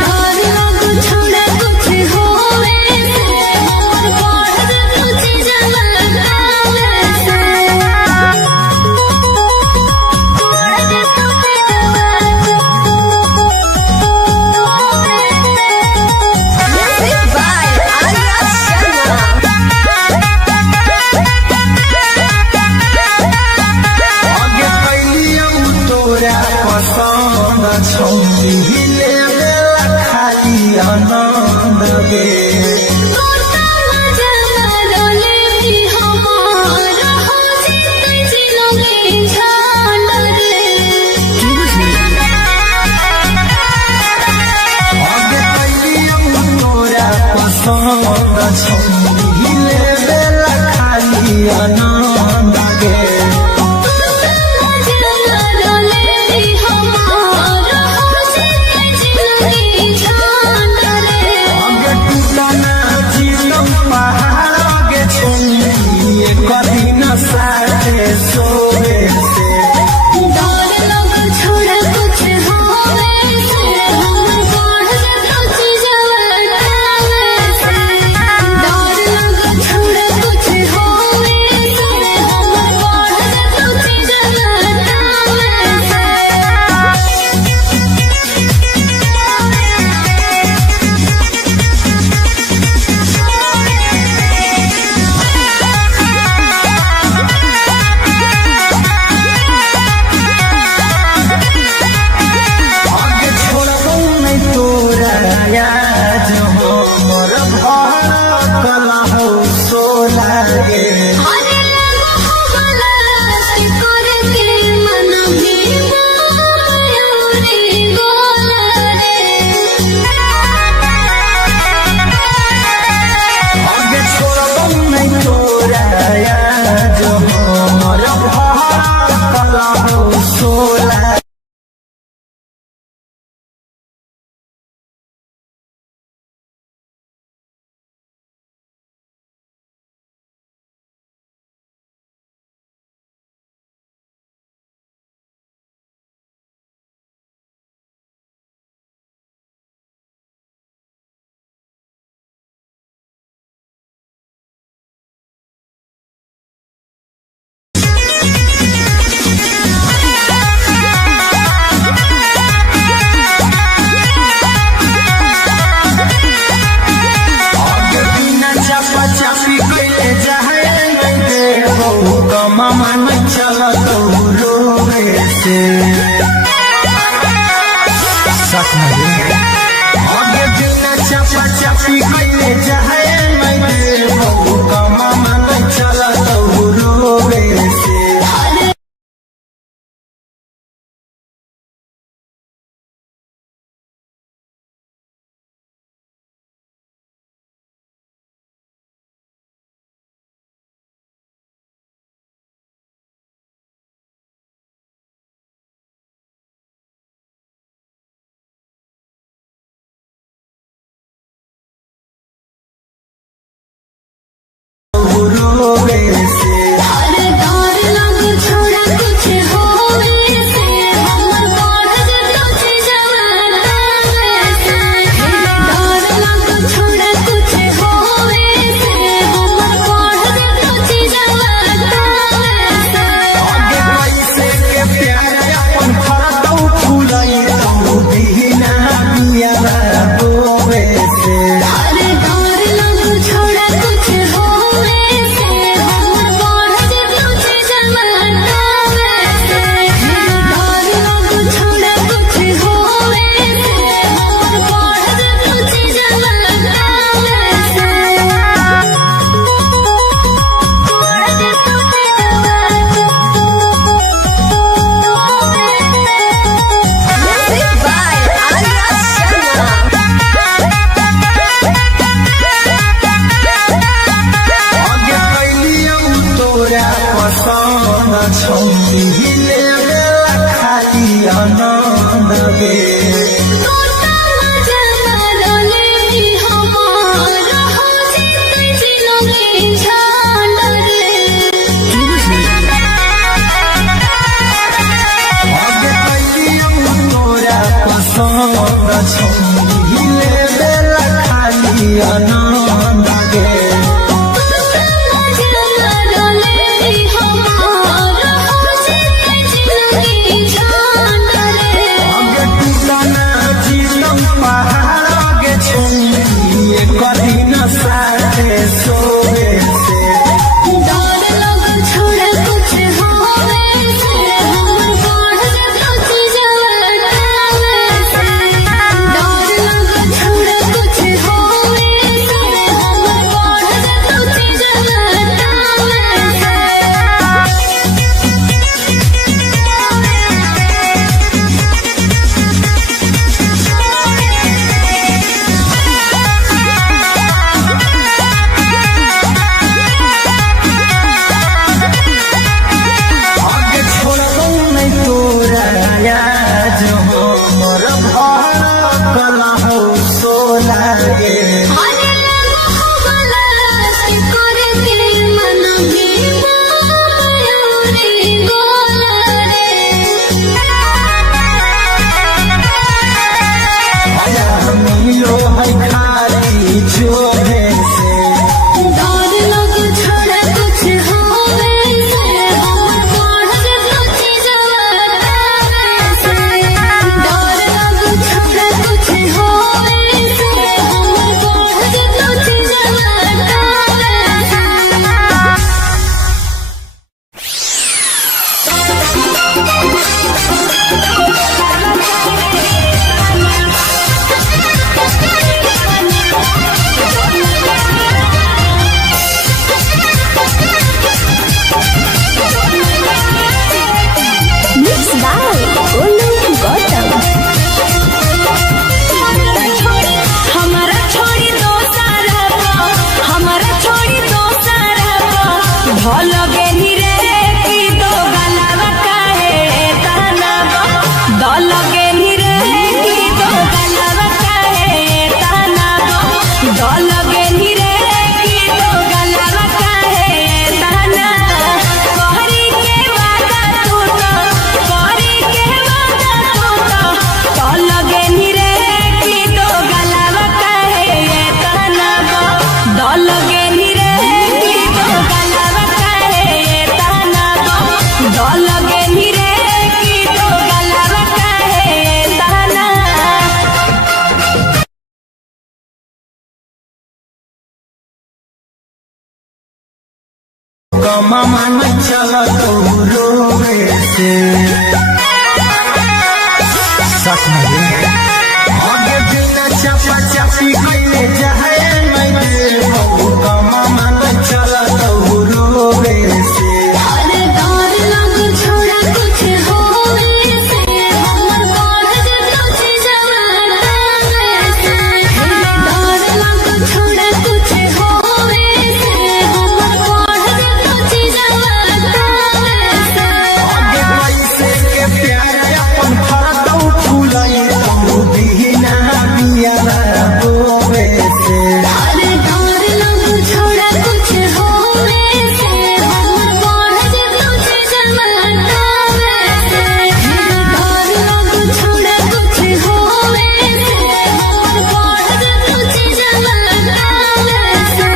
डर लग छोड़ा कुछ होवे से हमर बढ़ तुझे जवाना आगे कैलियौ तोरा पसंद छौरी लेला खाली आनंद गे आगे कैलियौ तोरा पसंद छौरी लेला खाली आनंद गे आगे टूटना जीतौ पहाड़ आगे छोड़ी कभी न साथे सोवे से छोड़ा कुछ होवे से हमर बढ़ तुझे जवाना से डर लग छोड़ा कुछ होवे से हमर बढ़ तुझे जवाना से आगे छोड़बौ नहीं तोरा याद हमर घर कला हो सोला गे अरे लगो से करके मन भी मयूरी गोला आगे छोड़बौ नहीं तोरा याद हमर घर कला हो सोला आगे बिना चपा चपी कइले जाए मैं बहु कमा मन चला तो रोवे से सच में आगे बिना चपा चपी कइले जाए मैं बहु कमा मन चला तो रोवे से रोवे से अरे डर लग छोड़ा कुछ होवे से हमर बढ़ तुझे जवाना से डर लग छोड़ा कुछ होवे से हमर बढ़ तुझे जवाना से आगे कैसे के प्यार अपन फरतौ फुलाई तो दीना बिया रोवे से अरे डर लग छोड़ा कुछ होवे से हमर पसंद छौले बेला खाली आनंद गे मामा न चला तो रोवे से सच में आगे बिना चपा चपी कइले जाए मैं दे मामा न चला तो रोवे से अरे डर लग छोड़ा कुछ होवे से हमर बाढ़ जे कुछ जवाना से डर लग छोड़ा कुछ होवे से हमर बाढ़ जे कुछ जवाना से आगे पैसे के प्यार अपन फरदौ फुलाई तू बिना बिया बोवे से अरे डर लग छोड़ा कुछ होवे से हमर बाढ़ जे कुछ जवाना से डर लग छोड़ा कुछ होवे से हमर बाढ़ जे कुछ जवाना से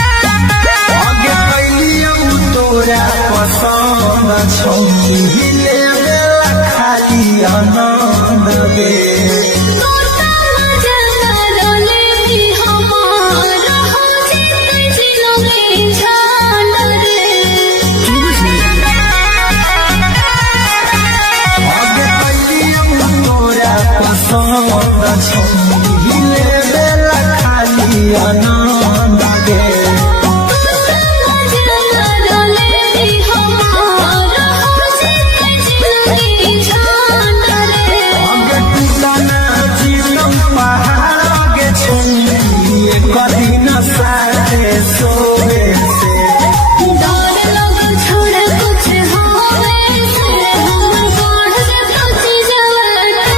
आगे कैलियौ तोरा पसंद छौले बेला खाली आनंद गे आगे कैलियौ तोरा पसंद छौले बेला खाली आनंद गे आगे टूटना जीवन पहाड़ आगे छौले कदी न साथे सोवे से छोड़ा कुछ होवे से हमर बाढ़ जे कुछ जवाना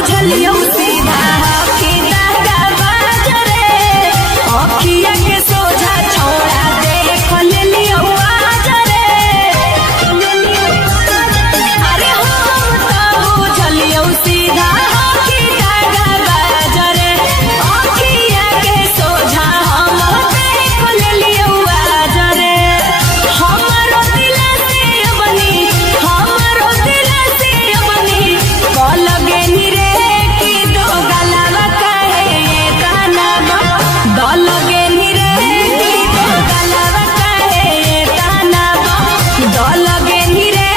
बुझलियो सीधा कि दागा बाजरे अखिया के सोझा छोड़ा देख लेलियो आजरे अरे हम तो बुझलियो सीधा कि दागा बाजरे अखिया के सोझा हम देख लेलियो आजरे हमरो दिल से बनी लगे निरे की दो गलावा कहे ताना लगे निरे की दो गलावा कहे ताना लगे निरे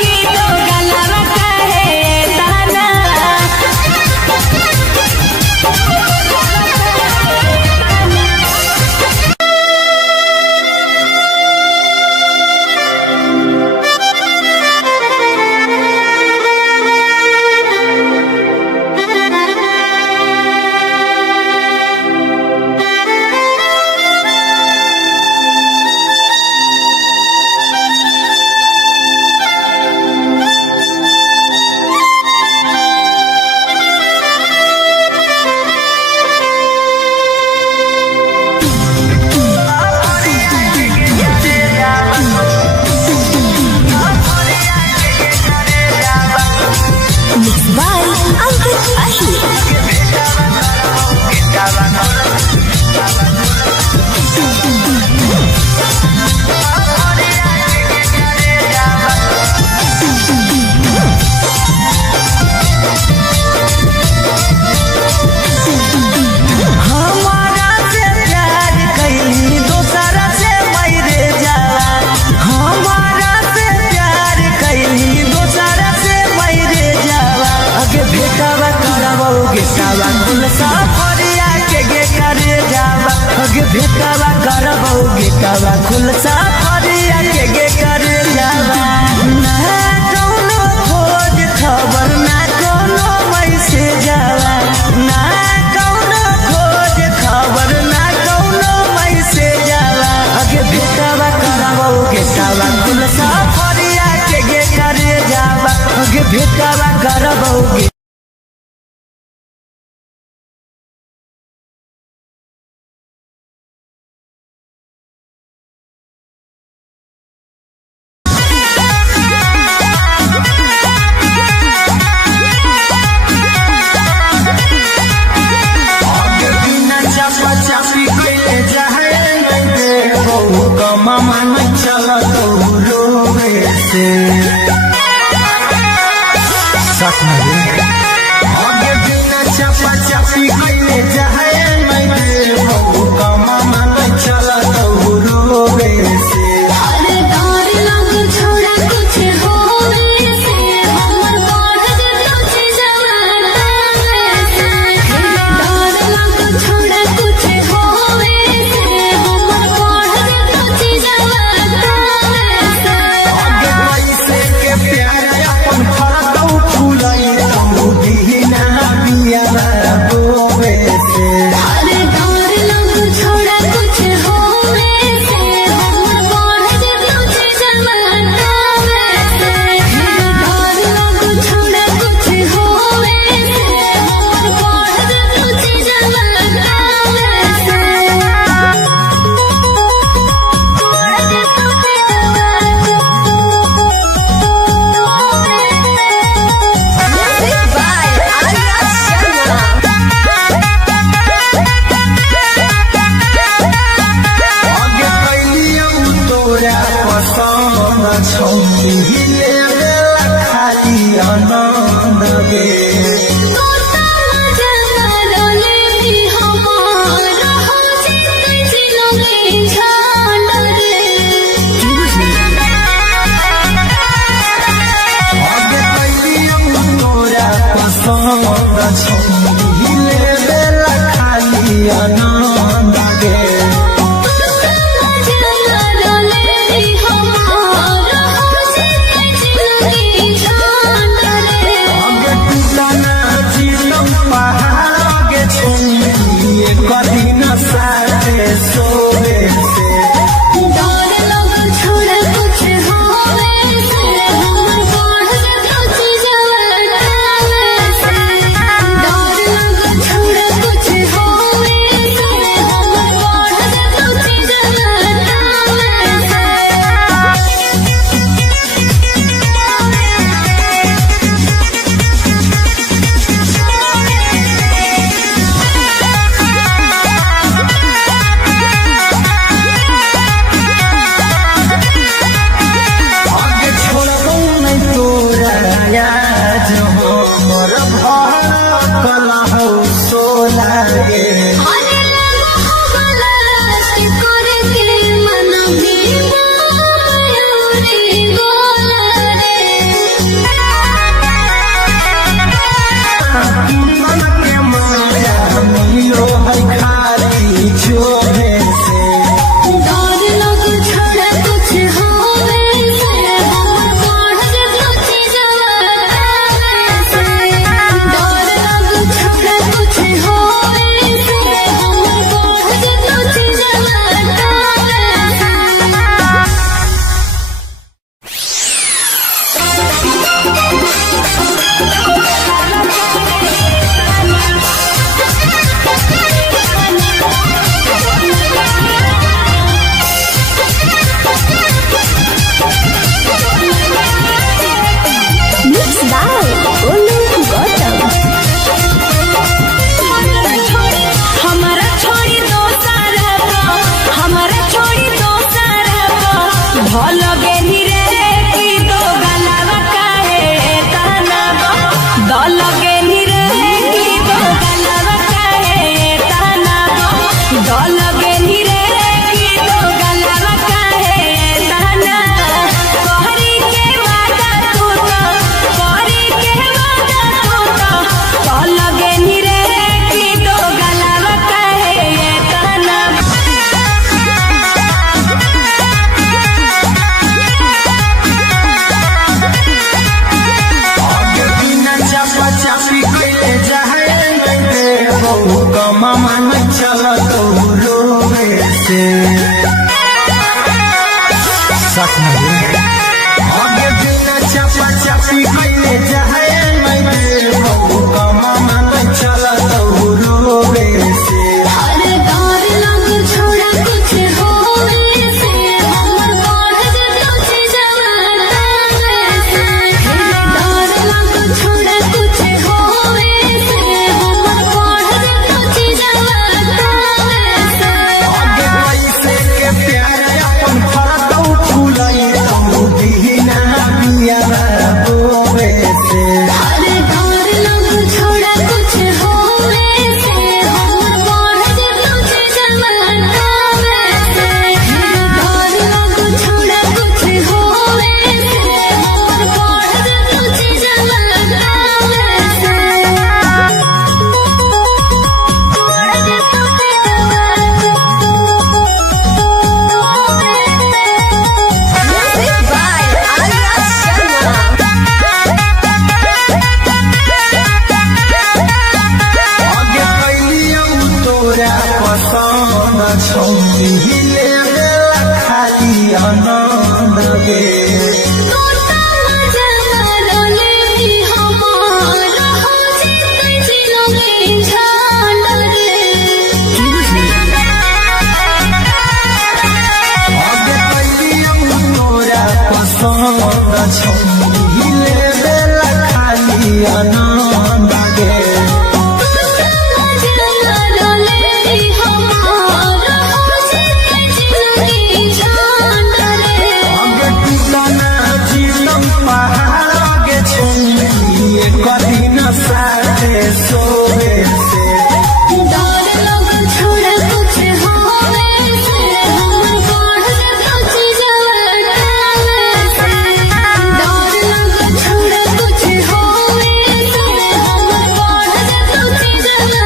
की दो गलावा कहे ताना भेटावा करबो गेटावा खुलसा फरिया के गे करे जावा ना कोनो खोज खबर ना कोनो मैसेज जावा ना कोनो खोज खबर ना कोनो मैसेज जावा अगे भेटावा करबो गेटावा खुलसा फरिया के गे करे जावा अगे भेटावा करबो आगे बिना चपा चपी कइले जाए मैं देबो कमा मन चला तो रोवे से अरे डर लग छोड़ा कुछ होवे से हमर बढ़ जतो छी जवाना से डर लग छोड़ा कुछ होवे से हमर बढ़ जतो छी जवाना से आगे कैसे के प्यार अपन फरदौ फूलाई दीना बिया रोवे से अरे डर लग छोड़ा कुछ होवे से हमर बढ़ जतो छी जवाना से डर लग छोड़ा कुछ होवे से हमर बढ़ जतो छी जवाना आगे कैलियो तोरा पसंद छौनी हिले बेला खाली आनंद गे आगे कैलियो तोरा पसंद छौनी हिले बेला खाली आनंद गे आगे टूटना जीवन पहाड़ के छौनी कदी न साथे सोवे से छोड़ा कुछ होवे से हमर बढ़ जतो छी जवाना से सोहे से डर लगल छोड़ा कुछ होवे से हमर बढ़ जतो चीजवा से डर लगल छोड़ा कुछ होवे से हमर बढ़ जतो चीजवा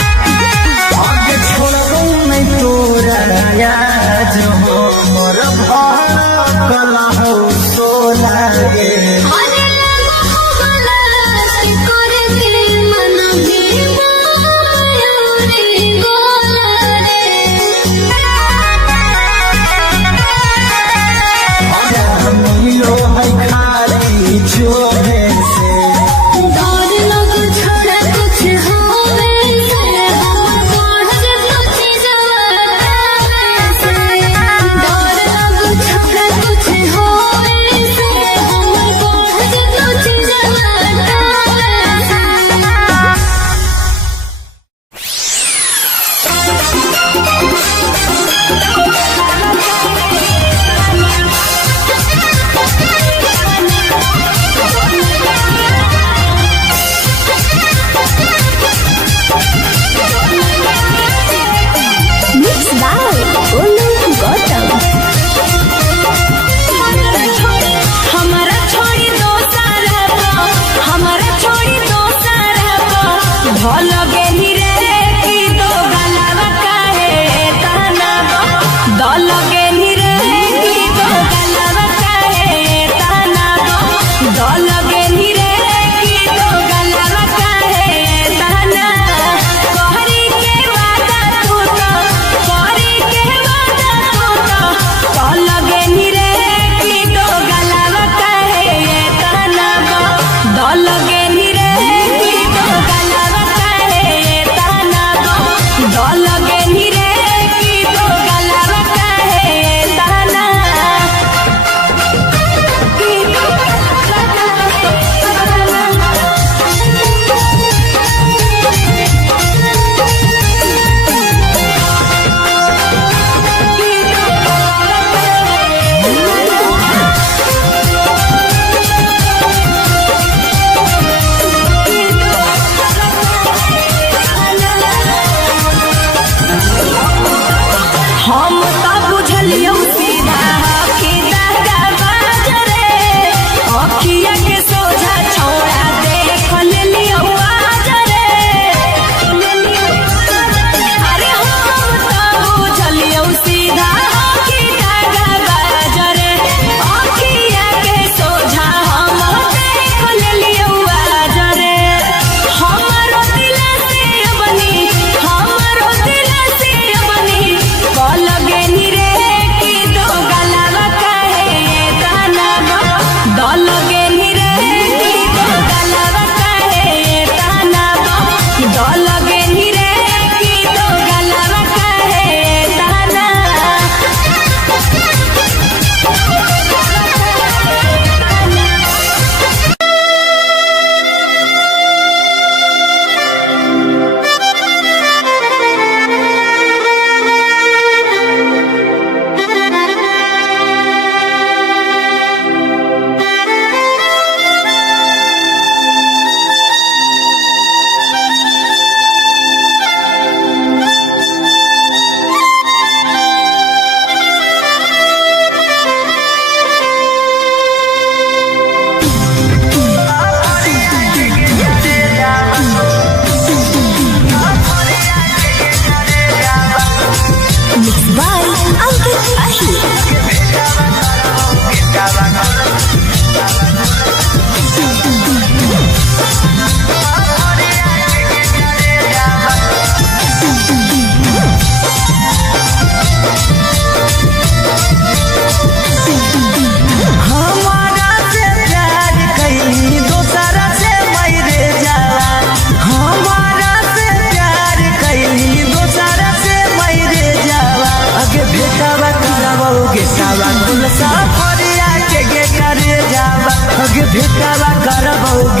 आगे छोड़बो नहीं तोरा याद हो मोर भड़कल हो सोना गे अरे लगो हो गलत करे के मन बीमारी गोला रे मिलो है खाली छोहे से डर लगल छोड़ा कुछ होवे से हमर बढ़ जतो चीजवा से डर लगल छोड़ा कुछ होवे से हमर बढ़ जतो चीजवा Mixed by Olu Gautam. हमारा छोड़ी दोसर हबो हमारा छोड़ी दोसर हबो भल गेली रे की दो गलवा काहे तहनाबो दल गेली रे की दो गलवा काहे तहनाबो दल गेली रे की दो गलवा काहे तहनाबो कहरी के वादा तू तो कहरी के वादा तू तो कल गेली रे की दो गलवा काहे तहनाबो दल गेली रे की दो गलवा काहे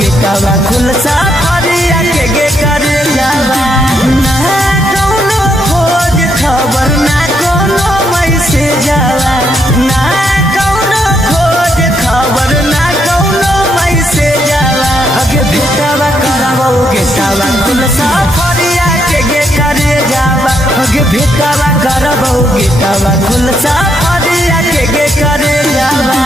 गेटवा खुल सफरिया के करे जावा ना कौनो खोज खबर ना कौनो मैसेज आवा ना कौनो खोज खबर ना कौनो मैसेज आवा अगे भेटवा करबो गेटवा खुल सफरिया के करे जावा अगे भेटवा करबो गेटवा खुल सफरिया के करे जावा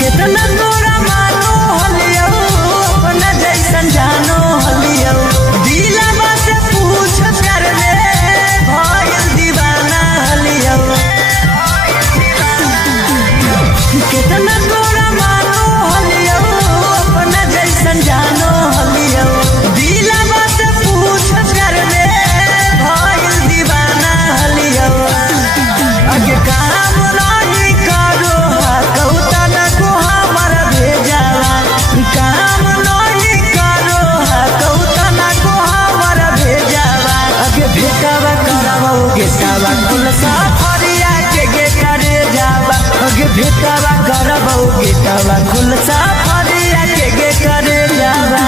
कितना तोरा मानो हलियो अपना जैसन जानो हलियो दिलवा से पूछ कर ले भइल दीवाना हलियो कितना तोरा मानो हलियो अपना जैसन जानो हलियो दिलवा से पूछ कर ले भइल दीवाना हलियो अगे काम नहीं करो कौता न को हमारा भेजावा काम नहीं करो कौता न को हमारा भेजावा अगे भेटावा करबो गेटावा खुल सफरिया के करे जावा अगे भेटावा करबो गेटावा खुल सफरिया के करे जावा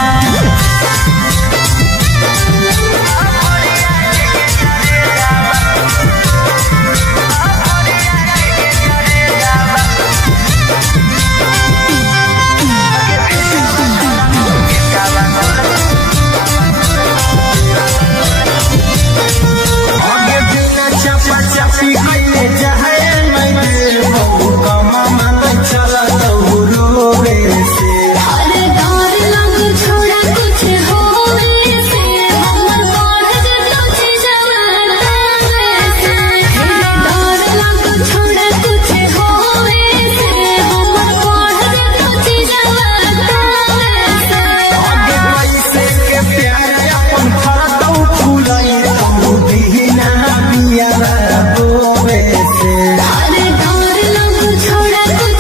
अरे डर लग छोड़ा कुछ होवे से हमर बढ़ जतो छी जवाना से डर लग छोड़ा कुछ होवे से हमर बढ़ जतो छी जवाना अरे डर लग छोड़ा कुछ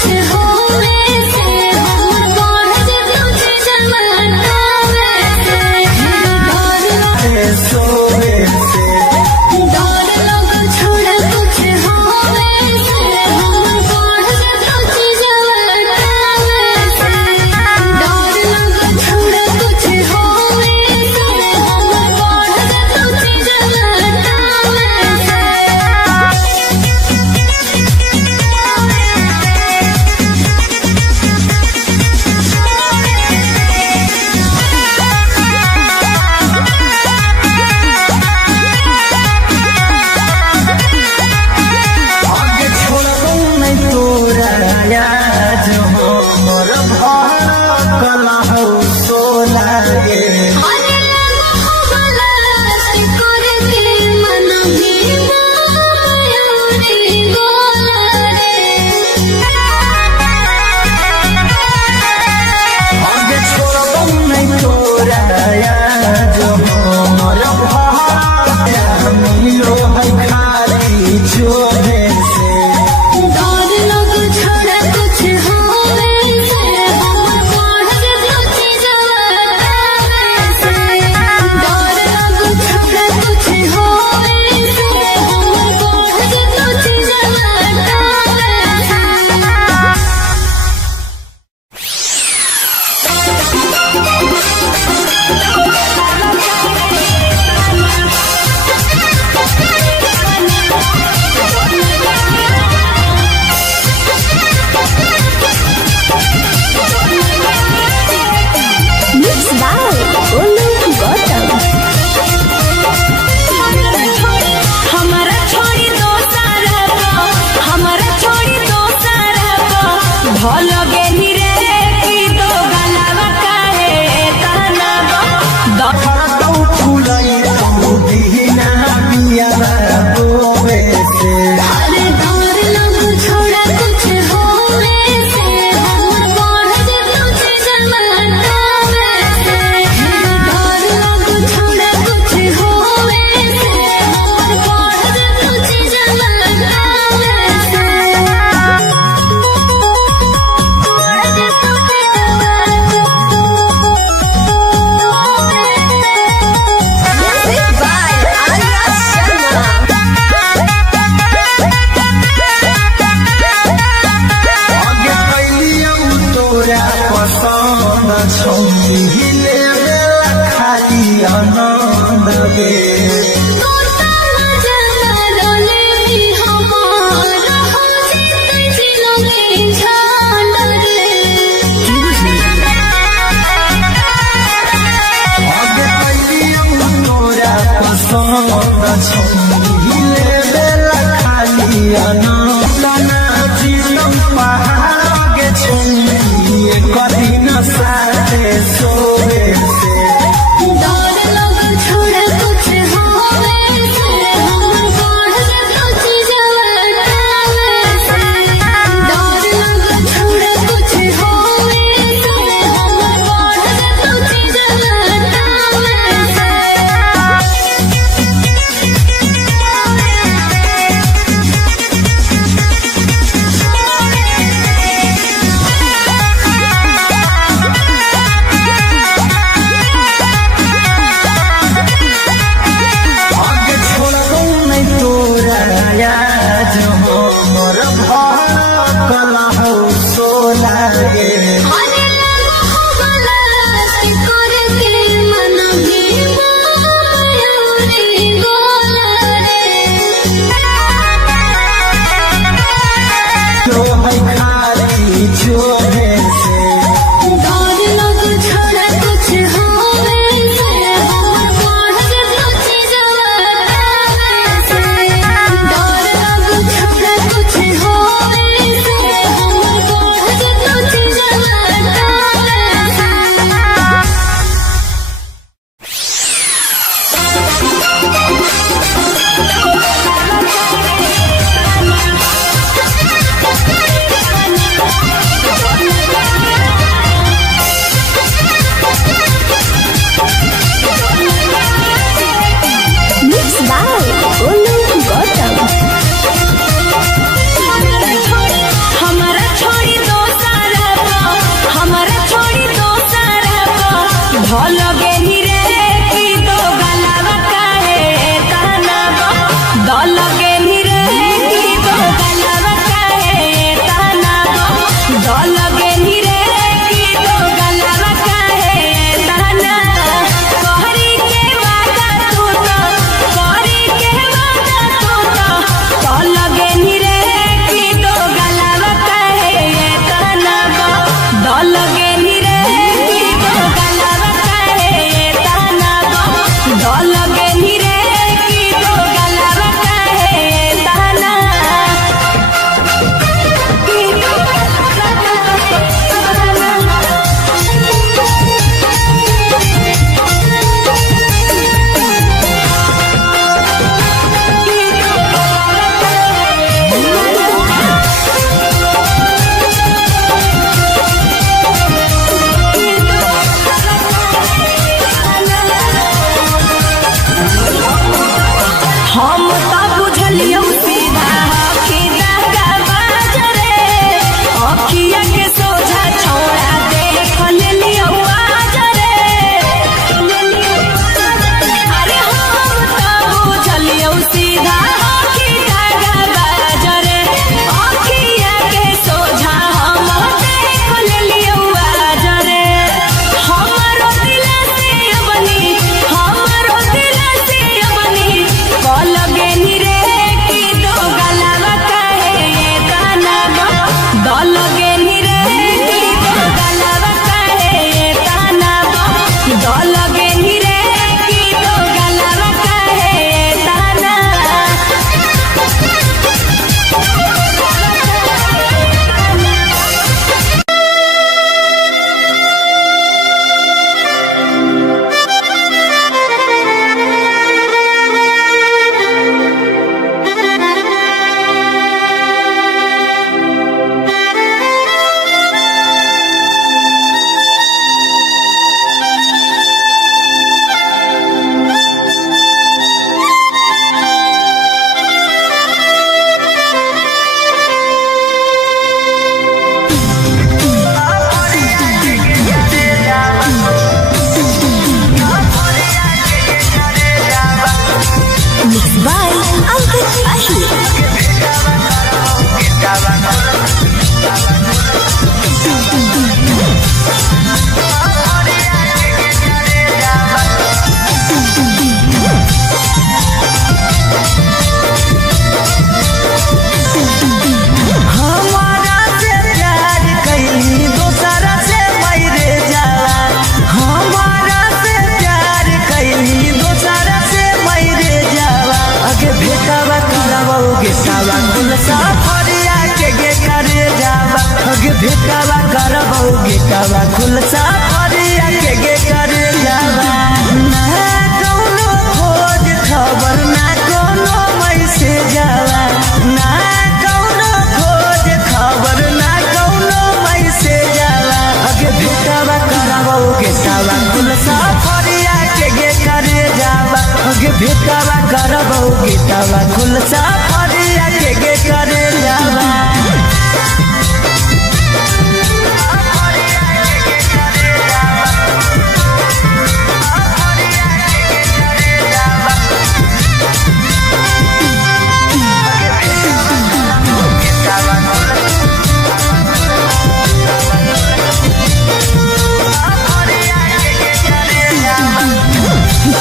भेटावा करबौ गेटावा खुलसा फरिया के करे जावा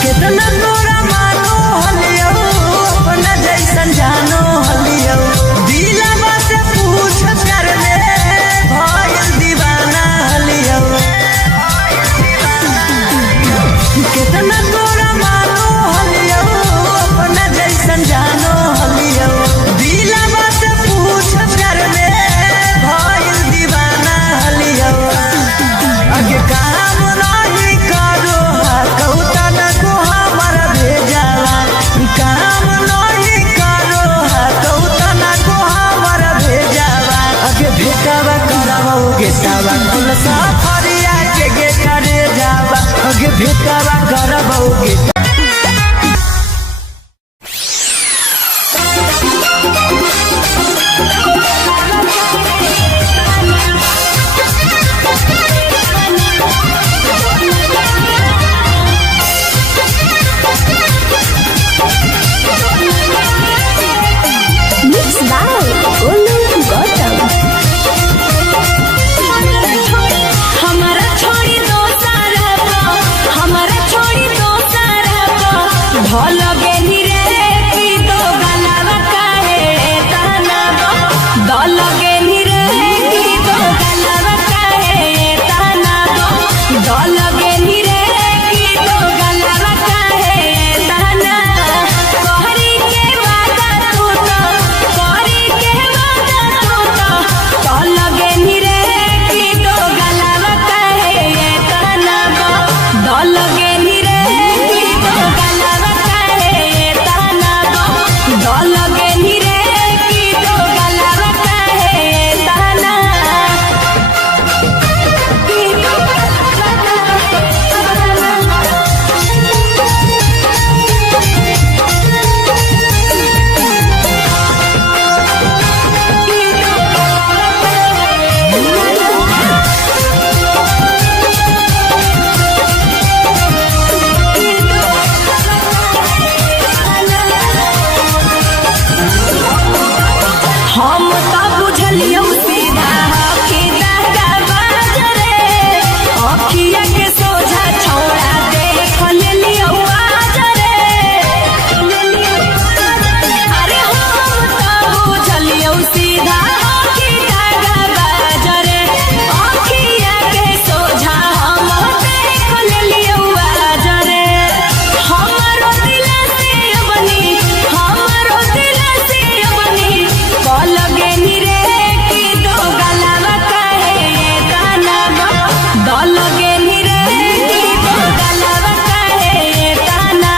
कितना तोरा मानो हलियो अपना जैसन जानो हलियो दिलवा से पूछ कर ले भइल दीवाना हलियो कितना तोरा मानो हलियो अपना जैसन जानो हलियो दिलवा से पूछ कर ले भइल दीवाना हलियो आगे काम नहीं करो कौता न को हमर भेजावा काम नहीं करो कौता न को हमर भेजावा आगे भेटावा करबौ गेटावा खुलसा फरिया के करे जावा आगे भेटावा करबौ गेटा Mixed by Olu Gautam. हमारा छोड़ी दो सारा हमारा छोड़ी दो सारा भल गेली रे की दो गलावा काहे ताना दल गेली रे की दो गलावा काहे ताना दल गेली रे की दो गलावा काहे ताना कहरी के वादा तू तो कहरी के वादा तू तो दल गेली रे की दो गलावा काहे ताना दल गेली रे की दो गलावा काहे ताना दल गेली रे की दो गलावा काहे ताना हम तो बुझलियो सीधा कि दादा बाजरे अखिया के सोझा छोड़ा देख लेलियो आजरे अरे हम तो बुझलियो सीधा कि दादा बाजरे अखिया के सोझा हम देख लेलियो आजरे हमारो दिल से बनी हमारो दिल से बनी कल गेली रे की दो गलावा काहे ताना दल गेली रे की दो गलावा काहे ताना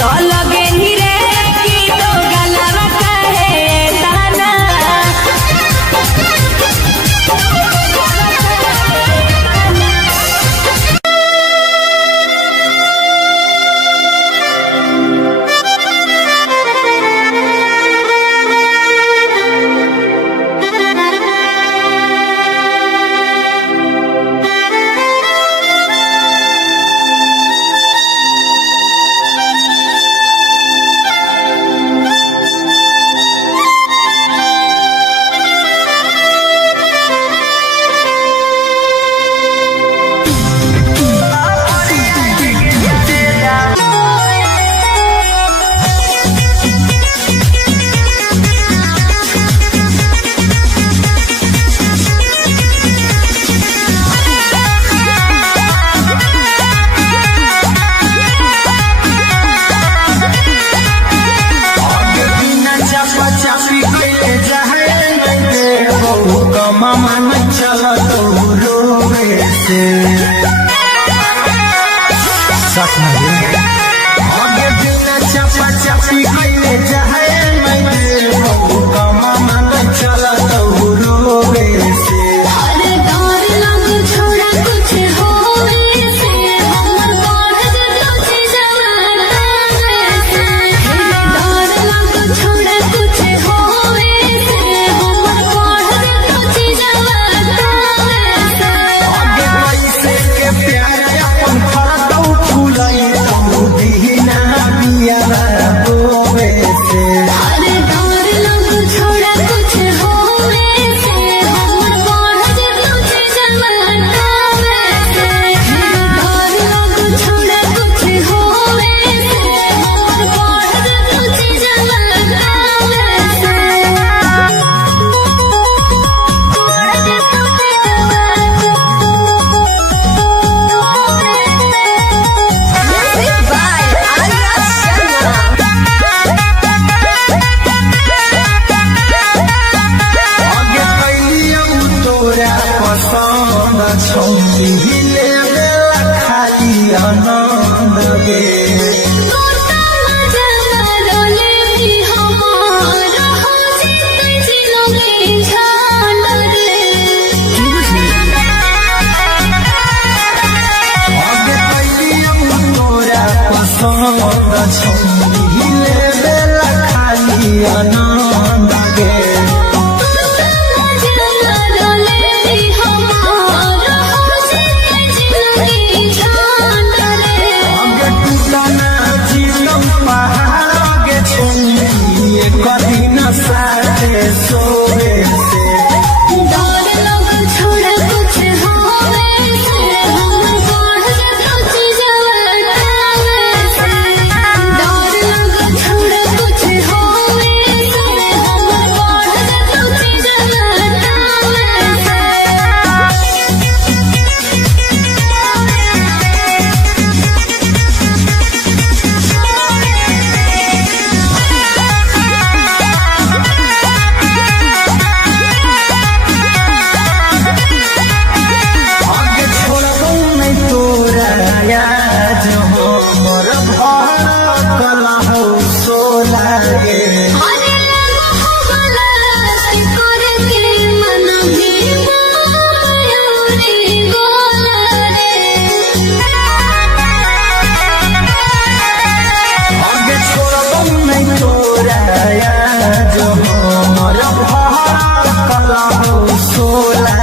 दल गेली रे की दो गलावा काहे ताना मन चला तो रोवे से सच में आगे बिना चपा चपी के जाए मैं मन चला तो रोवे से अरे डर लग छोड़ा कुछ होवे से हमर बढ़ तुझे जवाना रोवे से डर लगल छोड़ा कुछ होवे से हमर बढ़ जतो चीजवा से डर लगल छोड़ा कुछ होवे से हमर बढ़ जतो चीजवा आगे छोड़बो नहीं तोरा याद हो मोर भड़कल हो सोला गे अरे लगला की करे के मन भी मयूरी गोला रे आगे छोड़बो नहीं तोरा याद हो मोर भड़कल हो सोला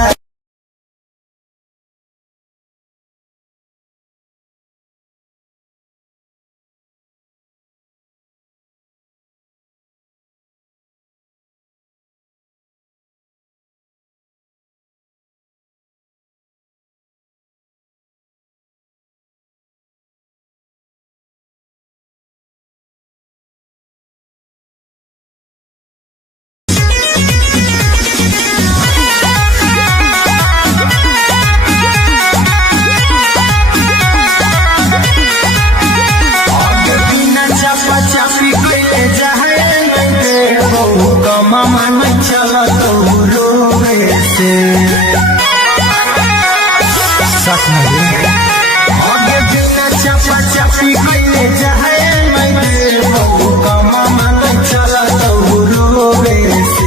आगे बिना चापा चापी कैले जाए नहीं देबो कमा मन चलत रोवे से आगे बिना चापा चापी कैले जाए नहीं देबो कमा मन चलत रोवे से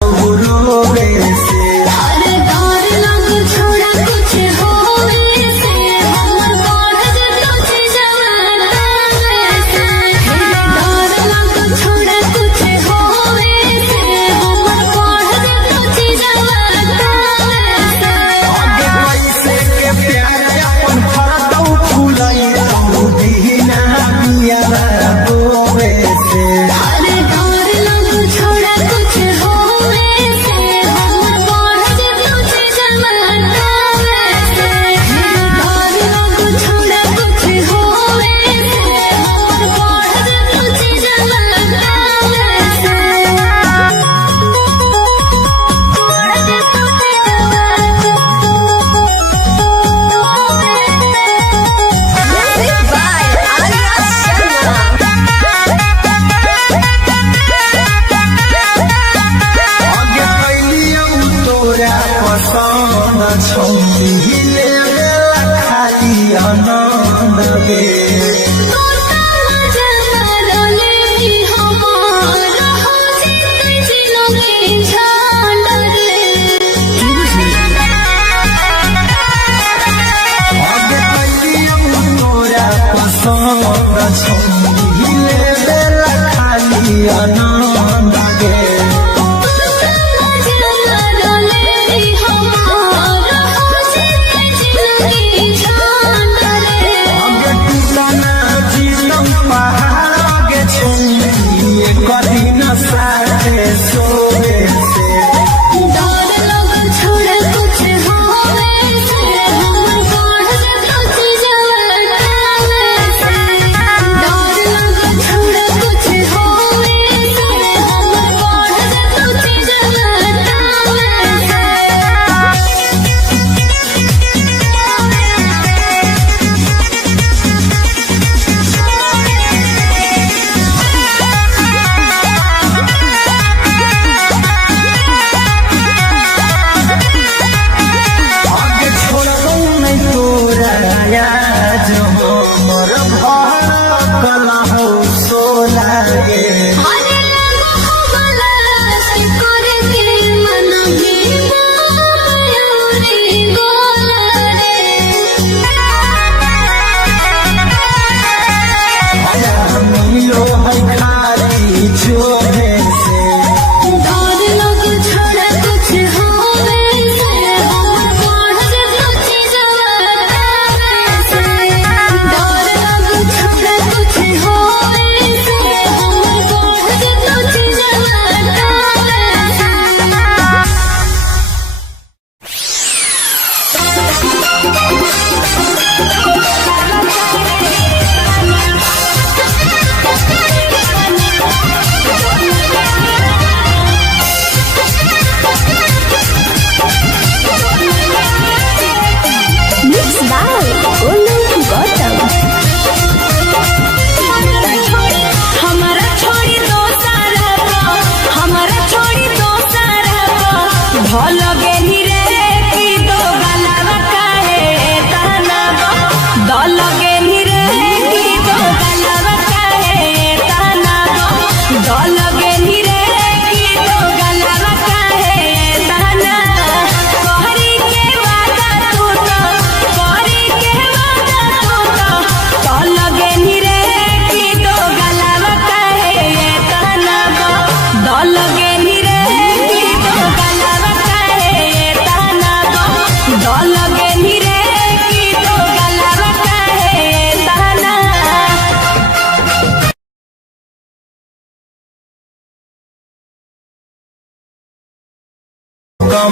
रोवे से अरे डर लगल छोड़ा कुछ होवे से हमर बढ़ जतो चीजवा से डर लगल छोड़ा कुछ होवे से हमर बढ़ जतो चीजवा आगे कैसे के प्यार अपन फरतौ फुलाई तौ दीना पिया रोवे से अरे डर लगल छोड़ा कुछ होवे से हमर बढ़ जतो चीजवा से डर लगल छोड़ा कुछ होवे से हमर बढ़ जतो चीजवा आगे कैलियौ तोरा पसंद छौती लेला खाली आनंद गे आगे कैलियौ तोरा पसंद छौती लेला खाली आनंद गे आगे टूटा ना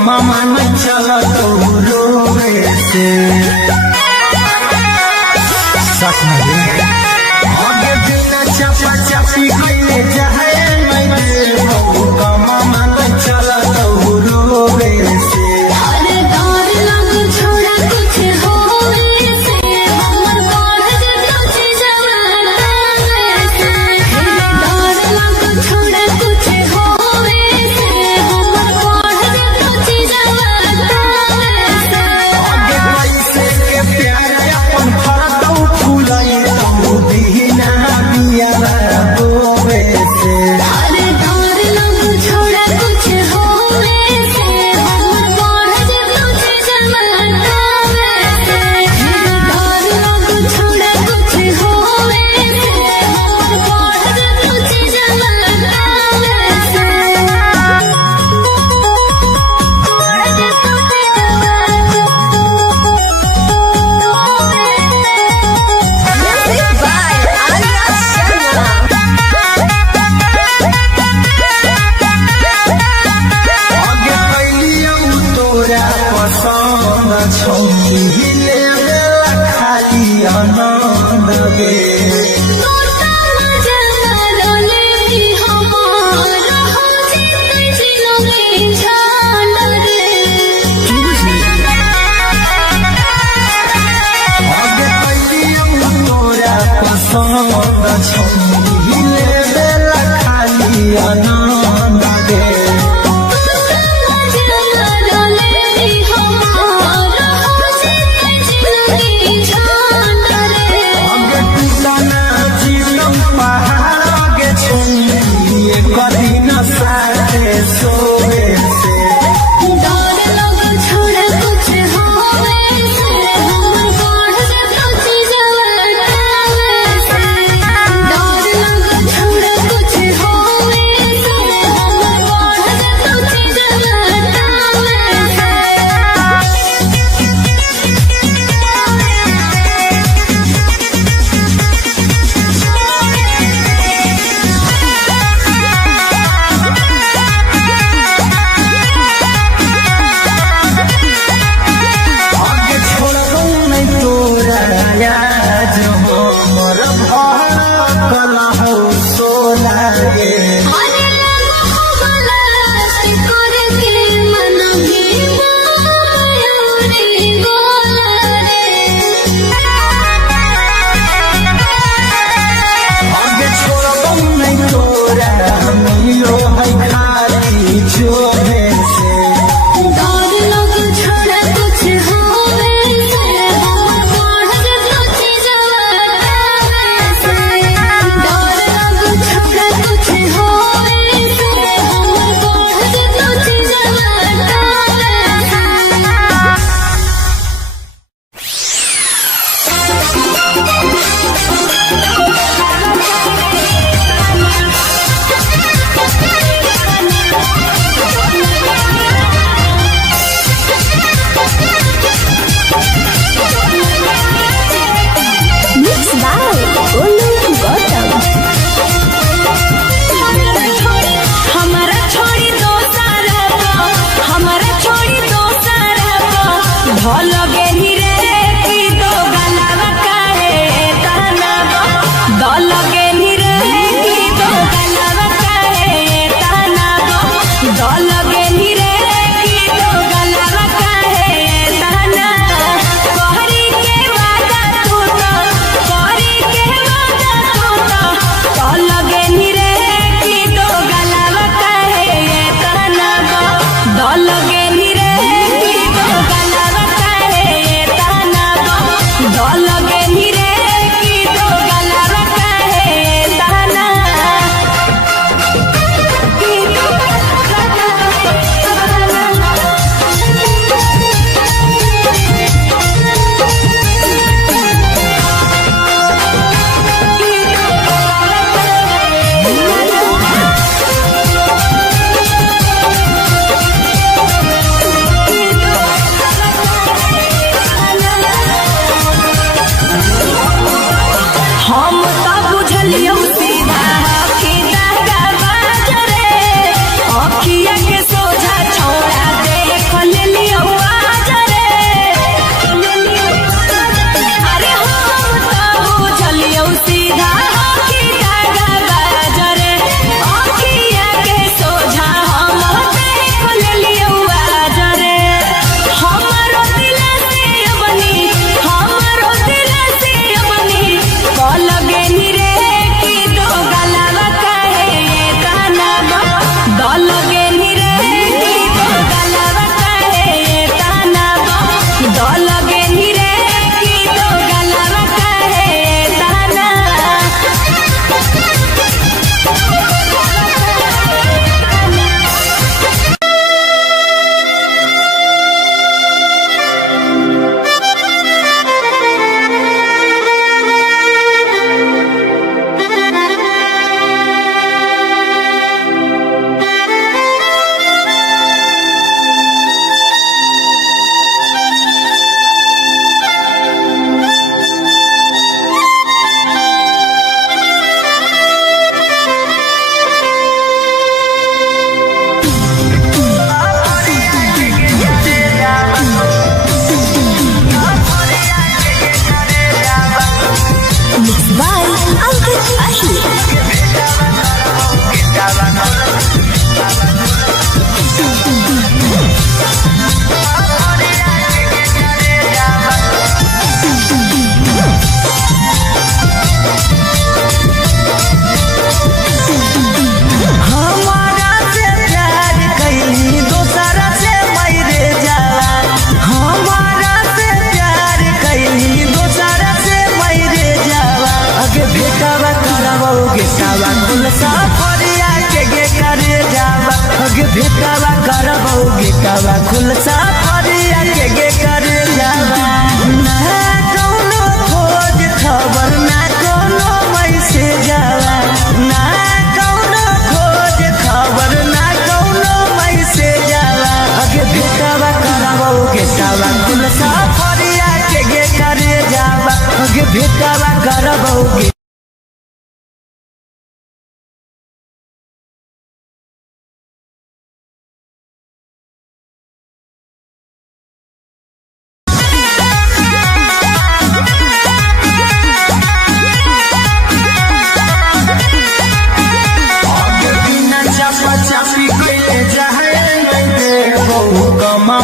मामा न चला तो रोवे से सच में आगे बिना चपा चपी गईले जाए मैं देव मामा न चला तो रोवे से अरे डर लग छोड़ा कुछ होवे से हमर बढ़ कुछ जवाना से डर लग छोड़ा कुछ होवे से हमर बढ़ कुछ जवाना से आगे पैसे के प्यार अपन फरदौ फुलाई तो बिना बिया बोवे से अरे डर लग छोड़ा कुछ होवे से हमर बढ़ कुछ जवाना से डर लग छोड़ा कुछ होवे से हमर बढ़ कुछ जवाना आगे कैलियौ तोरा पसंद छौली ले खाली आनंद गे आगे कैलियौ तोरा पसंद छौली ले खाली आनंद गे आगे टूटना जीवन पहाड़ आगे छौली कदी न साथे सोवे से आगे छोड़बौ नहीं तोरा याद हमर भड़कल हौ सोला गे आगे छोड़बौ नहीं तोरा मिलो है खाली जोहे से हमारा छोड़ी दोसर हमारा छोड़ी दोसर भल गेली भेटावा करबो गेटावा खुलसा फरिया के करे जावा ना कौनो खोज खबर ना कौनो मैसेज जावा ना कौनो खोज खबर ना कौनो मैसेज जावा अगे भेटावा करबो गेटावा खुलसा फरिया के करे जावा अगे भेटावा करबो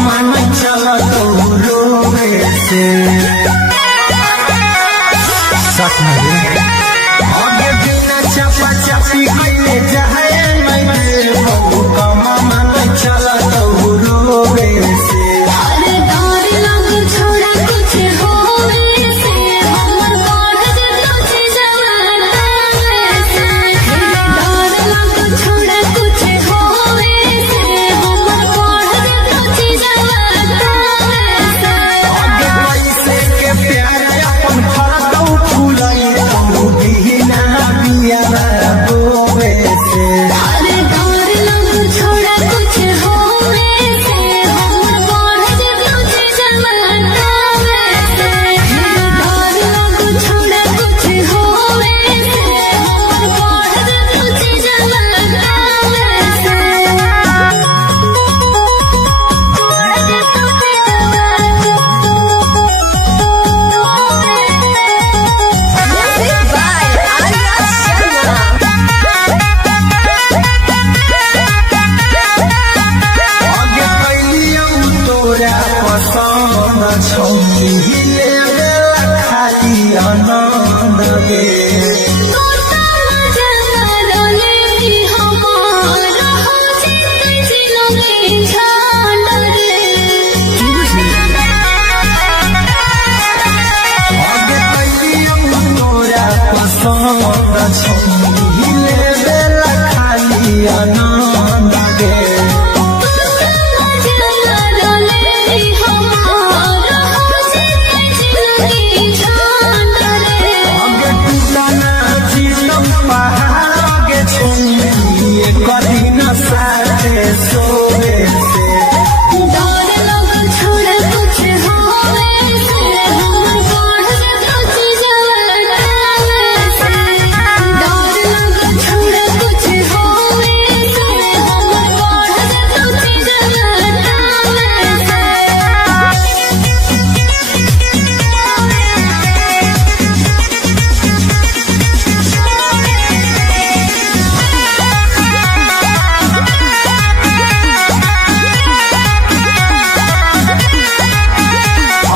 मन चला तो रोवे से सच में आगे बिना चपा चपी कइले जाए मैं बहु कमा मन चला तो रोवे से अरे डर लग छोड़ा कुछ होवे से हमर बाढ़ जे तुझे जवाना से डर लग छोड़ा कुछ होवे से हमर बाढ़ जे तुझे जवाना से आगे पैसे के प्यार अपन फरकौ फुलाई तो बिना बिया रोवे से अरे डर लग छोड़ा कुछ होवे से हमर बाढ़ जे तुझे जवाना से डर लग छोड़ा कुछ होवे से हमर बाढ़ जे तुझे जवाना Music by Arya Sharma. आगे कैलियौ तोरा पसंद छौनी हिले खाली आनंद गे आगे कैलियौ तोरा पसंद छौनी हिले खाली आनंद गे आगे टूटना जीतम पहाड़ आगे छौनी कदी न साथे सोवे से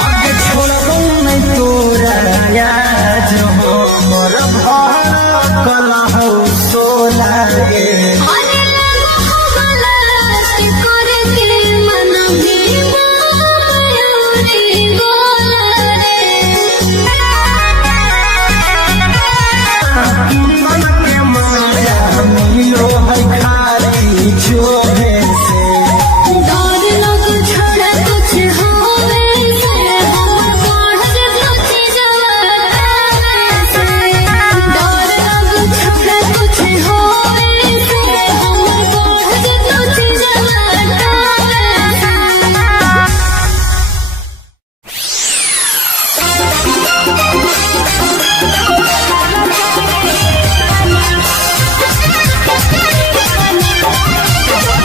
आगे छोड़बौ नहीं तोरा याद हमर भर कलहौ सोला गे मन के माया मिलो है खाली जोहे से Thank you.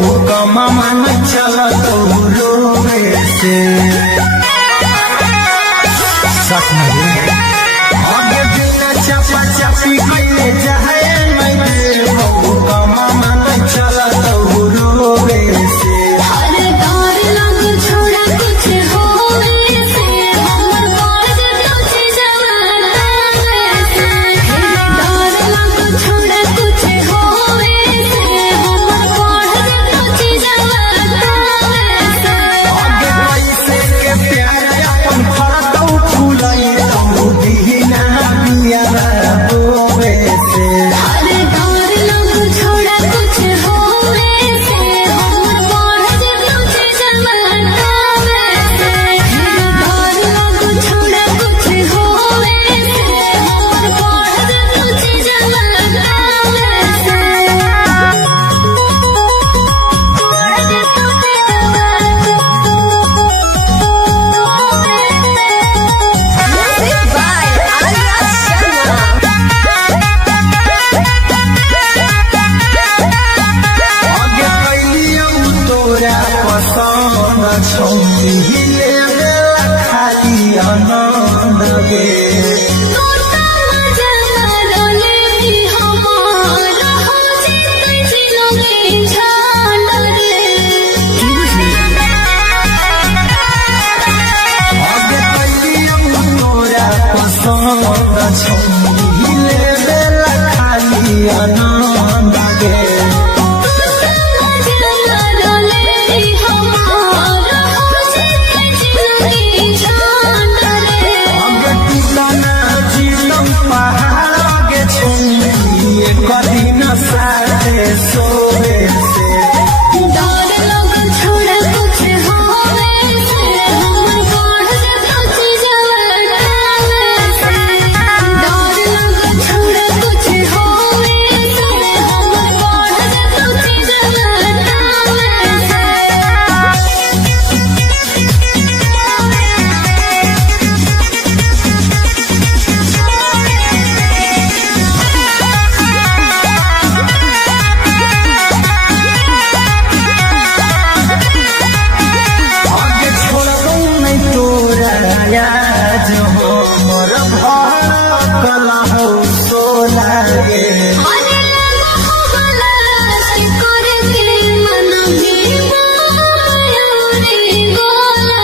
बहु कमा मन चलत रोवे से आगे बिना चपा चपी कइले जाए नहीं बहु कमा मन चलत रोवे से हर दौर लग छोड़ा कुछ होवे से हमर बाज तुझे जवाना से हर दौर लग छोड़ा कुछ होवे से हमर बाज तुझे जवाना से आगे पैसे के प्यार अपन फरतौ फूलई तौ दीना बिया बोवे से हर दौर लग छोड़ा कुछ होवे से हमर बाज तुझे जवाना से हर दौर लग छोड़ा कुछ होवे से हमर बाज तुझे जवाना आगे कैलियौ तोरा पसंद छौनी ले खाली आनंद गे आगे कैलियौ तोरा पसंद छौनी ले खाली आनंद गे आगे टिकाना जीतम पहाड़ आगे छौनी कदी न साथे सोवे से छोड़ा कुछ होवे से हमर बाढ़ तुझे जवाना से डर लग छोड़ा कुछ होवे से हमर बाढ़ तुझे जवाना आगे छोड़बौ नहीं तोरा याद हो मोर भड़कल हो सोना गे अरे मोहब्बला से कर के मन भी मायूरी गोला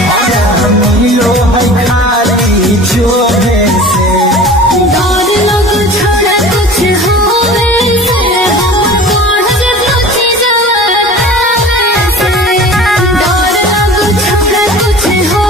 मिलो है खाली जोहे से डर लग छोड़ा कुछ होवे से हमर बाढ़ तुझे जवाना से डर लग छोड़ा कुछ होवे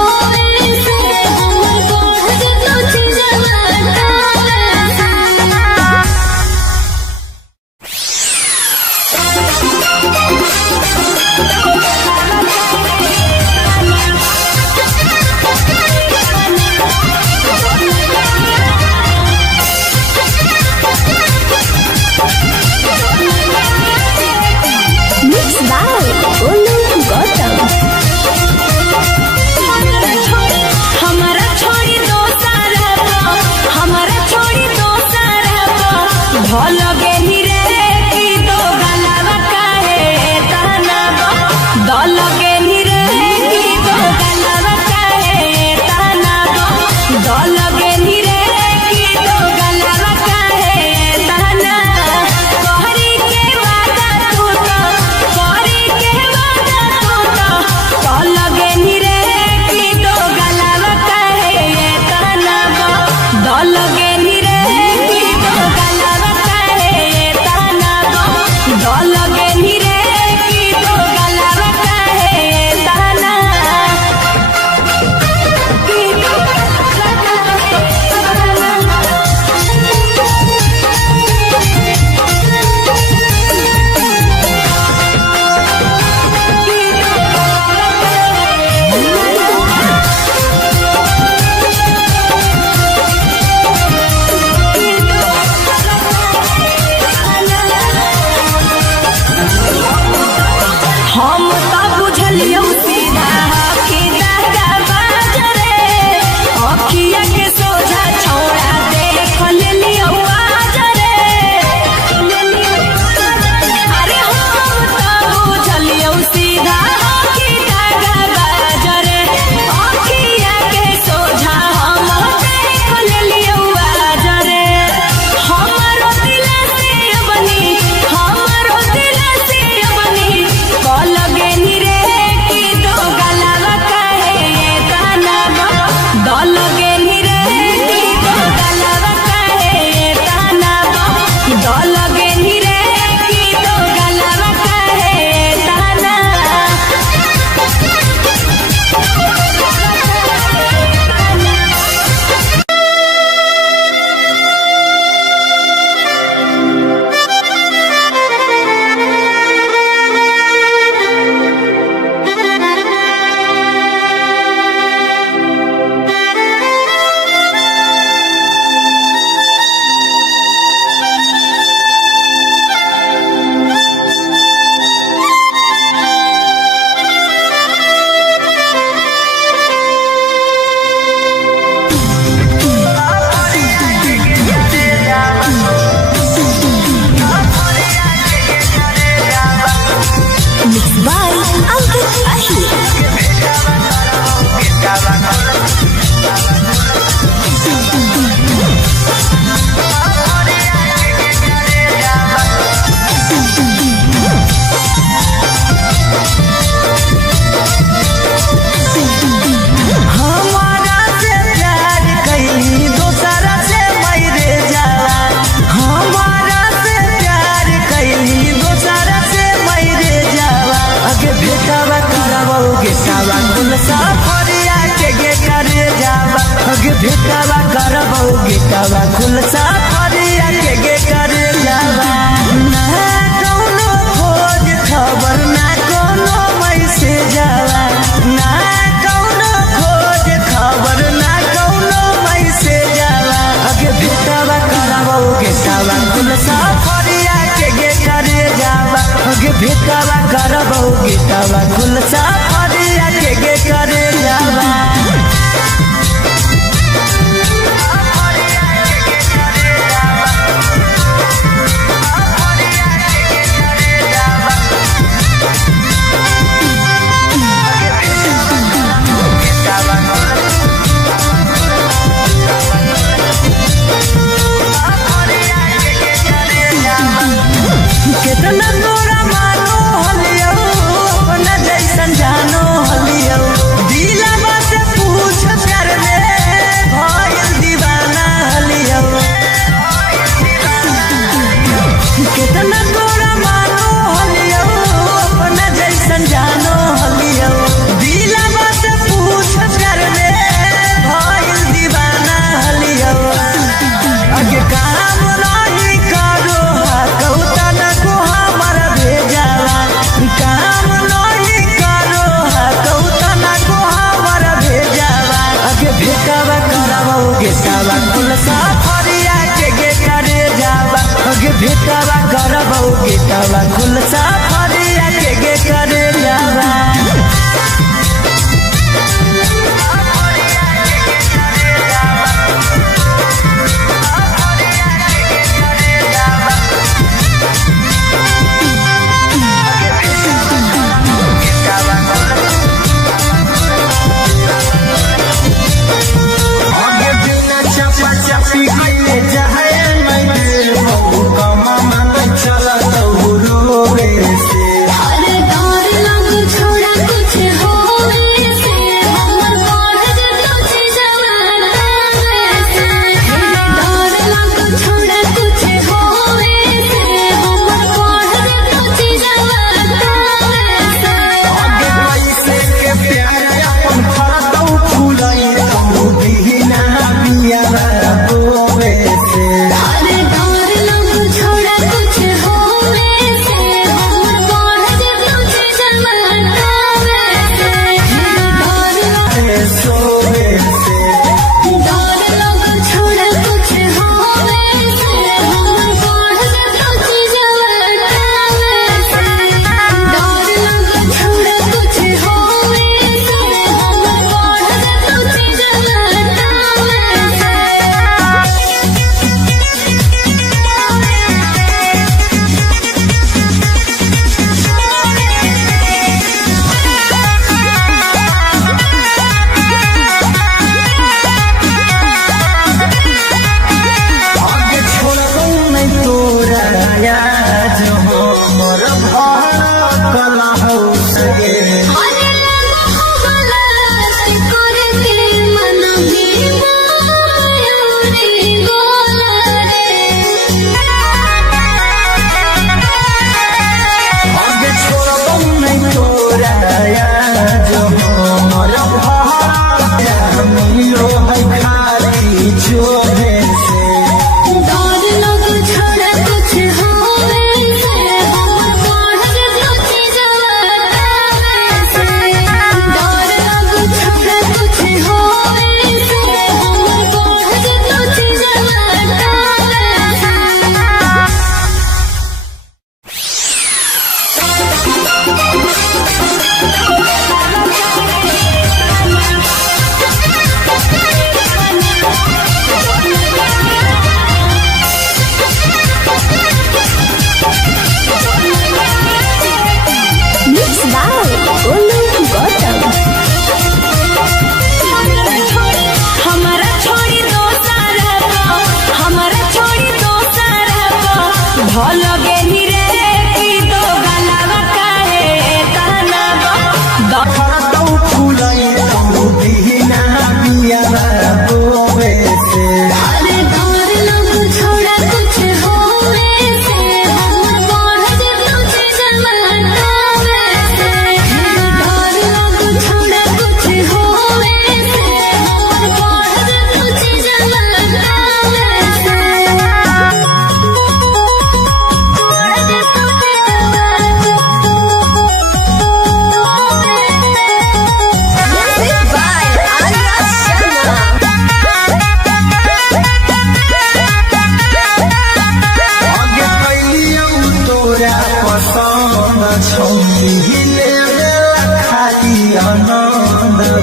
सफरिया के गे करे जावा अगे भेटावा करबो गेटावा खुल सफरिया के गे करे जावा ना कोनो खोज खबर ना कोनो मैसेज जावा ना कोनो खोज खबर ना कोनो मैसेज जावा अगे भेटावा करबो गेटावा खुल सफरिया के गे करे जावा अगे भेटावा करबो गेटावा खुल सफरिया के गे करे जावा कितना तोरा मानो हलियो अपना जैसन जा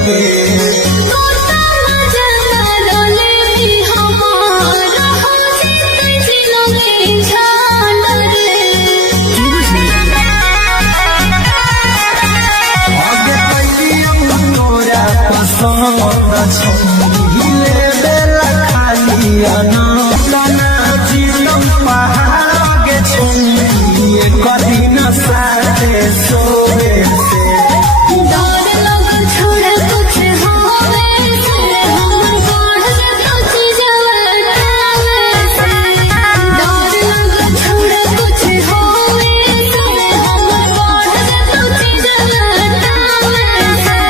गे तोता मजा मारले भी हमारा हो जीते जिलोगे झांड रे आगे पहली तोरा पसंद छले बेला खाली अना जीवन पहाड़ के छुए कभी न साथे सोए से डर लग छोड़ कुछ होवे से हमर बढ़ कुछ जवाना से डर लग छोड़ कुछ होवे से हमर बढ़ कुछ जवाना से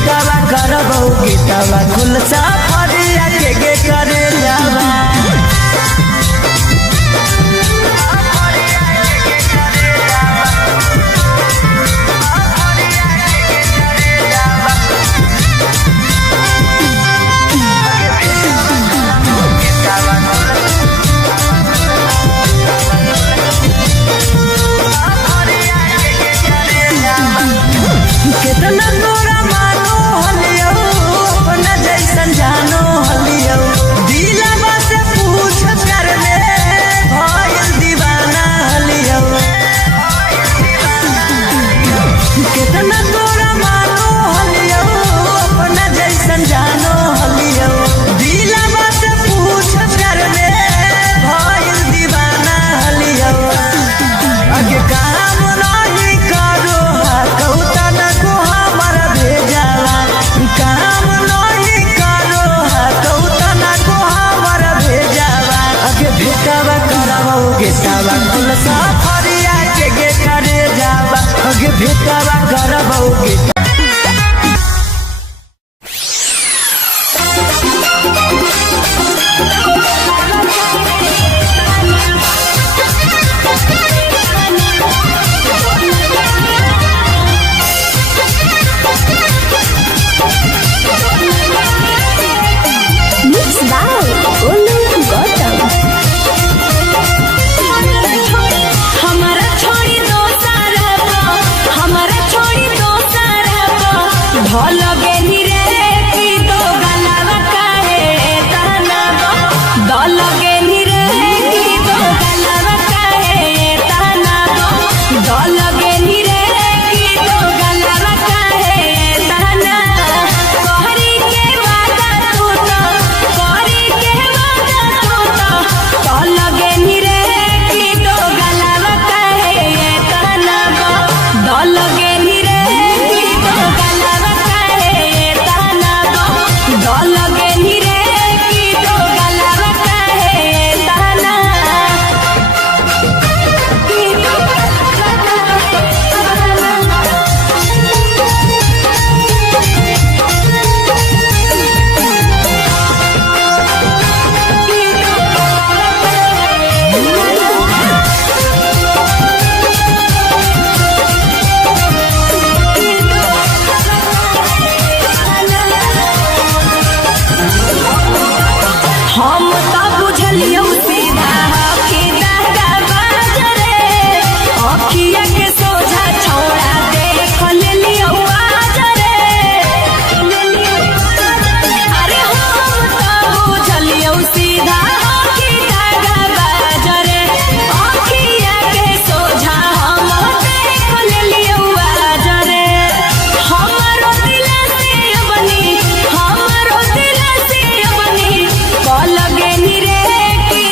भेटावा करबो गेटावा खुलसा फरिया के करे जावा कितना तोरा मानो हलियो अपना जैसन जानो हलियो दिलवा से पूछ कर ले भइल दीवाना हलियो कितना तोरा मानो हलियो अपना जैसन जानो हलियो दिलवा से पूछ कर ले भइल दीवाना हलियो आगे काम नहीं करो कहता न को हमर भेजावा काम नहीं करो कहता न को हमर भेजावा आगे भेटावा करबो गेटावा खुलसा फरिया के करे जावा आगे भेटावा करबो गेटा Mixed by Olu Gautam. हमारा छोड़ी दो सारा हमारा छोड़ी दो सारा भल गेली रे की दो गलावा काहे ताना दल गेली रे की दो गलावा काहे ताना दल गेली रे की दो गलावा काहे ताना कहरी के वादा तू तो कहरी के वादा तू तो दल गेली रे की दो गलावा काहे ताना दल गेली रे की दो गलावा काहे ताना दल गेली रे की दो गलावा काहे ताना की दो हम तो बुझलियो सीधा कि दादा बाजरे अखिया के सोझा छौड़ा देख लेलियो आजरे अरे हम तो बुझलियो सीधा कि दादा बाजरे अखिया के सोझा हम देख लेलियो आजरे हमारो दिल से बनी हमारो दिल से बनी कल गेली रे की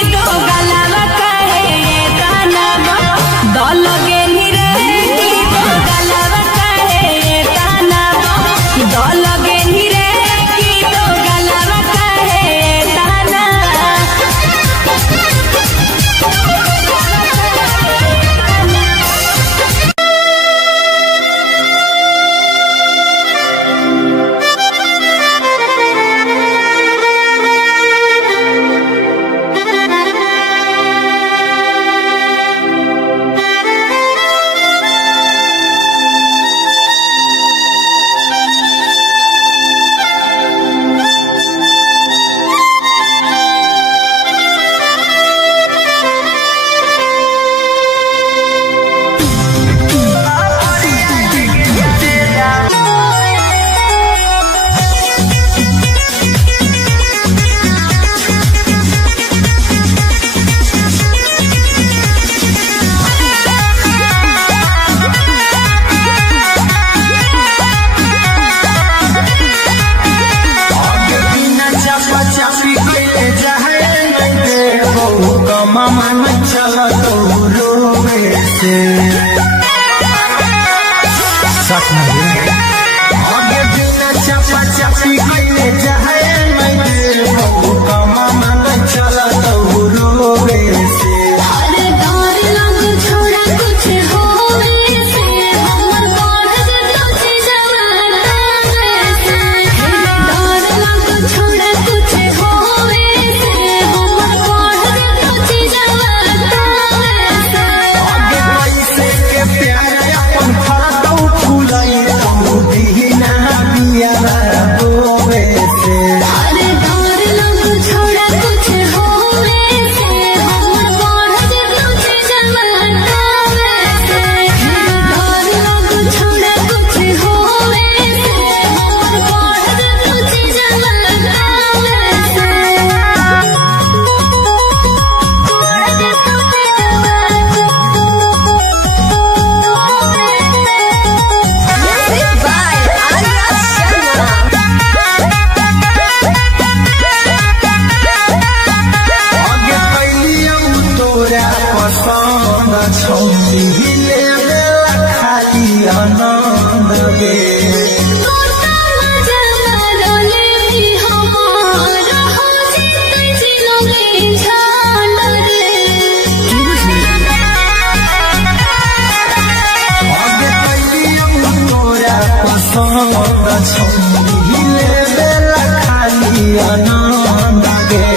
छोड़ी ले बेला खाली आनंद गे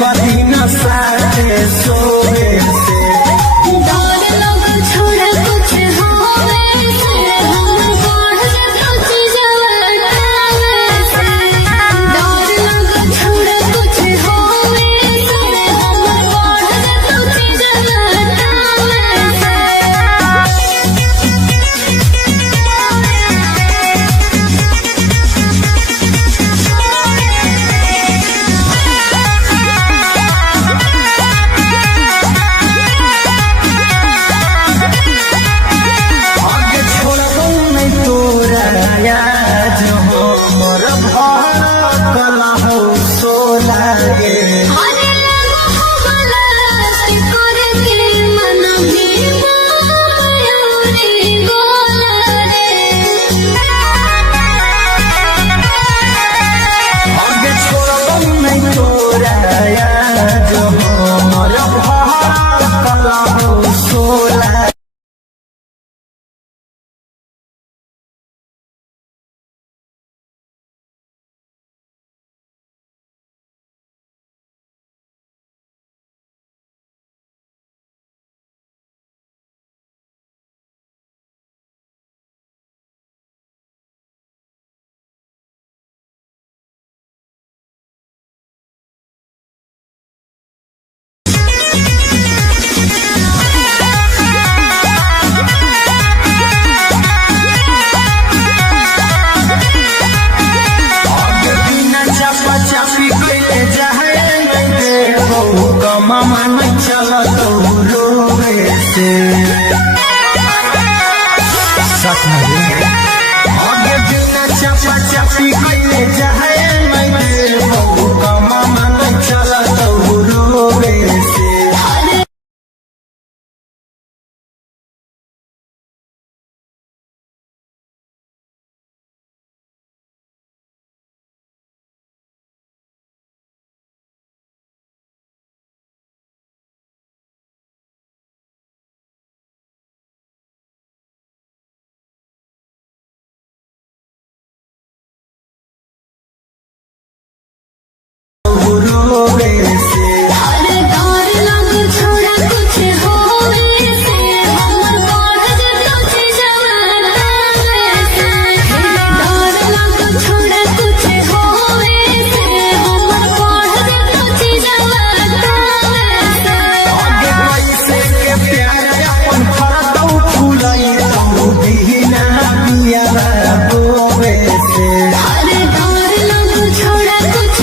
कभी न साथे सोए से छोड़ा कुछ होवे से हम बढ़ कुछ जवाना से डर लग छोड़ा कुछ होवे से हम बढ़ कुछ जवाना याद हो मोर भर कला हो सोला गे